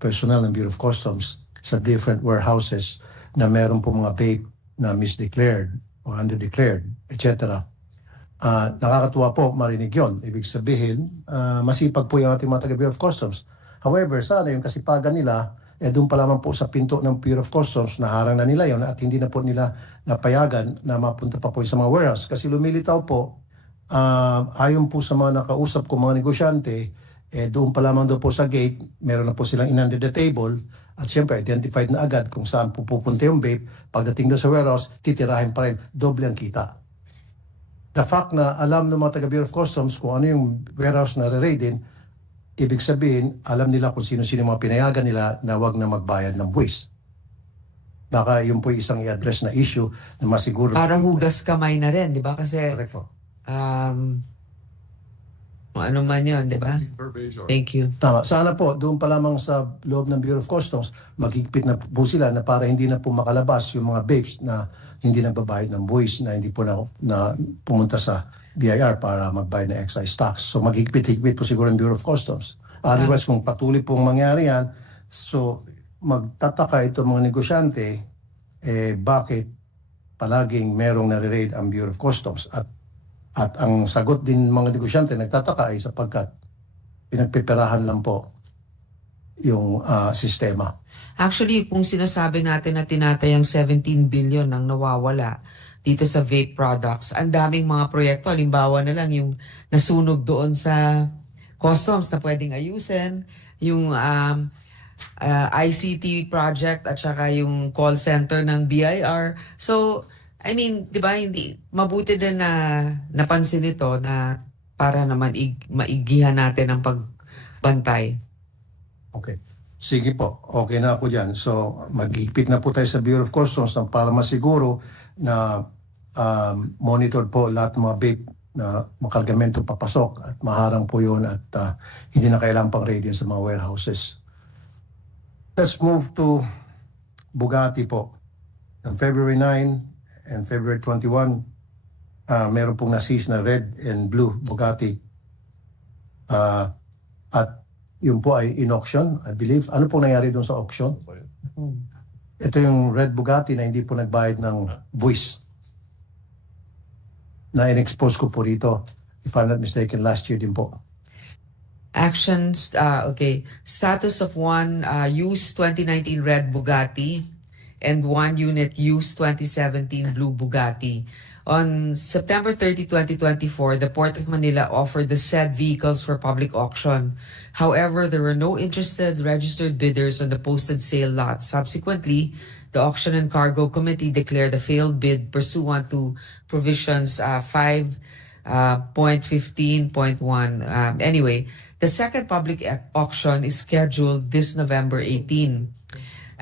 personnel ng Bureau of Customs sa different warehouses na meron po mga vape na misdeclared or underdeclared, etc. Nakakatuwa po marinig yon. Ibig sabihin, masipag po yung ating mga taga-Bureau of Customs. However, sana yung kasipagan nila, doon pa lamang po sa pinto ng Bureau of Customs, naharang na nila yon at hindi na po nila napayagan na mapunta pa po sa mga warehouse. Kasi lumilitaw po, ayon po sa mga nakausap ko mga negosyante, doon pa lamang doon po sa gate, meron na po silang in under the table at syempre identified na agad kung saan po pupunta yung vape. Pagdating doon sa warehouse, titirahin pa rin, doble ang kita. The fact na alam ng mga taga-Bureau of Customs kung ano yung warehouse na re-raidin, ibig sabihin, alam nila kung sino-sino mga pinayagan nila na wag na magbayad ng buwis. Baka yun po isang i-address na issue na masiguro. Parang hugas kamay na rin, di ba? Kasi, Correct po. ano man yun, di ba? Thank you. Tama. Sana po, doon pa lamang sa loob ng Bureau of Customs, maghigpit na po sila na para hindi na po makalabas yung mga babes na hindi nagbabayad ng buwis, na hindi po na pumunta sa BIR para magbayad ng excise tax. So maghigpit-higpit po siguro ng Bureau of Customs. Otherwise, kung patuloy pong mangyari yan, so magtataka itong mga negosyante, bakit palaging merong nare-raid ang Bureau of Customs. At ang sagot din mga negosyante nagtataka ay sapagkat pinagpiperahan lang po yung sistema. Actually, kung sinasabi natin na tinatayang 17 billion ang nawawala dito sa vape products, ang daming mga proyekto, halimbawa na lang yung nasunog doon sa customs na pwedeng ayusin, yung ICT project at saka yung call center ng BIR. So, I mean, di ba, hindi mabuti din na napansin ito na para naman maigihan natin ang pagbantay. Okay. Sige po, okay na ako dyan. So, maghigpit na po tayo sa Bureau of Customs para masiguro na monitor po lahat ng mga vape na makargamento papasok at maharang po yun at hindi na kailangan pang raid sa mga warehouses. Let's move to Bugatti po. On February 9 and February 21, meron pong na-seize na red and blue Bugatti. At yun po ay in-auction, I believe. Ano pong nangyari doon sa auction? Ito yung red Bugatti na hindi po nagbayad ng buwis. Na in-expose ko po rito, if I'm not mistaken, last year din po. Actions, okay. Status of one used 2019 red Bugatti and one unit used 2017 blue Bugatti. On September 30, 2024, the Port of Manila offered the said vehicles for public auction. However, there were no interested registered bidders on the posted sale lot. Subsequently, the Auction and Cargo Committee declared a failed bid pursuant to provisions 5.15.1. Anyway, the second public auction is scheduled this November 18.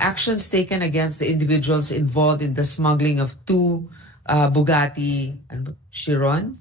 Actions taken against the individuals involved in the smuggling of two Bugatti Chiron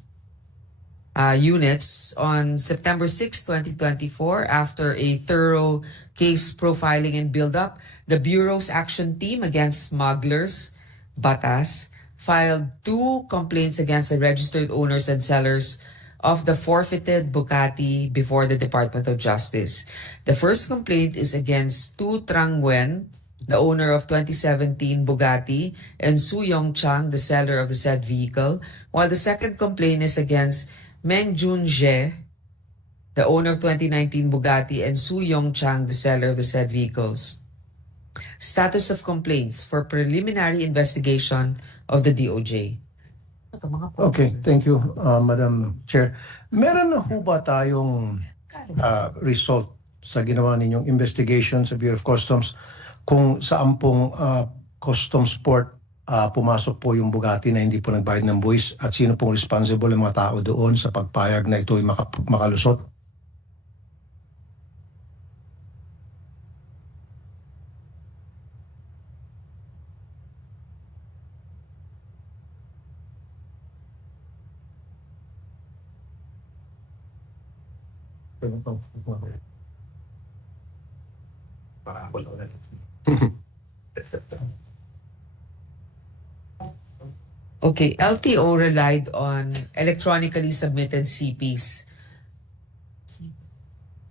units on September 6, 2024. After a thorough case profiling and build-up, the Bureau's action team against smugglers, Batas, filed two complaints against the registered owners and sellers of the forfeited Bugatti before the Department of Justice. The first complaint is against Tu Trang Nguyen, the owner of 2017 Bugatti, and Su Yong Chang, the seller of the said vehicle, while the second complaint is against Meng Jun Jie, the owner of 2019 Bugatti, and Su Yong Chang, the seller of the said vehicles. Status of complaints for preliminary investigation of the DOJ. Okay, thank you, Madam Chair. Meron na ho ba tayong result sa ginawa ninyong investigation sa Bureau of Customs kung saan pong customs port pumasok po yung Bugatti na hindi po nagbayad ng buwis at sino pong responsible ang mga tao doon sa pagpayag na ito'y makalusot? Okay, LTO relied on electronically submitted CPs,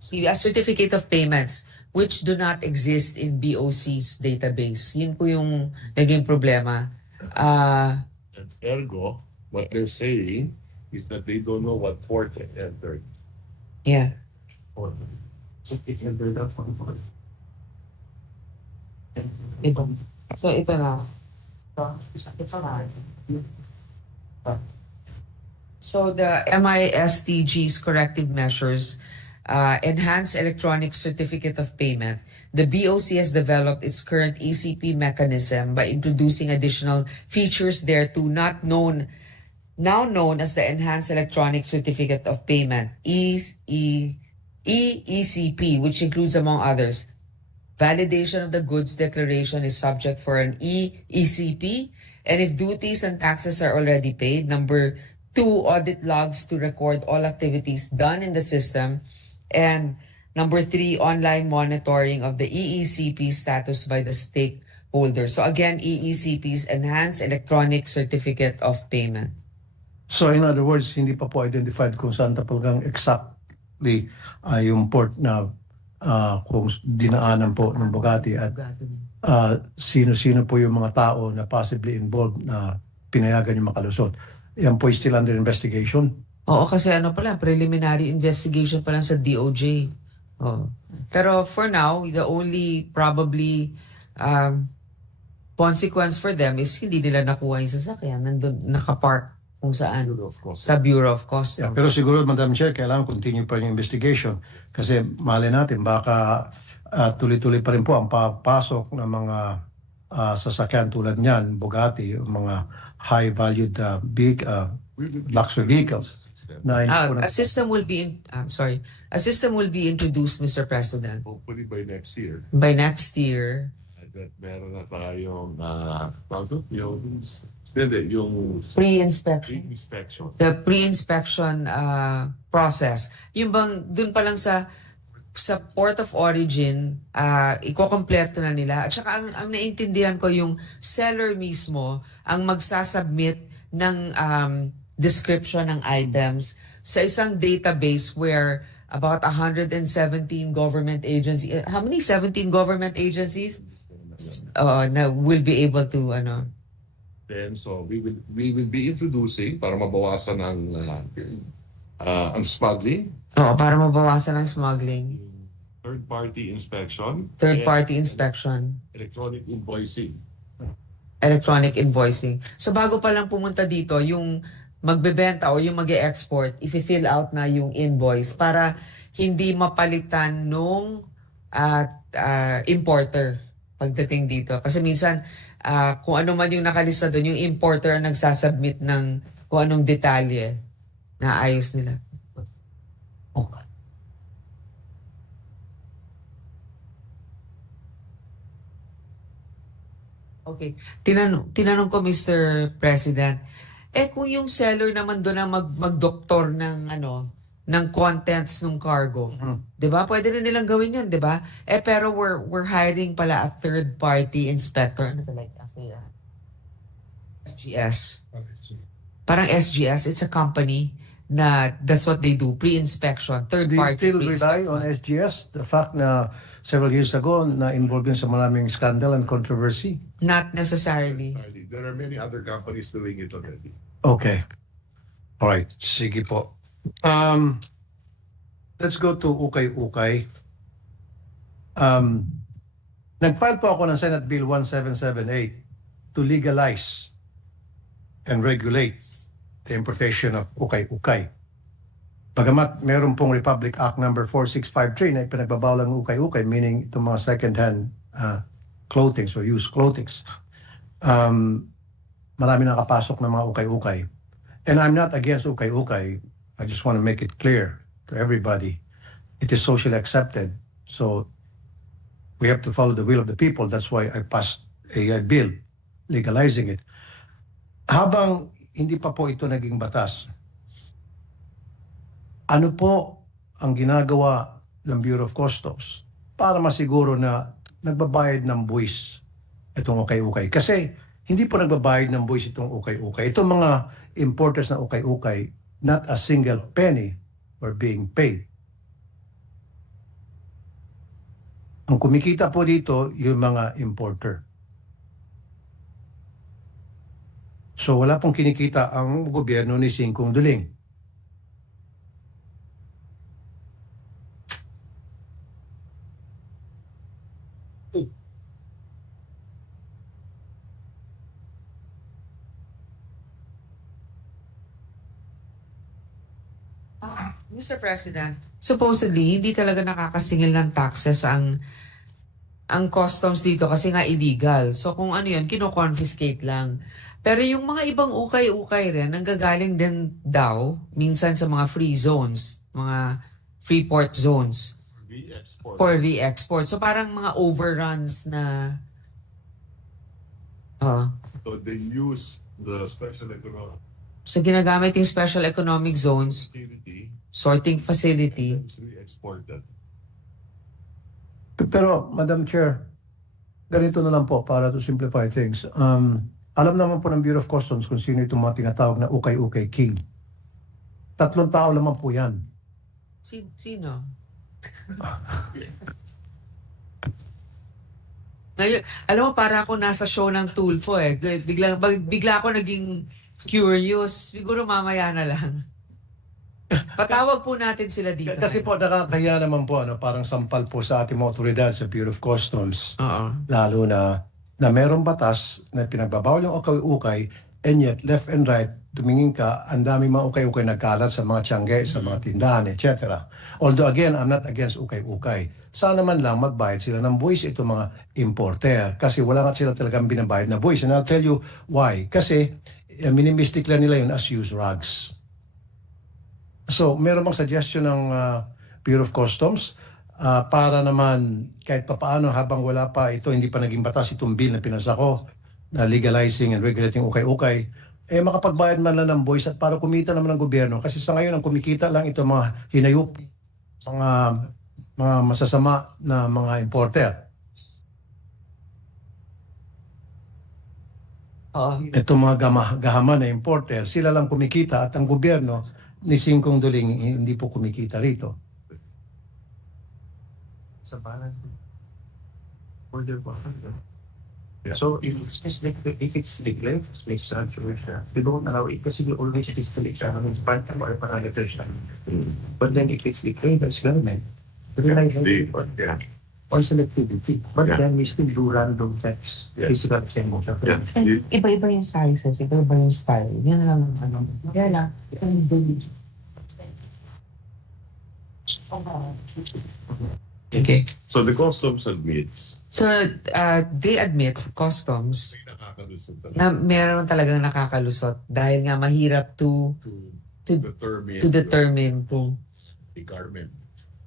a certificate of payments, which do not exist in BOC's database. Yun po yung naging problema. Ergo, what they're saying is that they don't know what port it entered. Yeah. So it entered that one. Ito. So ito na. So the MISTG's corrective measures enhance electronic certificate of payment. The BOC has developed its current ECP mechanism by introducing additional features thereto now known as the Enhanced Electronic Certificate of Payment, EECP, which includes, among others, validation of the goods declaration is subject for an EECP, and if duties and taxes are already paid, number 2, audit logs to record all activities done in the system, and number 3, online monitoring of the EECP status by the stakeholders. So again, EECP's Enhanced Electronic Certificate of Payment. So in other words, hindi pa po identified kung saan talagang exactly yung port na kung dinaanan po ng Bugatti at sino-sino po yung mga tao na possibly involved na pinayagan yung makalusot. Yan po is still under investigation. Oo, kasi ano pala, preliminary investigation pa lang sa DOJ. Oh. Pero for now, the only probably consequence for them is hindi nila nakuha yung sasakyan. Nandun, nakapark kung saan. Sa Bureau of Customs. Yeah, pero siguro, Madam Chair, kailangan continue pa yung investigation. Kasi mali natin, baka tuloy-tuloy pa rin po ang papasok ng mga sasakyan tulad niyan, Bugatti, mga high-valued luxury vehicles. A system will be a system will be introduced, Mr. President. Hopefully by next year. By next year. That meron na tayong yung pre-inspection. The pre-inspection process. Yung bang dun pa lang sa port of origin, iko-kompleto na nila. At saka ang naintindihan ko yung seller mismo ang magsasubmit ng description ng items sa isang database where about 117 government agencies, how many? 17 government agencies na will be able to Then so we will be introducing para mabawasan ang smuggling. Oo, para mabawasan ang smuggling. Third party inspection. Third party inspection. Electronic invoicing. Electronic invoicing. So bago pa lang pumunta dito, yung magbebenta o yung mag-e-export, i-fill out na yung invoice para hindi mapalitan nung importer pagdating dito. Kasi minsan, kung ano man yung nakalista doon, yung importer ang nagsasubmit ng kung anong detalye na ayos nila. Okay. Tinanong ko, Mr. President, kung yung seller naman doon ang mag-doktor ng ng contents ng cargo, 'di ba? Pwede na nilang gawin 'yun, 'di ba? Pero we're hiring pala a third party inspector SGS. Parang SGS, it's a company na that's what they do, pre-inspection, third party. Do you still rely on SGS? The fact na several years ago na involved yun sa maraming scandal and controversy? Not necessarily. There are many other companies doing it already. Okay. All right. Sige po. Let's go to ukay-ukay. Nag-file po ako ng Senate Bill 1778 to legalize and regulate the importation of ukay-ukay. Bagamat meron pong Republic Act number 4653 na ipinagbabawal ng ukay-ukay, meaning itong mga second-hand clothing or used clothing. Marami nakapasok ng mga ukay-ukay. And I'm not against ukay-ukay. I just want to make it clear to everybody. It is socially accepted. So we have to follow the will of the people. That's why I passed a bill legalizing it. Habang hindi pa po ito naging batas, ano po ang ginagawa ng Bureau of Customs para masiguro na nagbabayad ng buwis itong ukay-ukay? Kasi hindi po nagbabayad ng buwis itong ukay-ukay. Itong mga importers na ukay-ukay, not a single penny were being paid. Ang kumikita po dito, yung mga importer. So wala pong kinikita ang gobyerno ni Singkong Duling. Mr. President, supposedly, hindi talaga nakakasingil ng taxes ang customs dito kasi nga illegal. So kung ano yun, kino-confiscate lang. Pero yung mga ibang ukay-ukay rin, nanggagaling din daw, minsan sa mga free zones, mga free port zones. For re-export. So parang mga overruns na... So they use the special economic So ginagamit yung special economic zones, activity sorting facility. and re-exported. Pero, Madam Chair, ganito na lang po para to simplify things. Alam naman po ng Bureau of Customs kung sino itong mga tinatawag na ukay-ukay king. 3 tao naman po yan. Sino? Ngayon, alam mo, para ako nasa show ng Tulfo eh. Bigla ako naging curious. Siguro mamaya na lang. Patawag po natin sila dito. Kasi po nakakahiya naman po, parang sampal po sa ating mga otoridad sa Bureau of Customs. Lalo na merong batas na pinagbabawal yung ukay-ukay, and yet left and right, tumingin ka, ang dami mga ukay-ukay nagkalat sa mga tiyangge, sa mga tindahan, etc. Although again, I'm not against ukay-ukay. Sana man lang magbayad sila ng buwis itong mga importer kasi wala nga sila talagang binabayad na buwis. And I'll tell you why. Kasi minimistik lang nila yun as used rugs. So, meron bang suggestion ng Bureau of Customs para naman kahit papaano habang wala pa ito, hindi pa naging batas itong bill na pinasa ko, na legalizing and regulating ukay-ukay, makapagbayad man lang ng buwis at para kumita naman ng gobyerno. Kasi sa ngayon, ang kumikita lang ito mga hinayup, mga masasama na mga importer. Ito mga gahaman na importer, sila lang kumikita at ang gobyerno ni Singkong Duling hindi po kumikita rito. Sa balance. Order po. So if it's declared, makes sense. We don't allow it kasi we always distillation is part of our parameters. But then if it's declared as government, or selectivity. But then we still do random checks. Physical check mo. Iba-iba yung sizes, iba-iba yung style. Yan lang ang ano. Yan lang. Okay. So the customs admits So, they admit, customs, nakakalusot na meron talagang nakakalusot dahil nga mahirap to determine kung the garment.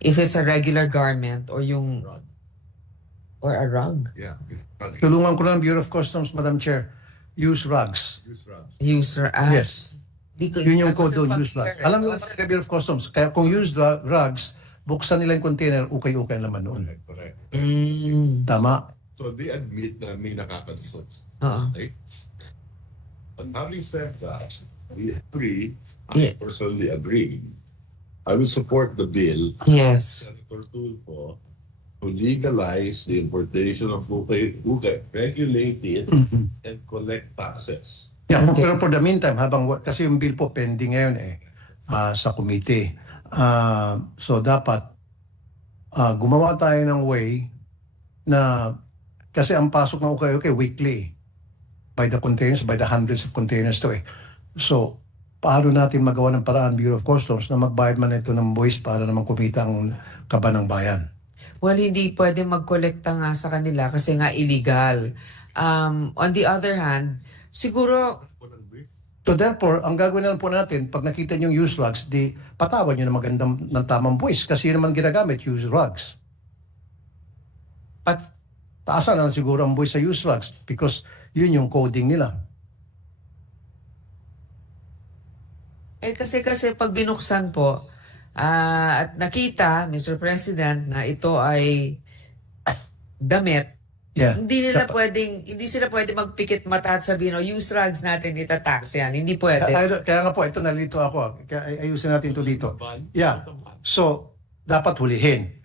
if it's a regular garment or yung or a rug. Yeah. Tulungan ko lang Bureau of Customs, Madam Chair. Use rugs. User Yes. Yun yung code doon, use rugs. Alam mo sa Bureau of Customs, kaya kung used rugs, buksan nila yung container, ukay-ukay naman noon. Correct. Tama. So they admit na may nakakalusot. Right? But having said that, we agree, I personally agree, I will support the bill. Yes. Senator Tulfo to legalize the importation of ukay, regulate it, and collect taxes. Yeah, pero for the meantime, kasi yung bill po pending ngayon sa committee. So dapat gumawa tayo ng way na kasi ang pasok ng ukay-ukay weekly by the containers, by the hundreds of containers to So paano natin magawa ng paraan Bureau of Customs na magbayad man ito ng buwis para naman kumita ang kaba ng bayan? Well, hindi pwede magkolekta nga sa kanila kasi nga illegal. On the other hand, siguro... So therefore, ang gagawin na lang po natin, pag nakita niyo yung used rugs, di patawan niyo na magandang ng tamang buwis kasi yun naman ginagamit, used rugs. Taasan na siguro ang buwis sa used rugs because yun yung coding nila. Kasi pag binuksan po, at nakita, Mr. President, na ito ay damit, hindi sila pwedeng magpikit mata at sabihin, use rugs natin, itatax yan. Hindi pwede. Kaya nga po, ito nalito ako. Kaya ayusin natin ito dito. Yeah. So, dapat hulihin.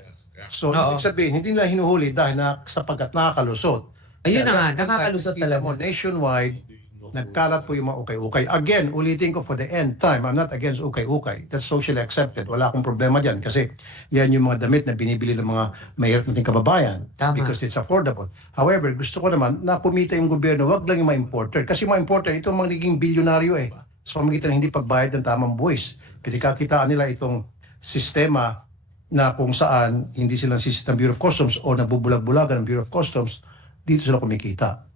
So, ibig sabihin, hindi na hinuhuli dahil sapagkat nakakalusot. Ayun na nga, nakakalusot talaga. Nationwide, nagkalat po yung mga ukay-ukay. Again, ulitin ko for the end time, I'm not against ukay-ukay. That's socially accepted. Wala akong problema dyan kasi yan yung mga damit na binibili ng mga mahirap nating kababayan. Tama. Because it's affordable. However, gusto ko naman na kumita yung gobyerno, wag lang yung mga importer. Kasi mga importer, itong mga naging bilyonaryo sa pamagitan ng hindi pagbayad ng tamang buwis. Pinagkakitaan nila itong sistema na kung saan hindi sila sisit ng Bureau of Customs o nabubulag-bulagan ng Bureau of Customs, dito sila kumikita.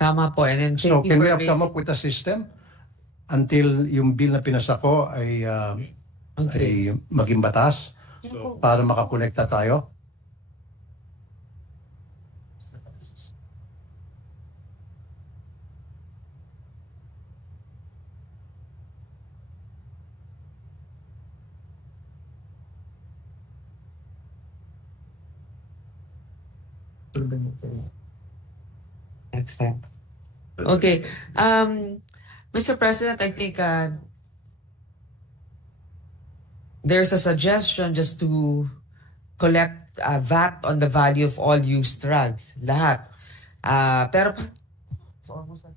Tama po. And then So thank you can we for have come raising- up with a system until yung bill na pinasa ko ay maging batas para makakonekta tayo? Next time. Okay. Mr. President, I think there's a suggestion just to collect VAT on the value of all used drugs. Lahat. Pero it's almost like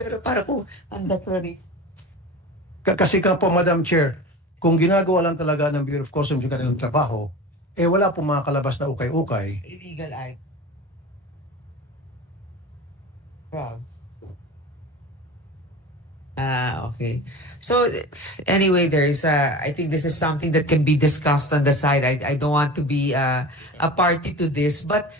pero para po mandatory. Kasi ka po, Madam Chair, kung ginagawa lang talaga ng Bureau of Customs yung kanilang trabaho, wala pong mga kalabas na ukay-ukay. Illegal act. Drugs. Okay. So anyway, there is I think this is something that can be discussed on the side. I don't want to be a party to this, but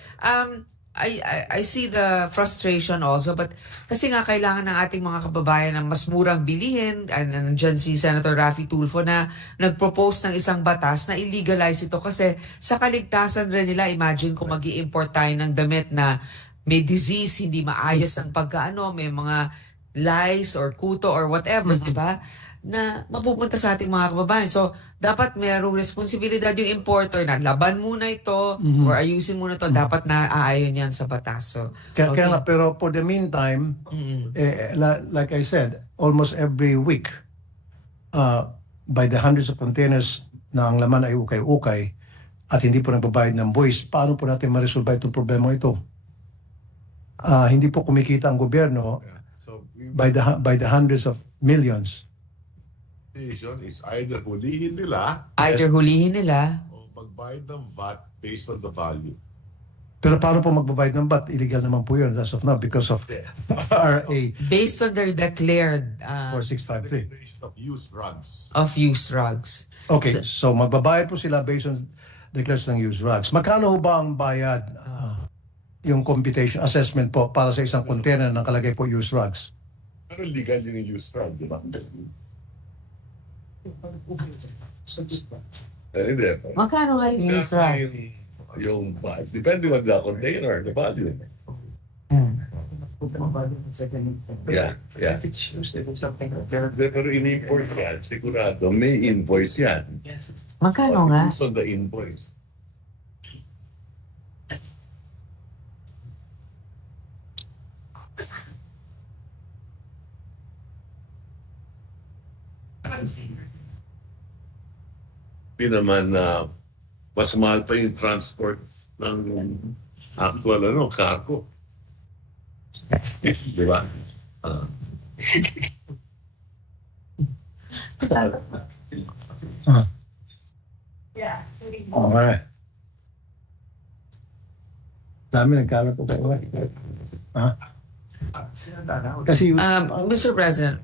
I see the frustration also, but kasi nga kailangan ng ating mga kababayan ng mas murang bilihin. Nandiyan si Senator Raffy Tulfo na nag-propose ng isang batas na illegalize ito kasi sa kaligtasan rin nila, imagine kung mag-i-import tayo ng damit na may disease, hindi maayos ang pagkaano, may mga lice or kuto or whatever, di ba? Na mapupunta sa ating mga kababayan. So, dapat mayroong responsibilidad yung importer na laban muna ito or ayusin muna ito. Dapat na aayon yan sa batas. So, Kaya nga, pero for the meantime, like I said, almost every week, by the hundreds of containers na ang laman ay ukay-ukay at hindi po nagbabayad ng buwis, paano po natin ma-resolve itong problema ito? Hindi po kumikita ang gobyerno by the hundreds of millions. Is either hulihin nila o magbayad ng VAT based on the value. Pero paano po magbabayad ng VAT? Illegal naman po yun as of now because of RA based on their declared 4653 of used drugs. Okay, so magbabayad po sila based on declaration ng used drugs. Magkano ho ba ang bayad yung computation assessment po para sa isang container na nakalagay po used drugs? Pero legal yung used drug, di ba? Hindi. magkano nga yung used drug? Yung depending on the container, the value. Yeah. Pero in-import yan, sigurado, may invoice yan. Magkano nga? Based on the invoice. Hindi naman mas mahal pa yung transport ng actual cargo. Di ba? Okay. Dami nagkalat po kayo. Kasi Mr. President,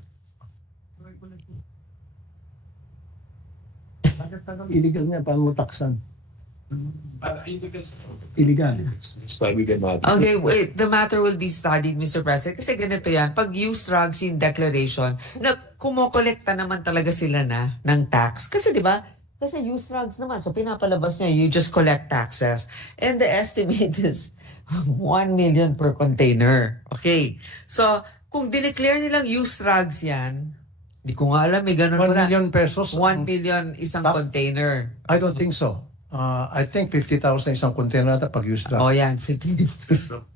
illegal niya, paano mo taksan? Illegal. okay, wait, the matter will be studied, Mr. President. Kasi ganito yan, pag used drugs yung declaration, na kumokolekta naman talaga sila ng tax. Kasi di ba? Kasi used drugs naman, so pinapalabas niya, you just collect taxes. And the estimate is 1 million per container. Okay. So, kung dineclare nilang used drugs yan, di ko nga alam, may ganun 1 pala. million pesos? 1 million isang container. I don't think so. I think 50,000 isang container nata pag used drugs. Oh, yan, 50.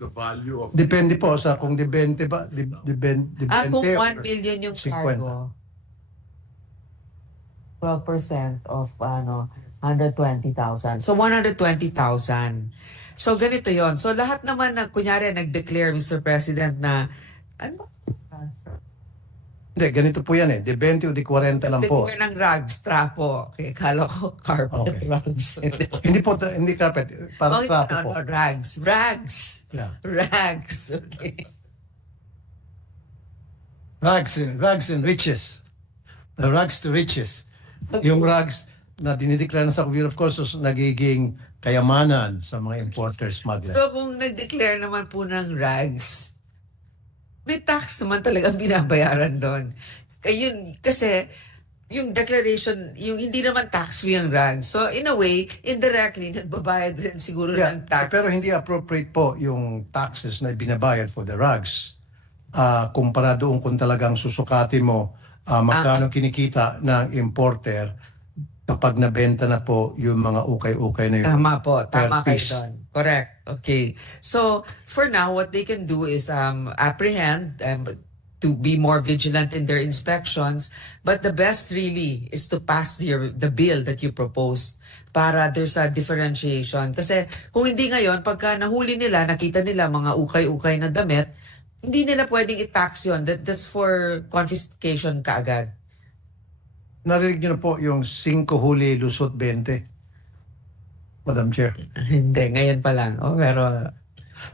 The value of... Depende po sa kung depende ba, depende. Kung 1 million yung 50. cargo, 12% of 120,000. So 120,000. So ganito yon. So lahat naman na kunyari nag-declare, Mr. President, na ano? Hindi, ganito po yan de 20 o de 40 lang po. Declare ng rags, trapo. Okay, kala ko carpet rags. Hindi po, hindi carpet, parang trapo po. Rags. Yeah. Rags. Okay. Rags and riches. The rags to riches. Yung rags na dinideklara sa Bureau of Customs nagiging kayamanan sa mga importers, smugglers. So kung nag-declare naman po ng rags, may tax naman talagang binabayaran doon. Kasi yung declaration, yung hindi naman tax-free ang rags. So in a way, indirectly, nagbabayad din siguro ng tax. Pero hindi appropriate po yung taxes na binabayad for the rags. Kumpara doon kung talagang susukati mo magkano kinikita ng importer kapag nabenta na po yung mga ukay-ukay na yun. Tama po. Tama kayo piece. doon. Correct. Okay. So, for now, what they can do is apprehend to be more vigilant in their inspections. But the best really is to pass the bill that you proposed para there's a differentiation. Kasi kung hindi ngayon, pagka nahuli nila, nakita nila mga ukay-ukay na damit, hindi nila pwedeng i-tax yun. That's for confiscation kaagad. Narinig niyo na po yung 5 huli, lusot 20. Madam Chair. Hindi, ngayon pa lang. Pero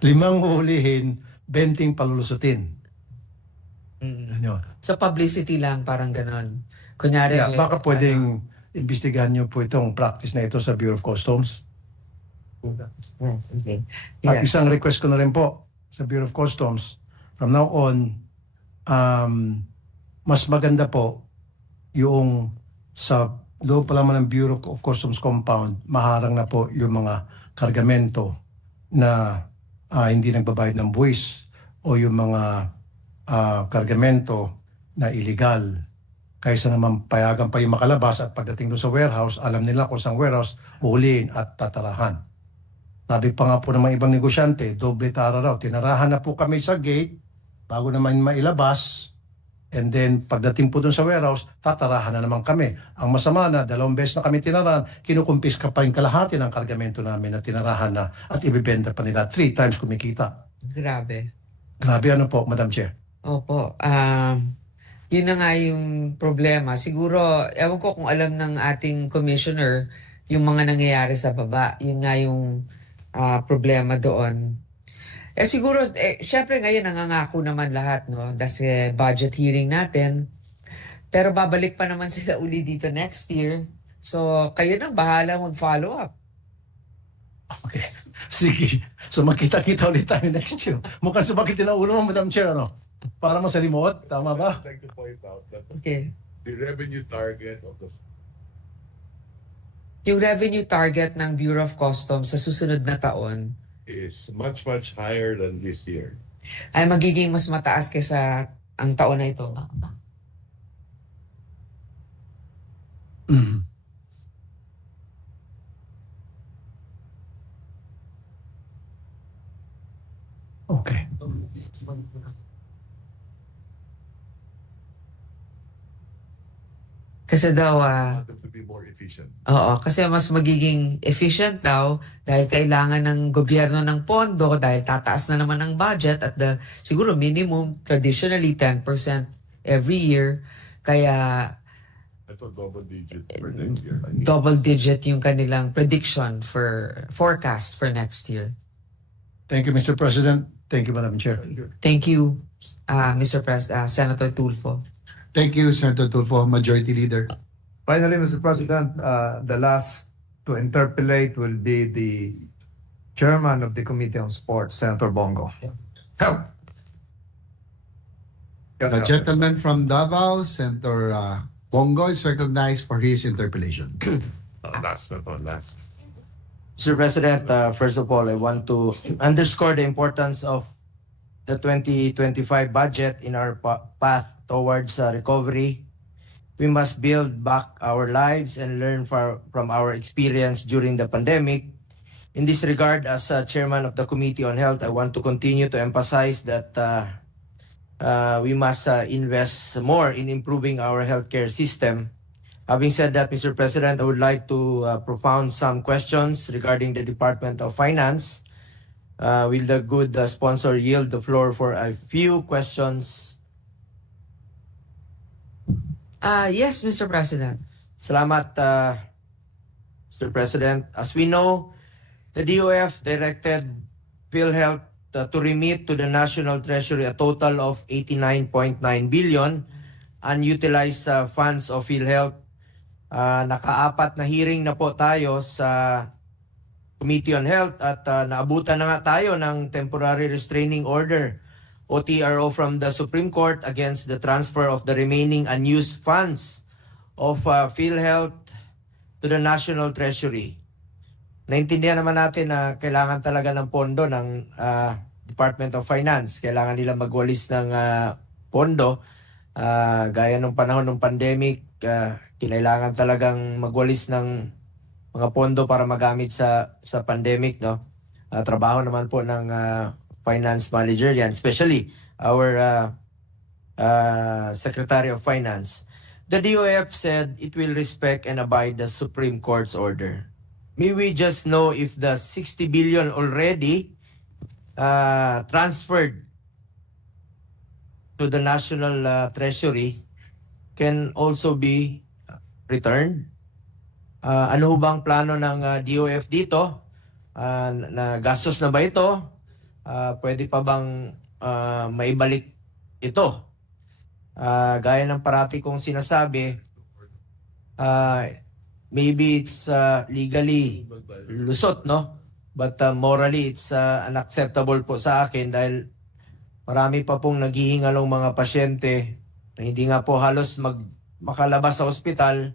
5 hulihin, 20 palulusutin. Ano? sa publicity lang, parang ganon. Kunyari, Baka pwedeng imbestigahan niyo po itong practice na ito sa Bureau of Customs. Yes, okay. At Yes. isang request ko na rin po sa Bureau of Customs, from now on, mas maganda po yung sa loob pa lamang ng Bureau of Customs compound, maharang na po yung mga kargamento na hindi nagbabayad ng buwis o yung mga kargamento na illegal. Kaysa naman payagan pa yung makalabas at pagdating doon sa warehouse, alam nila kung saan warehouse, uhulihin at tatarahan. Sabi pa nga po ng mga ibang negosyante, doble tara raw. Tinarahan na po kami sa gate bago naman mailabas. And then, pagdating po dun sa warehouse, tatarahan na naman kami. Ang masama na, 2 beses na kami tinarahan, kinukumpis ka pa yung kalahati ng kargamento namin na tinarahan na at ibibenta pa nila 3 times kumikita. Grabe. Grabe ano po, Madam Chair. Opo. Yun na nga yung problema. Siguro, ewan ko kung alam ng ating commissioner yung mga nangyayari sa baba. Yun nga yung problema doon. Siguro, syempre ngayon nangangako naman lahat, no? Kasi budget hearing natin. Pero babalik pa naman sila uli dito next year. So, kayo nang bahala mag-follow up. Okay. Sige. So magkita-kita ulit tayo next year. Mukhang sumakit na ulo mo, Madam Chair, ano? Para masalimot. Tama ba? I'd like to point out that Okay. the revenue target of the Yung revenue target ng Bureau of Customs sa susunod na taon is much, much higher than this year. ay magiging mas mataas kaysa ang taon na ito. Mm. Okay. Kasi daw, To be more efficient. oo, kasi mas magiging efficient daw dahil kailangan ng gobyerno ng pondo dahil tataas na naman ang budget at siguro minimum traditionally 10% every year. Kaya Ito double digit for next year. double digit yung kanilang prediction for forecast for next year. Thank you, Mr. President. Thank you, Madam Chair. Thank you, Senator Tulfo. Thank you, Senator Tulfo, Majority Leader. Finally, Mr. President, the last to interpolate will be the Chairman of the Committee on Sports, Senator Bongo. Help. The gentleman from Davao, Senator Bongo, is recognized for his interpellation. Last. Mr. President, first of all, I want to underscore the importance of the 2025 budget in our path towards recovery. We must build back our lives and learn from our experience during the pandemic. In this regard, as chairman of the Committee on Health, I want to continue to emphasize that we must invest more in improving our healthcare system. Having said that, Mr. President, I would like to propound some questions regarding the Department of Finance. Will the good sponsor yield the floor for a few questions? Yes, Mr. President. Salamat, Mr. President. As we know, the DOF directed PhilHealth to remit to the National Treasury a total of 89.9 billion unutilized funds of PhilHealth. Nakaapat na hearing na po tayo sa Committee on Health at naabutan na nga tayo ng Temporary Restraining Order o TRO from the Supreme Court against the transfer of the remaining unused funds of PhilHealth to the National Treasury. Naintindihan naman natin na kailangan talaga ng pondo ng Department of Finance. Kailangan nila magwalis ng pondo. Gaya nung panahon ng pandemic, kailangan talagang magwalis ng mga pondo para magamit sa pandemic, no? Trabaho naman po ng finance manager yan, especially our Secretary of Finance. The DOF said it will respect and abide the Supreme Court's order. May we just know if the 60 billion already transferred to the National Treasury can also be returned? Ano ho bang plano ng DOF dito? Na gastos na ba ito? Pwede pa bang maibalik ito? Gaya ng parati kong sinasabi, maybe it's legally lusot, no? But morally, it's unacceptable po sa akin dahil marami pa pong naghihingalong mga pasyente na hindi nga po halos makalabas sa ospital,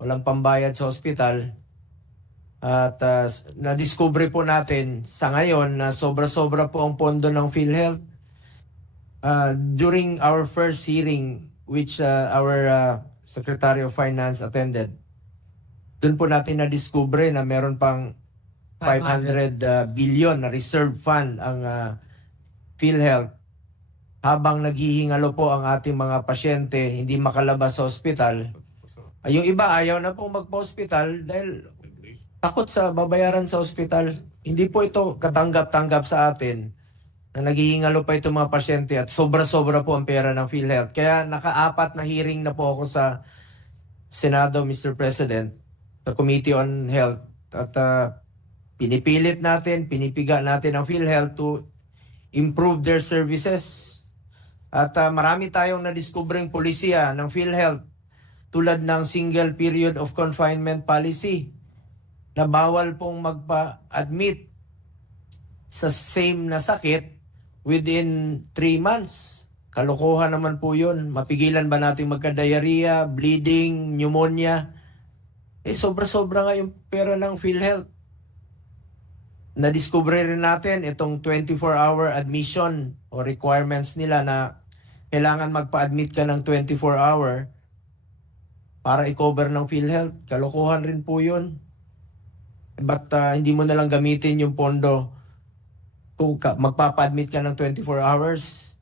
walang pambayad sa ospital. At na-discover po natin sa ngayon na sobra-sobra po ang pondo ng PhilHealth. During our first hearing, which our Secretary of Finance attended, doon po natin na-discover na meron pang 500 billion na reserve fund ang PhilHealth. Habang naghihingalo po ang ating mga pasyente, hindi makalabas sa ospital, yung iba ayaw na po magpa-hospital dahil takot sa babayaran sa ospital. Hindi po ito katanggap-tanggap sa atin na naghihingalo pa itong mga pasyente at sobra-sobra po ang pera ng PhilHealth. Kaya nakaapat na hearing na po ako sa Senado, Mr. President, sa Committee on Health. At pinipilit natin, pinipiga natin ang PhilHealth to improve their services. At marami tayong na-discovering polisiya ng PhilHealth tulad ng single period of confinement policy na bawal pong magpa-admit sa same na sakit within 3 months. Kalokohan naman po yun. Mapigilan ba natin magka-diarrhea, bleeding, pneumonia? Sobra-sobra nga yung pera ng PhilHealth. Na-discover rin natin itong 24-hour admission o requirements nila na kailangan magpa-admit ka ng 24-hour para i-cover ng PhilHealth. Kalokohan rin po yun. But hindi mo nalang gamitin yung pondo kung magpapa-admit ka ng 24 hours,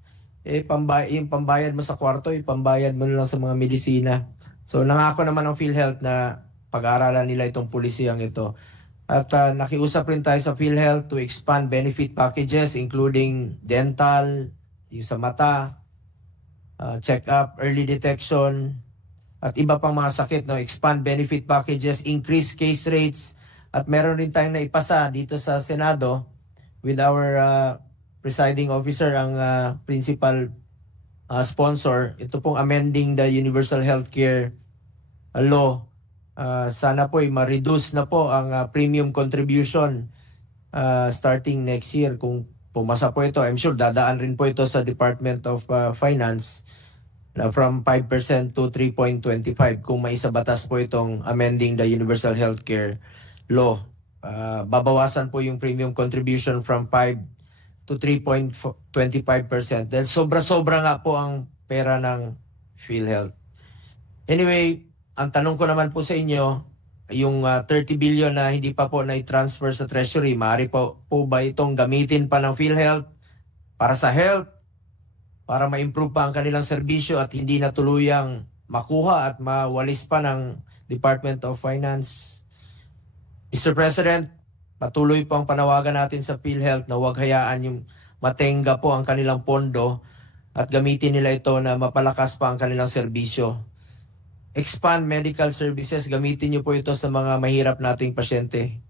yung pambayad mo sa kwarto, pambayad mo lang sa mga medisina. So nangako naman ng PhilHealth na pag-aaralan nila itong pulisiyang ito. At nakiusap rin tayo sa PhilHealth to expand benefit packages including dental, yung sa mata, check-up, early detection, at iba pang mga sakit. No? Expand benefit packages, increase case rates, at meron rin tayong naipasa dito sa Senado with our presiding officer, ang principal sponsor. Ito pong amending the Universal Healthcare Law. Sana po ma-reduce na po ang premium contribution starting next year. Kung pumasa po ito, I'm sure dadaan rin po ito sa Department of Finance na from 5% to 3.25 kung maisabatas po itong amending the Universal Healthcare Law. Babawasan po yung premium contribution from 5 to 3.25%. Dahil sobra-sobra nga po ang pera ng PhilHealth. Anyway, ang tanong ko naman po sa inyo, yung 30 billion na hindi pa po na-transfer sa Treasury, maaari po ba itong gamitin pa ng PhilHealth para sa health, para ma-improve pa ang kanilang serbisyo at hindi na tuluyang makuha at mawalis pa ng Department of Finance? Mr. President, patuloy po ang panawagan natin sa PhilHealth na huwag hayaan yung matenga po ang kanilang pondo at gamitin nila ito na mapalakas pa ang kanilang serbisyo. Expand medical services, gamitin niyo po ito sa mga mahirap nating pasyente.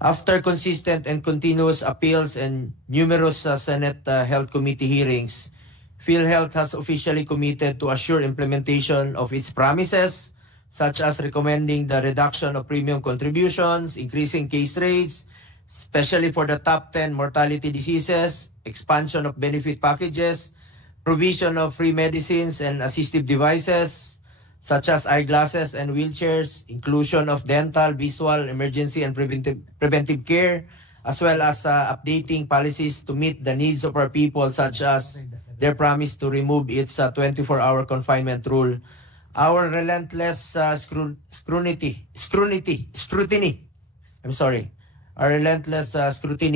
After consistent and continuous appeals and numerous Senate Health Committee hearings, PhilHealth has officially committed to assure implementation of its promises, such as recommending the reduction of premium contributions, increasing case rates, especially for the top 10 mortality diseases, expansion of benefit packages, provision of free medicines and assistive devices, such as eyeglasses and wheelchairs, inclusion of dental, visual, emergency, and preventive care, as well as updating policies to meet the needs of our people, such as their promise to remove its 24-hour confinement rule. Our relentless scrutiny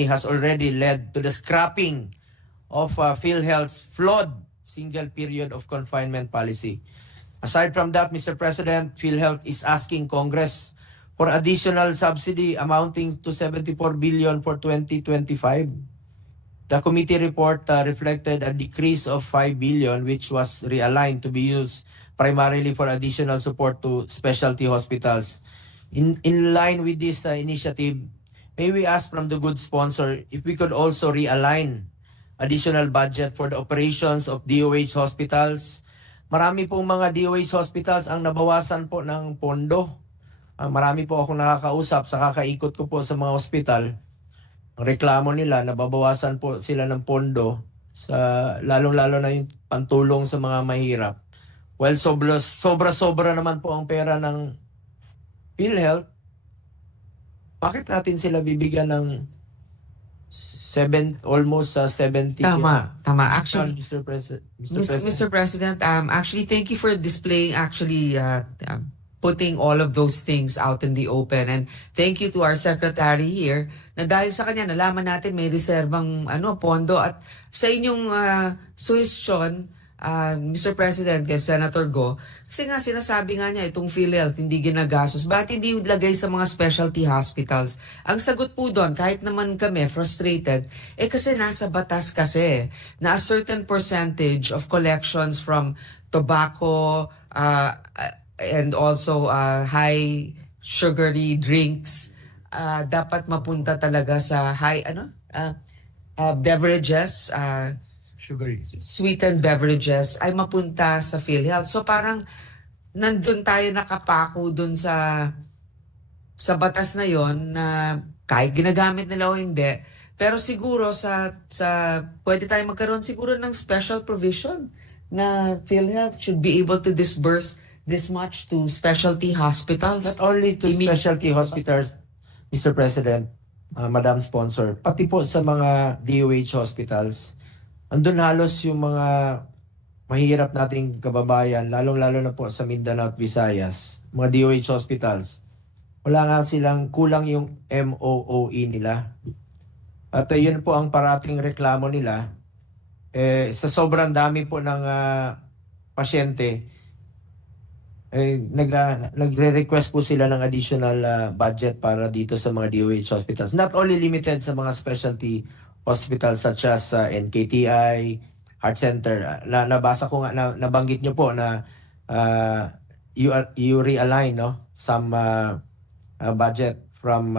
has already led to the scrapping of PhilHealth's flawed single period of confinement policy. Aside from that, Mr. President, PhilHealth is asking Congress for additional subsidy amounting to 74 billion for 2025. The committee report reflected a decrease of 5 billion, which was realigned to be used primarily for additional support to specialty hospitals. In line with this initiative, may we ask from the good sponsor if we could also realign additional budget for the operations of DOH hospitals. Marami pong mga DOH hospitals ang nabawasan po ng pondo. Marami po akong nakakausap sa kakaikot ko po sa mga hospital. Ang reklamo nila, nababawasan po sila ng pondo, sa lalong-lalo na yung pantulong sa mga mahirap. Well, sobra-sobra naman po ang pera ng PhilHealth. Bakit natin sila bibigyan ng almost 70? Tama. Actually, Mr. President. Mr. President, actually, thank you for displaying putting all of those things out in the open. And thank you to our secretary here na dahil sa kanya, nalaman natin may reservang pondo. At sa inyong suggestion, Mr. President, kay Senator Go, kasi nga sinasabi nga niya itong PhilHealth hindi ginagastos. Bakit hindi lagay sa mga specialty hospitals? Ang sagot po doon, kahit naman kami frustrated, kasi nasa batas kasi na a certain percentage of collections from tobacco and also high sugary drinks dapat mapunta talaga sa high beverages, sweetened beverages ay mapunta sa PhilHealth. So parang nandun tayo nakapako dun sa batas na yon na kahit ginagamit nila o hindi, pero siguro sa pwede tayo magkaroon siguro ng special provision na PhilHealth should be able to disburse this much to specialty hospitals. Not only to specialty hospitals, Mr. President, Madam Sponsor, pati po sa mga DOH hospitals, andun halos yung mga mahirap nating kababayan, lalong-lalo na po sa Mindanao at Visayas, mga DOH hospitals. Wala nga silang kulang yung MOOE nila. At yun po ang parating reklamo nila. Sa sobrang dami po ng pasyente, nagre-request po sila ng additional budget para dito sa mga DOH hospitals. Not only limited sa mga specialty hospitals such as NKTI, Heart Center. Nabasa ko nga, nabanggit nyo po na you realign some budget from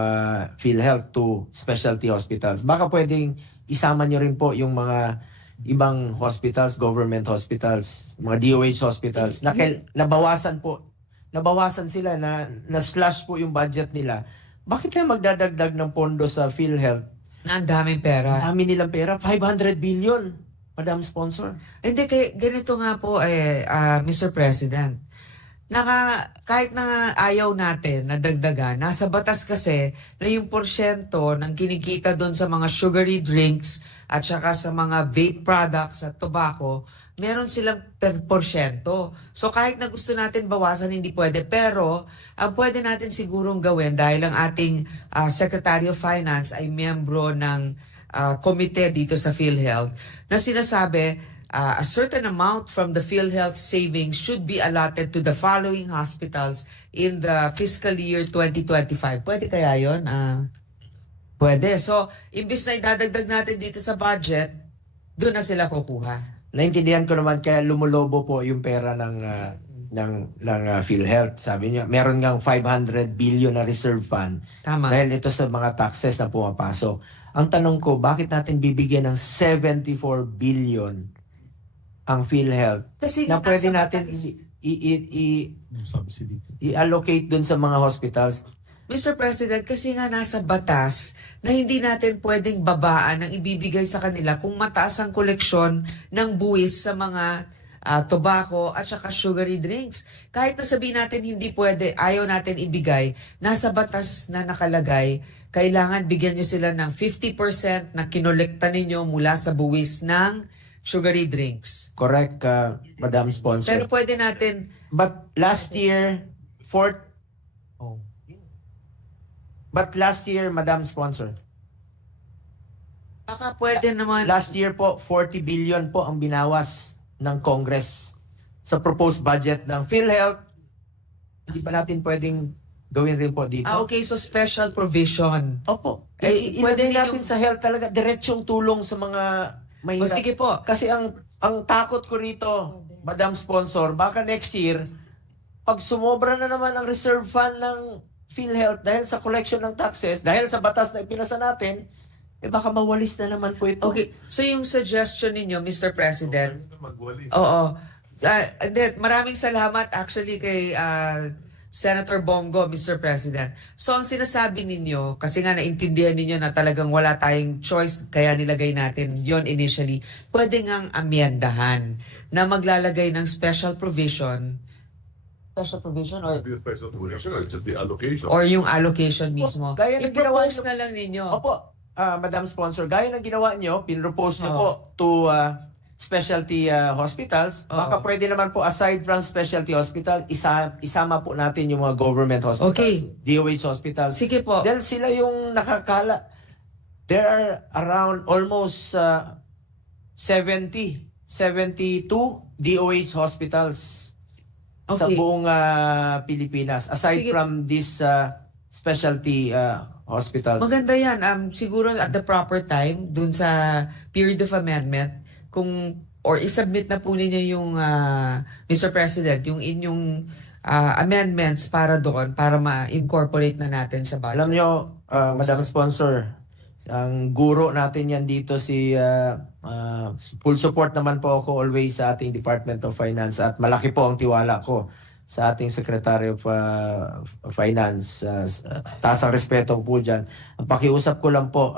PhilHealth to specialty hospitals. Baka pwedeng isama nyo rin po yung mga ibang hospitals, government hospitals, mga DOH hospitals, nabawasan sila, na-slash po yung budget nila. Bakit kaya magdadagdag ng pondo sa PhilHealth? Na ang daming pera. Dami nilang pera, 500 billion, Madam Sponsor. Hindi, ganito nga po, Mr. President. Kahit na ayaw natin na dagdagan, nasa batas kasi na yung porsyento ng kinikita doon sa mga sugary drinks at saka sa mga vape products at tobacco, meron silang per porsyento. So kahit na gusto natin bawasan, hindi pwede. Pero ang pwede natin sigurong gawin dahil ang ating Secretary of Finance ay miyembro ng komite dito sa PhilHealth na sinasabi a certain amount from the PhilHealth savings should be allotted to the following hospitals in the fiscal year 2025. Pwede kaya yun? Pwede. So, imbis na idadagdag natin dito sa budget, doon na sila kukuha. Naintindihan ko naman kaya lumulobo po yung pera ng PhilHealth. Sabi niya, meron ngang 500 billion na reserve fund Tama. dahil ito sa mga taxes na pumapasok. Ang tanong ko, bakit natin bibigyan ng 74 billion ang PhilHealth Kasi na pwede nasa natin i-allocate dun sa mga hospitals? Mr. President, kasi nga nasa batas na hindi natin pwedeng babaan ang ibibigay sa kanila kung mataas ang koleksyon ng buwis sa mga tobacco at saka sugary drinks. Kahit na sabihin natin hindi pwede, ayaw natin ibigay, nasa batas na nakalagay, kailangan bigyan nyo sila ng 50% na kinolekta ninyo mula sa buwis ng sugary drinks. Correct, Madam Sponsor. Pero pwede natin... But last year, Madam Sponsor, baka pwede naman... last year po, 40 billion po ang binawas ng Congress sa proposed budget ng PhilHealth. Hindi ba natin pwedeng gawin rin po dito? okay, so special provision. Opo. Pwede Ilagay natin sa health talaga, diretsong tulong sa mga mahirap. sige po. Kasi ang takot ko rito, Madam Sponsor, baka next year, pag sumobra na naman ang reserve fund ng PhilHealth dahil sa collection ng taxes, dahil sa batas na ipinasa natin, baka mawalis na naman po ito. Okay, so yung suggestion ninyo, Mr. President, oo, maraming salamat actually kay Senator Bongo, Mr. President. So ang sinasabi ninyo, kasi nga naintindihan ninyo na talagang wala tayong choice, kaya nilagay natin yon initially, pwede ngang amyendahan na maglalagay ng special provision or yung allocation mismo. Gaya ng ginawa I-propose nyo- na lang ninyo. Opo, Madam Sponsor, gaya ng ginawa nyo, pinropose nyo po to specialty hospitals, baka pwede naman po aside from specialty hospital, isama po natin yung mga government hospitals, Okay. DOH hospitals. Sige po. Dahil sila yung nakakala. There are around almost 72 DOH hospitals sa Okay. buong Pilipinas, aside Sige. from these specialty hospitals. Maganda yan. Siguro at the proper time, dun sa period of amendment, or isubmit na po ninyo yung, Mr. President, yung inyong amendments para doon, para ma-incorporate na natin sa budget. Alam nyo, Madam Sponsor, ang guro natin yan dito full support naman po ako always sa ating Department of Finance at malaki po ang tiwala ko sa ating Secretary of Finance. Taas ang respeto po dyan. Ang pakiusap ko lang po,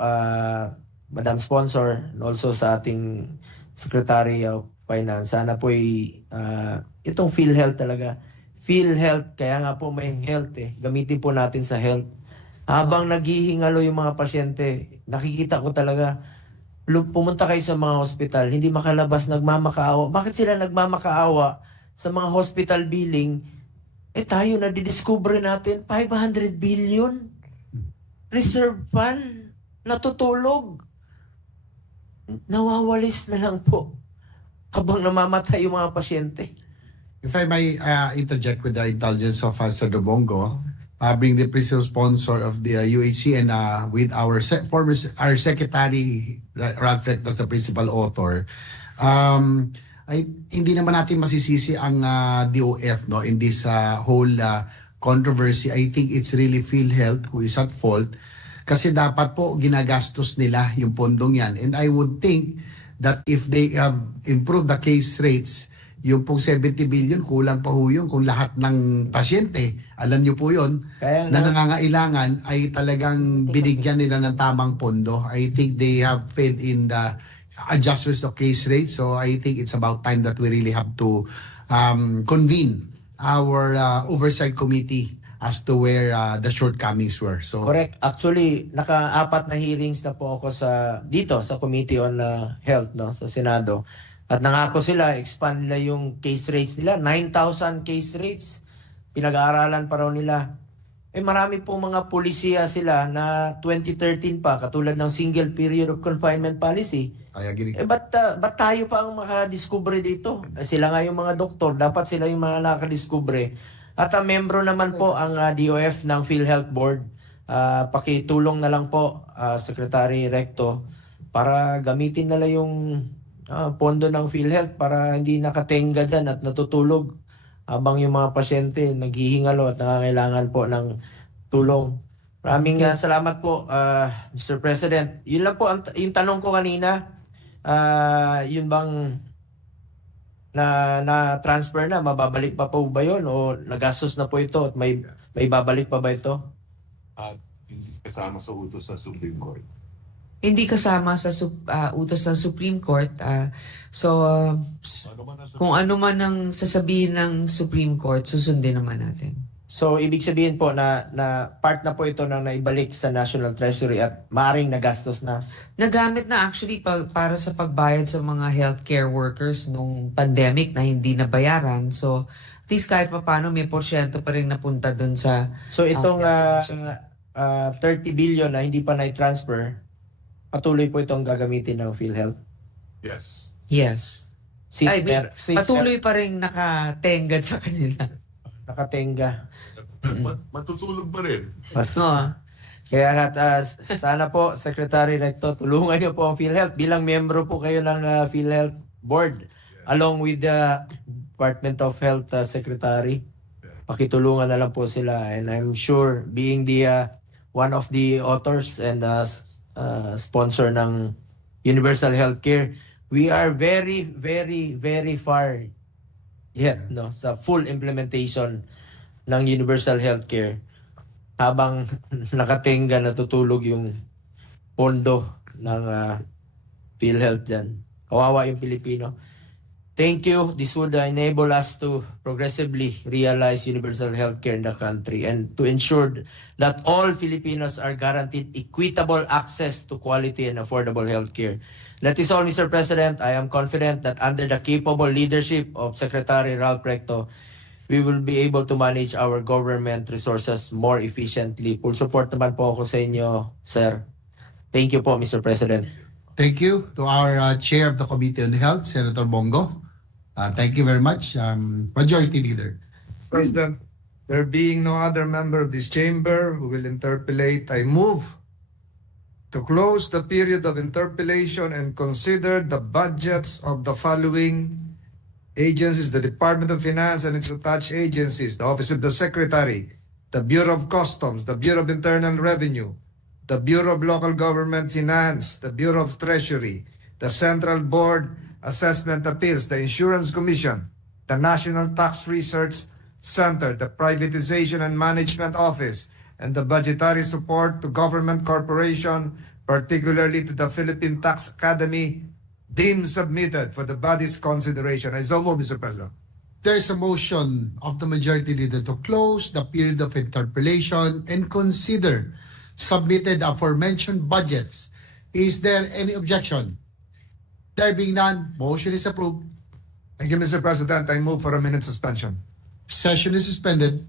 Madam Sponsor, and also sa ating Secretary of Finance, sana po itong PhilHealth talaga. PhilHealth, kaya nga po may health Gamitin po natin sa health. Habang naghihingalo yung mga pasyente, nakikita ko talaga, pumunta kayo sa mga hospital, hindi makalabas, nagmamakaawa. Bakit sila nagmamakaawa sa mga hospital billing? Tayo na didiscover natin, 500 billion reserve fund, natutulog. Nawawalis na lang po habang namamatay yung mga pasyente. If I may interject with the intelligence of Senator Bongo, being the principal sponsor of the UHC and with our our Secretary Radfred as the principal author, hindi naman natin masisisi ang DOF in this whole controversy. I think it's really PhilHealth who is at fault kasi dapat po ginagastos nila yung pondong yan. And I would think that if they have improved the case rates, yung pong 70 billion, kulang pa ho yun kung lahat ng pasyente, alam nyo po yun, na nangangailangan ay talagang binigyan nila ng tamang pondo. I think they have failed in the adjustments of case rates. So I think it's about time that we really have to convene our oversight committee as to where the shortcomings were. So correct. Actually, naka-4 na hearings na po ako dito sa Committee on Health sa Senado. At nangako sila, expand nila yung case rates nila. 9,000 case rates. Pinag-aaralan pa raw nila. Marami pong mga polisiya sila na 2013 pa, katulad ng single period of confinement policy. I agree. Ba't tayo pa ang makadiskubre dito? Sila nga yung mga doktor, dapat sila yung mga nakadiskubre. At membro naman po ang DOF ng PhilHealth Board. Pakitulong na lang po, Secretary Recto, para gamitin nila yung pondo ng PhilHealth para hindi nakatenga dyan at natutulog habang yung mga pasyente naghihingalo at nangangailangan po ng tulong. Maraming salamat po, Mr. President. Yun lang po yung tanong ko kanina. Yun bang na transfer na, mababalik pa po ba yun o nagastos na po ito at may babalik pa ba ito? Hindi kasama sa utos ng Supreme Court. Hindi kasama sa utos ng Supreme Court. Kung ano man ang sasabihin ng Supreme Court, susundin naman natin. So, ibig sabihin po na part na po ito ng naibalik sa National Treasury at maaaring nagastos na. Nagamit na actually para sa pagbayad sa mga healthcare workers nung pandemic na hindi nabayaran. So, at least kahit pa paano may porsyento pa rin napunta dun sa... So, itong 30 billion na hindi pa na-transfer, patuloy po itong gagamitin ng PhilHealth? Yes. Yes. Patuloy pa rin nakatengad sa kanila. Nakatenga. Matutulog pa rin. Kaya sana po, Secretary Recto, tulungan niyo po ang PhilHealth. Bilang miyembro po kayo ng PhilHealth Board, along with the Department of Health Secretary. Pakitulungan na lang po sila. And I'm sure, being the one of the authors and sponsor ng Universal Healthcare, we are very, very, very far sa full implementation ng Universal Healthcare habang nakatenga natutulog yung pondo ng PhilHealth dyan. Kawawa yung Pilipino. Thank you. This would enable us to progressively realize universal healthcare in the country and to ensure that all Filipinos are guaranteed equitable access to quality and affordable healthcare. That is all, Mr. President. I am confident that under the capable leadership of Secretary Ralph Recto, we will be able to manage our government resources more efficiently. Full support naman po ako sa inyo, sir. Thank you po, Mr. President. Thank you to our Chair of the Committee on Health, Senator Bongo. Thank you very much, Majority Leader. President, there being no other member of this chamber who will interpellate, I move to close the period of interpellation and consider the budgets of the following agencies: the Department of Finance and its attached agencies, the Office of the Secretary, the Bureau of Customs, the Bureau of Internal Revenue, the Bureau of Local Government Finance, the Bureau of Treasury, the Central Board Assessment Appeals, the Insurance Commission, the National Tax Research Center, the Privatization and Management Office, and the budgetary support to government corporation, particularly to the Philippine Tax Academy, deemed submitted for the body's consideration. I so move, Mr. President. There is a motion of the Majority Leader to close the period of interpellation and consider submitted aforementioned budgets. Is there any objection? There being none, motion is approved. Thank you, Mr. President. I move for a minute suspension. Session is suspended.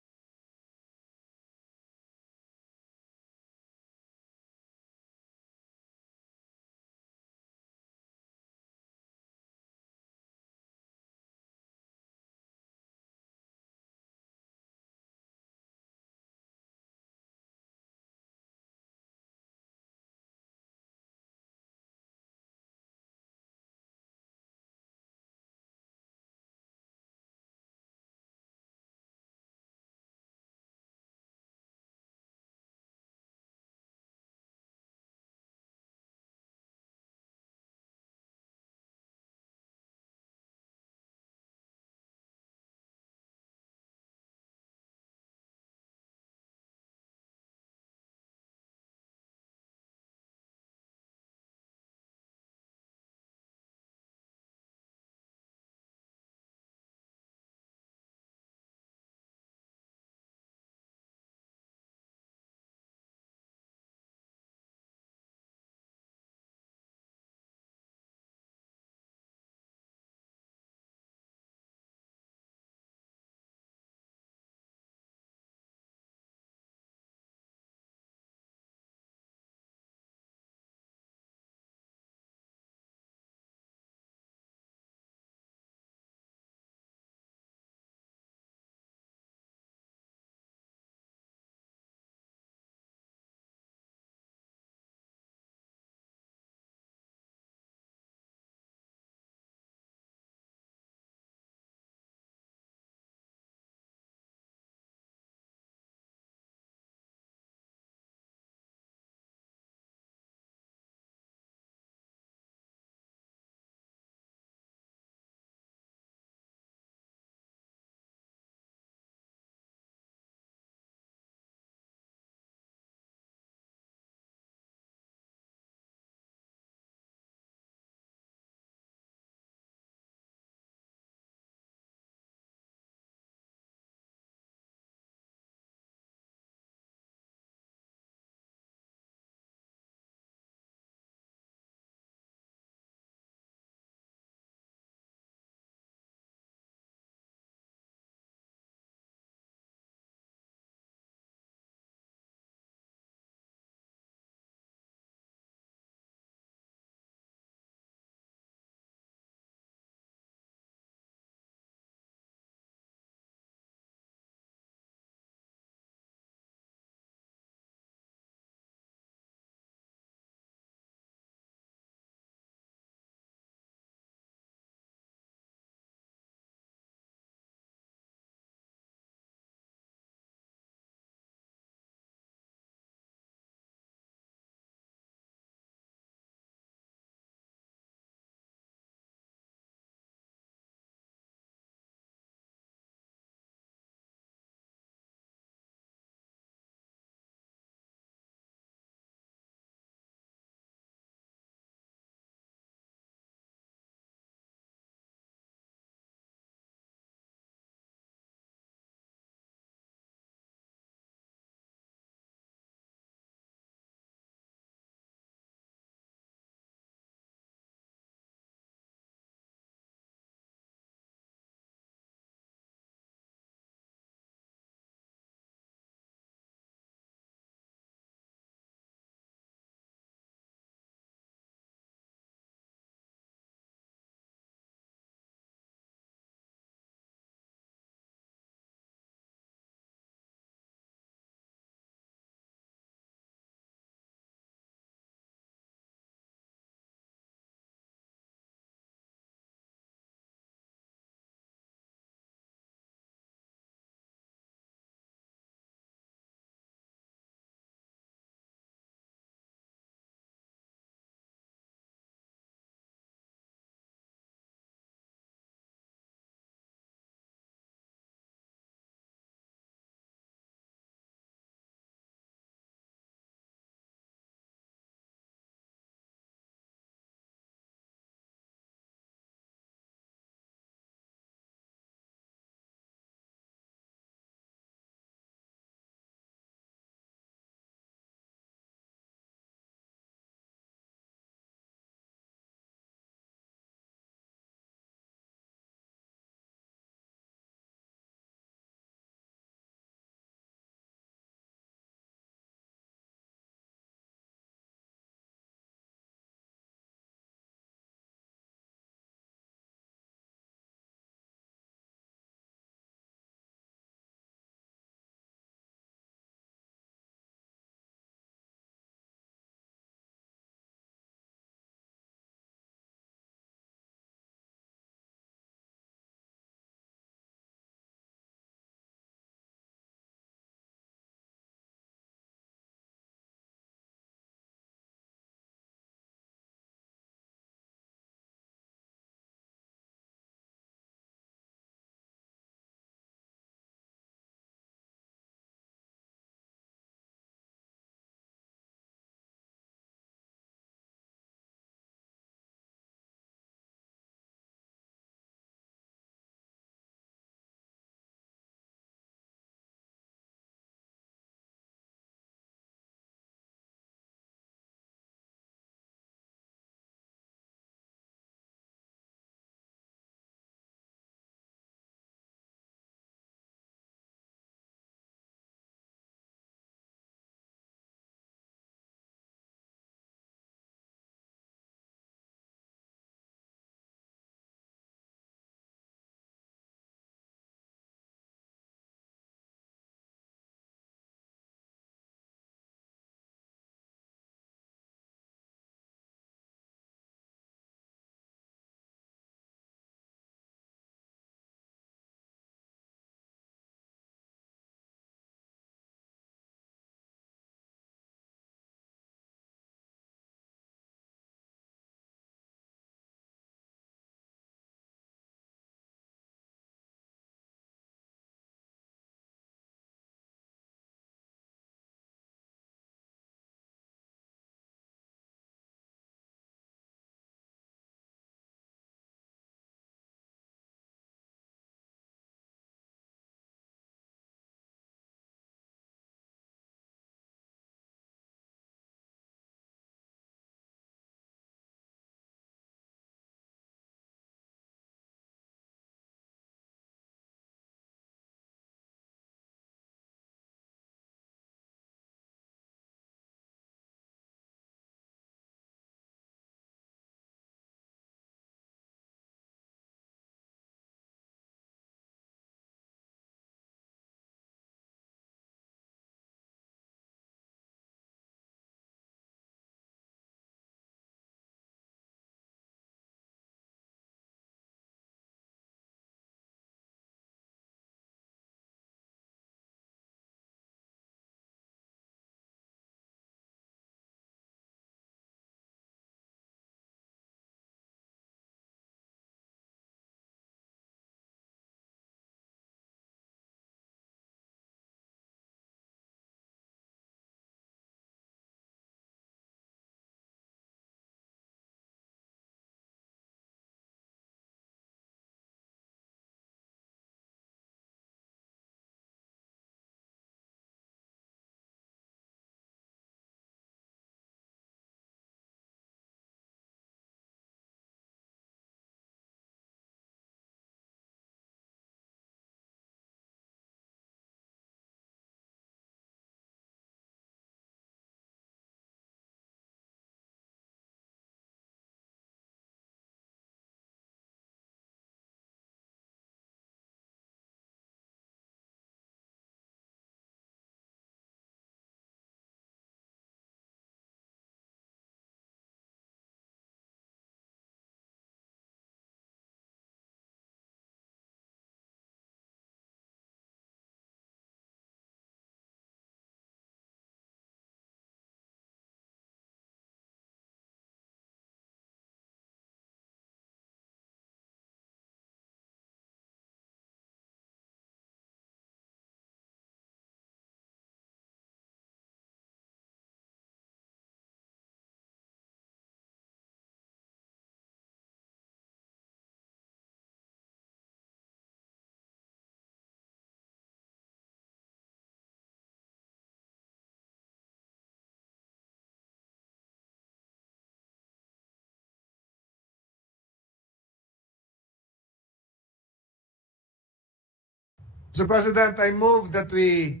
Mr. President, I move that may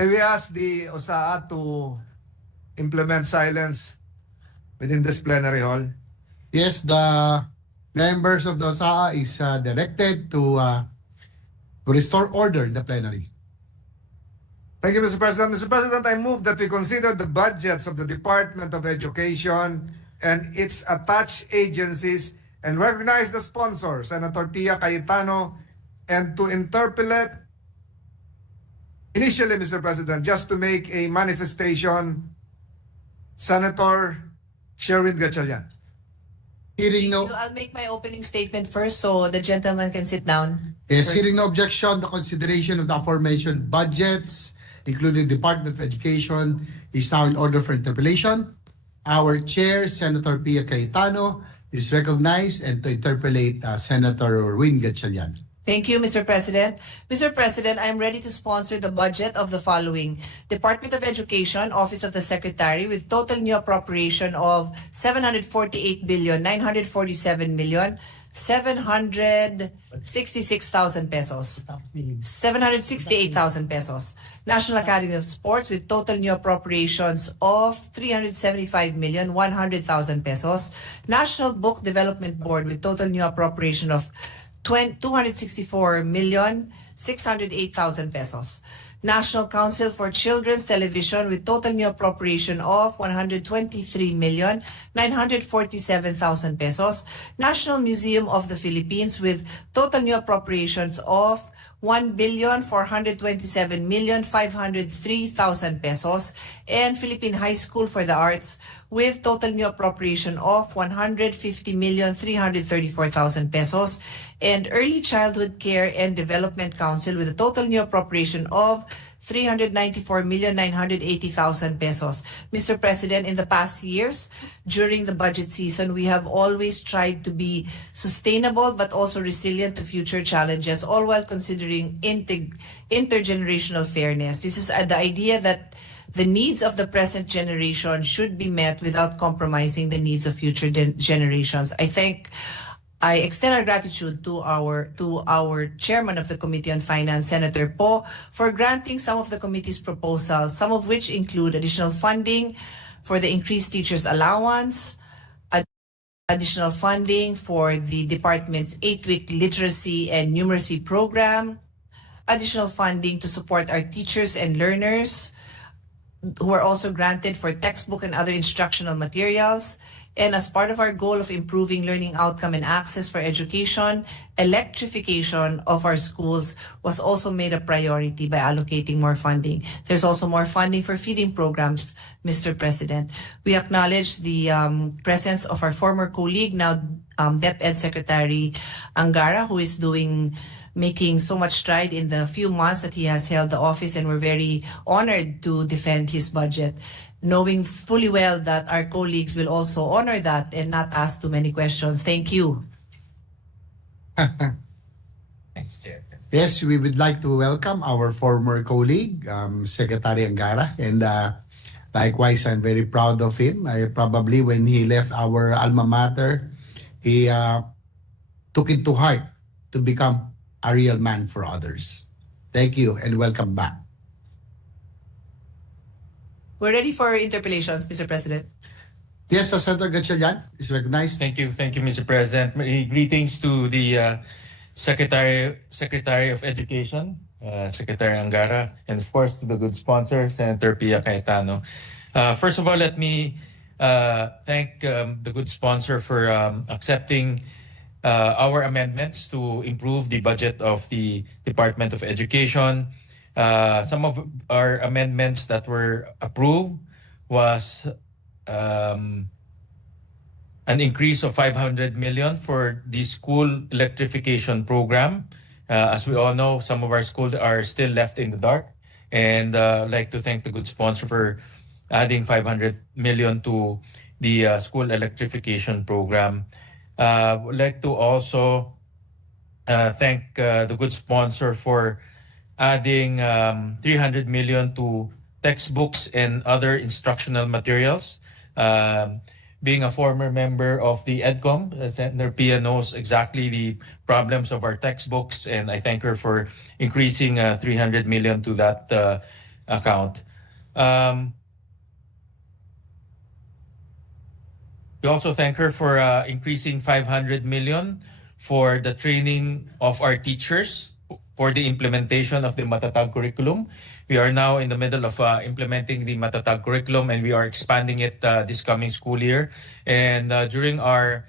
we ask the OSAA to implement silence within this plenary hall. Yes, the members of the OSAA is directed to restore order in the plenary. Thank you, Mr. President. Mr. President, I move that we consider the budgets of the Department of Education and its attached agencies and recognize the sponsor, Senator Pia Cayetano, and to interpolate initially, Mr. President, just to make a manifestation, Senator Sherwin Gatchalian. Hearing no, I'll make my opening statement first so the gentleman can sit down. yes, hearing no objection, the consideration of the aforementioned budgets, including Department of Education, is now in order for interpellation. Our chair, Senator Pia Cayetano, is recognized and to interpellate Senator Win Gatchalian. Thank you, Mr. President. Mr. President, I am ready to sponsor the budget of the following. Department of Education, Office of the Secretary, with total new appropriation of 748,947,766,000 pesos. 768,000 pesos. National Academy of Sports with total new appropriations of 375,100,000 pesos. National Book Development Board with total new appropriation of 264,608,000 pesos. National Council for Children's Television with total new appropriation of 123,947,000 pesos. National Museum of the Philippines with total new appropriations of 1,427,503,000 pesos, and Philippine High School for the Arts with total new appropriation of 150,334,000 pesos, and Early Childhood Care and Development Council with a total new appropriation of 394,980,000 pesos. Mr. President, in the past years, during the budget season, we have always tried to be sustainable but also resilient to future challenges, all while considering intergenerational fairness. This is the idea that the needs of the present generation should be met without compromising the needs of future generations. I extend our gratitude to our chairman of the Committee on Finance, Senator Po, for granting some of the committee's proposals, some of which include additional funding for the increased teachers' allowance, additional funding for the department's 8-week literacy and numeracy program, additional funding to support our teachers and learners who are also granted for textbook and other instructional materials. And as part of our goal of improving learning outcome and access for education, electrification of our schools was also made a priority by allocating more funding. There's also more funding for feeding programs, Mr. President. We acknowledge the presence of our former colleague, now DepEd Secretary Angara, who is making so much stride in the few months that he has held the office, and we're very honored to defend his budget, knowing fully well that our colleagues will also honor that and not ask too many questions. Thank you. Thanks, Chair. Yes, we would like to welcome our former colleague, Secretary Angara, and likewise, I'm very proud of him. Probably when he left our alma mater, he took it to heart to become a real man for others. Thank you and welcome back. We're ready for interpellations, Mr. President. Yes, Senator Gatchalian is recognized. Thank you, Mr. President. Greetings to the Secretary of Education, Secretary Angara, and of course to the good sponsor, Senator Pia Cayetano. First of all, let me thank the good sponsor for accepting our amendments to improve the budget of the Department of Education. Some of our amendments that were approved was an increase of 500 million for the school electrification program. As we all know, some of our schools are still left in the dark, and I'd like to thank the good sponsor for adding 500 million to the school electrification program. Would like to also thank the good sponsor for adding 300 million to textbooks and other instructional materials. being a former member of the EDCOM, Senator Pia knows exactly the problems of our textbooks, and I thank her for increasing 300 million to that account. We also thank her for increasing 500 million for the training of our teachers for the implementation of the Matatag curriculum. We are now in the middle of implementing the Matatag curriculum, and we are expanding it this coming school year. And during our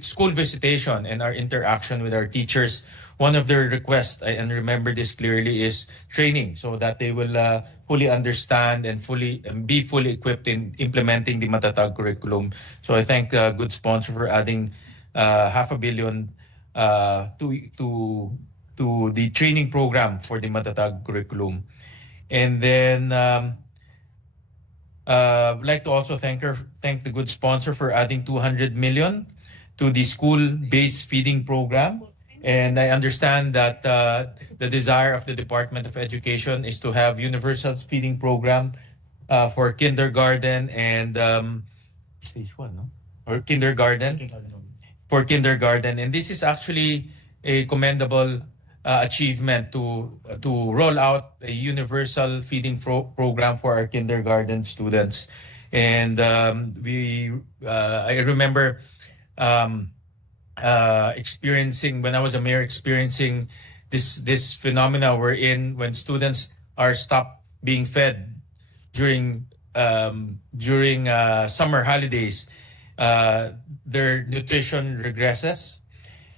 school visitation and our interaction with our teachers, one of their requests, and remember this clearly, is training so that they will fully understand and be fully equipped in implementing the Matatag curriculum. So I thank Good Sponsor for adding 500 million to the training program for the Matatag curriculum. And then I'd like to also thank the Good Sponsor for adding 200 million to the school-based feeding program. And I understand that the desire of the Department of Education is to have universal feeding program for kindergarten and stage 1, no? Or kindergarten. For kindergarten. And this is actually a commendable achievement to roll out a universal feeding program for our kindergarten students. And I remember experiencing, when I was a mayor, experiencing this phenomena we're in when students are stopped being fed during summer holidays. Their nutrition regresses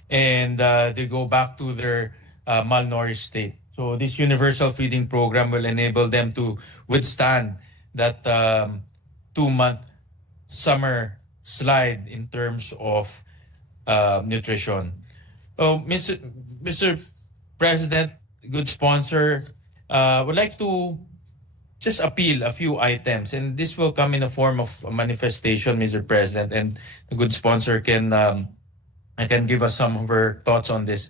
and they go back to their malnourished state. So this universal feeding program will enable them to withstand that 2-month summer slide in terms of nutrition. Oh, Mr. President, Good Sponsor, would like to just appeal a few items, and this will come in the form of a manifestation, Mr. President, and the Good Sponsor can give us some of her thoughts on this.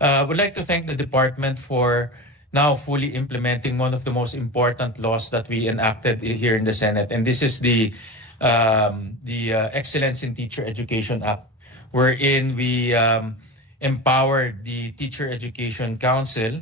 Would like to thank the department for now fully implementing one of the most important laws that we enacted here in the Senate, and this is the Excellence in Teacher Education Act, wherein we empowered the Teacher Education Council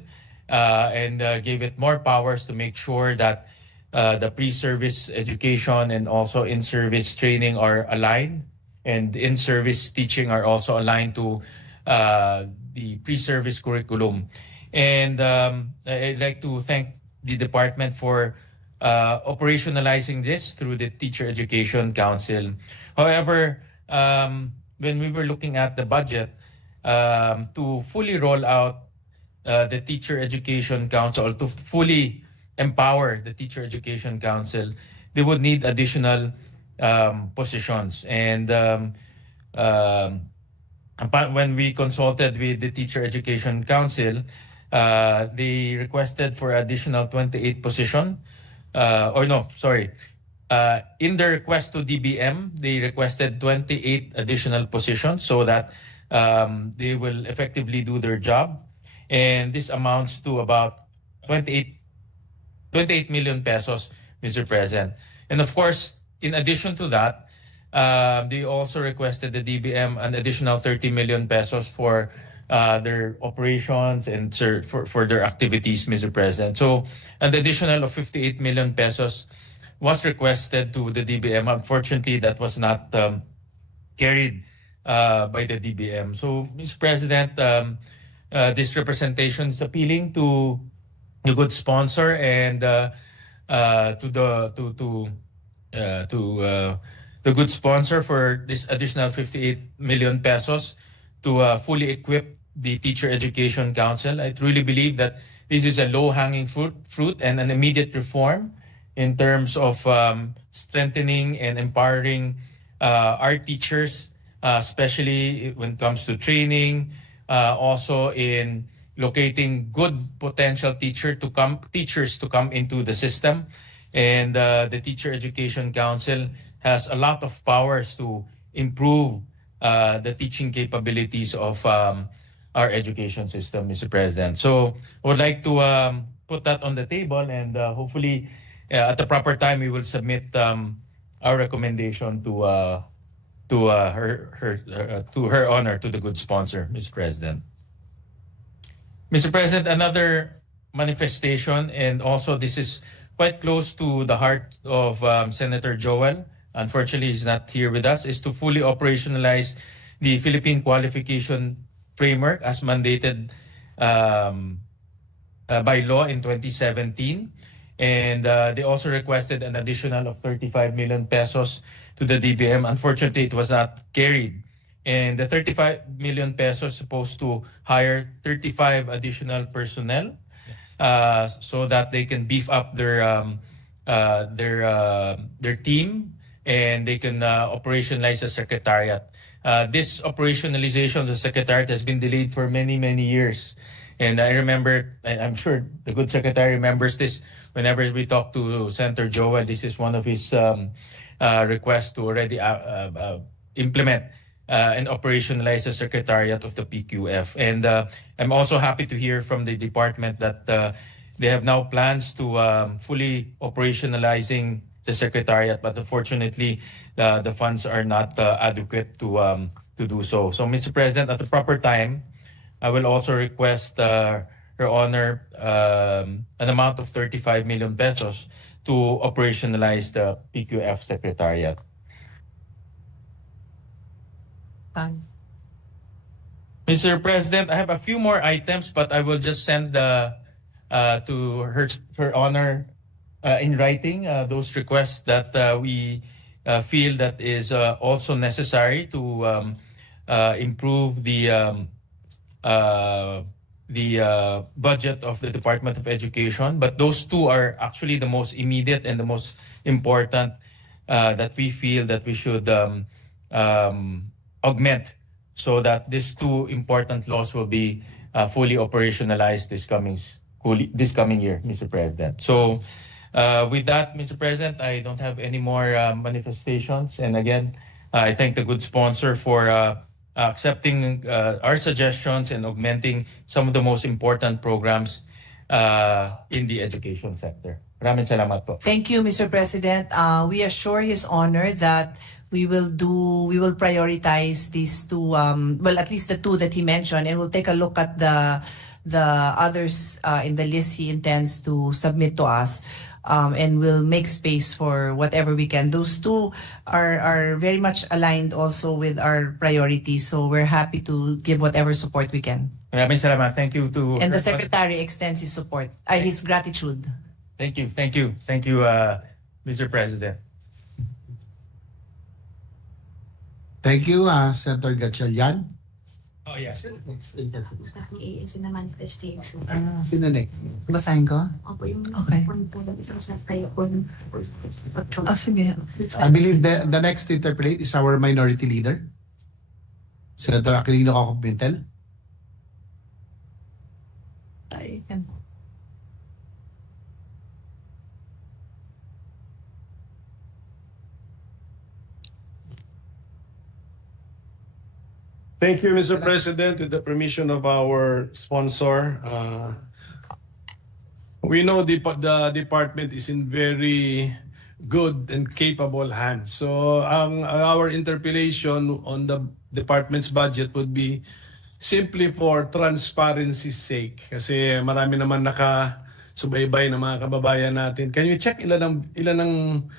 and gave it more powers to make sure that the pre-service education and also in-service training are aligned, and in-service teaching are also aligned to the pre-service curriculum. And I'd like to thank the department for operationalizing this through the Teacher Education Council. However, when we were looking at the budget to fully roll out the Teacher Education Council, to fully empower the Teacher Education Council, they would need additional positions. And when we consulted with the Teacher Education Council, they requested for additional 28 position. In the request to DBM, they requested 28 additional positions so that they will effectively do their job. And this amounts to about 28 million pesos, Mr. President. And of course, in addition to that, they also requested the DBM an additional 30 million pesos for their operations and for their activities, Mr. President. So an additional of 58 million pesos was requested to the DBM. Unfortunately, that was not carried by the DBM. So, Mr. President, this representation is appealing to the Good Sponsor and to the Good Sponsor for this additional 58 million pesos to fully equip the Teacher Education Council. I truly believe that this is a low-hanging fruit and an immediate reform in terms of strengthening and empowering our teachers, especially when it comes to training, also in locating good potential teachers to come into the system. And the Teacher Education Council has a lot of powers to improve the teaching capabilities of our education system, Mr. President. So I would like to put that on the table, and hopefully at the proper time we will submit our recommendation to her honor, to the good sponsor, Mr. President. Mr. President, another manifestation, and also this is quite close to the heart of Senator Joel. Unfortunately, he's not here with us, is to fully operationalize the Philippine qualification framework as mandated by law in 2017. And they also requested an additional of 35 million pesos to the DBM. Unfortunately, it was not carried. And the 35 million pesos supposed to hire 35 additional personnel so that they can beef up their team and they can operationalize the secretariat. This operationalization of the secretariat has been delayed for many, many years. And I remember, I'm sure the good secretary remembers this, whenever we talk to Senator Joel, this is one of his requests to already implement and operationalize the secretariat of the PQF. And I'm also happy to hear from the department that they have now plans to fully operationalizing the secretariat, but unfortunately, the funds are not adequate to do so. So, Mr. President, at the proper time, I will also request Her Honor an amount of 35 million pesos to operationalize the PQF secretariat. Mr. President, I have a few more items, but I will just send to Her Honor in writing those requests that we feel that is also necessary to improve the budget of the Department of Education. But those two are actually the most immediate and the most important that we feel that we should augment so that these two important laws will be fully operationalized this coming year, Mr. President. So with that, Mr. President, I don't have any more manifestations. And again, I thank the good sponsor for accepting our suggestions and augmenting some of the most important programs in the education sector. Maraming salamat po. Thank you, Mr. President. We assure His Honor that we will prioritize these two, well, at least the two that he mentioned, and we'll take a look at the others in the list he intends to submit to us. And we'll make space for whatever we can. Those two are very much aligned also with our priorities. So we're happy to give whatever support we can. Maraming salamat. Thank you to... And the Secretary extends his support, his gratitude. Thank you, Mr. President. Thank you, Senator Gatchalian. Oh, yes. na manifestation. Pinanik. Basahin ko? Opo, yung Okay. Sige. I believe the next to interpret is our minority leader, Senator Aquilino Coco-Pimentel. Thank you, Mr. President. With the permission of our sponsor, we know the department is in very good and capable hands. So our interpellation on the department's budget would be simply for transparency's sake. Kasi marami naman nakasubaybay na mga kababayan natin. Can you check ilan ang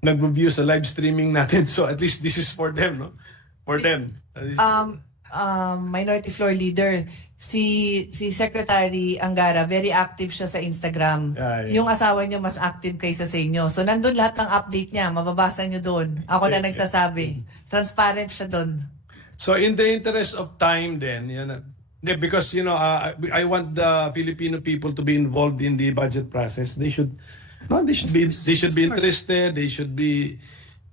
nag-review sa live streaming natin? So at least this is for them, no? For them. Minority Floor Leader, si Secretary Angara, very active siya sa Instagram. Yeah. Yung asawa niyo mas active kaysa sa inyo. So nandun lahat ng update niya, mababasa niyo doon. Ako na nagsasabi. Transparent siya doon. So in the interest of time then, because I want the Filipino people to be involved in the budget process. They should be interested.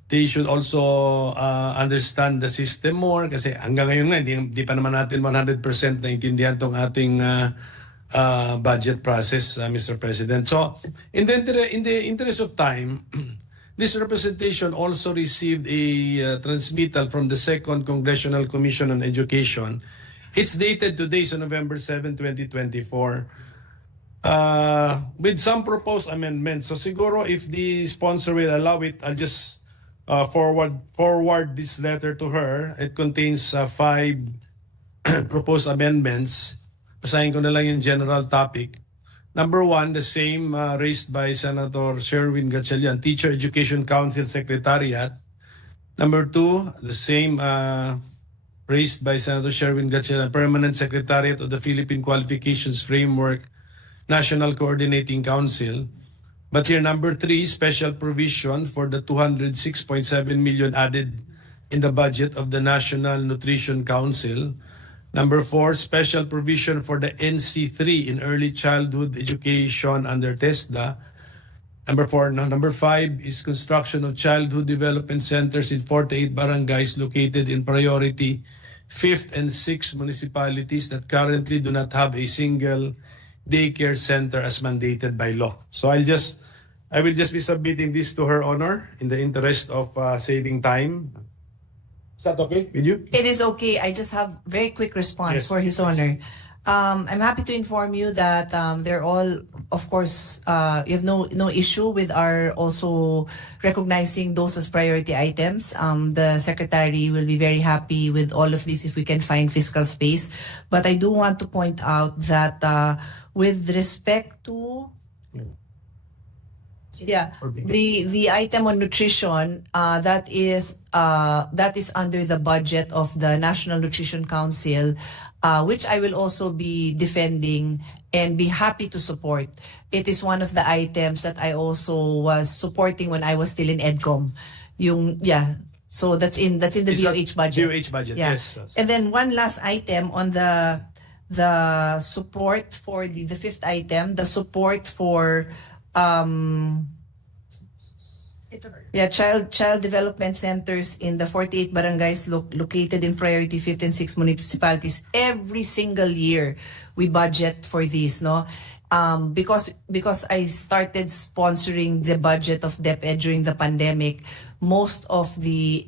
They should also understand the system more kasi hanggang ngayon nga hindi pa naman natin 100% naintindihan tong ating budget process, Mr. President. So in the interest of time, this representation also received a transmittal from the Second Congressional Commission on Education. It's dated today, so November 7, 2024. With some proposed amendments. So siguro if the sponsor will allow it, I'll just forward this letter to her. It contains 5 proposed amendments. Basahin ko na lang yung general topic. Number 1, the same raised by Senator Sherwin Gatchalian, Teacher Education Council Secretariat. Number 2, the same raised by Senator Sherwin Gatchalian, Permanent Secretariat of the Philippine Qualifications Framework National Coordinating Council. But here, number 3, special provision for the 206.7 million added in the budget of the National Nutrition Council. Number 4, special provision for the NC3 in early childhood education under TESDA. Number 5 is construction of childhood development centers in 48 barangays located in priority 5th and 6th municipalities that currently do not have a single daycare center as mandated by law. So I will just be submitting this to Her Honor in the interest of saving time. Is that okay with you? It is okay. I just have very quick response Yes. for His Honor. I'm happy to inform you that they're all, of course, you have no issue with our also recognizing those as priority items. The Secretary will be very happy with all of this if we can find fiscal space. But I do want to point out that with respect to the item on nutrition, that is under the budget of the National Nutrition Council, which I will also be defending and be happy to support. It is one of the items that I also was supporting when I was still in EDCOM. So that's in the DOH budget. DOH budget, Yeah. yes. And then one last item on the support for the fifth item, the support for child development centers in the 48 barangays located in priority 5th and 6th municipalities. Every single year we budget for these, no? Because I started sponsoring the budget of DepEd during the pandemic, most of the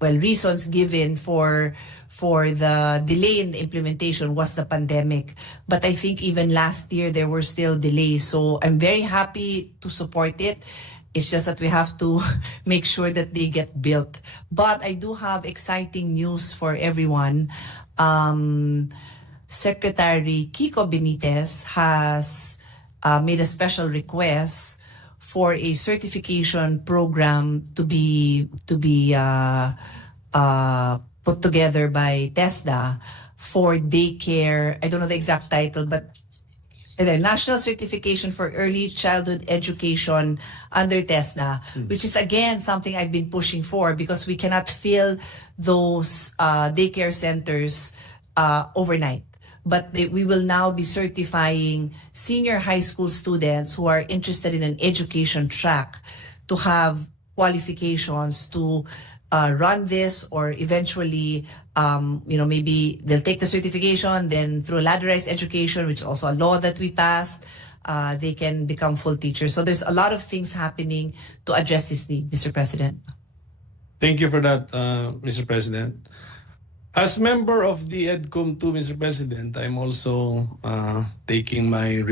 reasons given for the delay in the implementation was the pandemic. But I think even last year there were still delays. So I'm very happy to support it. It's just that we have to make sure that they get built. But I do have exciting news for everyone. Secretary Kiko Benitez has made a special request for a certification program to be put together by TESDA for daycare. I don't know the exact title, but National Certification for Early Childhood Education under TESDA, which is again something I've been pushing for because we cannot fill those daycare centers overnight. But we will now be certifying senior high school students who are interested in an education track to have qualifications to run this, or eventually, maybe they'll take the certification, then through ladderized education, which is also a law that we passed, they can become full teachers. So there's a lot of things happening to address this need, Mr. President. Thank you for that, Mr. President. As member of the EDCOM 2, Mr. President, I'm also taking my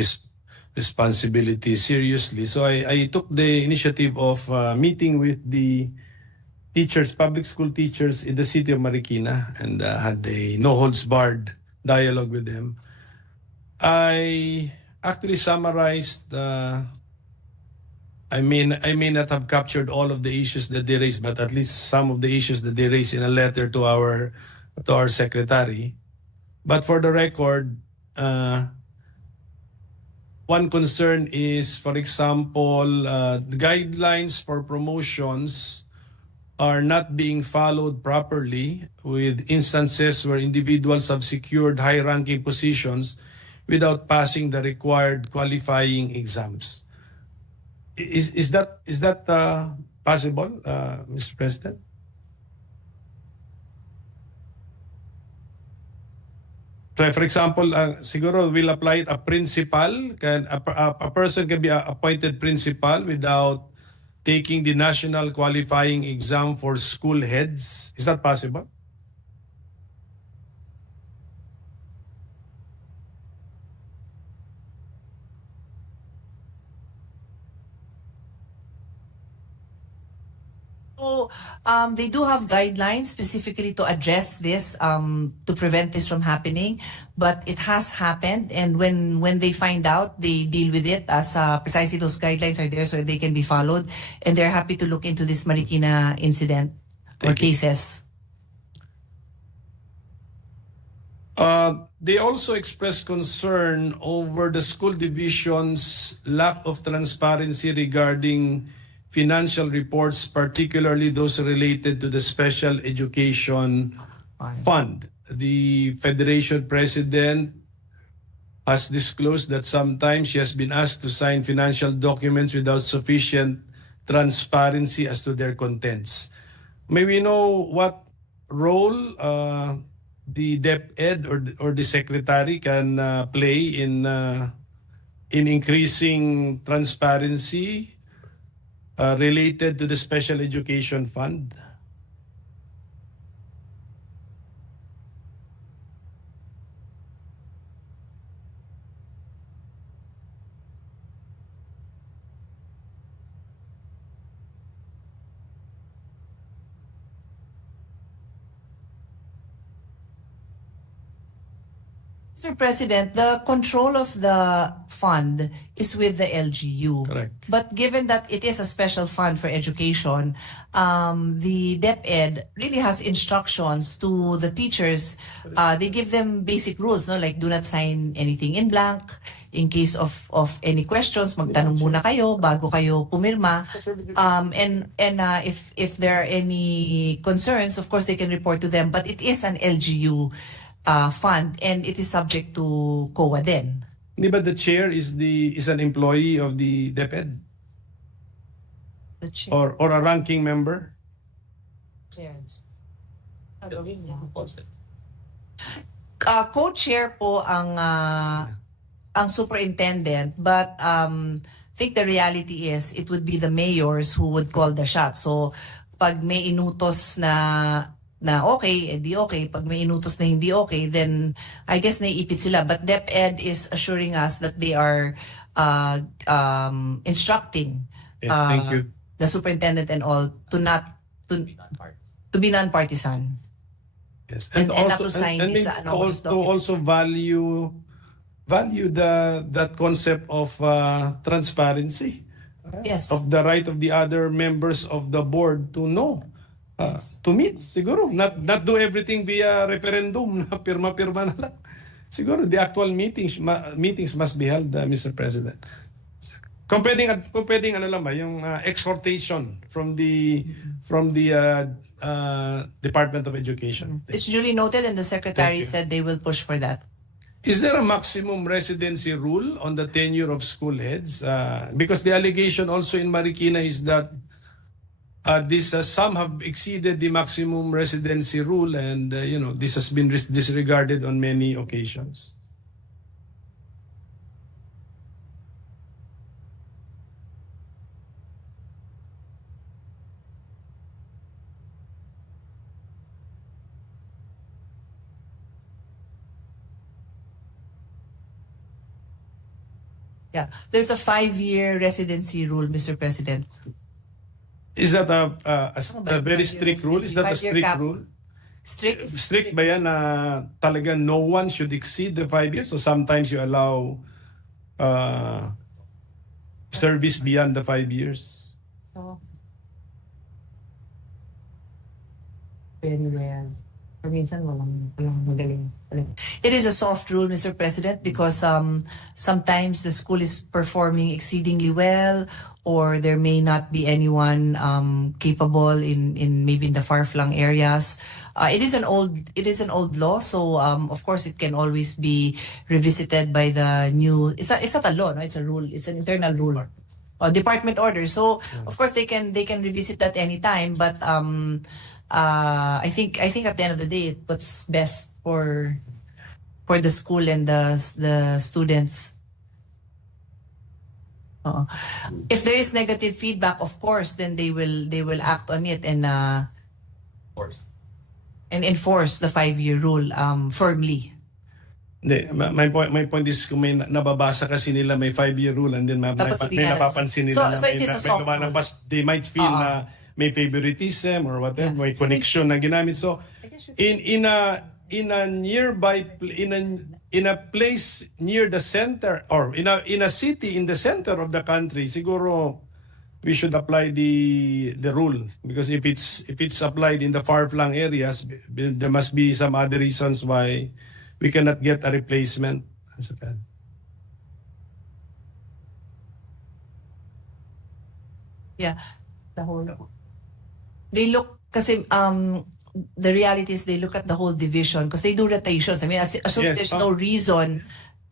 responsibility seriously. So I took the initiative of meeting with the teachers, public school teachers in the city of Marikina, and had a no-holds-barred dialogue with them. I actually summarized, I may not have captured all of the issues that they raised, but at least some of the issues that they raised in a letter to our secretary. But for the record, one concern is, for example, the guidelines for promotions are not being followed properly, with instances where individuals have secured high-ranking positions without passing the required qualifying exams. Is that possible, Mr. President? So, for example, siguro we'll apply it, a principal, a person can be appointed principal without taking the national qualifying exam for school heads. Is that possible? So So they do have guidelines specifically to address this, to prevent this from happening. But it has happened, and when they find out, they deal with it as precisely those guidelines are there so they can be followed, and they're happy to look into this Marikina incident or cases. They also expressed concern over the school division's lack of transparency regarding financial reports, particularly those related to the Special Education Fund. The Federation President has disclosed that sometimes she has been asked to sign financial documents without sufficient transparency as to their contents. May we know what role the DepEd or the Secretary can play in increasing transparency related to the Special Education Fund? Mr. President, the control of the fund is with the LGU. Correct. But given that it is a special fund for education, the DepEd really has instructions to the teachers. They give them basic rules, no, like do not sign anything in blank. In case of any questions, magtanong muna kayo bago kayo pumirma. And if there are any concerns, of course they can report to them. But it is an LGU fund, and it is subject to COA then. But the chair is an employee of the DepEd? The chair. Or a ranking member? Co-chair po ang superintendent, but I think the reality is it would be the mayors who would call the shot. So pag may inutos na okay, edi okay. Pag may inutos na hindi okay, then I guess naiipit sila. But DepEd is assuring us that they are instructing Thank you. the superintendent and all to be non-partisan. Yes. And not to sign and this, to also value that concept of transparency. Yes. Of the right of the other members of the board to know. To meet, siguro. Not do everything via referendum na pirma-pirma na lang. Siguro the actual meetings must be held, Mr. President. Kung pwedeng ano lang ba, yung exhortation from the Department of Education. It's duly noted, and the secretary said they will push for that. Is there a maximum residency rule on the tenure of school heads? Because the allegation also in Marikina is that some have exceeded the maximum residency rule, and this has been disregarded on many occasions. Yeah, there's a 5-year residency rule, Mr. President. Is that a very strict rule? Is that a strict rule? Strict ba yan na talaga no one should exceed the 5 years? So sometimes you allow service beyond the 5 years? Very rare. Or minsan walang magaling. It is a soft rule, Mr. President, because sometimes the school is performing exceedingly well, or there may not be anyone capable in maybe in the far-flung areas. It is an old law, so of course it can always be revisited by the new. It's not a law, no? It's a rule. It's an internal rule, department order. So of course they can revisit that anytime. But I think at the end of the day, what's best for the school and the students. If there is negative feedback, of course, then they will act on it and enforce the 5-year rule firmly. My point is kung may nababasa kasi nila may 5-year rule and then may napapansin nila na may lumalabas, they might feel na may favoritism or whatever, may connection na ginamit. So in a nearby in a place near the center or in a city in the center of the country, siguro we should apply the rule, because if it's applied in the far-flung areas, there must be some other reasons why we cannot get a replacement. Yeah. They look, kasi the reality is they look at the whole division because they do rotations. I mean, assume Yes, there's no reason.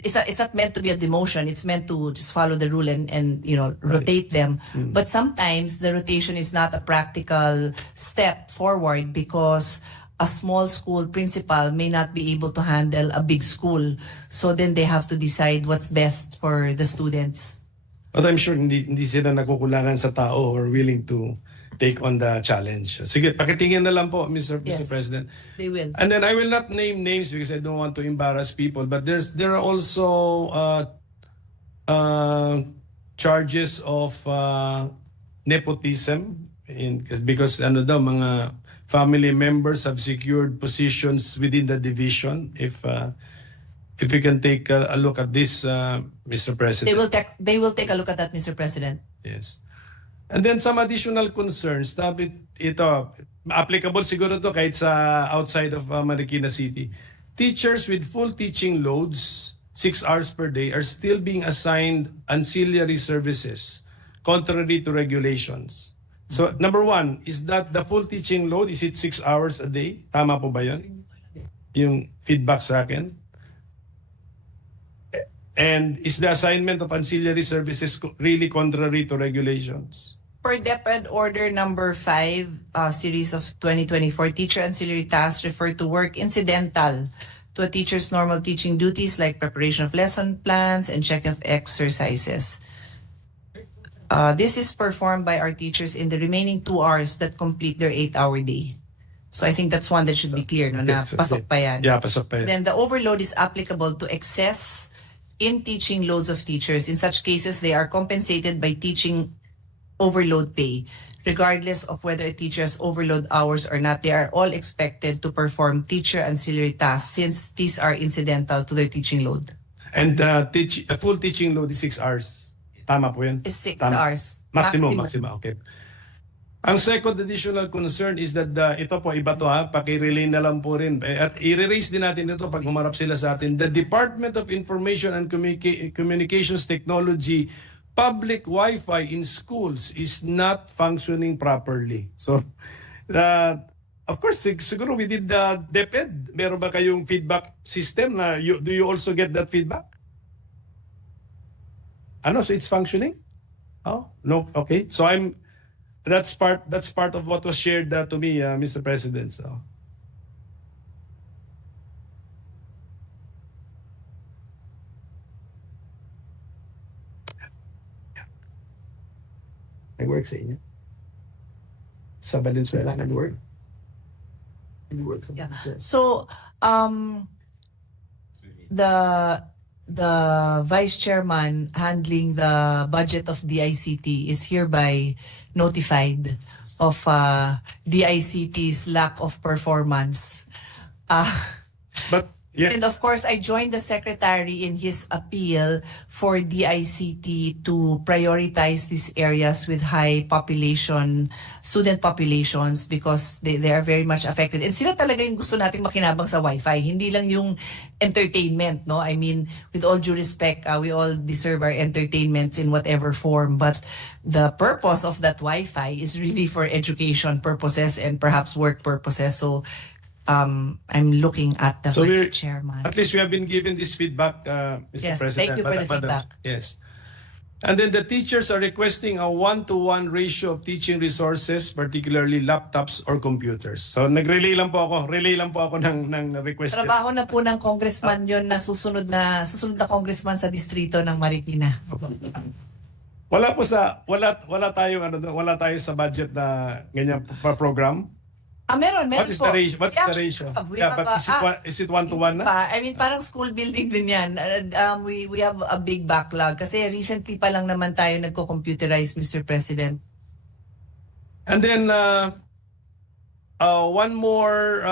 It's not meant to be a demotion. It's meant to just follow the rule and rotate them. But sometimes the rotation is not a practical step forward because a small school principal may not be able to handle a big school. So then they have to decide what's best for the students. But I'm sure hindi sila nakukulangan sa tao or willing to take on the challenge. Sige, pakitingin na lang po, Mr. President. They will. And then I will not name names because I don't want to embarrass people, but there are also charges of nepotism because mga family members have secured positions within the division. If you can take a look at this, Mr. President. They will take a look at that, Mr. President. Yes. And then some additional concerns. Dapat ito, applicable siguro to kahit sa outside of Marikina City. Teachers with full teaching loads, 6 hours per day, are still being assigned ancillary services, contrary to regulations. So, number one, is that the full teaching load, is it 6 hours a day? Tama po ba yun? Yung feedback sa akin. And is the assignment of ancillary services really contrary to regulations? Per DepEd Order number 5, series of 2024, teacher ancillary tasks refer to work incidental to a teacher's normal teaching duties like preparation of lesson plans and check of exercises. This is performed by our teachers in the remaining 2 hours that complete their 8-hour day. So I think that's one that should be clear, no? Na pasok pa yan. Yeah, pasok pa yan. Then the overload is applicable to excess in teaching loads of teachers. In such cases, they are compensated by teaching overload pay. Regardless of whether a teacher has overload hours or not, they are all expected to perform teacher ancillary tasks since these are incidental to their teaching load. And a full teaching load is 6 hours. Tama po yan? Is 6 Tama. hours. Maximum. Okay. Ang second additional concern is that ito po, iba to paki-relay na lang po rin. At i-raise din natin ito pag humarap sila sa atin. The Department of Information and Communications Technology public Wi-Fi in schools is not functioning properly. So, of course, siguro we did the DepEd. Meron ba kayong feedback system na do you also get that feedback? So it's functioning? Oh, no, okay. So that's part of what was shared to me, Mr. President. So. Nag-work sa inyo? Sa Valenzuela, nag-work? Yeah. So, the vice chairman handling the budget of DICT is hereby notified of DICT's lack of performance. But yeah. And of course, I joined the secretary in his appeal for DICT to prioritize these areas with high student populations because they are very much affected. And sila talaga yung gusto nating makinabang sa Wi-Fi. Hindi lang yung entertainment, no? I mean, with all due respect, we all deserve our entertainments in whatever form. But the purpose of that Wi-Fi is really for education purposes and perhaps work purposes. So, I'm looking at the vice chairman. At least we have been given this feedback, Mr. Yes, President. thank you for the feedback. Yes. And then the teachers are requesting a 1-to-1 ratio of teaching resources, particularly laptops or computers. So relay lang po ako ng request. Trabaho na po ng congressman yon na susunod na congressman sa distrito ng Marikina. Wala tayo sa budget na ganyan program. Meron What is po. the ratio? What's the ratio? Is it 1-to-1 na? I mean, parang school building din yan. We have a big backlog. Kasi recently pa lang naman tayo nagko-computerize, Mr. President. And then one more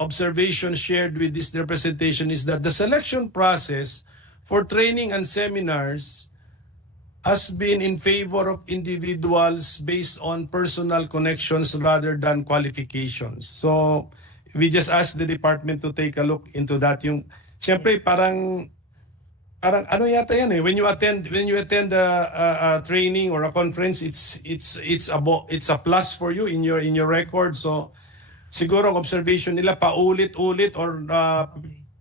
observation shared with this representation is that the selection process for training and seminars has been in favor of individuals based on personal connections rather than qualifications. So we just asked the department to take a look into that. Yung siyempre parang ano yata yan eh, when you attend a training or a conference, it's a plus for you in your record. So siguro ang observation nila paulit-ulit or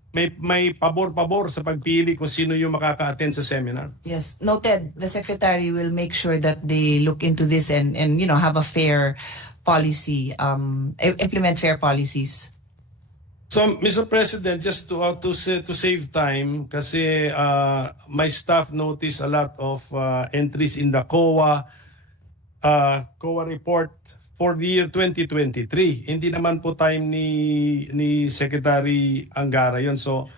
may pabor-pabor sa pagpili kung sino yung makaka-attend sa seminar. Yes, noted. The secretary will make sure that they look into this and have a fair policy, implement fair policies. So, Mr. President, just to save time, kasi my staff noticed a lot of entries in the COA report for the year 2023. Hindi naman po time ni Secretary Angara yon. So,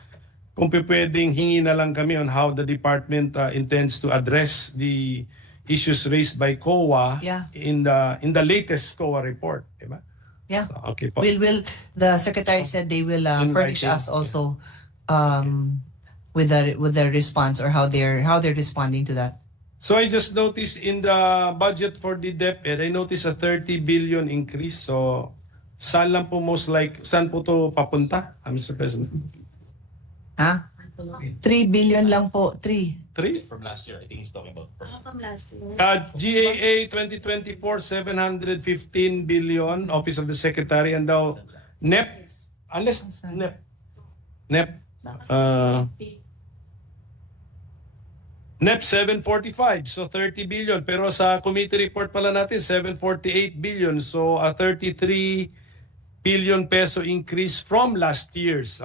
kung pwedeng hingi na lang kami on how the department intends to address the issues raised by COA in the latest COA report, diba? Yeah. Okay po. The secretary said they will furnish us also with the response or how they're responding to that. So I just noticed in the budget for the DepEd, I noticed a 30 billion increase. So saan lang po saan po to papunta, Mr. President? 3 billion lang po, 3. From last year, I think he's talking about. From last year. GAA 2024, 715 billion, Office of the Secretary, and now NEP, unless NEP, NEP 745, so 30 billion. Pero sa committee report pala natin, 748 billion. So a 33 billion peso increase from last year's.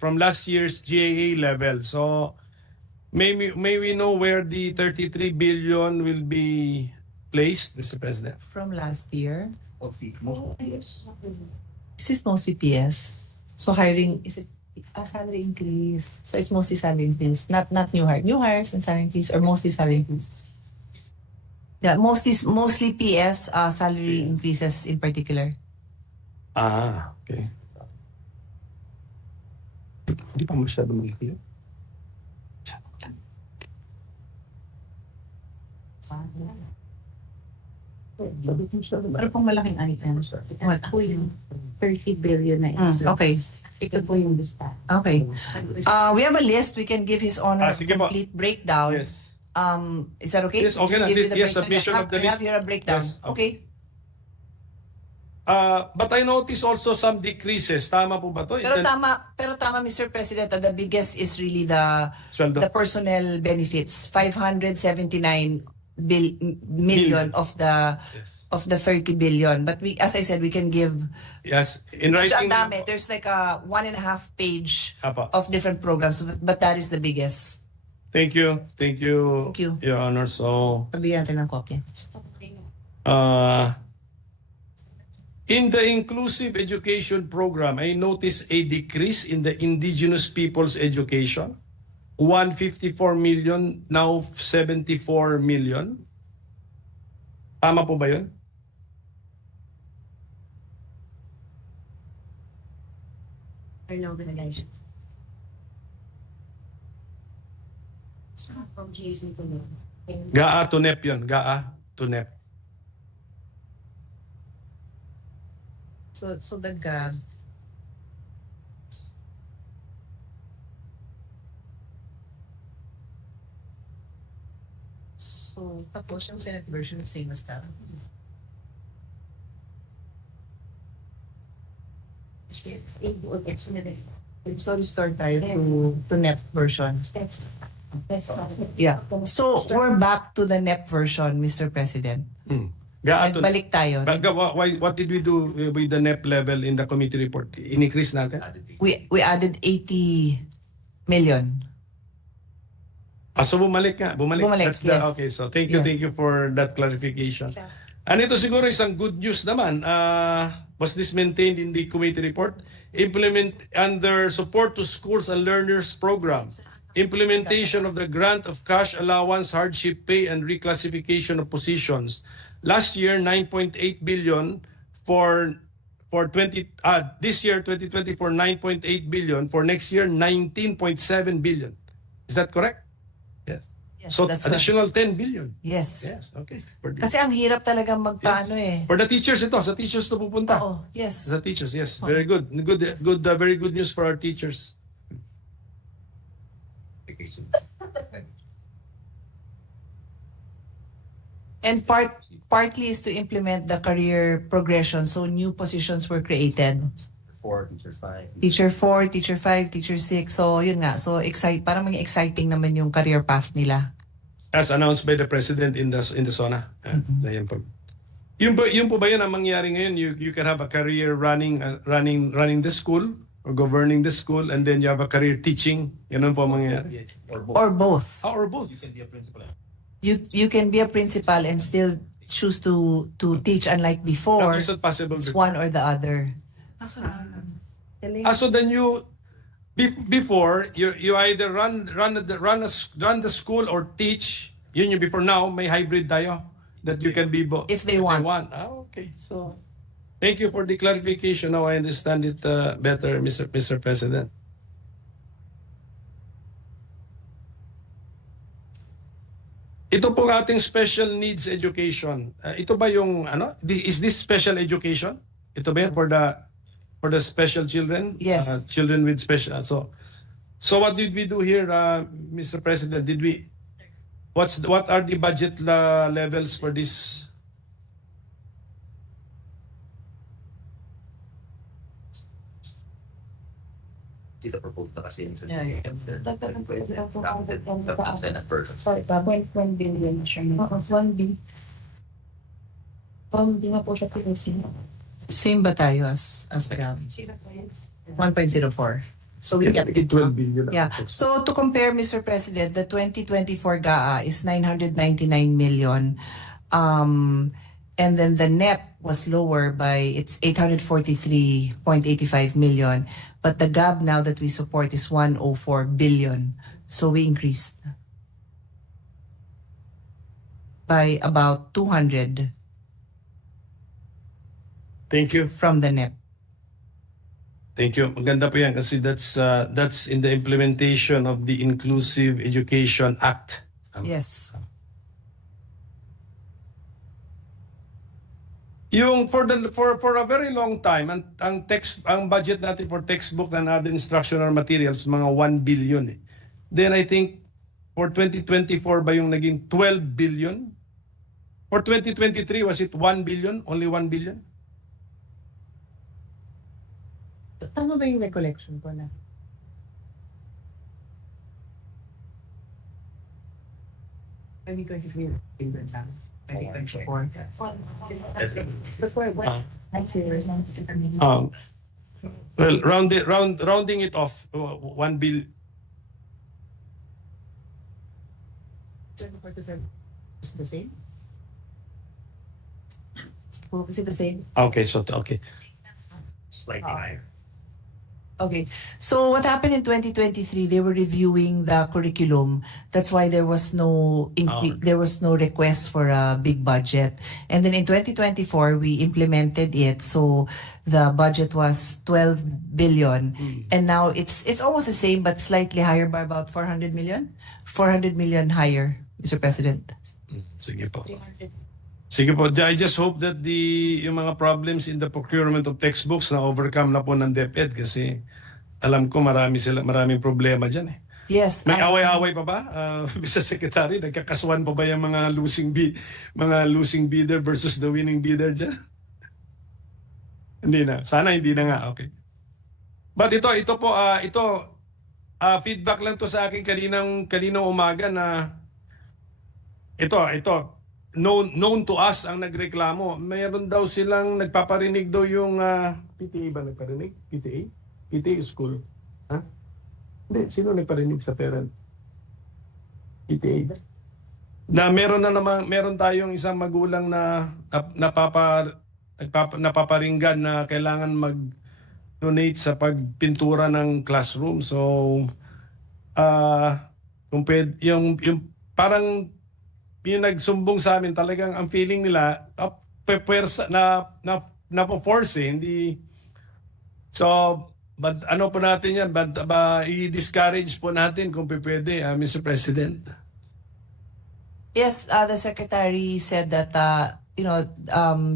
From last year's GAA level. So may we know where the 33 billion will be placed, Mr. President? From last year? This is mostly PS. So hiring, is it a salary increase? So it's mostly salary increase, not new hires. New hires and salary increase, or mostly salary increase? Yeah, mostly PS salary increases in particular. Okay. Hindi pa masyado malaki. Pero pong malaking item. Ito po yung 30 billion na ito. Okay. Ito po yung lista. Okay. We have a list. We can give His Honor a sige po. complete breakdown. Yes. Is that okay? Yes, okay Just na. give you the Yes, breakdown. submission of the I have list. here a breakdown. Yes, Okay. But I noticed also some decreases. Tama po ba to? Pero tama, Mr. President, the biggest is really the personnel benefits, 579 million of the 30 billion. But we, as I said, we can give. Yes, in writing. There's like a 1.5 page Apa. of different programs, but that is the biggest. Thank you, Thank you. Your Honor. So, Pabigyan natin ng kopya. in the inclusive education program, I noticed a decrease in the indigenous people's education. 154 million, now 74 million. Tama po ba yun? From GSC to NEP. GAA to NEP yun. GAA to NEP. So the So tapos yung Senate version same as that. So restore tayo to NEP version. Yeah. So we're back to the NEP version, Mr. President. GAA to Nagbalik tayo. What did we do with the NEP level in the committee report? In-increase natin? We added 80 million. So bumalik nga. Bumalik. Bumalik, That's yes. Okay, so thank you for that clarification. And ito siguro isang good news naman. Was this maintained in the committee report? Implement under support to schools and learners program. Implementation of the grant of cash allowance, hardship pay, and reclassification of positions. Last year 9.8 billion for 20 this year 2024 9.8 billion, for next year 19.7 billion. Is that correct? Yes. Yes, So that's additional 10 billion. Yes. Yes, okay. For the, Kasi ang hirap talaga magpaano for the teachers ito, sa teachers to pupunta. Oo, yes. Sa teachers, yes. Very good. Very good news for our teachers. And partly is to implement the career progression. So new positions were created. Teacher 4, Teacher 5, Teacher 6. So yun nga. So parang mga exciting naman yung career path nila. As announced by the President in the SONA. Ayan po. Yun po ba yun ang mangyayari ngayon? You can have a career running the school or governing the school, and then you have a career teaching. Ganun po ang mangyayari. Or both. Or both. You can be a principal. You can be a principal and still choose to teach, unlike before. Is it possible? It's one or the other. So then before you either run the school or teach. Yun yung before. Now may hybrid tayo that you can be both if they want. Okay. So thank you for the clarification. Now I understand it better, Mr. President. Ito po ating special needs education. Ito ba yung is this special education? Ito ba yan for the special children? Yes. Children with special. So what did we do here, Mr. President? What are the budget levels for this? Dito proposed na kasi yung Sorry, 1 billion siya. 1 B. 1 B nga po siya POC. Same ba tayo as GAB? 1.04. So we get 12 billion. Yeah. So to compare, Mr. President, the 2024 GAA is 999 million. And then the net was lower by, it's 843.85 million. But the GAB now that we support is 104 billion. So we increased by about 200. Thank you. From the net. Thank you. Maganda po yan kasi that's in the implementation of the Inclusive Education Act. Yes. Yung for a very long time ang budget natin for textbook and other instructional materials mga 1 billion eh. Then I think for 2024 ba yung naging 12 billion? For 2023 was it 1 billion? Only 1 billion? Tama ba yung recollection ko na? Maybe 23 billion lang. Well, rounding it off, 1 billion. Is the same? Is it the same? Okay, okay. slightly higher. Okay. So what happened in 2023, they were reviewing the curriculum. That's why there was no there was no request for a big budget. And then in 2024, we implemented it. So the budget was 12 billion. And now it's almost the same but slightly higher by about 400 million. 400 million higher, Mr. President. Sige po. Sige po. I just hope that yung mga problems in the procurement of textbooks na overcome na po ng DepEd kasi alam ko maraming problema dyan eh. Yes. May away-away pa ba? Mr. Secretary, nagkakasuhan pa ba yung mga losing bidder versus the winning bidder dyan? Hindi na. Sana hindi na nga. Okay. But ito po, feedback lang to sa akin kaninang umaga na ito, known to us ang nagreklamo. Mayroon daw silang nagpaparinig daw yung PTA ba nagparinig? PTA? PTA school. Ha? Hindi, sino nagparinig sa parent? PTA ba? Na meron tayong isang magulang na napaparinggan na kailangan mag-donate sa pagpintura ng classroom. So, kung yung parang pinagsumbong sa amin, talagang ang feeling nila, pwersa na force hindi. So, but ano po natin yan, i-discourage po natin kung pwede, Mr. President. Yes, the secretary said that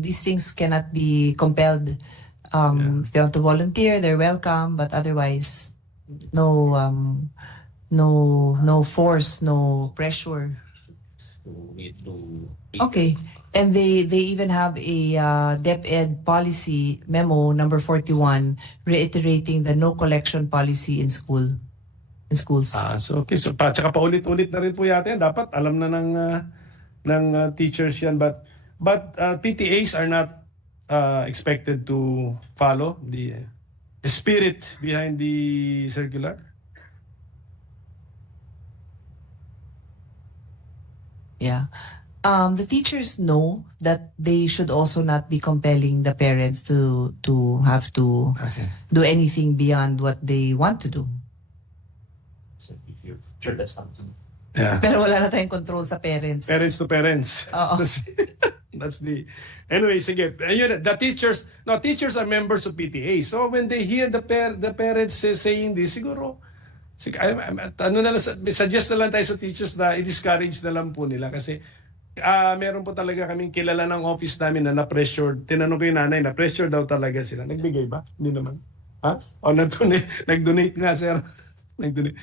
these things cannot be compelled. If they want to volunteer, they're welcome, but otherwise, no force, no pressure. Okay, and they even have a DepEd policy memo number 41 reiterating the no collection policy in schools. So okay, so tsaka paulit-ulit na rin po yata yan. Dapat alam na ng teachers yan, but PTAs are not expected to follow the spirit behind the circular. Yeah. The teachers know that they should also not be compelling the parents to have to do anything beyond what they want to do. Sure, that's something. Yeah. Pero wala na tayong control sa parents. Parents to parents. Oo. That's the anyway. Sige, ayun, the teachers are members of PTA. So when they hear the parents saying this, siguro suggest na lang tayo sa teachers na i-discourage na lang po nila kasi meron po talaga kaming kilala ng office namin na na-pressure. Tinanong ko yung nanay, na-pressure daw talaga sila. Nagbigay ba? Hindi naman. Ha? O nag-donate nga, sir. Nag-donate.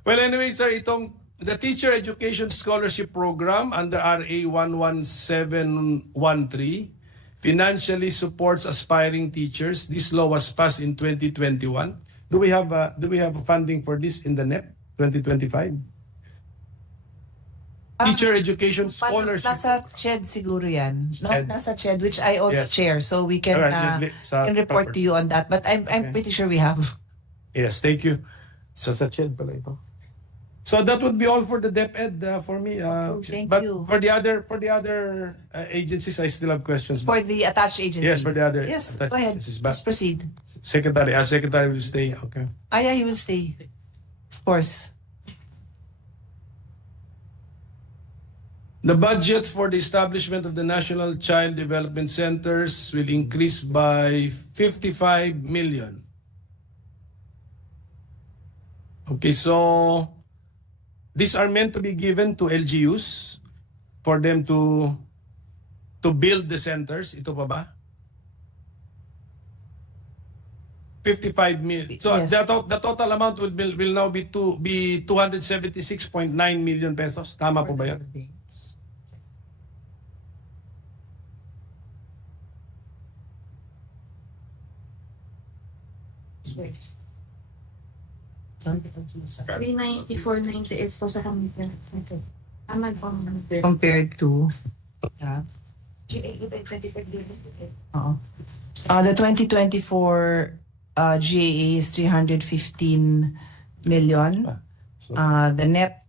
Well, anyway, sir, the Teacher Education Scholarship Program under RA 11713 financially supports aspiring teachers. This law was passed in 2021. Do we have funding for this in the NEP 2025? Teacher Education Scholarship. Nasa CHED siguro yan. No? Nasa CHED, which I also chair. So we can, can report to you on that. But I'm pretty sure we have. Yes, thank you. Sa CHED pala ito. So that would be all for the DepEd for me. Thank you. For the other agencies, I still have questions. For the attached agency. Yes, for the other. Yes, go ahead. Let's proceed. Secretary will stay. Okay. Yeah, he will stay. Of course. The budget for the establishment of the National Child Development Centers will increase by 55 million. Okay, so these are meant to be given to LGUs for them to build the centers. Ito pa ba? 55 million. So yes. the total amount will now be 276.9 million pesos. Tama po ba yan? Wait. 394.98 po sa commitment. Compared to? Yeah. GAA by 25 billion. The 2024 GAA is 315 million. The NEP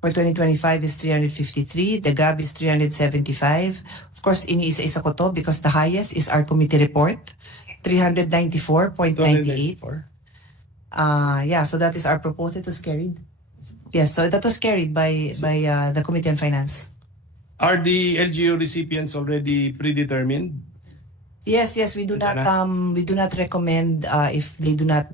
for 2025 is 353. The GAB is 375. Of course, iniisa-isa ko to because the highest is our committee report, 394.98. So that is our proposal. It was carried. Yes, so that was carried by the Committee on Finance. Are the LGU recipients already predetermined? Yes, we do not recommend if they do not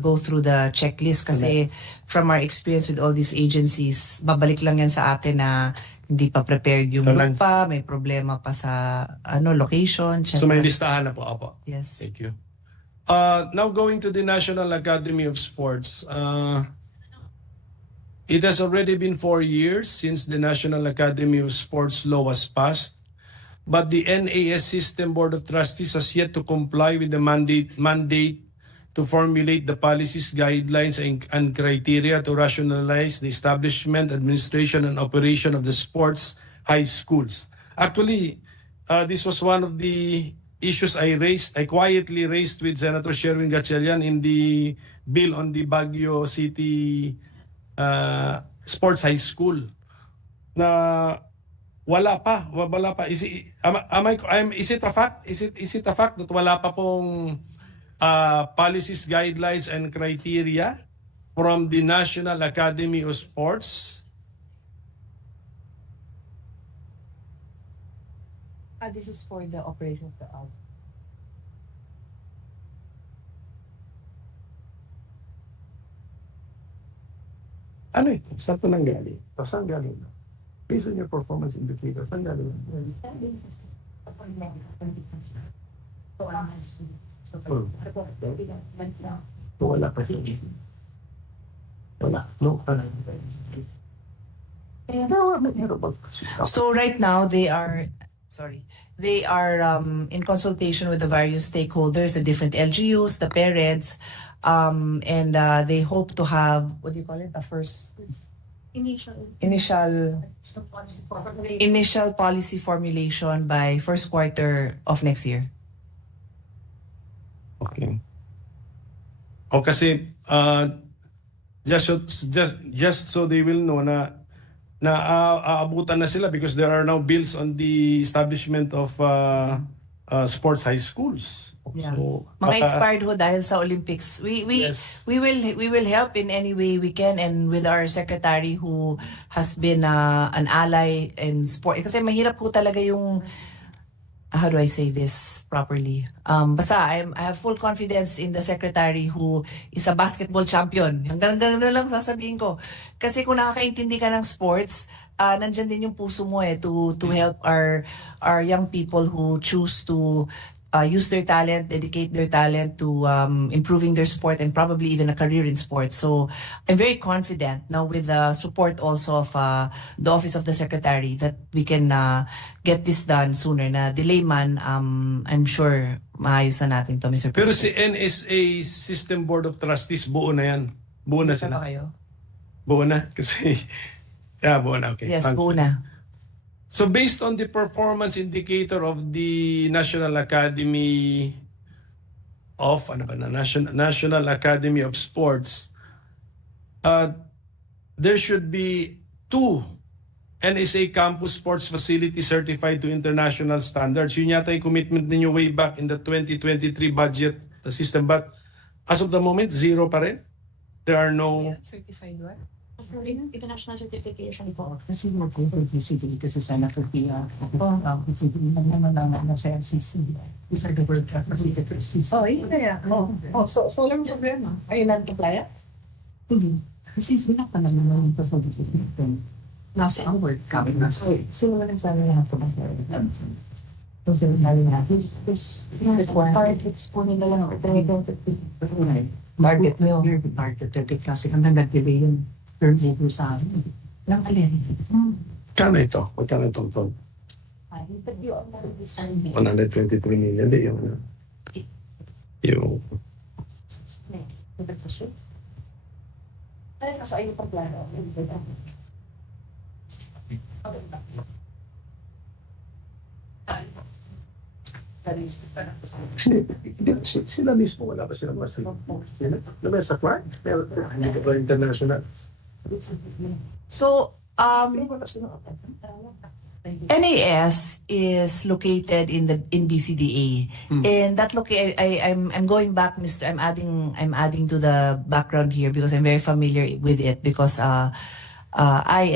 go through the checklist kasi from our experience with all these agencies, babalik lang yan sa atin na hindi pa prepared yung lupa, may problema pa sa location. So may listahan na po, opo. Yes. Thank you. Now going to the National Academy of Sports. It has already been 4 years since the National Academy of Sports law was passed, but the NAS System Board of Trustees has yet to comply with the mandate to formulate the policies, guidelines, and criteria to rationalize the establishment, administration, and operation of the sports high schools. Actually, this was one of the issues I quietly raised with Senator Sherwin Gatchalian in the bill on the Baguio City Sports High School. Na wala pa. Is it a fact? Is it a fact that wala pa pong policies, guidelines, and criteria from the National Academy of Sports? Yes, we do not have any policies, guidelines, or criteria from the National Academy of Sports. Yes, we do not have any policies, guidelines, or criteria from the National Academy of Sports. Yes, we do not have any policies, guidelines, or criteria from the National Academy of Sports. This is for the operation of the out. Ano ito? Saan ito nanggaling? Saan galing? Based on your performance indicator, saan galing? Wala pa siya. Wala. No. So right now they are in consultation with the various stakeholders, the different LGUs, the parents, and they hope to have, what do you call it, the first initial policy formulation by first quarter of next year. Okay. O kasi just so they will know na aabutan na sila because there are now bills on the establishment of sports high schools. Yeah. So, Mga inspired ho dahil sa Olympics. Yes. We will help in any way we can, and with our secretary who has been an ally in sport. Kasi mahirap ho talaga yung, how do I say this properly? Basta I have full confidence in the secretary who is a basketball champion. Hanggang na lang sasabihin ko. Kasi kung nakakaintindi ka ng sports, nandyan din yung puso mo to help our young people who choose to use their talent, dedicate their talent to improving their sport and probably even a career in sports. So I'm very confident now with the support also of the Office of the Secretary that we can get this done sooner. Na delay man, I'm sure maayos na natin to, Mr. President. Pero si NSA System Board of Trustees, buo na yan. Buo na sila. Tama kayo? Buo na? Kasi, buo na. Okay. Yes, buo na. So based on the performance indicator of the National Academy of National Academy of Sports, there should be 2 NSA campus sports facilities certified to international standards. Yun yata yung commitment ninyo way back in the 2023 budget system. But as of the moment, 0 pa rin. There are no... Certified what? International certification po. Kasi mag-PCB kasi sana po PCB naman na sa LCC. These are the world capacity trustees. Oh, yun kaya. So walang problema. Are you non-compliant? Kasi sila pa naman yung facility. Nasa ang work kami na. So sila naman sana yung compliant. So sila sabi nga, targets po nila lang. Target mo. Target kasi hanggang nag-delay yun. Turnover sa amin. Lang alin. Kano ito? Magkano itong ton? 123 million. Hindi yung... Yung... So, ayun pang plano. Sila mismo, wala ba sila mas sila sa Clark? Hindi ka ba international? So, NAS is located in BCDA, and that I'm going back, Mr. I'm adding to the background here because I'm very familiar with it because I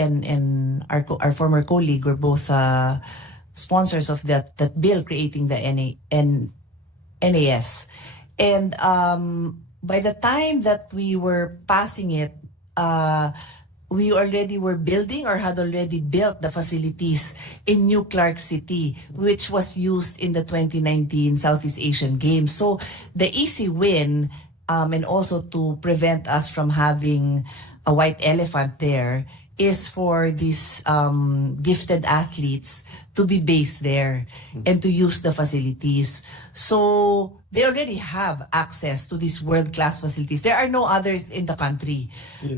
and our former colleague were both sponsors of that bill creating the NAS, and by the time that we were passing it, we already were building or had already built the facilities in New Clark City, which was used in the 2019 Southeast Asian Games. So the easy win, and also to prevent us from having a white elephant there, is for these gifted athletes to be based there and to use the facilities. So they already have access to these world-class facilities. There are no others in the country.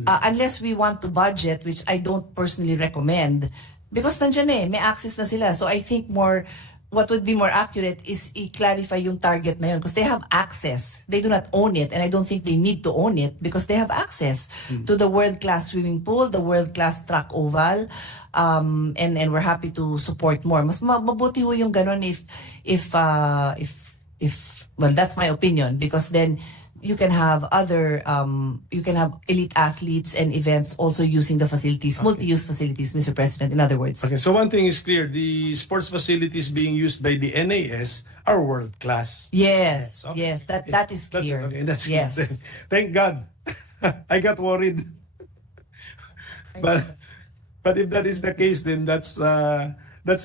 Unless we want to budget, which I don't personally recommend, because nandiyan may access na sila. So I think what would be more accurate is i-clarify yung target na yun because they have access. They do not own it, and I don't think they need to own it because they have access to the world-class swimming pool, the world-class track oval, and we're happy to support more. Mas mabuti ho yung ganun if well, that's my opinion, because then you can have you can have elite athletes and events also using the facilities, multi-use facilities, Mr. President, in other words. Okay, so one thing is clear, the sports facilities being used by the NAS are world class. Yes, okay. yes, that is clear. That's yes. good. Thank God. I got worried. But if that is the case, then that's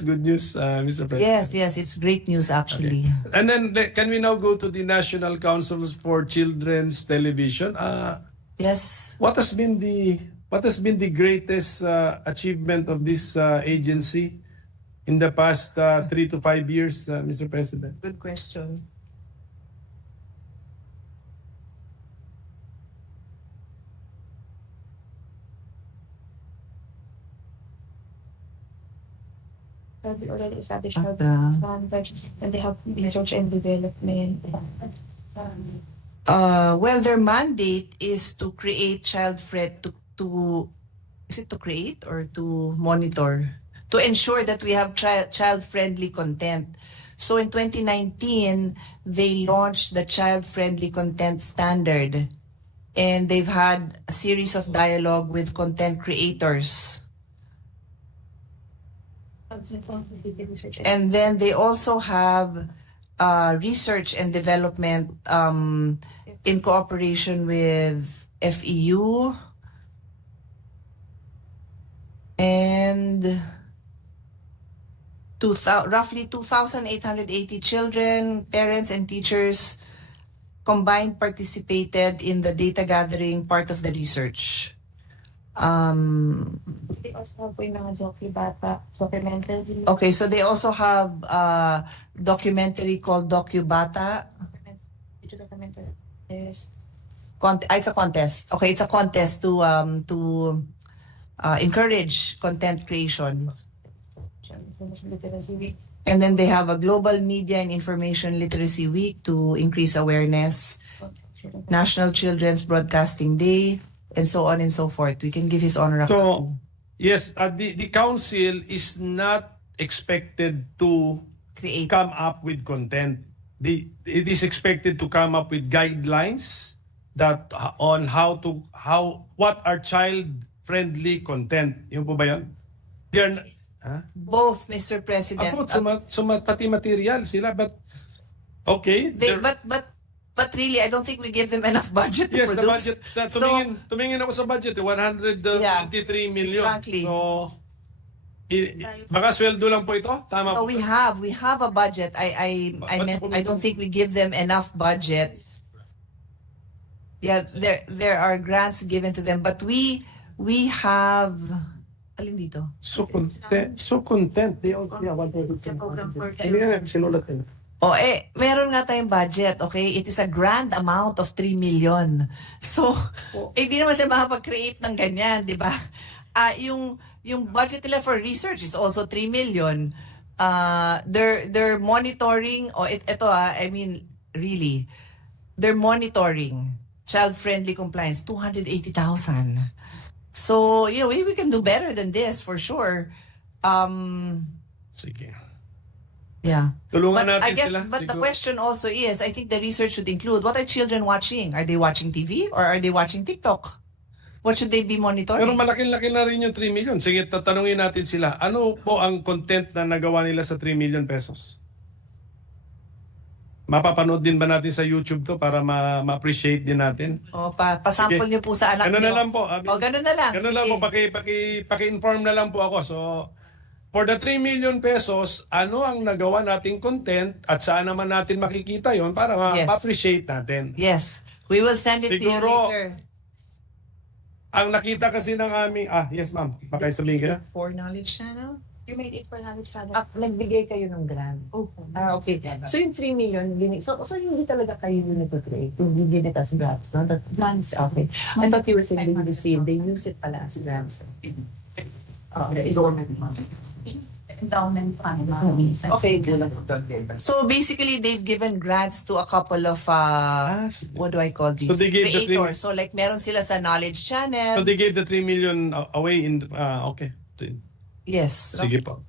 good news, Mr. President. Yes, it's great news actually. Okay. And then can we now go to the National Council for Children's Television? Yes. What has been the greatest achievement of this agency in the past 3 to 5 years, Mr. President? Good question. They already established At, and they have research and development. Well, their mandate is to create is it to create or to monitor? To ensure that we have child-friendly content. So in 2019, they launched the child-friendly content standard. And they've had a series of dialogue with content creators. And then they also have research and development in cooperation with FEU and roughly 2,880 children, parents, and teachers combined participated in the data gathering part of the research. They also have yung mga documentary. Okay, so they also have a documentary called DocuBata. Documentary. Yes. It's a contest. Okay, it's a contest to encourage content creation. And then they have a Global Media and Information Literacy Week to increase awareness, National Children's Broadcasting Day, and so on and so forth. We can give His Honor a So, yes, the council is not expected to come up with content. It is expected to come up with guidelines that on what are child-friendly content. Yung po ba yun? Both, Mr. President. Pati material sila, but okay. But really, I don't think we give them enough budget to yes, produce. the budget. Tumingin ako sa budget, 123 million. Exactly. So, baka sweldo lang po ito? Tama So po. we have a budget. I don't think we give them enough budget. Yeah, there are grants given to them, but we have alin dito? So content. They all sinulat nila. Meron nga tayong budget, okay? It is a grand amount of 3 million. So, hindi naman sila makapag-create ng ganyan, di ba? Yung budget nila for research is also 3 million. They're monitoring, I mean, really, they're monitoring child-friendly compliance, 280,000. So, we can do better than this, for sure. Sige. Yeah. Tulungan natin I guess, sila. But the question also is, I think the research should include, what are children watching? Are they watching TV or are they watching TikTok? What should they be monitoring? Pero malaking-laki na rin yung 3 million. Sige, tatanungin natin sila. Ano po ang content na nagawa nila sa 3 million pesos? Mapapanood din ba natin sa YouTube to para ma-appreciate din natin? Pasample niyo po sa anak niyo. niyo. Ganun na lang po. Ganun na lang. Ganun lang po. Paki-inform na lang po ako. So, for the 3 million pesos, ano ang nagawa nating content at saan naman natin makikita yon para ma-appreciate natin? Yes. We will send it to you later. Ang nakita kasi ng aming... yes ma'am. Baka sabihin ka na? For Knowledge Channel? You made it for knowledge channel. Nagbigay kayo ng grant. Okay. So yung 3 million, so hindi talaga kayo yung nag-create. You give it as grants, no? That grants, okay. I thought you were saying they receive, they use it pala as grants. Endowment fund. Okay. So basically, they've given grants to a couple of, what do I call these? So they gave the creators. So like meron sila sa Knowledge Channel. So they gave the 3 million away in... okay. Yes. Sige po.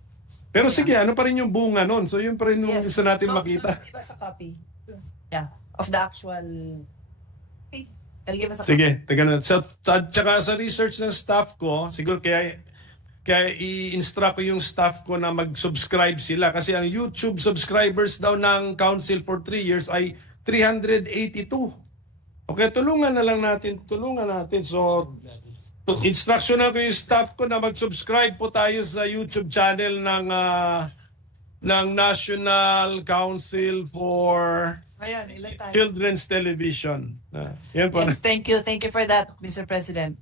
Pero sige, ano pa rin yung bunga nun? So yun pa rin yung gusto natin makita. So diba sa copy? Yeah. Of the actual Sige, taga na. Tsaka sa research ng staff ko, siguro kaya i-instruct ko yung staff ko na mag-subscribe sila kasi ang YouTube subscribers daw ng council for 3 years ay 382. Okay, tulungan natin. So, instruction na ko yung staff ko na mag-subscribe po tayo sa YouTube channel ng National Council for Children's Television. Yan po. Yes, thank you for that, Mr. President.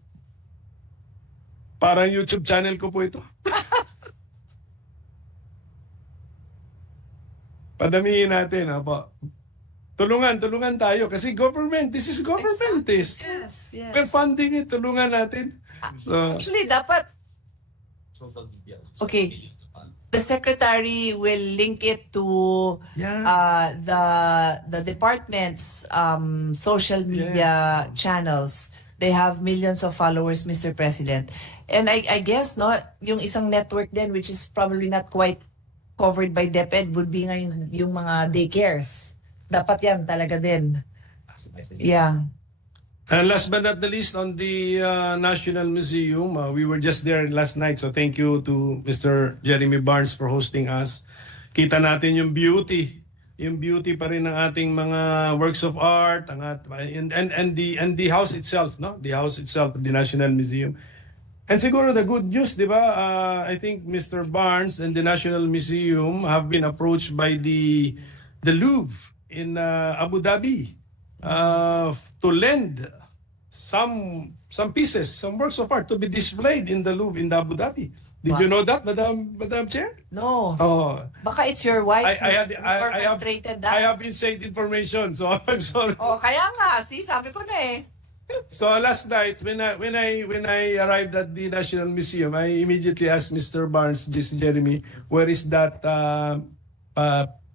Parang YouTube channel ko po ito. Padamihin natin, po. Tulungan tayo kasi government, this is government. Yes. We're funding it, tulungan natin. So, Actually, dapat, okay, the secretary will link it to the department's social media channels. They have millions of followers, Mr. President. And I guess, no, yung isang network din, which is probably not quite covered by DepEd, would be ngayon yung mga daycares. Dapat yan talaga din. Yeah. And last but not the least, on the National Museum, we were just there last night. So thank you to Mr. Jeremy Barnes for hosting us. Kita natin yung beauty pa rin ng ating mga works of art, and the house itself, no? The house itself, the National Museum. And siguro the good news, di ba? I think Mr. Barnes and the National Museum have been approached by the Louvre in Abu Dhabi to lend some pieces, some works of art to be displayed in the Louvre in Abu Dhabi. Did you know that, Madam Chair? No. Oh. Baka it's your wife I orchestrated that. have inside information, so I'm sorry. Oh, kaya nga, sabi ko na eh. So last night, when I arrived at the National Museum, I immediately asked Mr. Barnes, Jeremy, where is that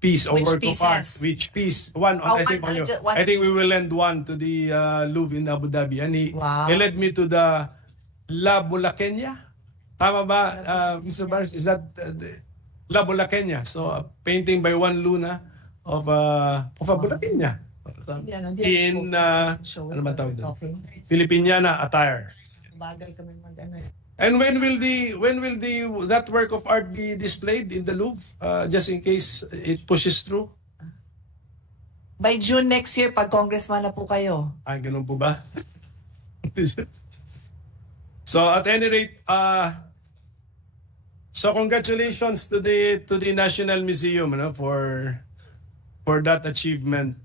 piece or work of art? Which piece? I think we will lend one to the Louvre in Abu Dhabi, and he led me to the La Bulakenya. Tama ba, Mr. Barnes? Is that La Bulakenya? So a painting by Juan Luna of a Bulakenya. In ano man tawag doon? Filipiniana attire. And when will that work of art be displayed in the Louvre, just in case it pushes through? By June next year, pag congressman na po kayo. Ay, ganun po ba? So at any rate, so congratulations to the National Museum, for that achievement.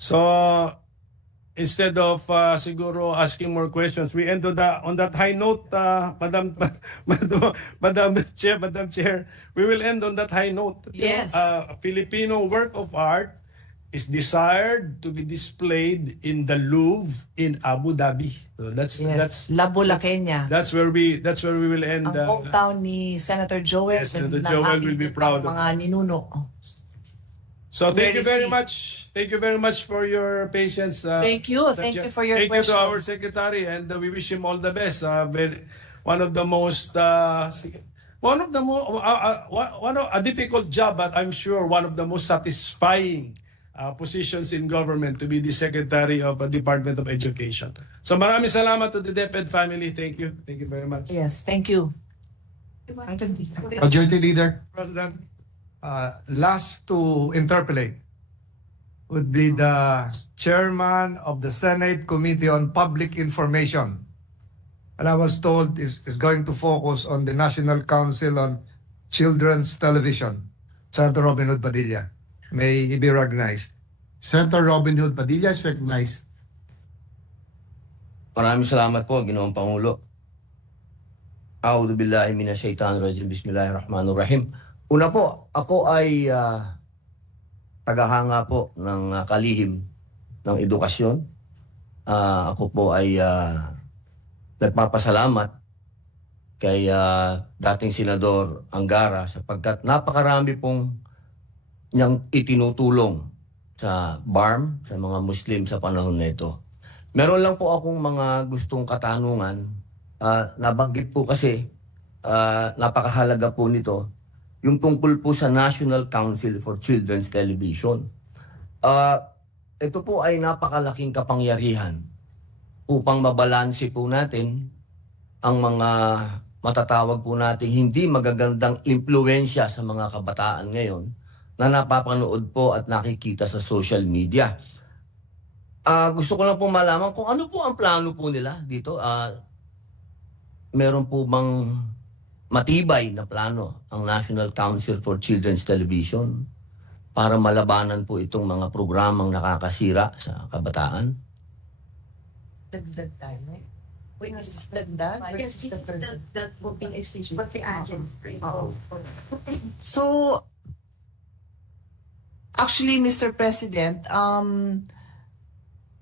So instead of siguro asking more questions, we end on that high note, Madam Chair. We will end on that high note. Yes. A Filipino work of art is desired to be displayed in the Louvre in Abu Dhabi. So that's La Bulakenya. That's where we will end. Ang hometown ni Senator Joel. Yes, Senator Joel will be proud of mga ninuno. So thank you very much. Thank you very much for your patience. Thank you. Thank you for your questions. Thank you to our secretary, and we wish him all the best. One of a difficult job, but I'm sure one of the most satisfying positions in government to be the Secretary of the Department of Education. So maraming salamat to the DepEd family. Thank you. Thank you very much. Yes, thank you. Majority Leader. President, last to interpolate would be the chairman of the Senate Committee on Public Information. And I was told is going to focus on the National Council on Children's Television, Senator Robin Hood Padilla. May he be recognized. Senator Robin Hood Padilla is recognized. Maraming salamat po, Ginoong Pangulo. A'udhu billahi minasyaitanir rajim. Bismillahirrahmanirrahim. Una po, ako ay tagahanga po ng kalihim ng edukasyon. Ako po ay nagpapasalamat kay dating Senador Angara sapagkat napakarami pong niyang itinutulong sa BARM, sa mga Muslim sa panahon na ito. Meron lang po akong mga gustong katanungan. Nabanggit po kasi, napakahalaga po nito, yung tungkol po sa National Council for Children's Television. Ito po ay napakalaking kapangyarihan upang mabalanse po natin ang mga matatawag po natin hindi magagandang impluensya sa mga kabataan ngayon na napapanood po at nakikita sa social media. Gusto ko lang po malaman kung ano po ang plano po nila dito. Meron po bang matibay na plano ang National Council for Children's Television para malabanan po itong mga programang nakakasira sa kabataan? Dagdag tayo. Wait, is this dagdag? Yes, Is this the that will be a stage, but the agent. So, actually, Mr. President,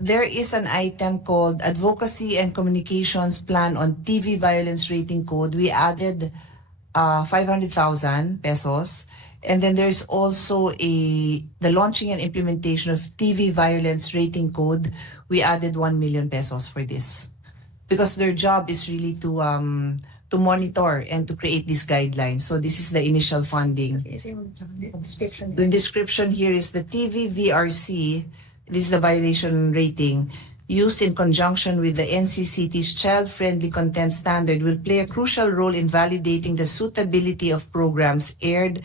there is an item called Advocacy and Communications Plan on TV Violence Rating Code. We added 500,000 pesos. And then there's also the launching and implementation of TV Violence Rating Code. We added 1 million pesos for this. Because their job is really to monitor and to create these guidelines. So this is the initial funding. The description here is the TV VRC, this is the violation rating, used in conjunction with the NCCT's child-friendly content standard will play a crucial role in validating the suitability of programs aired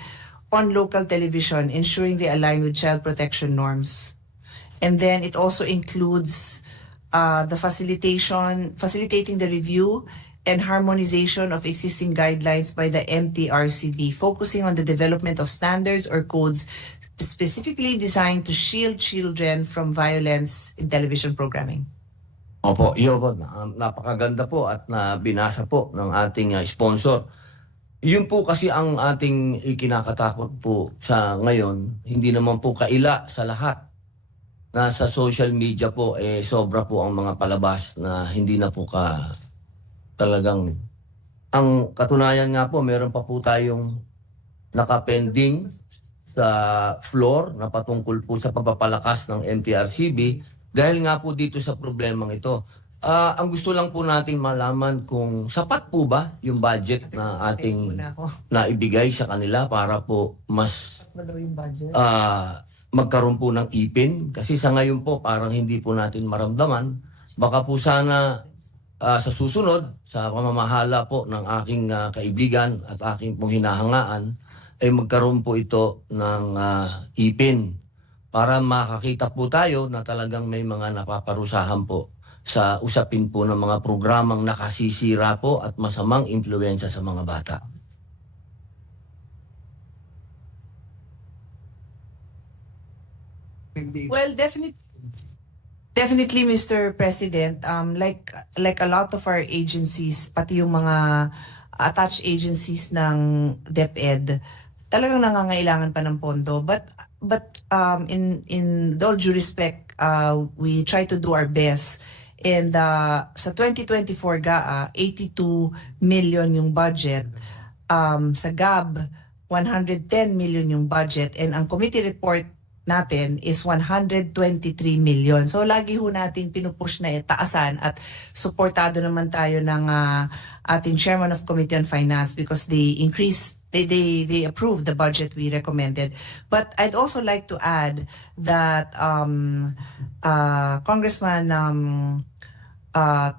on local television, ensuring they align with child protection norms. And then it also includes the facilitating the review and harmonization of existing guidelines by the MTRCB, focusing on the development of standards or codes specifically designed to shield children from violence in television programming. Opo, iyo po. Napakaganda po at binasa po ng ating sponsor. Yun po kasi ang ating ikinakatakot po sa ngayon, hindi naman po kaila sa lahat. Nasa social media po, sobra po ang mga palabas na hindi na po talagang... Ang katunayan nga po, meron pa po tayong nakapending sa floor na patungkol po sa pagpapalakas ng MTRCB dahil nga po dito sa problemang ito. Ang gusto lang po nating malaman kung sapat po ba yung budget na ating naibigay sa kanila para po mas magkaroon po ng ipin. Kasi sa ngayon po parang hindi po natin maramdaman. Baka po sana sa susunod, sa pamamahala po ng aking kaibigan at aking pong hinahangaan, ay magkaroon po ito ng ipin para makakita po tayo na talagang may mga napaparusahan po sa usapin po ng mga programang nakasisira po at masamang impluensya sa mga bata. Well, definitely, Mr. President, like a lot of our agencies, pati yung mga attached agencies ng DepEd, talagang nangangailangan pa ng pondo. But in all due respect, we try to do our best. And sa 2024 GAA, 82 million yung budget. Sa GAB, 110 million yung budget. And ang committee report natin is 123 million. So lagi ho natin pinupush na taasan at suportado naman tayo ng ating Chairman of Committee on Finance because they approved the budget we recommended. But I'd also like to add that Congressman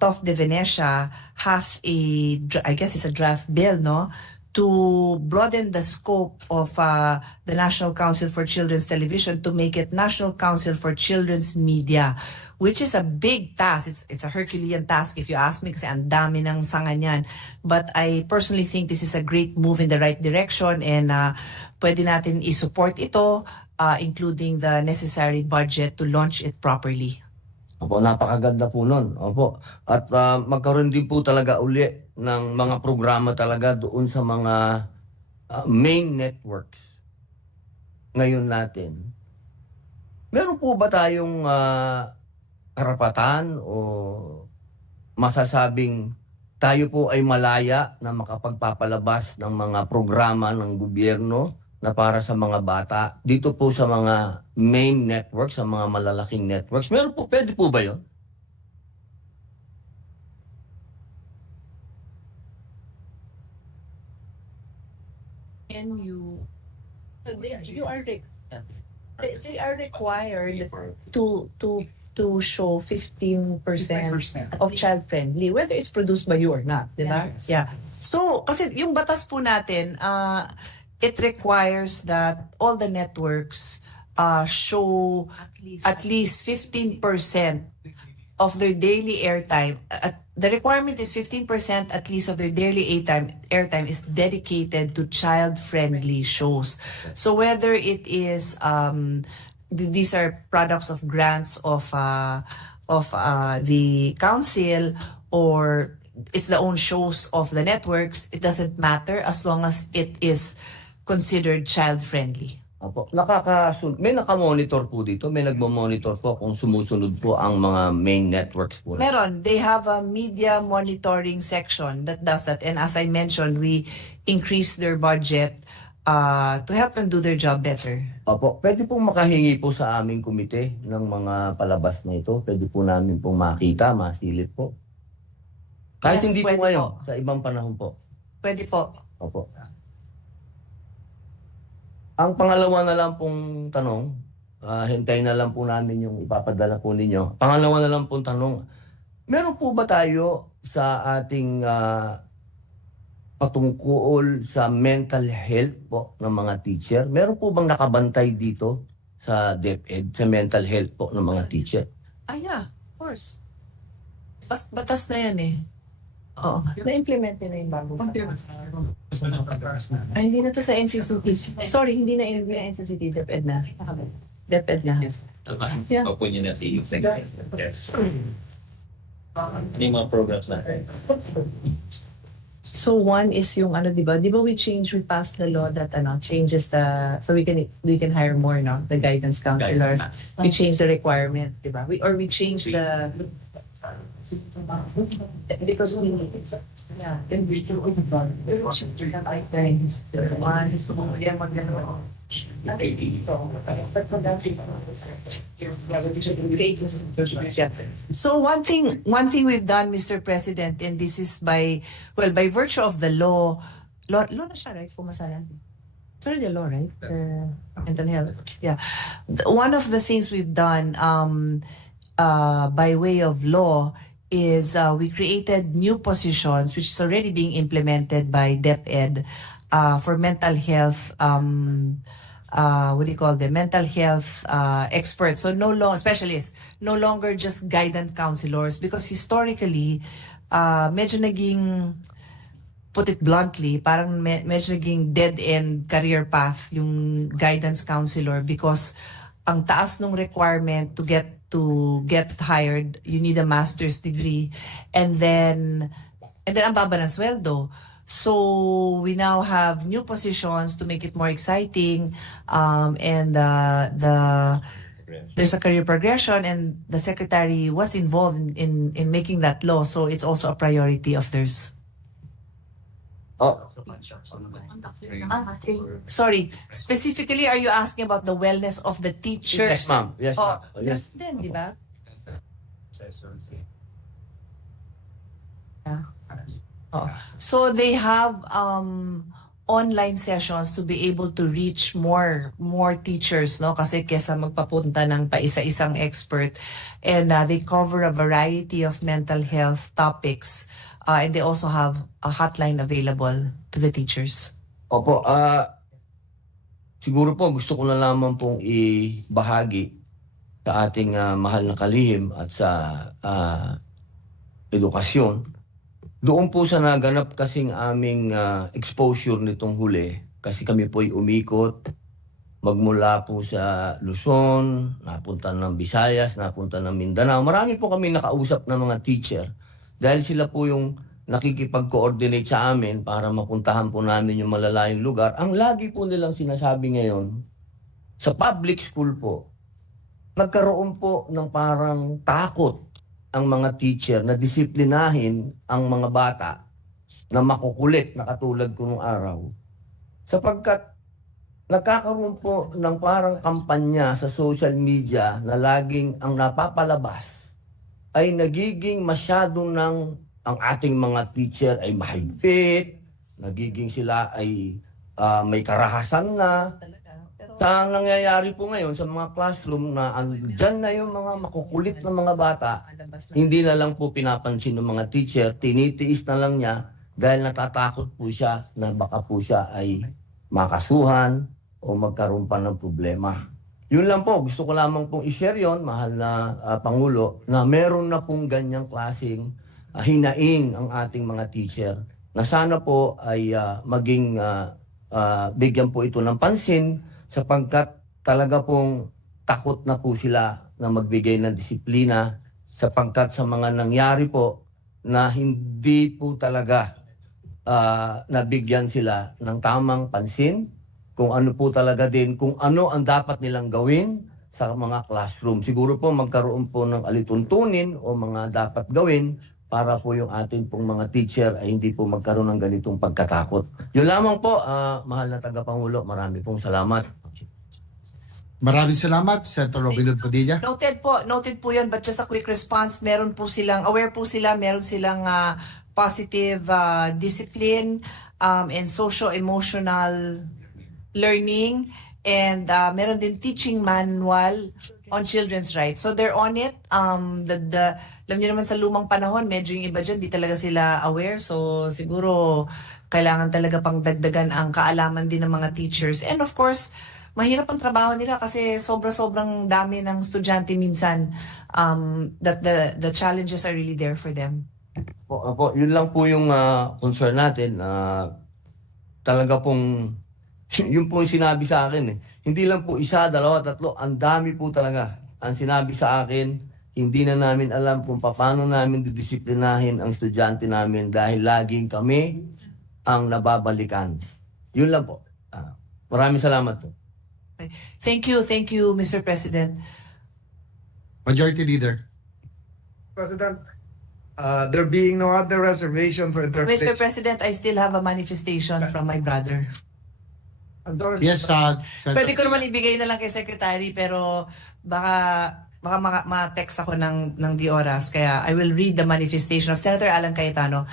Tof de Venecia has I guess it's a draft bill, no? To broaden the scope of the National Council for Children's Television to make it National Council for Children's Media, which is a big task. It's a Herculean task if you ask me kasi ang dami ng sanga niyan. But I personally think this is a great move in the right direction and pwede natin i-support ito, including the necessary budget to launch it properly. Opo, napakaganda po nun. Opo. At magkaroon din po talaga uli ng mga programa talaga doon sa mga main networks ngayon natin. Meron po ba tayong karapatan o masasabing tayo po ay malaya na makapagpapalabas ng mga programa ng gobyerno na para sa mga bata dito po sa mga main networks, sa mga malalaking networks? Meron po, pwede po ba yun? You are right. They are required to show 15% of child-friendly, whether it's produced by you or not, di ba? Yes. Yeah. So, kasi yung batas po natin, it requires that all the networks show at least 15% of their daily airtime. The requirement is 15% at least of their daily airtime is dedicated to child-friendly shows. So whether it is these are products of grants of the council, or it's the own shows of the networks, it doesn't matter as long as it is considered child-friendly. Opo. May nakamonitor po dito, may nagmo-monitor po kung sumusunod po ang mga main networks po. Meron. They have a media monitoring section that does that. And as I mentioned, we increased their budget to help them do their job better. Opo, pwede pong makahingi po sa aming komite ng mga palabas na ito. Pwede po namin pong makita, masilip po. Kahit Yes, hindi po pwede ngayon, po. sa ibang panahon po. Pwede po. Opo. Ang pangalawa na lang pong tanong, hintayin na lang po namin yung ipapadala po ninyo. Pangalawa na lang pong tanong, meron po ba tayo sa ating patungkol sa mental health po ng mga teacher? Meron po bang nakabantay dito sa DepEd, sa mental health po ng mga teacher? Yeah, of course. Batas na yan eh. Oo. Na-implement na yung bago. Hindi na to sa NCCT. Sorry, hindi na NCCT. DepEd na. DepEd na. Yeah. Opo niyo natin yung second. Yung mga programs na. So one is yung di ba we passed the law that changes the, so we can hire more, no, the guidance counselors. We changed the requirement, di ba? We changed the, because we yeah, then we do it one So one thing we've done, Mr. President, and this is by virtue of the law na siya, right? Pumasalan. It's already a law, right? Mental health. Yeah. One of the things we've done by way of law is we created new positions, which is already being implemented by DepEd for mental health, what do you call them? Mental health experts. So no longer specialists, no longer just guidance counselors, because historically, medyo naging, put it bluntly, parang medyo naging dead-end career path yung guidance counselor, because ang taas nung requirement to get hired, you need a master's degree, and then ang baba ng sweldo. So we now have new positions to make it more exciting, and there's a career progression, and the secretary was involved in making that law, so it's also a priority of theirs. Sorry, specifically, are you asking about the wellness of the teachers? Yes, ma'am. Yes, ma'am. Yes. Then, di ba? So they have online sessions to be able to reach more teachers, no? Kasi kesa magpapunta ng paisa-isang expert, and they cover a variety of mental health topics, and they also have a hotline available to the teachers. Opo, siguro po gusto ko na lamang pong ibahagi sa ating mahal na kalihim at sa edukasyon. Doon po sa naganap kasing aming exposure nitong huli, kasi kami po'y umikot, magmula po sa Luzon, napunta ng Visayas, napunta ng Mindanao. Marami po kami nakausap ng mga teacher dahil sila po yung nakikipag-coordinate sa amin para mapuntahan po namin yung malalayong lugar. Ang lagi po nilang sinasabi ngayon, sa public school po, nagkaroon po ng parang takot ang mga teacher na disiplinahin ang mga bata na makukulit na katulad ko nung araw. Sapagkat nagkakaroon po ng parang kampanya sa social media na laging ang napapalabas ay nagiging masyado ng ang ating mga teacher ay mahigpit, nagiging sila ay may karahasan na. Sa nangyayari po ngayon sa mga classroom na dyan na yung mga makukulit na mga bata, hindi na lang po pinapansin ng mga teacher, tinitiis na lang niya dahil natatakot po siya na baka po siya ay makasuhan o magkaroon pa ng problema. Yun lang po, gusto ko lamang pong i-share yun, mahal na Pangulo, na meron na pong ganyang klaseng hinaing ang ating mga teacher na sana po ay maging bigyan po ito ng pansin sapagkat talaga pong takot na po sila na magbigay ng disiplina sapagkat sa mga nangyari po na hindi po talaga nabigyan sila ng tamang pansin kung ano po talaga din, kung ano ang dapat nilang gawin sa mga classroom. Siguro po magkaroon po ng alituntunin o mga dapat gawin para po yung ating pong mga teacher ay hindi po magkaroon ng ganitong pagkatakot. Yun lamang po, mahal na tagapangulo, marami pong salamat. Maraming salamat, Senator Robin Padilla. Noted po yun, but just a quick response, aware po sila, meron silang positive discipline and socio-emotional learning, and meron din teaching manual on children's rights. So they're on it. Alam niyo naman sa lumang panahon, medyo yung iba dyan, di talaga sila aware. So siguro kailangan talaga pang dagdagan ang kaalaman din ng mga teachers. And of course, mahirap ang trabaho nila kasi sobrang dami ng estudyante minsan, that the challenges are really there for them. Yun lang po yung concern natin. Talaga pong, yun po yung sinabi sa akin. Hindi lang po isa, dalawa, tatlo, ang dami po talaga. Ang sinabi sa akin, hindi na namin alam kung paano namin didisiplinahin ang estudyante namin dahil laging kami ang nababalikan. Yun lang po. Maraming salamat po. Thank you, Mr. President. Majority Leader. President, there being no other reservation for interpretation. Mr. President, I still have a manifestation from my brother. Yes, Pwede ko naman ibigay na lang kay Secretary, pero baka ma-text ako ng di oras, kaya I will read the manifestation of Senator Alan Cayetano.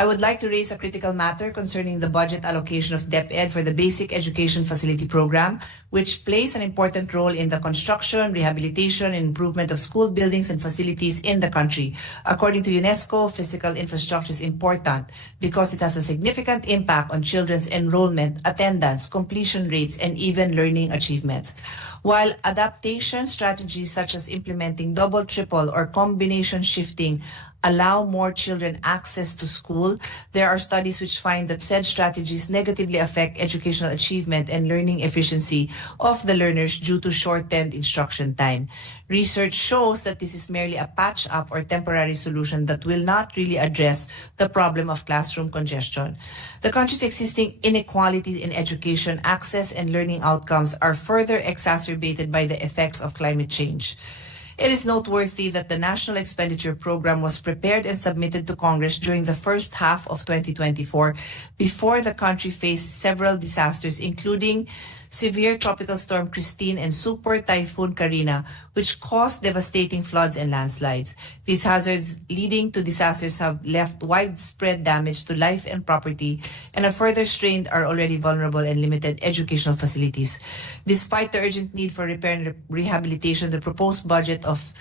I would like to raise a critical matter concerning the budget allocation of DepEd for the Basic Education Facility Program, which plays an important role in the construction, rehabilitation, and improvement of school buildings and facilities in the country. According to UNESCO, physical infrastructure is important because it has a significant impact on children's enrollment, attendance, completion rates, and even learning achievements. While adaptation strategies such as implementing double, triple, or combination shifting allow more children access to school, there are studies which find that said strategies negatively affect educational achievement and learning efficiency of the learners due to shortened instruction time. Research shows that this is merely a patch-up or temporary solution that will not really address the problem of classroom congestion. The country's existing inequalities in education, access, and learning outcomes are further exacerbated by the effects of climate change. It is noteworthy that the National Expenditure Program was prepared and submitted to Congress during the first half of 2024 before the country faced several disasters, including severe tropical storm Christine and super typhoon Karina, which caused devastating floods and landslides. These hazards leading to disasters have left widespread damage to life and property and have further strained our already vulnerable and limited educational facilities. Despite the urgent need for repair and rehabilitation, the proposed budget of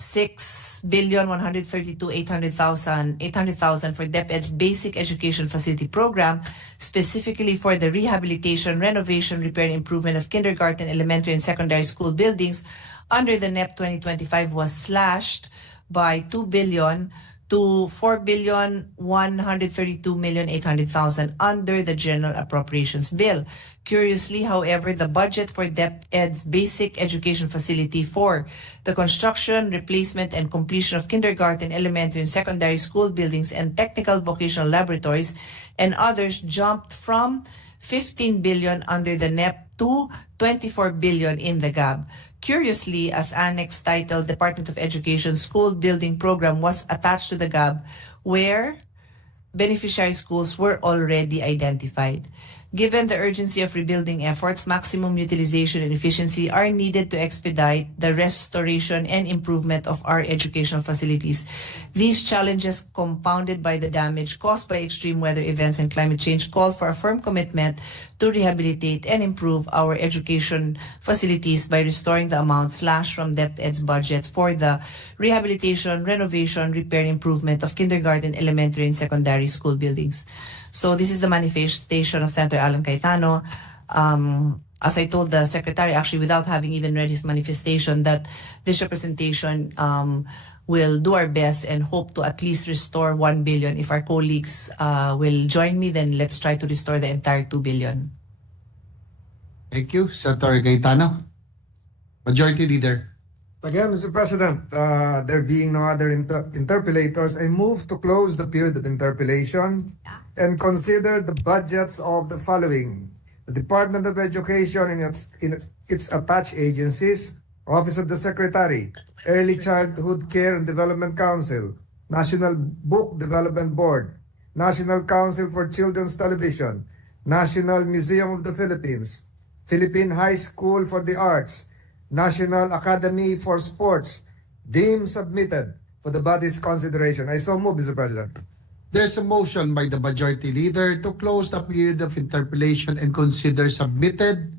6,132,800,000 for DepEd's Basic Education Facility Program, specifically for the rehabilitation, renovation, repair, and improvement of kindergarten, elementary, and secondary school buildings under the NEP 2025 was slashed by 2 billion to 4,132,800,000 under the General Appropriations Bill. Curiously, however, the budget for DepEd's Basic Education Facility for the construction, replacement, and completion of kindergarten, elementary, and secondary school buildings and technical vocational laboratories and others jumped from 15 billion under the NEP to 24 billion in the GAB. Curiously, as annex titled Department of Education School Building Program was attached to the GAB, where beneficiary schools were already identified. Given the urgency of rebuilding efforts, maximum utilization and efficiency are needed to expedite the restoration and improvement of our educational facilities. These challenges, compounded by the damage caused by extreme weather events and climate change, call for a firm commitment to rehabilitate and improve our education facilities by restoring the amount slashed from DepEd's budget for the rehabilitation, renovation, repair, and improvement of kindergarten, elementary, and secondary school buildings. So this is the manifestation of Senator Alan Cayetano. As I told the secretary, actually, without having even read his manifestation, that this representation will do our best and hope to at least restore 1 billion. If our colleagues will join me, then let's try to restore the entire 2 billion. Thank you, Senator Cayetano. Majority Leader. Again, Mr. President, there being no other interpellators, I move to close the period of interpellation and consider the budgets of the following: the Department of Education and its attached agencies, Office of the Secretary, Early Childhood Care and Development Council, National Book Development Board, National Council for Children's Television, National Museum of the Philippines, Philippine High School for the Arts, National Academy for Sports, deemed submitted for the body's consideration. I so move, Mr. President. There's a motion by the Majority Leader to close the period of interpellation and consider submitted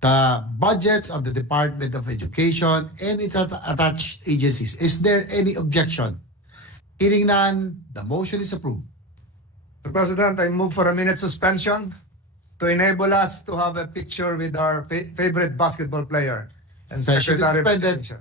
the budgets of the Department of Education and its attached agencies. Is there any objection? Hearing none, the motion is approved. Mr. President, I move for a minute suspension to enable us to have a picture with our favorite basketball player and Session Secretary of suspended. Education.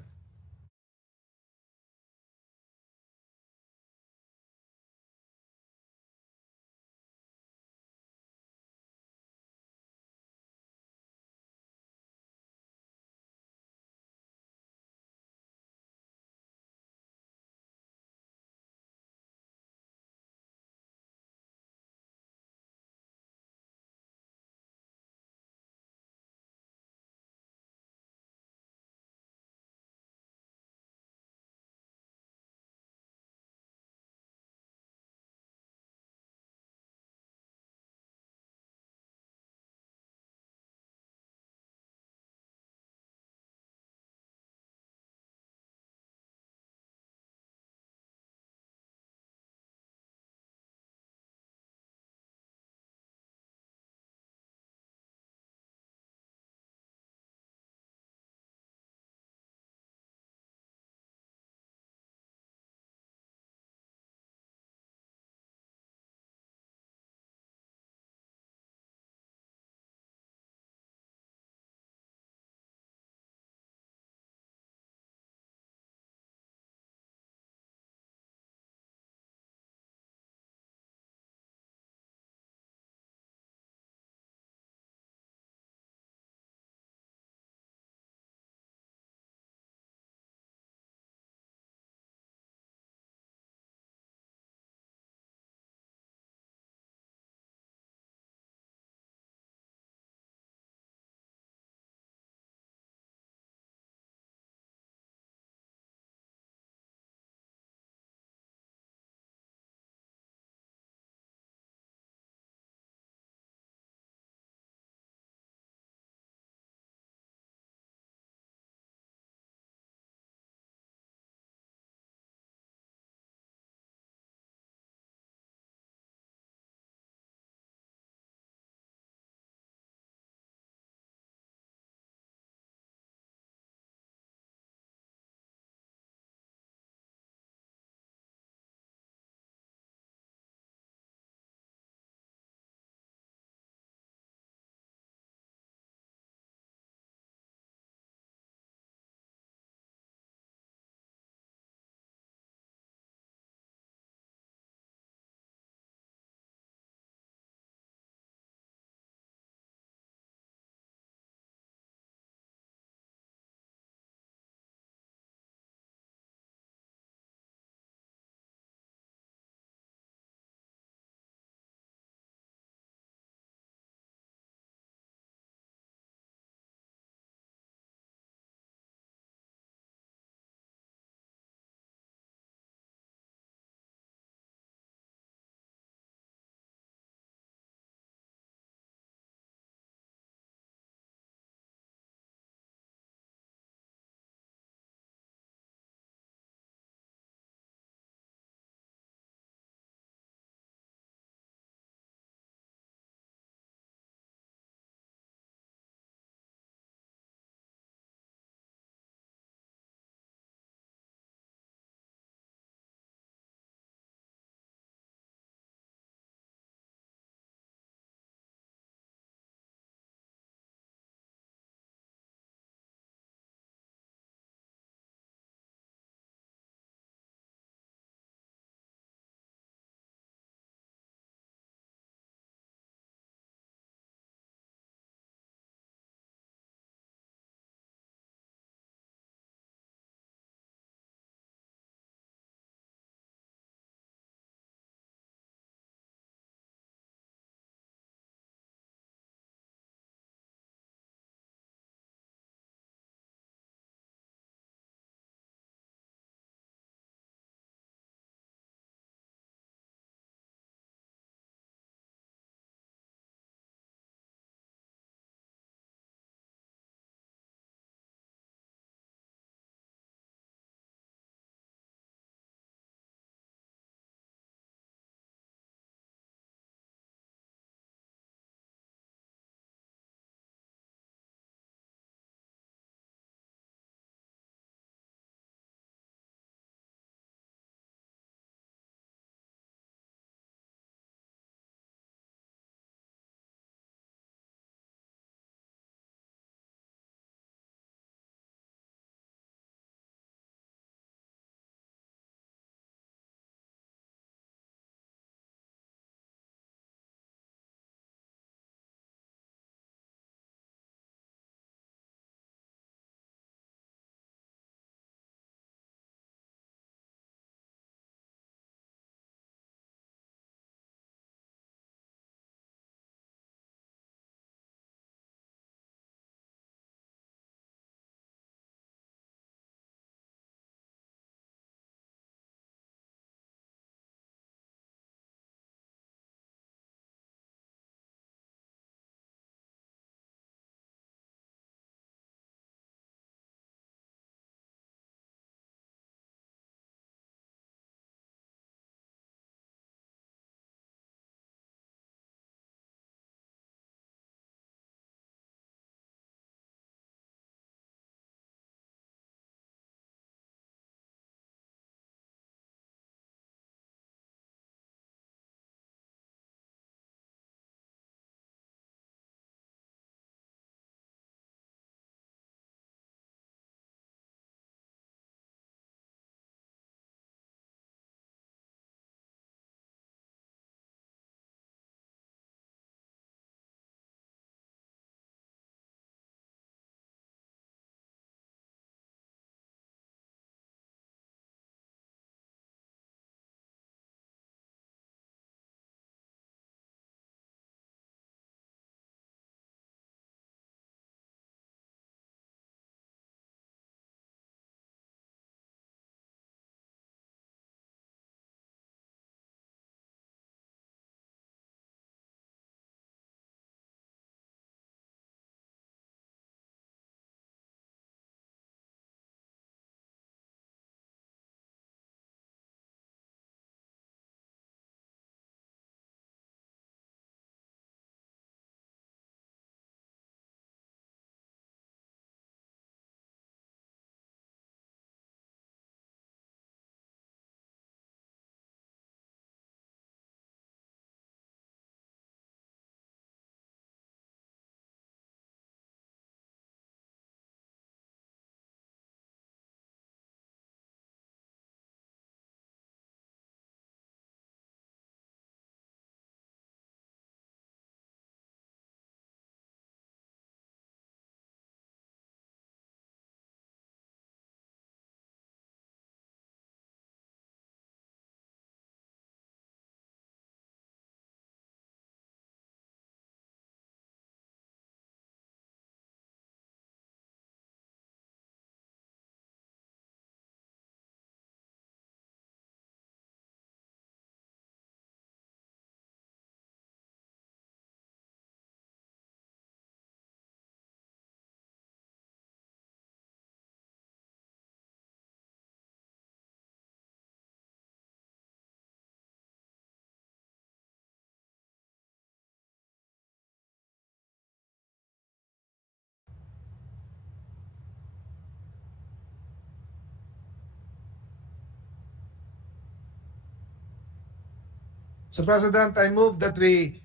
So, President, I move that we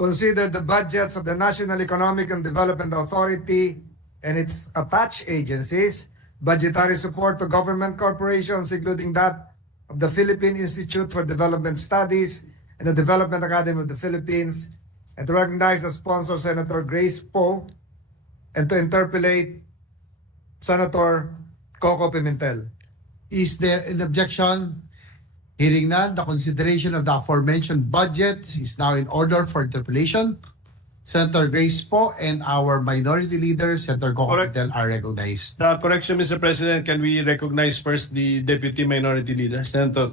consider the budgets of the National Economic and Development Authority and its attached agencies, budgetary support to government corporations, including that of the Philippine Institute for Development Studies and the Development Academy of the Philippines, and to recognize the sponsor, Senator Grace Poe, and to interpellate Senator Coco Pimentel. Is there an objection? Hearing none, the consideration of the aforementioned budget is now in order for interpellation. Senator Grace Poe and our minority leader, Senator Coco Pimentel, are recognized. Correction, Mr. President, can we recognize first the Deputy Minority Leader, Senator?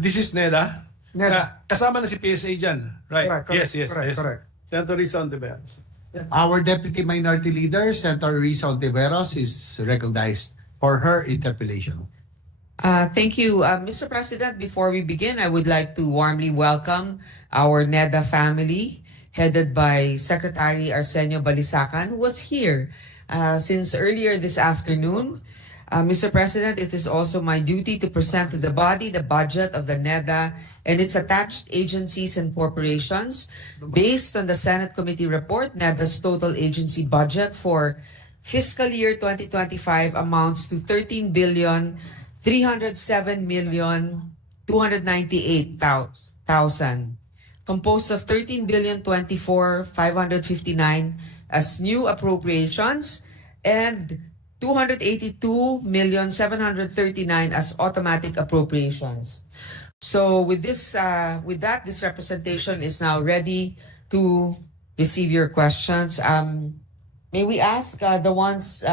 This is NEDA? NEDA. Kasama na si PSA dyan. Right. Correct, Yes. correct. Senator Risa Ontiveros. Our Deputy Minority Leader, Senator Risa Ontiveros, is recognized for her interpellation. Thank you. Mr. President, before we begin, I would like to warmly welcome our NEDA family, headed by Secretary Arsenio Balisacan, who was here since earlier this afternoon. Mr. President, it is also my duty to present to the body the budget of the NEDA and its attached agencies and corporations. Based on the Senate Committee report, NEDA's total agency budget for fiscal year 2025 amounts to 13,307,298,000, composed of 13,024,559 as new appropriations and 282,739 as automatic appropriations. So with this representation is now ready to receive your questions. May we ask the ones?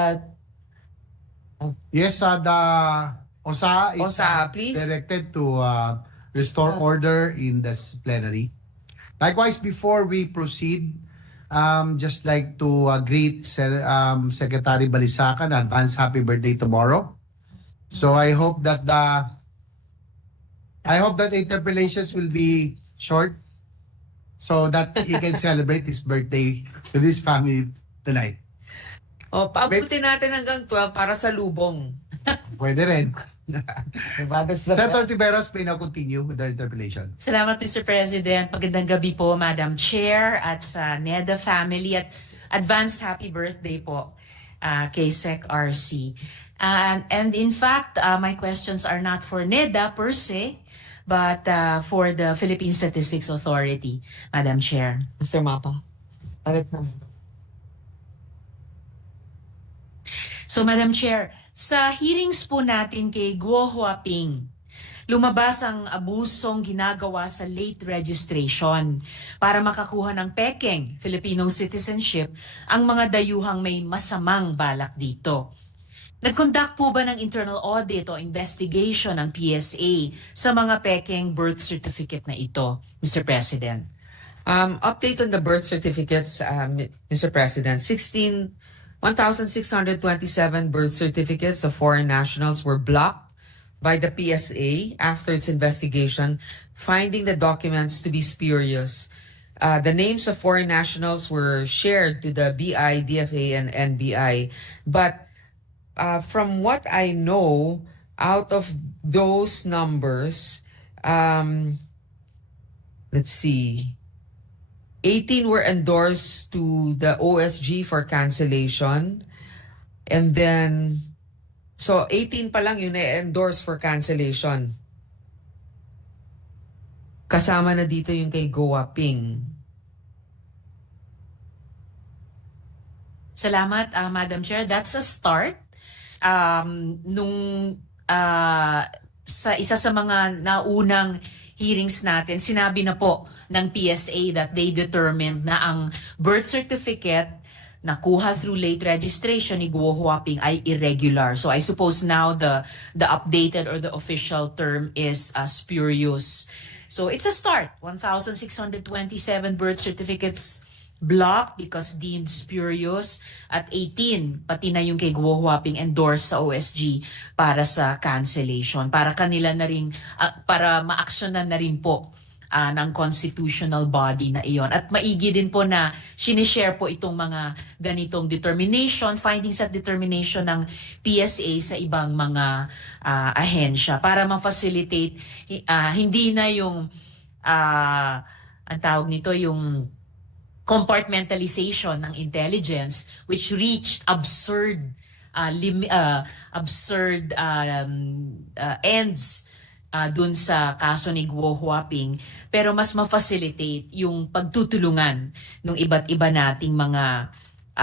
Yes, the OSA is please. directed to restore order in this plenary. Likewise, before we proceed, just like to greet Secretary Balisacan, advance happy birthday tomorrow. So I hope that the interpellations will be short so that he can celebrate his birthday with his family tonight. Paabutin natin hanggang 12 para sa lubong. Pwede rin. Senator Tiberos may now continue with the interpellation. Salamat, Mr. President. Magandang gabi po, Madam Chair, at sa NEDA family, at advanced happy birthday po kay Sec RC. And in fact, my questions are not for NEDA per se, but for the Philippine Statistics Authority, Madam Chair. Mr. Mapa. So, Madam Chair, sa hearings po natin kay Guo Huaping, lumabas ang abusong ginagawa sa late registration para makakuha ng pekeng Filipinong citizenship ang mga dayuhang may masamang balak dito. Nag-conduct po ba ng internal audit o investigation ng PSA sa mga pekeng birth certificate na ito, Mr. President? Update on the birth certificates, Mr. President. 1,627 birth certificates of foreign nationals were blocked by the PSA after its investigation, finding the documents to be spurious. The names of foreign nationals were shared to the BI, DFA, and NBI. But from what I know, out of those numbers, let's see, 18 were endorsed to the OSG for cancellation. And then, so 18 pa lang yung na-endorse for cancellation. Kasama na dito yung kay Goa Ping. Salamat, Madam Chair. That's a start. Sa isa sa mga naunang hearings natin, sinabi na po ng PSA that they determined na ang birth certificate nakuha through late registration ni Guo Huaping ay irregular. So I suppose now the updated or the official term is spurious. So it's a start. 1,627 birth certificates blocked because deemed spurious, at 18 pati na yung kay Guo Huaping endorsed sa OSG para sa cancellation, para kanila na rin para ma-actionan na rin po ng constitutional body na iyon. At maigi din po na sinishare po itong mga ganitong determination, findings at determination ng PSA sa ibang mga ahensya para ma-facilitate hindi na yung ang tawag nito yung compartmentalization ng intelligence which reached absurd ends dun sa kaso ni Guo Huaping, pero mas ma-facilitate yung pagtutulungan ng iba't iba nating mga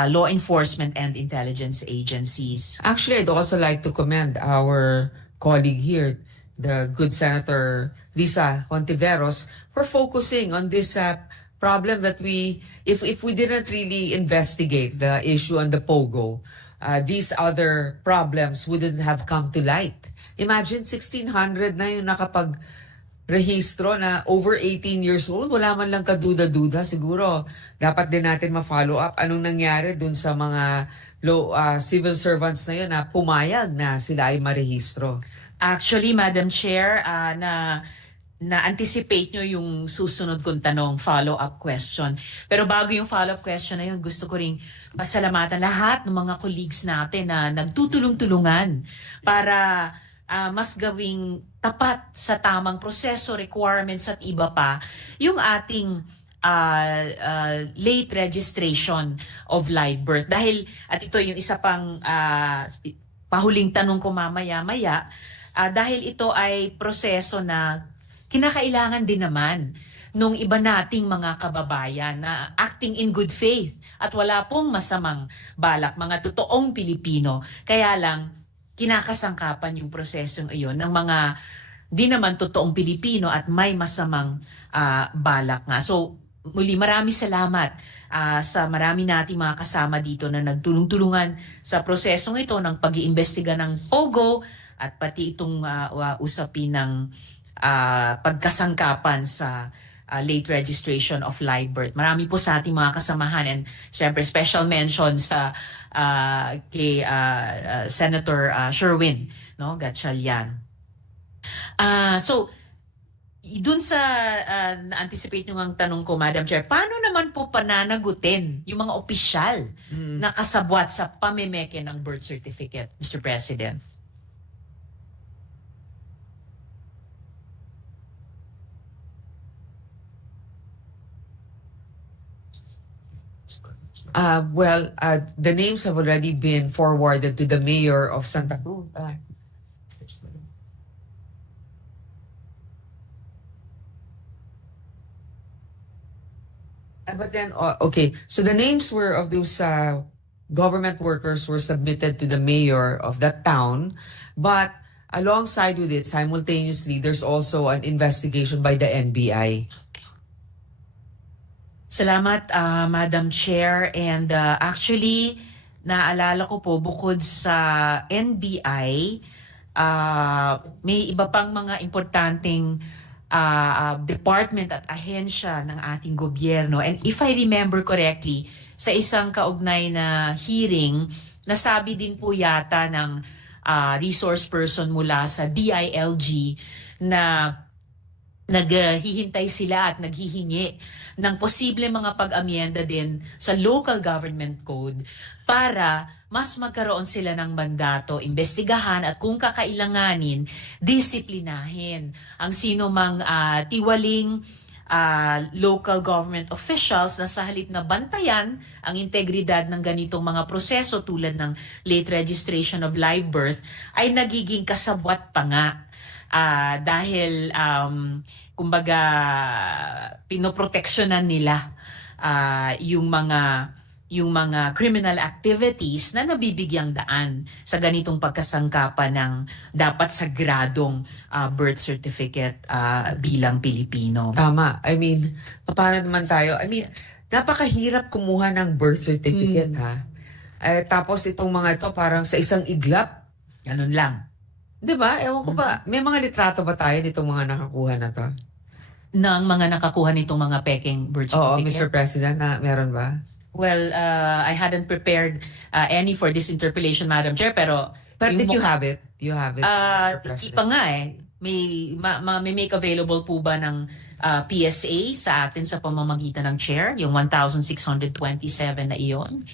law enforcement and intelligence agencies. Actually, I'd also like to commend our colleague here, the good Senator Lisa Hontiveros, for focusing on this problem that if we didn't really investigate the issue on the POGO, these other problems wouldn't have come to light. Imagine 1,600 na yung nakapag-rehistro na over 18 years old. Wala man lang kaduda-duda. Siguro, dapat din natin ma-follow up anong nangyari dun sa mga civil servants na yun na pumayag na sila ay marehistro. Actually, Madam Chair, na-anticipate nyo yung susunod kong tanong, follow-up question. Pero bago yung follow-up question na yun, gusto ko rin pasalamatan lahat ng mga colleagues natin na nagtutulong-tulungan para mas gawing tapat sa tamang proseso, requirements at iba pa, yung ating late registration of live birth. Dahil, at ito yung isa pang pahuling tanong ko mamaya-maya, dahil ito ay proseso na kinakailangan din naman nung iba nating mga kababayan na acting in good faith at wala pong masamang balak, mga totoong Pilipino. Kaya lang, kinakasangkapan yung prosesong iyon ng mga di naman totoong Pilipino at may masamang balak nga. So, muli maraming salamat sa marami nating mga kasama dito na nagtulong-tulungan sa prosesong ito ng pag-iimbestiga ng POGO at pati itong usapin ng pagkasangkapan sa late registration of live birth. Marami po sa ating mga kasamahan and syempre special mention sa kay Senator Sherwin, no, Gatchalian. So dun sa na-anticipate nyo ang tanong ko, Madam Chair, paano naman po pananagutin yung mga opisyal na kasabwat sa pamemeke ng birth certificate, Mr. President? The names have already been forwarded to the mayor of Santa Cruz. But then, okay, so the names of those government workers were submitted to the mayor of that town, but alongside with it, simultaneously, there's also an investigation by the NBI. Salamat, Madam Chair. And actually, naalala ko po, bukod sa NBI, may iba pang mga importanteng department at ahensya ng ating gobyerno. And if I remember correctly, sa isang kaugnay na hearing, nasabi din po yata ng resource person mula sa DILG na naghihintay sila at naghihingi ng posible mga pag-amyenda din sa local government code para mas magkaroon sila ng mandato, imbestigahan at kung kakailanganin, disiplinahin ang sino mang tiwaling local government officials na sa halip na bantayan ang integridad ng ganitong mga proseso tulad ng late registration of live birth ay nagiging kasabwat pa nga. Dahil kumbaga pinoproteksyonan nila yung mga criminal activities na nabibigyang daan sa ganitong pagkasangkapan ng dapat sagradong birth certificate bilang Pilipino. Tama. I mean, paano naman tayo? I mean, napakahirap kumuha ng birth certificate, ha? Tapos itong mga ito parang sa isang iglap. Ganun lang. Diba? Ewan ko ba, may mga litrato ba tayo nitong mga nakakuha na to? Ng mga nakakuha nitong mga peking birth certificate? Oo, Mr. President, na meron ba? Well, I hadn't prepared any for this interpellation, Madam Chair, pero... But did you have it? You have it, Mr. President? Ipa nga eh. may make available po ba ng PSA sa atin sa pamamagitan ng chair, yung 1,627 na iyon?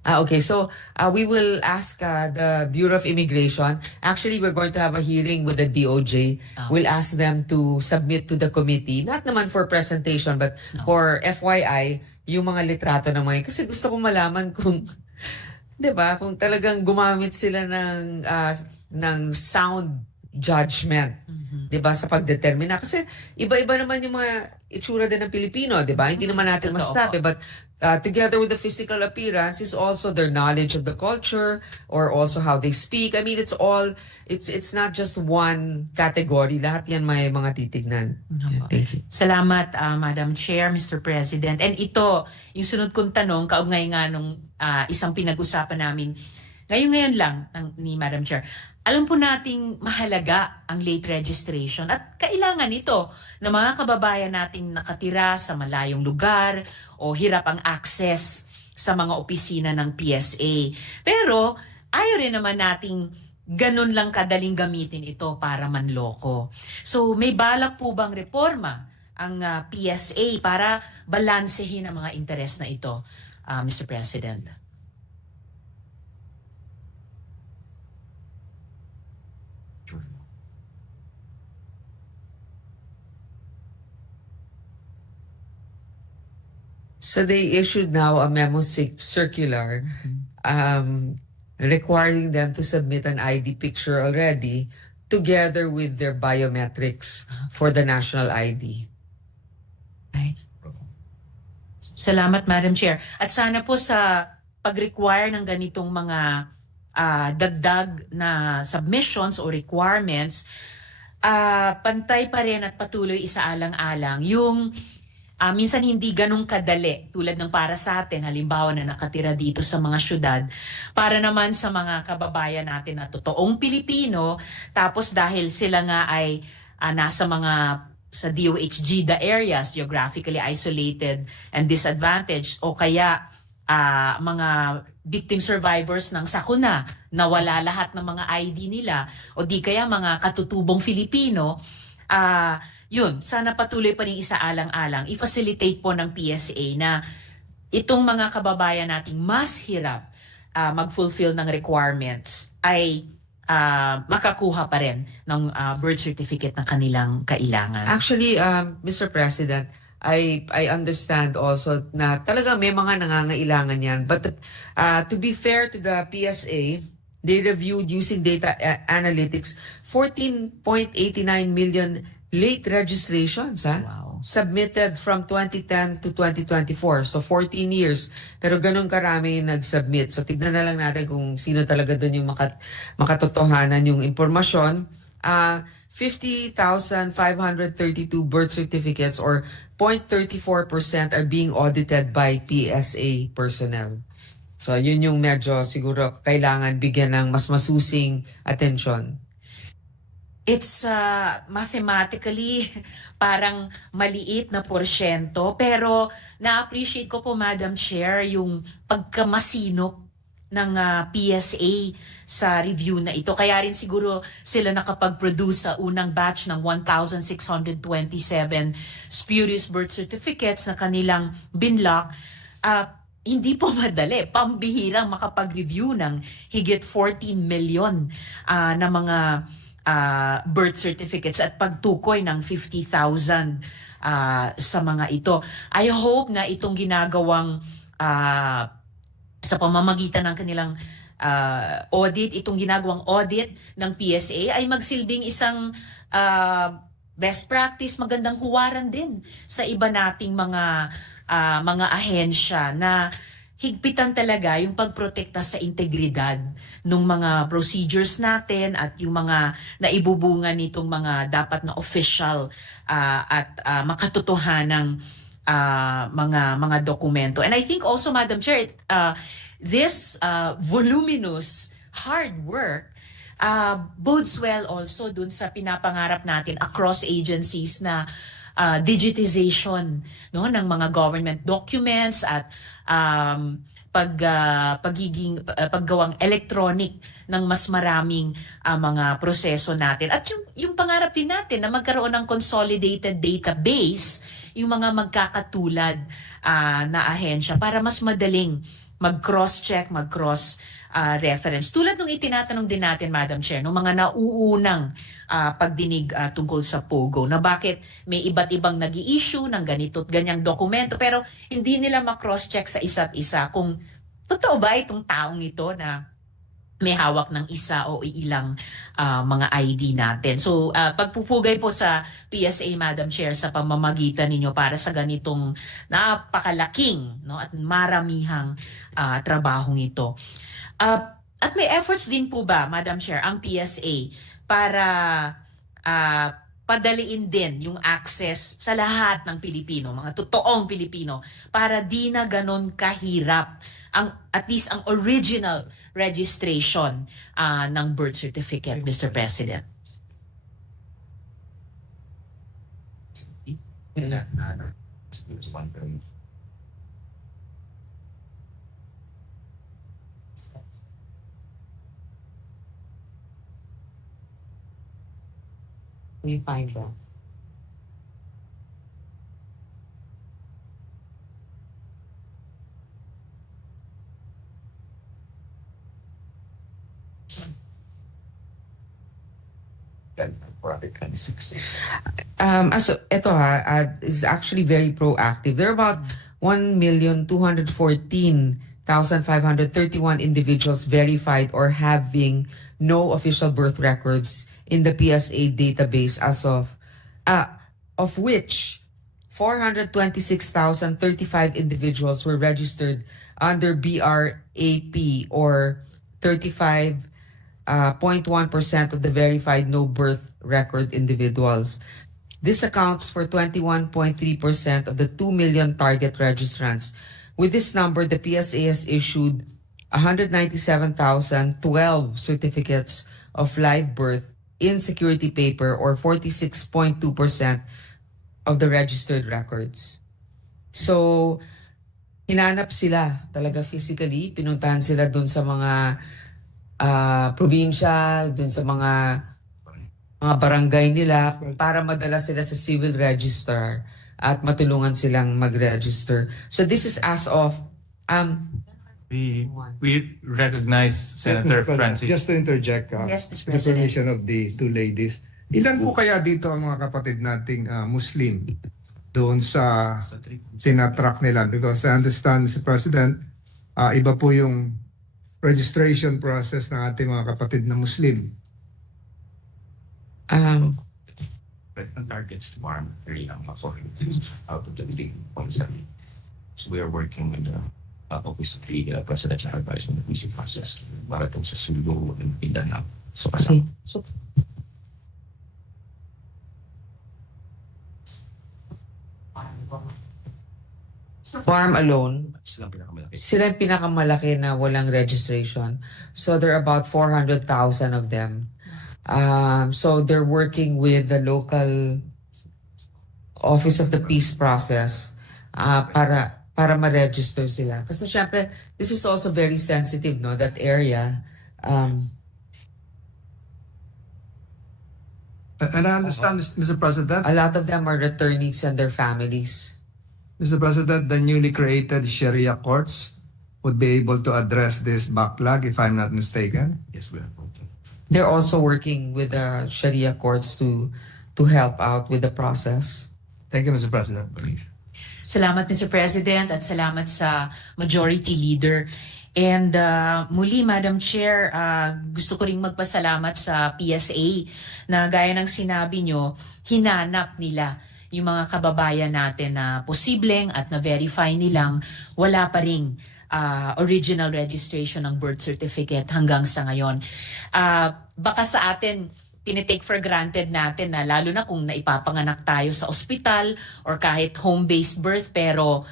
Okay, so we will ask the Bureau of Immigration. Actually, we're going to have a hearing with the DOJ. We'll ask them to submit to the committee, not naman for presentation, but for FYI, yung mga litrato ng mga, kasi gusto ko malaman kung, di ba, kung talagang gumamit sila ng sound judgment, 'di ba, sa pagdetermina, kasi iba-iba naman yung mga itsura din ng Pilipino, 'di ba? Hindi naman natin masasabi, but together with the physical appearance is also their knowledge of the culture or also how they speak. I mean, it's not just one category. Lahat yan may mga titignan. Thank you. Salamat, Madam Chair, Mr. President. And ito, yung sunod kong tanong, kaugnay nga nung isang pinag-usapan namin ngayon lang ni Madam Chair. Alam po nating mahalaga ang late registration at kailangan ito ng mga kababayan nating nakatira sa malayong lugar o hirap ang access sa mga opisina ng PSA. Pero ayaw rin naman nating ganun lang kadaling gamitin ito para manloko. So may balak po bang reforma ang PSA para balansehin ang mga interes na ito, Mr. President? So they issued now a memo circular requiring them to submit an ID picture already together with their biometrics for the national ID. Salamat, Madam Chair. At sana po sa pag-require ng ganitong mga dagdag na submissions o requirements, pantay pa rin at patuloy isaalang-alang yung minsan hindi ganun kadali tulad ng para sa atin, halimbawa na nakatira dito sa mga syudad, para naman sa mga kababayan natin na totoong Pilipino, tapos dahil sila nga ay nasa mga sa DOH-GDA areas, geographically isolated and disadvantaged, o kaya mga victim survivors ng sakuna, nawala lahat ng mga ID nila, o di kaya mga katutubong Filipino, yun, sana patuloy pa rin isaalang-alang, i-facilitate po ng PSA na itong mga kababayan nating mas hirap mag-fulfill ng requirements ay makakuha pa rin ng birth certificate na kanilang kailangan. Actually, Mr. President, I understand also na talaga may mga nangangailangan yan. But to be fair to the PSA, they reviewed using data analytics 14.89 million late registrations submitted from 2010 to 2024. So 14 years. Pero ganun karami yung nag-submit. So tignan na lang natin kung sino talaga doon yung makatotohanan yung impormasyon. 50,532 birth certificates or 0.34% are being audited by PSA personnel. So yun yung medyo siguro kailangan bigyan ng mas masusing atensyon. It's mathematically parang maliit na porsyento, pero na-appreciate ko po, Madam Chair, yung pagkamasinop ng PSA sa review na ito. Kaya rin siguro sila nakapag-produce sa unang batch ng 1,627 spurious birth certificates na kanilang binlock. Hindi po madali, pambihirang makapag-review ng higit 14 million na mga birth certificates at pagtukoy ng 50,000 sa mga ito. I hope na itong ginagawang sa pamamagitan ng kanilang audit, itong ginagawang audit ng PSA ay magsilbing isang best practice, magandang huwaran din sa iba nating mga ahensya na higpitan talaga yung pagprotekta sa integridad ng mga procedures natin at yung mga naibubunga nitong mga dapat na official at makatotohanang mga dokumento. And I think also, Madam Chair, this voluminous hard work bodes well also dun sa pinapangarap natin across agencies na digitization, no, ng mga government documents at paggawang electronic ng mas maraming mga proseso natin. At yung pangarap din natin na magkaroon ng consolidated database, yung mga magkakatulad na ahensya para mas madaling mag-cross-check, mag-cross-reference. Tulad nung itinatanong din natin, Madam Chair, nung mga nauunang pagdinig tungkol sa POGO, na bakit may iba't ibang nag-i-issue ng ganito't ganyang dokumento, pero hindi nila ma-cross-check sa isa't isa kung totoo ba itong taong ito na may hawak ng isa o ilang mga ID natin. So, pagpupugay po sa PSA, Madam Chair, sa pamamagitan ninyo para sa ganitong napakalaking at maramihang trabahong ito. At may efforts din po ba, Madam Chair, ang PSA para padaliin din yung access sa lahat ng Pilipino, mga totoong Pilipino, para di na ganon kahirap at least ang original registration ng birth certificate, Mr. President. We find that. So ito is actually very proactive. There are about 1,214,531 individuals verified or having no official birth records in the PSA database as of which 426,035 individuals were registered under BRAP, or 35.1% of the verified no birth record individuals. This accounts for 21.3% of the 2 million target registrants. With this number, the PSA has issued 197,012 certificates of live birth in security paper, or 46.2% of the registered records. So, hinanap sila talaga physically, pinuntahan sila dun sa mga probinsya, dun sa mga barangay nila para madala sila sa civil register at matulungan silang mag-register. So this is as of we recognize Senator Francis. Just to interject, Yes, Mr. with the President. permission of the two ladies, ilan po kaya dito ang mga kapatid nating Muslim doon sa sinatrack nila? Because I understand, Mr. President, iba po yung registration process ng ating mga kapatid na Muslim. But ang targets tomorrow are out of the leading points. So we are working with the Office of the Presidential Advisor on the visa process para itong sa Sulu and Mindanao. So kasama. Farm alone, sila yung pinakamalaki na walang registration. So there are about 400,000 of them. So they're working with the local Office of the Peace Process para ma-register sila. Kasi syempre, this is also very sensitive, no, that area. And I understand, Mr. President, A lot of them are returnees and their families. Mr. President, the newly created Sharia courts would be able to address this backlog, if I'm not mistaken. Yes, we are working. They're also working with the Sharia courts to help out with the process. Thank you, Mr. President. Salamat, Mr. President, at salamat sa Majority Leader. And muli, Madam Chair, gusto ko ring magpasalamat sa PSA na gaya ng sinabi nyo, hinanap nila yung mga kababayan natin na posibleng at na-verify nilang wala pa ring original registration ng birth certificate hanggang sa ngayon. Baka sa atin, tinitake for granted natin na lalo na kung naipapanganak tayo sa ospital or kahit home-based birth, pero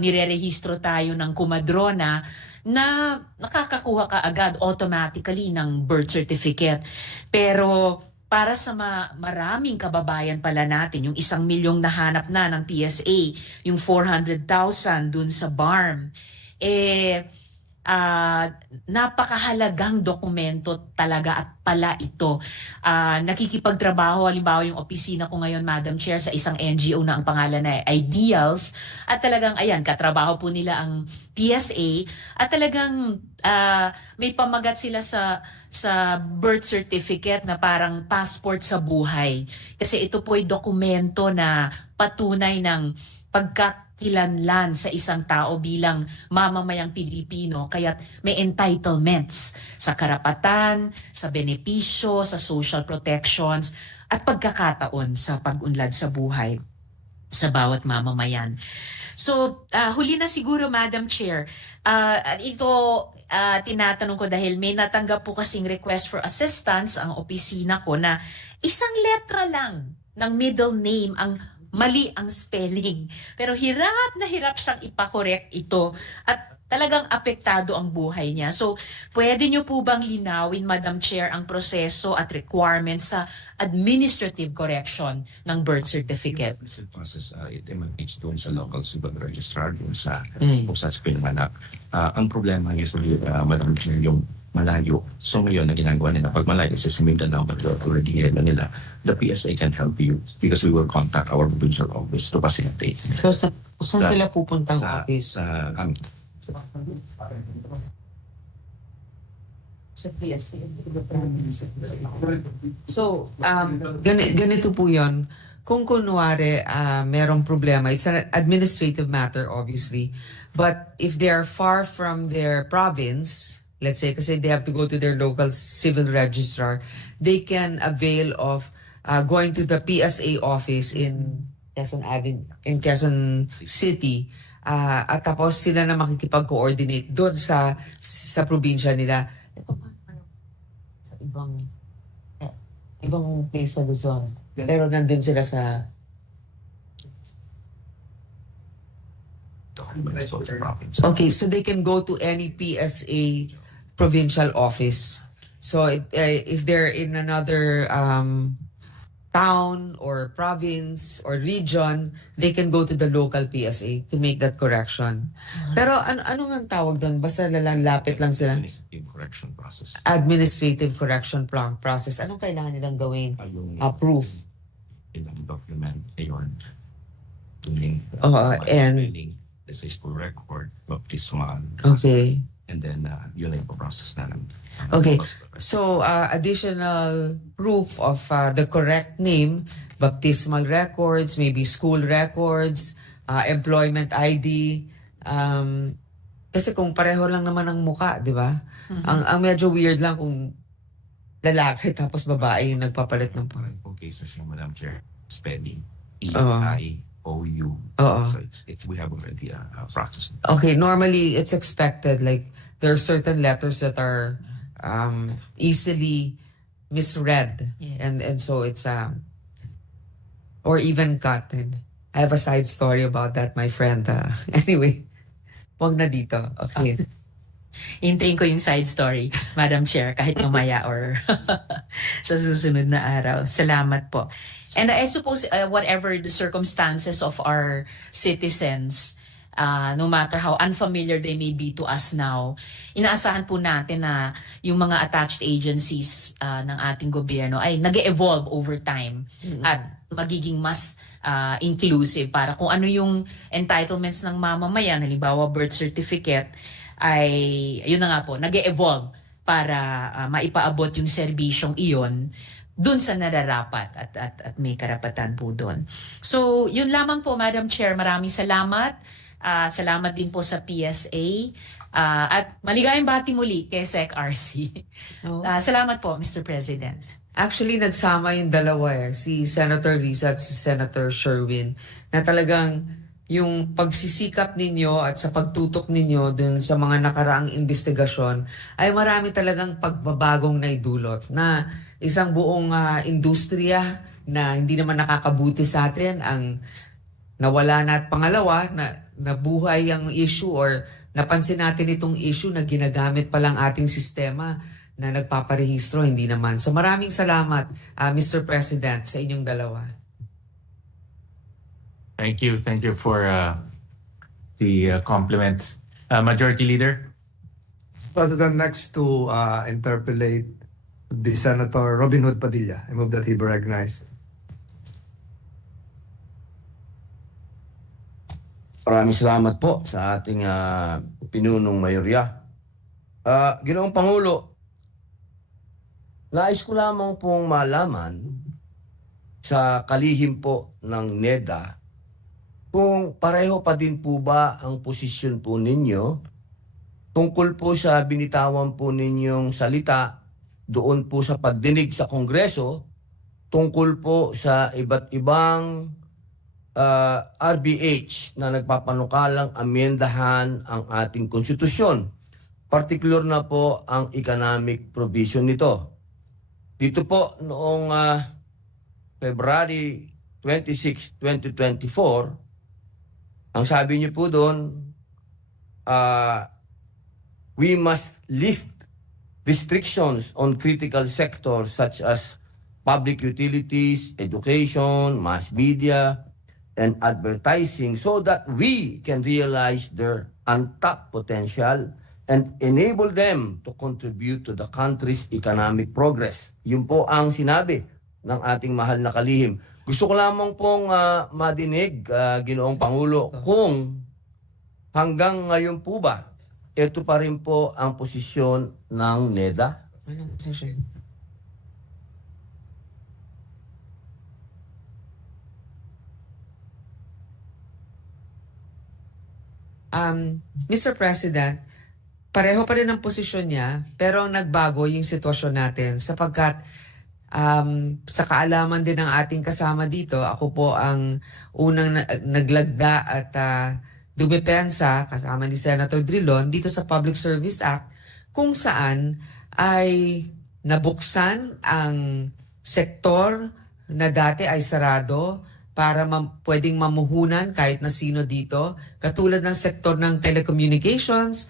nire-rehistro tayo ng kumadrona na nakakakuha ka agad automatically ng birth certificate. Pero para sa maraming kababayan pala natin, yung 1 milyong nahanap na ng PSA, yung 400,000 dun sa BARM, napakahalagang dokumento talaga at pala ito. Nakikipagtrabaho, halimbawa yung opisina ko ngayon, Madam Chair, sa isang NGO na ang pangalan ay Ideals. At talagang, ayan, katrabaho po nila ang PSA. At talagang may pamagat sila sa birth certificate na parang passport sa buhay. Kasi ito po ay dokumento na patunay ng pagkakilanlan sa isang tao bilang mamamayang Pilipino, kaya't may entitlements sa karapatan, sa benepisyo, sa social protections, at pagkakataon sa pag-unlad sa buhay sa bawat mamamayan. So, huli na siguro, Madam Chair, tinatanong ko dahil may natanggap po kasing request for assistance ang opisina ko na isang letra lang ng middle name ang mali ang spelling. Pero hirap na hirap siyang ipakorek ito at talagang apektado ang buhay niya. So, pwede niyo po bang linawin, Madam Chair, ang proseso at requirements sa administrative correction ng birth certificate? Yung process, it emanates doon sa local civil registrar, doon sa kung saan sa pinanganak. Ang problema usually, Madam Chair, yung malayo. So ngayon, na ginagawa nila, pag malayo, sa Mindanao, but already nila, the PSA can help you because we will contact our provincial office to facilitate. So, saan sila pupuntang office? Sa PSA. So, ganito po yun. Kung kunwari merong problema, it's an administrative matter, obviously. But if they are far from their province, let's say, kasi they have to go to their local civil registrar, they can avail of going to the PSA office in Quezon City. At tapos sila na makikipag-coordinate doon sa probinsya nila. Sa ibang place sa Luzon. Pero nandun sila sa... Okay, so they can go to any PSA provincial office. So if they're in another town or province or region, they can go to the local PSA to make that correction. Pero ano nga ang tawag doon? Basta lapit lang sila? Administrative correction process. Administrative correction process. Anong kailangan nilang gawin? Proof. Ilang document, ayun. And... This is for record, baptismal. Okay. And then, yun ay process na lang. Okay. So, additional proof of the correct name, baptismal records, maybe school records, employment ID. Kasi kung pareho lang naman ang muka, di ba? Ang medyo weird lang kung lalaki tapos babae yung nagpapalit ng pangalan. Okay, so siya, Madam Chair, spelling. E-I-O-U. So we have already a process. Okay, normally it's expected. Like, there are certain letters that are easily misread. And so it's or even cut. And I have a side story about that, my friend. Anyway, wag na dito. Okay. Hintayin ko yung side story, Madam Chair, kahit mamaya or sa susunod na araw. Salamat po. And I suppose whatever the circumstances of our citizens, no matter how unfamiliar they may be to us now, inaasahan po natin na yung mga attached agencies ng ating gobyerno ay nag-evolve over time at magiging mas inclusive para kung ano yung entitlements ng mamamayan, halimbawa birth certificate, ay yun na nga po, nag-evolve para maipaabot yung serbisyong iyon dun sa nararapat at may karapatan po dun. So, yun lamang po, Madam Chair. Maraming salamat. Salamat din po sa PSA. At maligayang bati muli kay Sec RC. Salamat po, Mr. President. Actually, nagsama yung dalawa si Senator Risa at si Senator Sherwin, na talagang yung pagsisikap ninyo at sa pagtutok ninyo dun sa mga nakaraang investigasyon ay marami talagang pagbabagong naidulot na isang buong industriya na hindi naman nakakabuti sa atin ang nawala na, at pangalawa na nabuhay ang issue or napansin natin itong issue na ginagamit palang ating sistema na nagpaparehistro, hindi naman. So maraming salamat, Mr. President, sa inyong dalawa. Thank you for the compliments. Majority Leader. President, next to interpolate the Senator Robin Hood Padilla. I move that he be recognized. Maraming salamat po sa ating pinunong mayorya. Ginoong Pangulo, nais ko lamang pong malaman sa kalihim po ng NEDA kung pareho pa din po ba ang posisyon po ninyo tungkol po sa binitawan po ninyong salita doon po sa pagdinig sa Kongreso tungkol po sa iba't ibang RBH na nagpapanukalang amyendahan ang ating konstitusyon. Particular na po ang economic provision nito. Dito po noong February 26, 2024, ang sabi niyo po doon, we must lift restrictions on critical sectors such as public utilities, education, mass media, and advertising so that we can realize their untapped potential and enable them to contribute to the country's economic progress. Yun po ang sinabi ng ating mahal na kalihim. Gusto ko lamang pong madinig, Ginoong Pangulo, kung hanggang ngayon po ba, ito pa rin po ang posisyon ng NEDA? Anong posisyon? Mr. President, pareho pa rin ang posisyon niya, pero ang nagbago yung sitwasyon natin sapagkat sa kaalaman din ng ating kasama dito, ako po ang unang naglagda at dumepensa kasama ni Senator Drilon dito sa Public Service Act kung saan ay nabuksan ang sektor na dati ay sarado para pwedeng mamuhunan kahit na sino dito, katulad ng sektor ng telecommunications,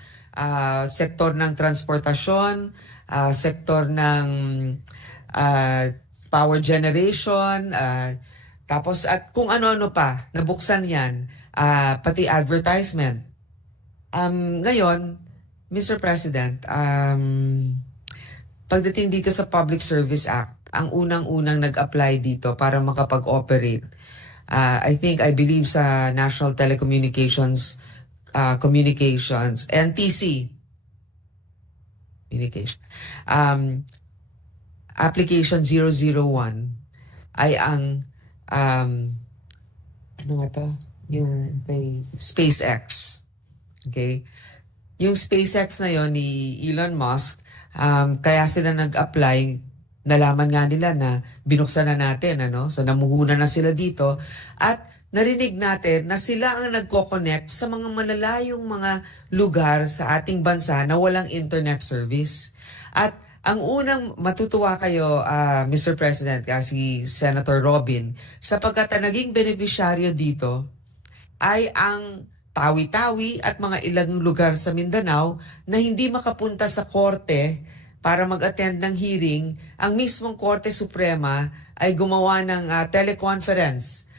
sektor ng transportasyon, sektor ng power generation, tapos at kung ano-ano pa, nabuksan yan, pati advertisement. Ngayon, Mr. President, pagdating dito sa Public Service Act, ang unang-unang nag-apply dito para makapag-operate, I believe sa National Telecommunications Communications, NTC, Communication, Application 001 ay ang ano nga to? Yung SpaceX. Okay? Yung SpaceX na yon ni Elon Musk, kaya sila nag-apply, nalaman nga nila na binuksan na natin, ano? So namuhunan na sila dito at narinig natin na sila ang nagko-connect sa mga malalayong mga lugar sa ating bansa na walang internet service. At ang unang matutuwa kayo, Mr. President, si Senator Robin, sapagkat ang naging beneficiaryo dito ay ang Tawi-Tawi at mga ilang lugar sa Mindanao na hindi makapunta sa korte para mag-attend ng hearing. Ang mismong Korte Suprema ay gumawa ng teleconference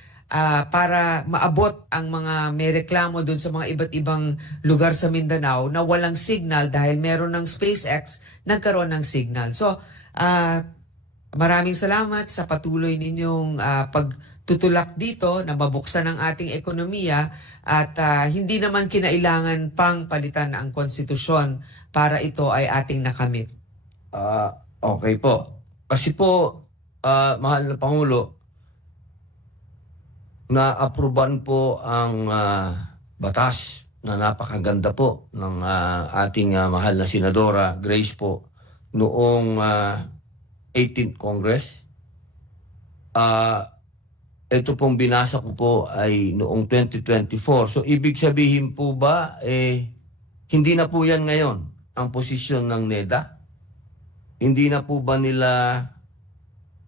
para maabot ang mga may reklamo dun sa mga iba't ibang lugar sa Mindanao na walang signal dahil meron ng SpaceX, nagkaroon ng signal. So, maraming salamat sa patuloy ninyong pagtutulak dito na mabuksan ang ating ekonomiya at hindi naman kinailangan pang palitan ang konstitusyon para ito ay ating nakamit. Okay po. Kasi po, mahal na Pangulo, na-aproban po ang batas na napakaganda po ng ating mahal na Senadora Grace po noong 18th Congress. Ito pong binasa ko po ay noong 2024. So ibig sabihin po ba, hindi na po yan ngayon ang posisyon ng NEDA? Hindi na po ba nila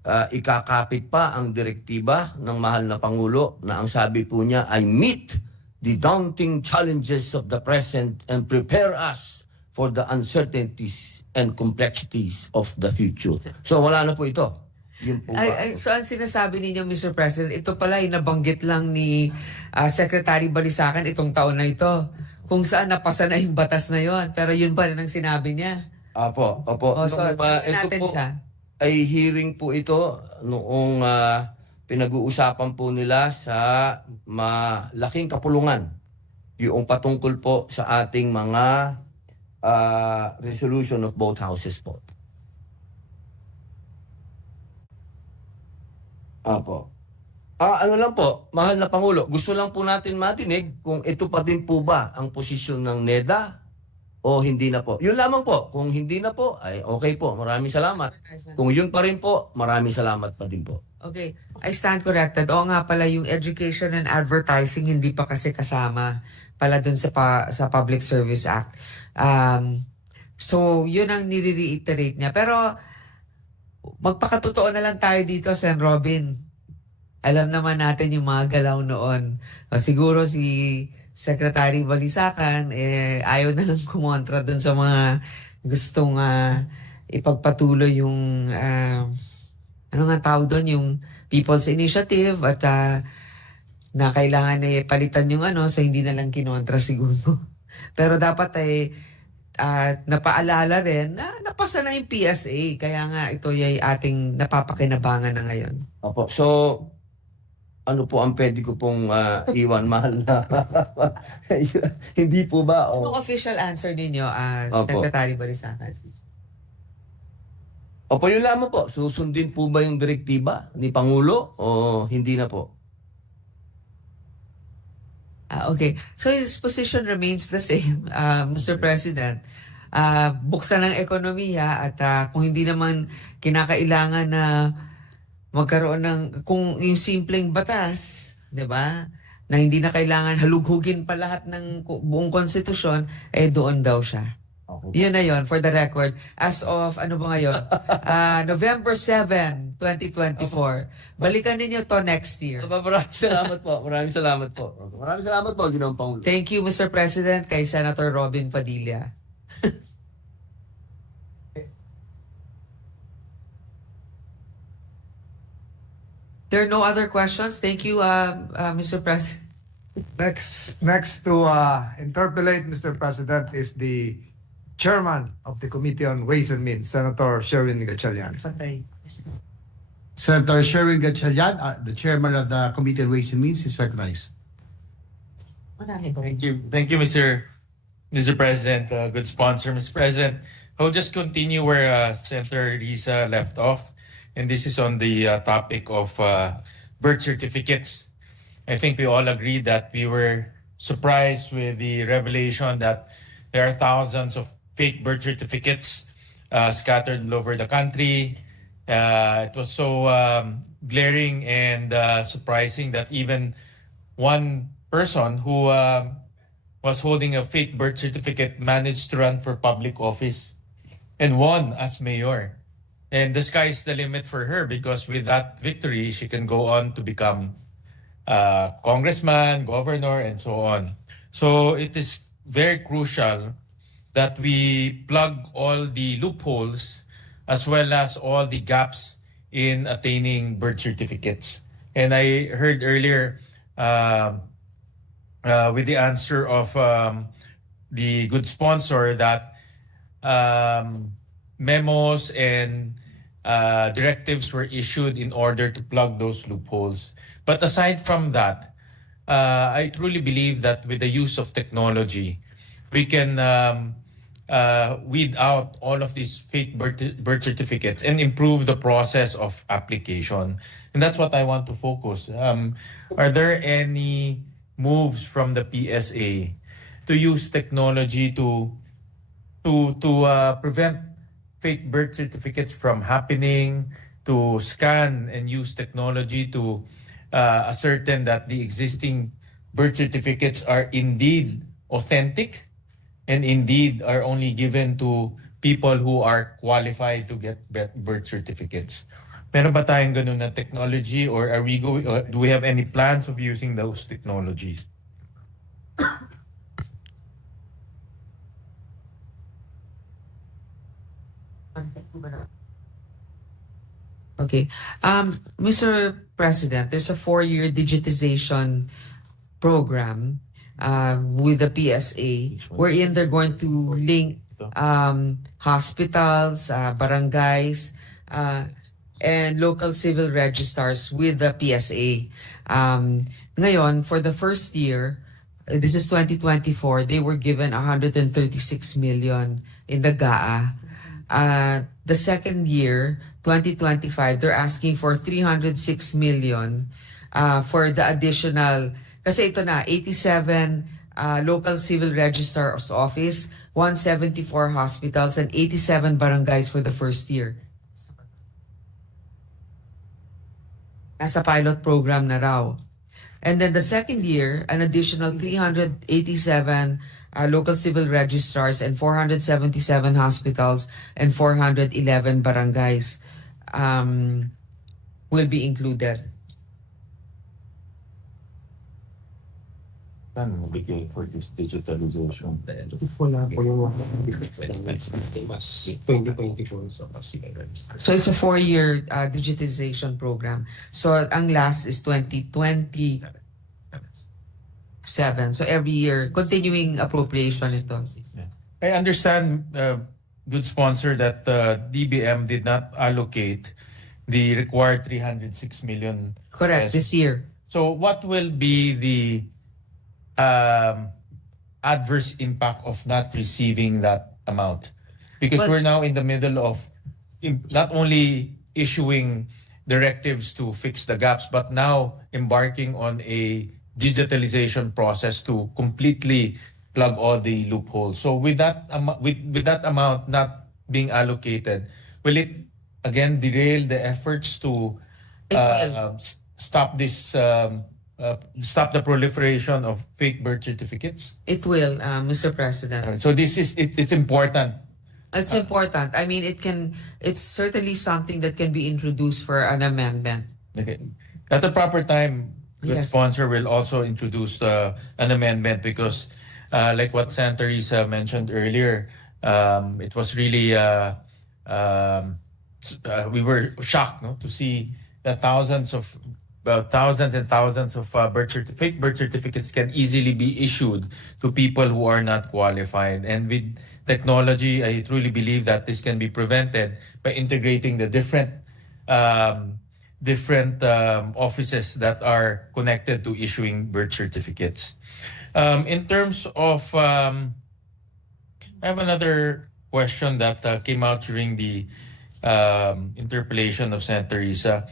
ikakapit pa ang direktiba ng mahal na Pangulo na ang sabi po niya ay meet the daunting challenges of the present and prepare us for the uncertainties and complexities of the future. So wala na po ito. Yun po ba? So ang sinasabi ninyo, Mr. President, ito pala ay nabanggit lang ni Secretary Balisacan itong taon na ito. kung saan napasa na yung batas na yon. Pero yun pa rin ang sinabi niya. Opo. So, Ito natin po siya. ay hearing po ito noong pinag-uusapan po nila sa malaking kapulungan. Yung patungkol po sa ating mga resolution of both houses po. Opo. Ano lang po, mahal na Pangulo, gusto lang po natin matinig kung ito pa din po ba ang posisyon ng NEDA o hindi na po. Yun lamang po. Kung hindi na po, ay okay po. Maraming salamat. Kung yun pa rin po, maraming salamat pa din po. Okay, I stand corrected. Oo nga pala, yung education and advertising hindi pa kasi kasama pala dun sa Public Service Act. So, yun ang nire-reiterate niya. Pero, magpakatotoo na lang tayo dito, Sen. Robin. Alam naman natin yung mga galaw noon. Siguro si Secretary Balisacan, ayaw na lang kumontra dun sa mga gustong ipagpatuloy yung, ano nga tawag doon, yung People's Initiative at na kailangan palitan yung so hindi na lang kinontra siguro. Pero dapat napaalala rin na napasa na yung PSA. Kaya nga ito ay ating napapakinabangan na ngayon. Opo. So, ano po ang pwede ko pong iwan, mahal na? Hindi po ba? Anong official answer ninyo, Secretary Balisacan? Opo, yun lamang po. Susundin po ba yung direktiba ni Pangulo o hindi na po? Okay. So his position remains the same, Mr. President. Buksan ng ekonomiya at kung hindi naman kinakailangan na magkaroon ng, kung yung simpleng batas, di ba, na hindi na kailangan halughugin pa lahat ng buong konstitusyon, doon daw siya. Yun na yun, for the record. As of, ano ba ngayon? November 7, 2024. Balikan ninyo to next year. Maraming salamat po. Maraming salamat po. Maraming salamat po, Ginoong Pangulo. Thank you, Mr. President, kay Senator Robin Padilla. There are no other questions. Thank you, Mr. President. Next to interpolate, Mr. President, is the Chairman of the Committee on Ways and Means, Senator Sherwin Gatchalian. Senator Sherwin Gatchalian, the Chairman of the Committee on Ways and Means, is recognized. Thank you, Mr. President. Good sponsor, Mr. President. I'll just continue where Senator Risa left off. And this is on the topic of birth certificates. I think we all agree that we were surprised with the revelation that there are thousands of fake birth certificates scattered all over the country. It was so glaring and surprising that even one person who was holding a fake birth certificate managed to run for public office and won as mayor. And the sky is the limit for her because with that victory, she can go on to become congressman, governor, and so on. So it is very crucial that we plug all the loopholes as well as all the gaps in attaining birth certificates. And I heard earlier with the answer of the good sponsor that memos and directives were issued in order to plug those loopholes. But aside from that, I truly believe that with the use of technology, we can weed out all of these fake birth certificates and improve the process of application. And that's what I want to focus. Are there any moves from the PSA to use technology to prevent fake birth certificates from happening, to scan and use technology to ascertain that the existing birth certificates are indeed authentic and indeed are only given to people who are qualified to get birth certificates. Meron ba tayong ganun na technology or are we do we have any plans of using those technologies? Okay. Mr. President, there's a 4-year digitization program with the PSA, wherein they're going to link hospitals, barangays, and local civil registrars with the PSA. Ngayon, for the first year, this is 2024, they were given 136 million in the GAA. The second year, 2025, they're asking for 306 million for the additional, kasi ito na, 87 local civil registrar's office, 174 hospitals, and 87 barangays for the first year. Nasa pilot program na raw. And then the second year, an additional 387 local civil registrars and 477 hospitals and 411 barangays will be included. Paano mabigay for this digitalization? Wala po yung mas 2024 So it's a 4-year digitization program. So ang last is 2027. So every year, continuing appropriation ito. I understand, good sponsor, that DBM did not allocate the required 306 million. Correct, this year. So what will be the adverse impact of not receiving that amount? Because we're now in the middle of not only issuing directives to fix the gaps, but now embarking on a digitalization process to completely plug all the loopholes. So with that amount not being allocated, will it again derail the efforts to stop this? Stop the proliferation of fake birth certificates? It will, Mr. President. So this is it's important. It's important. I mean, it's certainly something that can be introduced for an amendment. Okay. At the proper time, the sponsor will also introduce an amendment because, like what Senator Risa mentioned earlier, it was really we were shocked, to see the thousands and thousands of fake birth certificates can easily be issued to people who are not qualified. And with technology, I truly believe that this can be prevented by integrating the different offices that are connected to issuing birth certificates. In terms of, I have another question that came out during the interpellation of Senator Risa.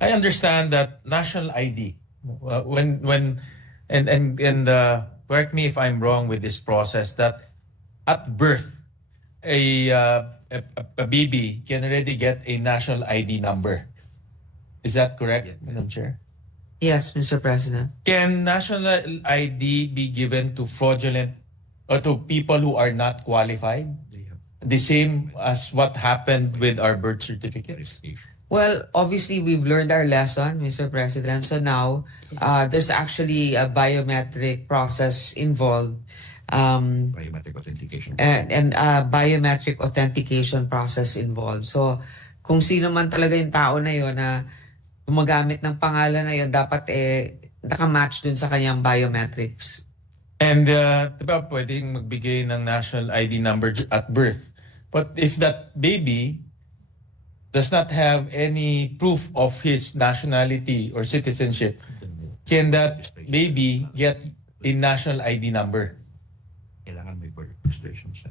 I understand that national ID, correct me if I'm wrong with this process, that at birth, a baby can already get a national ID number. Is that correct, Madam Chair? Yes, Mr. President. Can national ID be given to fraudulent or to people who are not qualified? The same as what happened with our birth certificates? Well, obviously, we've learned our lesson, Mr. President. So now, there's actually a biometric process involved. Biometric authentication. And a biometric authentication process involved. So, kung sino man talaga yung tao na yun na gumagamit ng pangalan na yun, dapat nakamatch dun sa kanyang biometrics. And diba pwedeng magbigay ng national ID number at birth. But if that baby does not have any proof of his nationality or citizenship, can that baby get a national ID number? Kailangan may birth registration siya.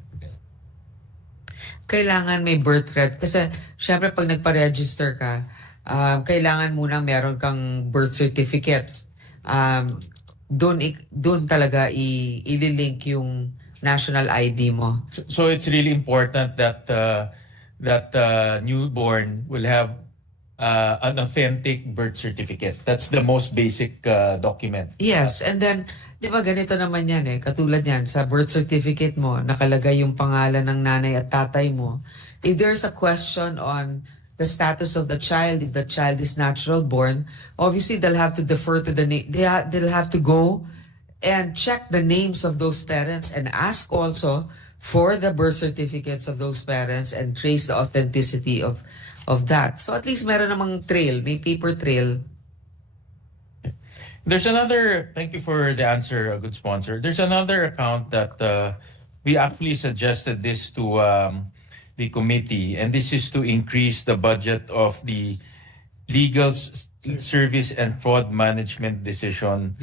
Kailangan may birth reg. Kasi, syempre, pag nagpa-register ka, kailangan muna meron kang birth certificate. Doon talaga ililink yung national ID mo. So it's really important that newborn will have an authentic birth certificate. That's the most basic document. Yes, and then, di ba ganito naman yan katulad yan, sa birth certificate mo, nakalagay yung pangalan ng nanay at tatay mo. If there's a question on the status of the child, if the child is natural born, obviously they'll have to defer to the name. They'll have to go and check the names of those parents and ask also for the birth certificates of those parents and trace the authenticity of that. So at least meron namang trail, may paper trail. There's another, thank you for the answer, a good sponsor. There's another account that we actually suggested this to the committee, and this is to increase the budget of the service and fraud management division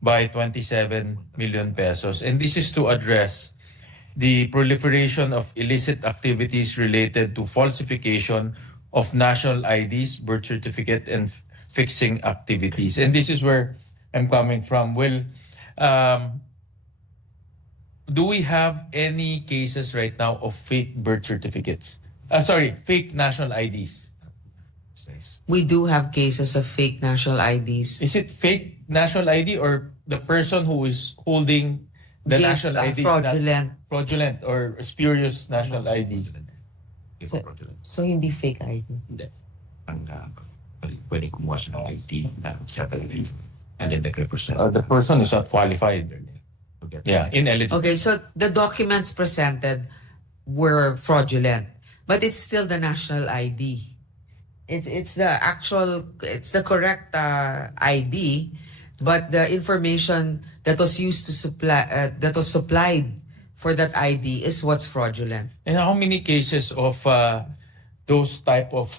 by 27 million pesos. And this is to address the proliferation of illicit activities related to falsification of national IDs, birth certificate, and fixing activities. And this is where I'm coming from. Well, do we have any cases right now of fake birth certificates? Fake national IDs. We do have cases of fake national IDs. Is it fake national ID or the person who is holding the national ID? Fraudulent or spurious national ID? So hindi fake ID? Hindi. Pwede kumuha siya ng ID na siya talaga. And then nag-represent. The person is not qualified. Yeah, ineligible. Okay, so the documents presented were fraudulent, but it's still the national ID. It's the correct ID, but the information that was used to that was supplied for that ID is what's fraudulent. And how many cases of those type of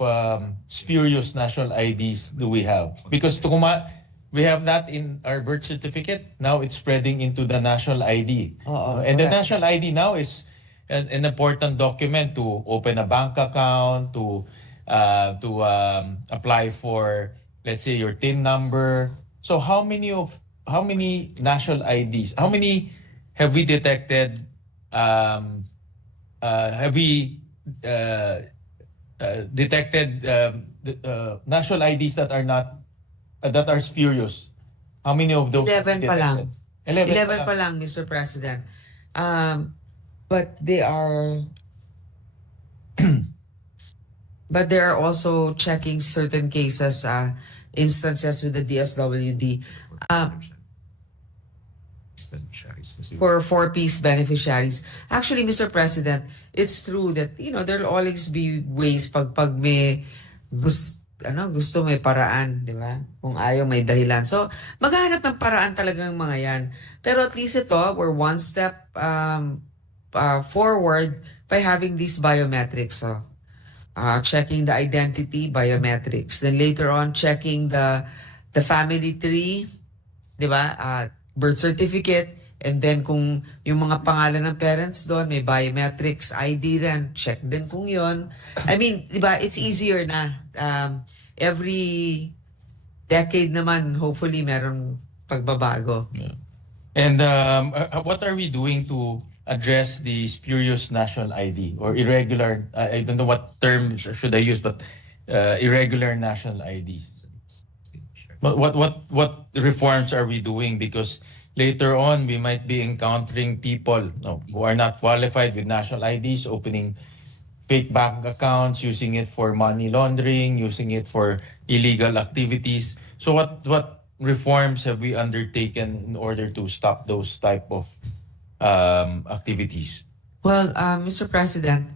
spurious national IDs do we have? Because we have that in our birth certificate. Now it's spreading into the national ID. And the national ID now is an important document to open a bank account, to apply for, let's say, your TIN number. So how many national IDs? How many have we detected? Have we detected national IDs that are not that are spurious? How many of those? 11 pa lang. 11 pa lang, Mr. President. But they are but they are also checking certain cases, instances with the DSWD for 4-piece beneficiaries. Actually, Mr. President, it's true that there'll always be ways pag may gusto may paraan, di ba? Kung ayaw may dahilan. So, maghanap ng paraan talagang mga yan. Pero at least ito, we're one step forward by having these biometrics. So, checking the identity, biometrics. Then later on, checking the family tree, di ba? Birth certificate. And then kung yung mga pangalan ng parents doon, may biometrics, ID rin, check din kung yon. I mean, di ba, it's easier na. Every decade naman, hopefully, merong pagbabago. Yeah. And what are we doing to address the spurious national ID or irregular, I don't know what term should I use, but irregular national IDs? What reforms are we doing? Because later on, we might be encountering people who are not qualified with national IDs, opening fake bank accounts, using it for money laundering, using it for illegal activities. So what reforms have we undertaken in order to stop those type of activities? Well, Mr. President,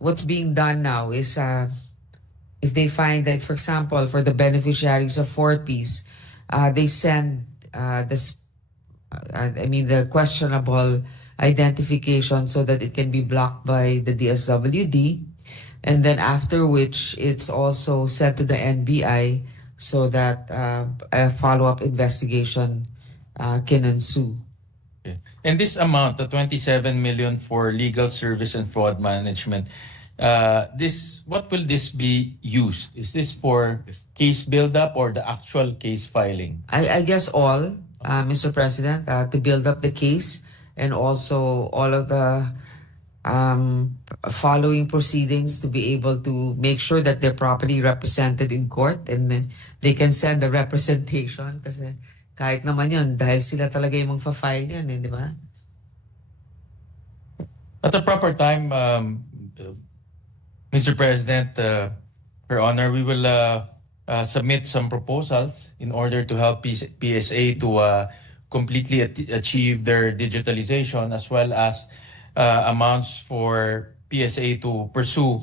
what's being done now is if they find that, for example, for the beneficiaries of 4-piece, they send the questionable identification so that it can be blocked by the DSWD, and then after which it's also sent to the NBI so that a follow-up investigation can ensue. Okay. And this amount, the 27 million for legal service and fraud management, what will this be used? Is this for case build-up or the actual case filing? I guess all, Mr. President, to build up the case and also all of the following proceedings to be able to make sure that they're properly represented in court and then they can send a representation kasi kahit naman yun, dahil sila talaga yung magfa-file yan, di ba? At the proper time, Mr. President, Your Honor, we will submit some proposals in order to help PSA to completely achieve their digitalization, as well as amounts for PSA to pursue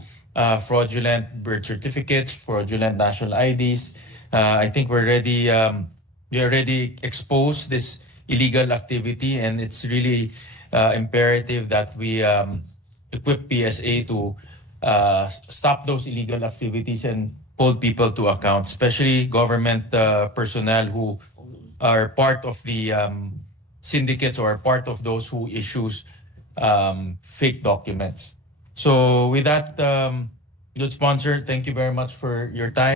fraudulent birth certificates, fraudulent national IDs, I think we already exposed this illegal activity, and it's really imperative that we equip PSA to stop those illegal activities and hold people to account, especially government personnel who are part of the syndicates or part of those who issues fake documents. So with that, good sponsor, thank you very much for your time.